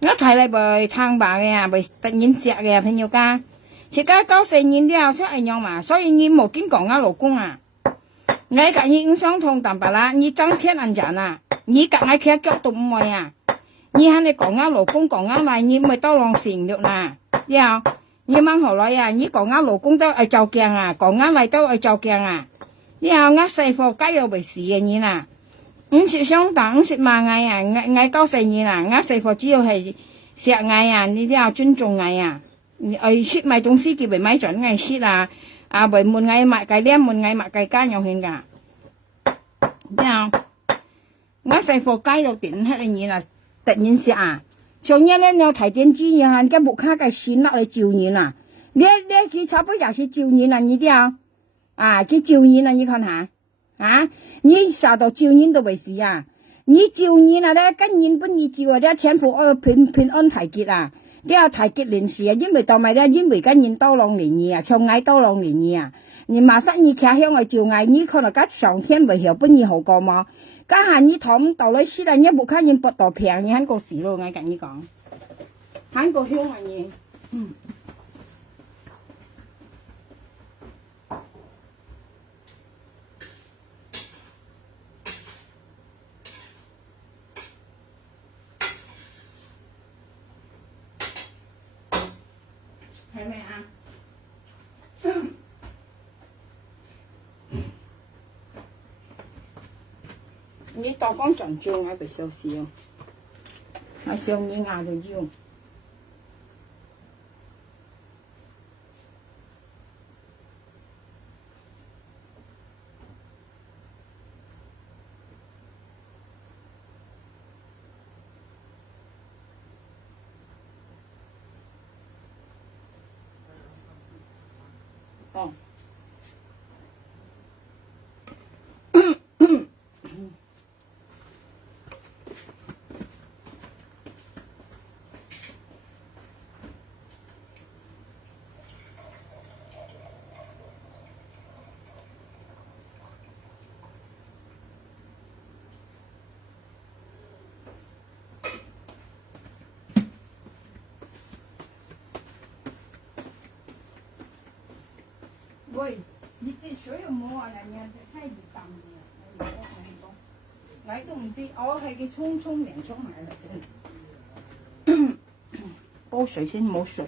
我提例咪탕把嘅啊，咪突然石嘅朋友家，而家教4年之後出係樣嘛，所以你冇見講我老公啊，我跟你唔相同淡白啦，你爭天人人啊，你夾我企腳都唔會啊，你喺你講我老公講我嚟，你咪多浪成肉啦，之後。你問後來啊，你講我老公都愛照鏡啊，講我嚟都愛照鏡啊。然後我細課皆有為事嘅嘢啦，唔識雙打，唔識罵嗌啊，嗌教4年啦，我細課主要係錫嗌啊，你都要尊重嗌啊。識買東西叫佢買準嗌識啊，為門嗌買計靚門嗌買計間有興噶。然後我細課皆有點喺嘅嘢啦，突然錫啊。上日咧，我提電主任嘅木卡嘅線落嚟照年啊！呢佢差不多也是照年啊！呢啲啊，佢照年啊！你看下啊，你啥到照年都為事啊！你照年啊咧，跟年本你照啊，啲全部平安提結啊！啲提結連事啊，因為到咪咧，因為跟年多兩年啊，從嗌多兩年啊，你馬上你企向我照嗌，你可能家上天為後本你好過嘛？家下你躺到嚟死啦！你冇看見不到平，你喺個事咯，我跟你講，喺個香啊你，係咪啊？你多講盡叫我被燒燒，我燒你牙都要。哦。水，你啲水又冇話人家真係熱淡嘅，我都唔知，我係佢沖涼沖埋嚟先，煲水先冇水。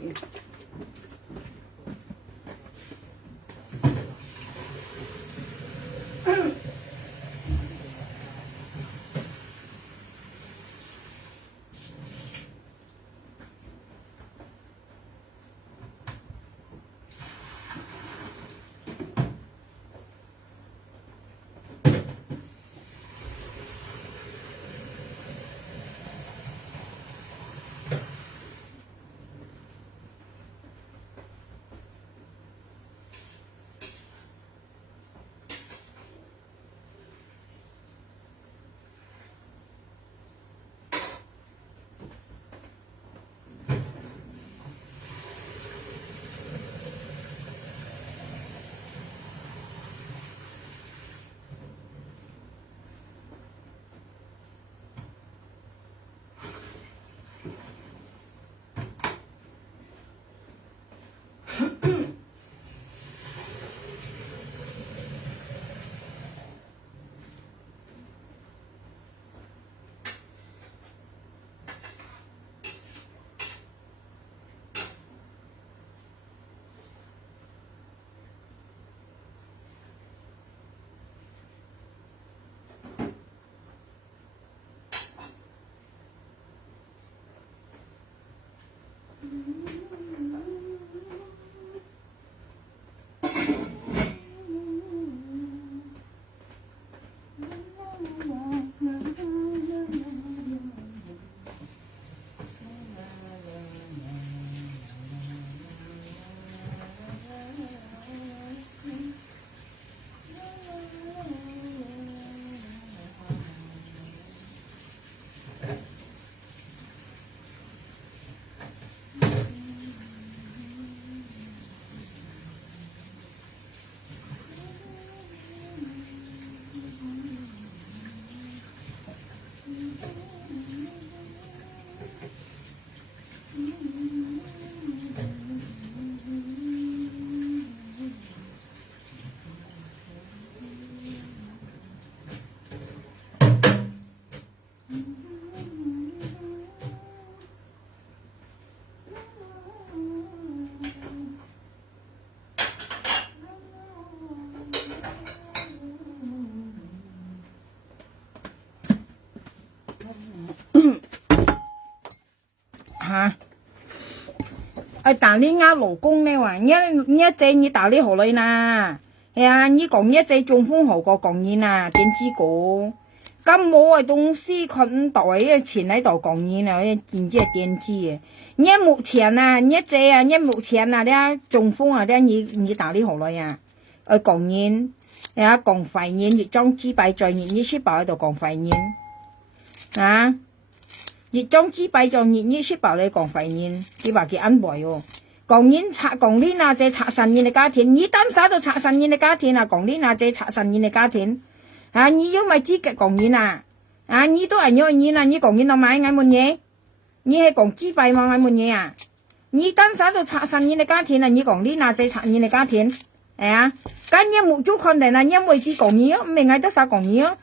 但你啱老公呢話，一隻你打你何來啦？係啊，你講一隻中風後個講嘢啊，點知個？咁冇嘅東西佢袋嘅錢喺度講嘢啊，點知係點知嘅？你目前啊，你隻啊，你目前啊，你中風啊，你打你何來呀？講嘢，係啊，講肺炎，熱裝支閉在熱，你識爆喺度講肺炎啊？熱裝支閉在熱，你識爆你講肺炎，你話佢安慰喎？講煙拆講呢啊，這拆散煙嘅家庭，你單手就拆散煙嘅家庭啊，講呢啊，這拆散煙嘅家庭，啊，你要咪資格講煙啊？啊，你都係要煙啊，你講煙到買嗌乜嘢？你係講支閉嘛嗌乜嘢啊？你單手就拆散煙嘅家庭啊，你講呢啊，這拆煙嘅家庭，係啊，咁你冇做確定啊，因為只講嘢，唔係嗌得晒講嘢啊？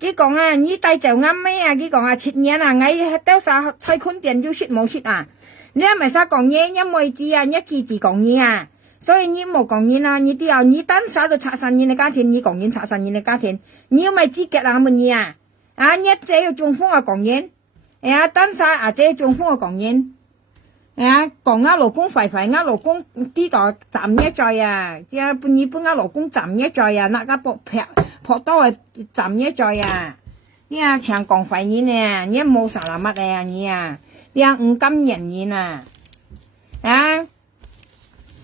佢講啊，你帶就啱咩啊？佢講啊，切嘢啊，嗌得晒菜坤店都説冇説啊？你係咪晒講嘢？因為字啊，一句字講嘢啊，所以你冇講嘢啊！你啲啊，你單手就拆散煙嘅家庭，你講嘢拆散煙嘅家庭，你有咪資格啊？乜嘢啊？啊，一姐要中風啊講嘢，係啊，單手啊姐中風啊講嘢，係啊，講啊老公肥肥啊老公啲個站一載啊，即係半夜半啊老公站一載啊，那個撲多係站一載啊，你啊長講肥煙啊，你冇啥啦乜啊你啊？啲唔甘人言啊！啊，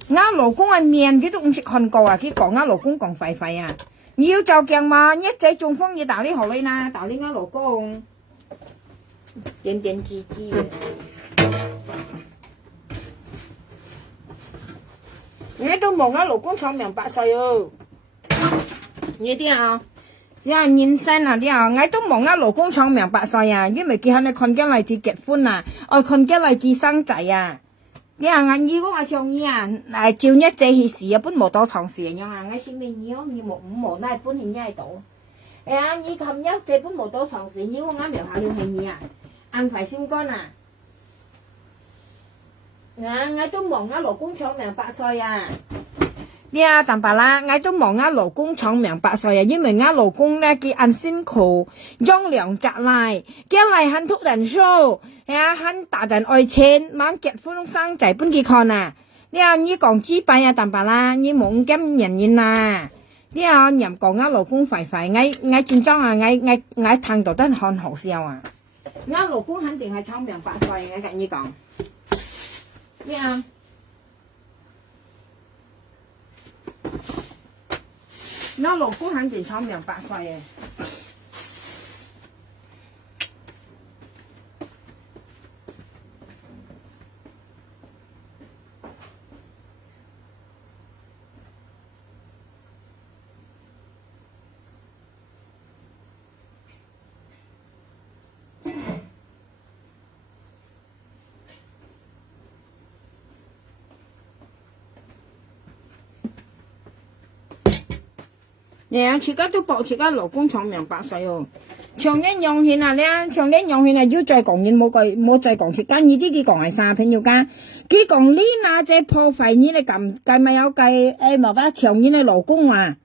我老公嘅面佢都唔識看過啊！佢講我老公講廢廢啊！你要就鏡嘛，一仔中風要打你何女啦？打你我老公，點點吱吱嘅。你都望我老公長命百歲哦！你啲啊！只係現身啊啲啊，我都望我老公長命百歲啊，因為佢喺你看緊例子結婚啊，我看緊例子生仔啊，你啊俺姨我上姨啊照一隻去時啊本無多長時樣啊我先咪姨哦姨冇那本現在到姨琴一隻本無多長時姨我啱描下了係姨啊ăn phải xin con à ngay tôi mong ngã老公長命百歲啊你啊但bà啦ngay tôi mong ngã老公長命百歲啊因為ngã老公咧佢ăn辛苦用糧摘來將來hắn thúc đàn show hắn大人愛錢猛結婚生仔本佢看啊你啊你講知拜啊但bà啦你冇咁人言啊你啊人講ngã老公快快ngay戰爭啊ngay聽到得很好笑啊ngã老公肯定係長命百歲我跟你講你啊ngã老公肯定長命百歲嘅自家都保自家老公長命百歲哦，長年養獻啊咧，長年養獻啊要再講嘢冇再講時間，呢啲佢講係三朋友間，佢講呢那隻破費呢你計咪有計冇把長年嘅老公啊，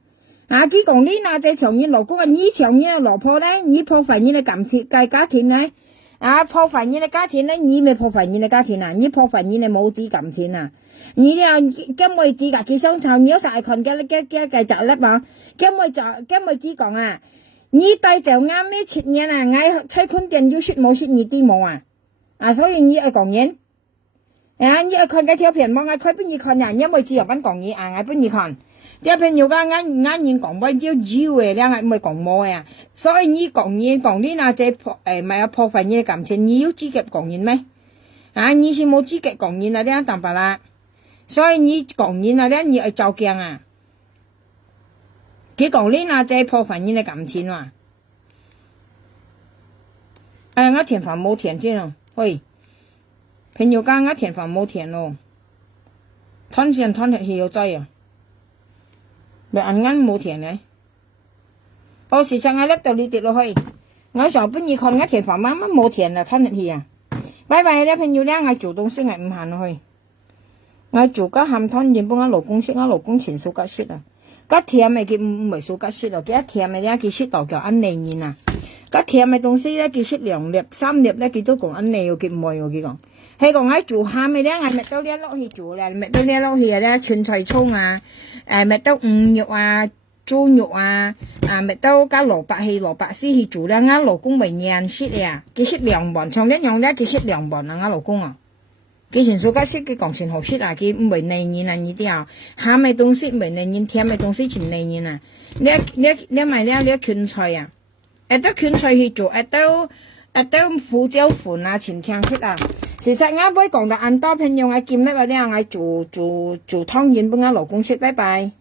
佢講呢那隻長年老公啊，呢長年嘅老婆咧，呢破費呢你計家庭咧，破費呢你家庭咧，呢咪破費呢你家庭啊，呢破費呢你冇子撳錢啊。你啊，今妹子佢相湊，你有晒群嘅就叻嘛？今妹子講啊，你帶就啱咩切嘢啊？嗌吹坤電要説冇説你啲冇啊！所以你要講嘢，你要看嘅條片冇嗌佢邊要看啊？因為只有班講嘢嗌邊要看，條片要啱人講乜要嘅，你嗌咪講冇啊？所以你講嘢講呢那隻咪有破費嘢感情，你有資格講嘢咩？你是冇資格講嘢啊？你當白啦。所以你講嘢啊，你要照鏡啊！佢講呢那隻破費你嘅感情啊！我填房冇填先咯，喂，朋友間我填房冇填咯，吞先吞入去要擠啊！咪啱啱冇填嘅，我事實我叻到你跌落去，我上半夜看我填房乜冇填啊，吞入去啊！拜拜咧，朋友咧，我做東西我唔行落去。我做個鹹湯圓幫我老公食，我老公全數吉雪啊！個甜嘅佢唔係數吉雪咯，佢一甜嘅咧佢雪到叫安利nhiên啊！個甜嘅東西咧佢雪2粒3粒咧佢都講安利，佢唔會佢講。係講喺做鹹嘅咧，我咪到呢落去做咧，咪到呢落去咧芹菜葱啊，咪到魚肉啊、豬肉啊，咪到加蘿蔔絲去做咧，我老公咪nhanh雪啊，佢雪2磅，從一樣咧佢雪2磅啊，我老公啊。佢全數家識佢講全好識啊！佢唔係內nhiên啊！呢啲啊，鹹嘅東西唔係內nhiên，甜嘅東西全內nhiên啊！你咪你芹菜啊，到芹菜去做，到胡椒粉啊，全聽識啊！其實我唔會講到按多朋友我見咩話咧，我做湯圓幫我老公食，拜拜。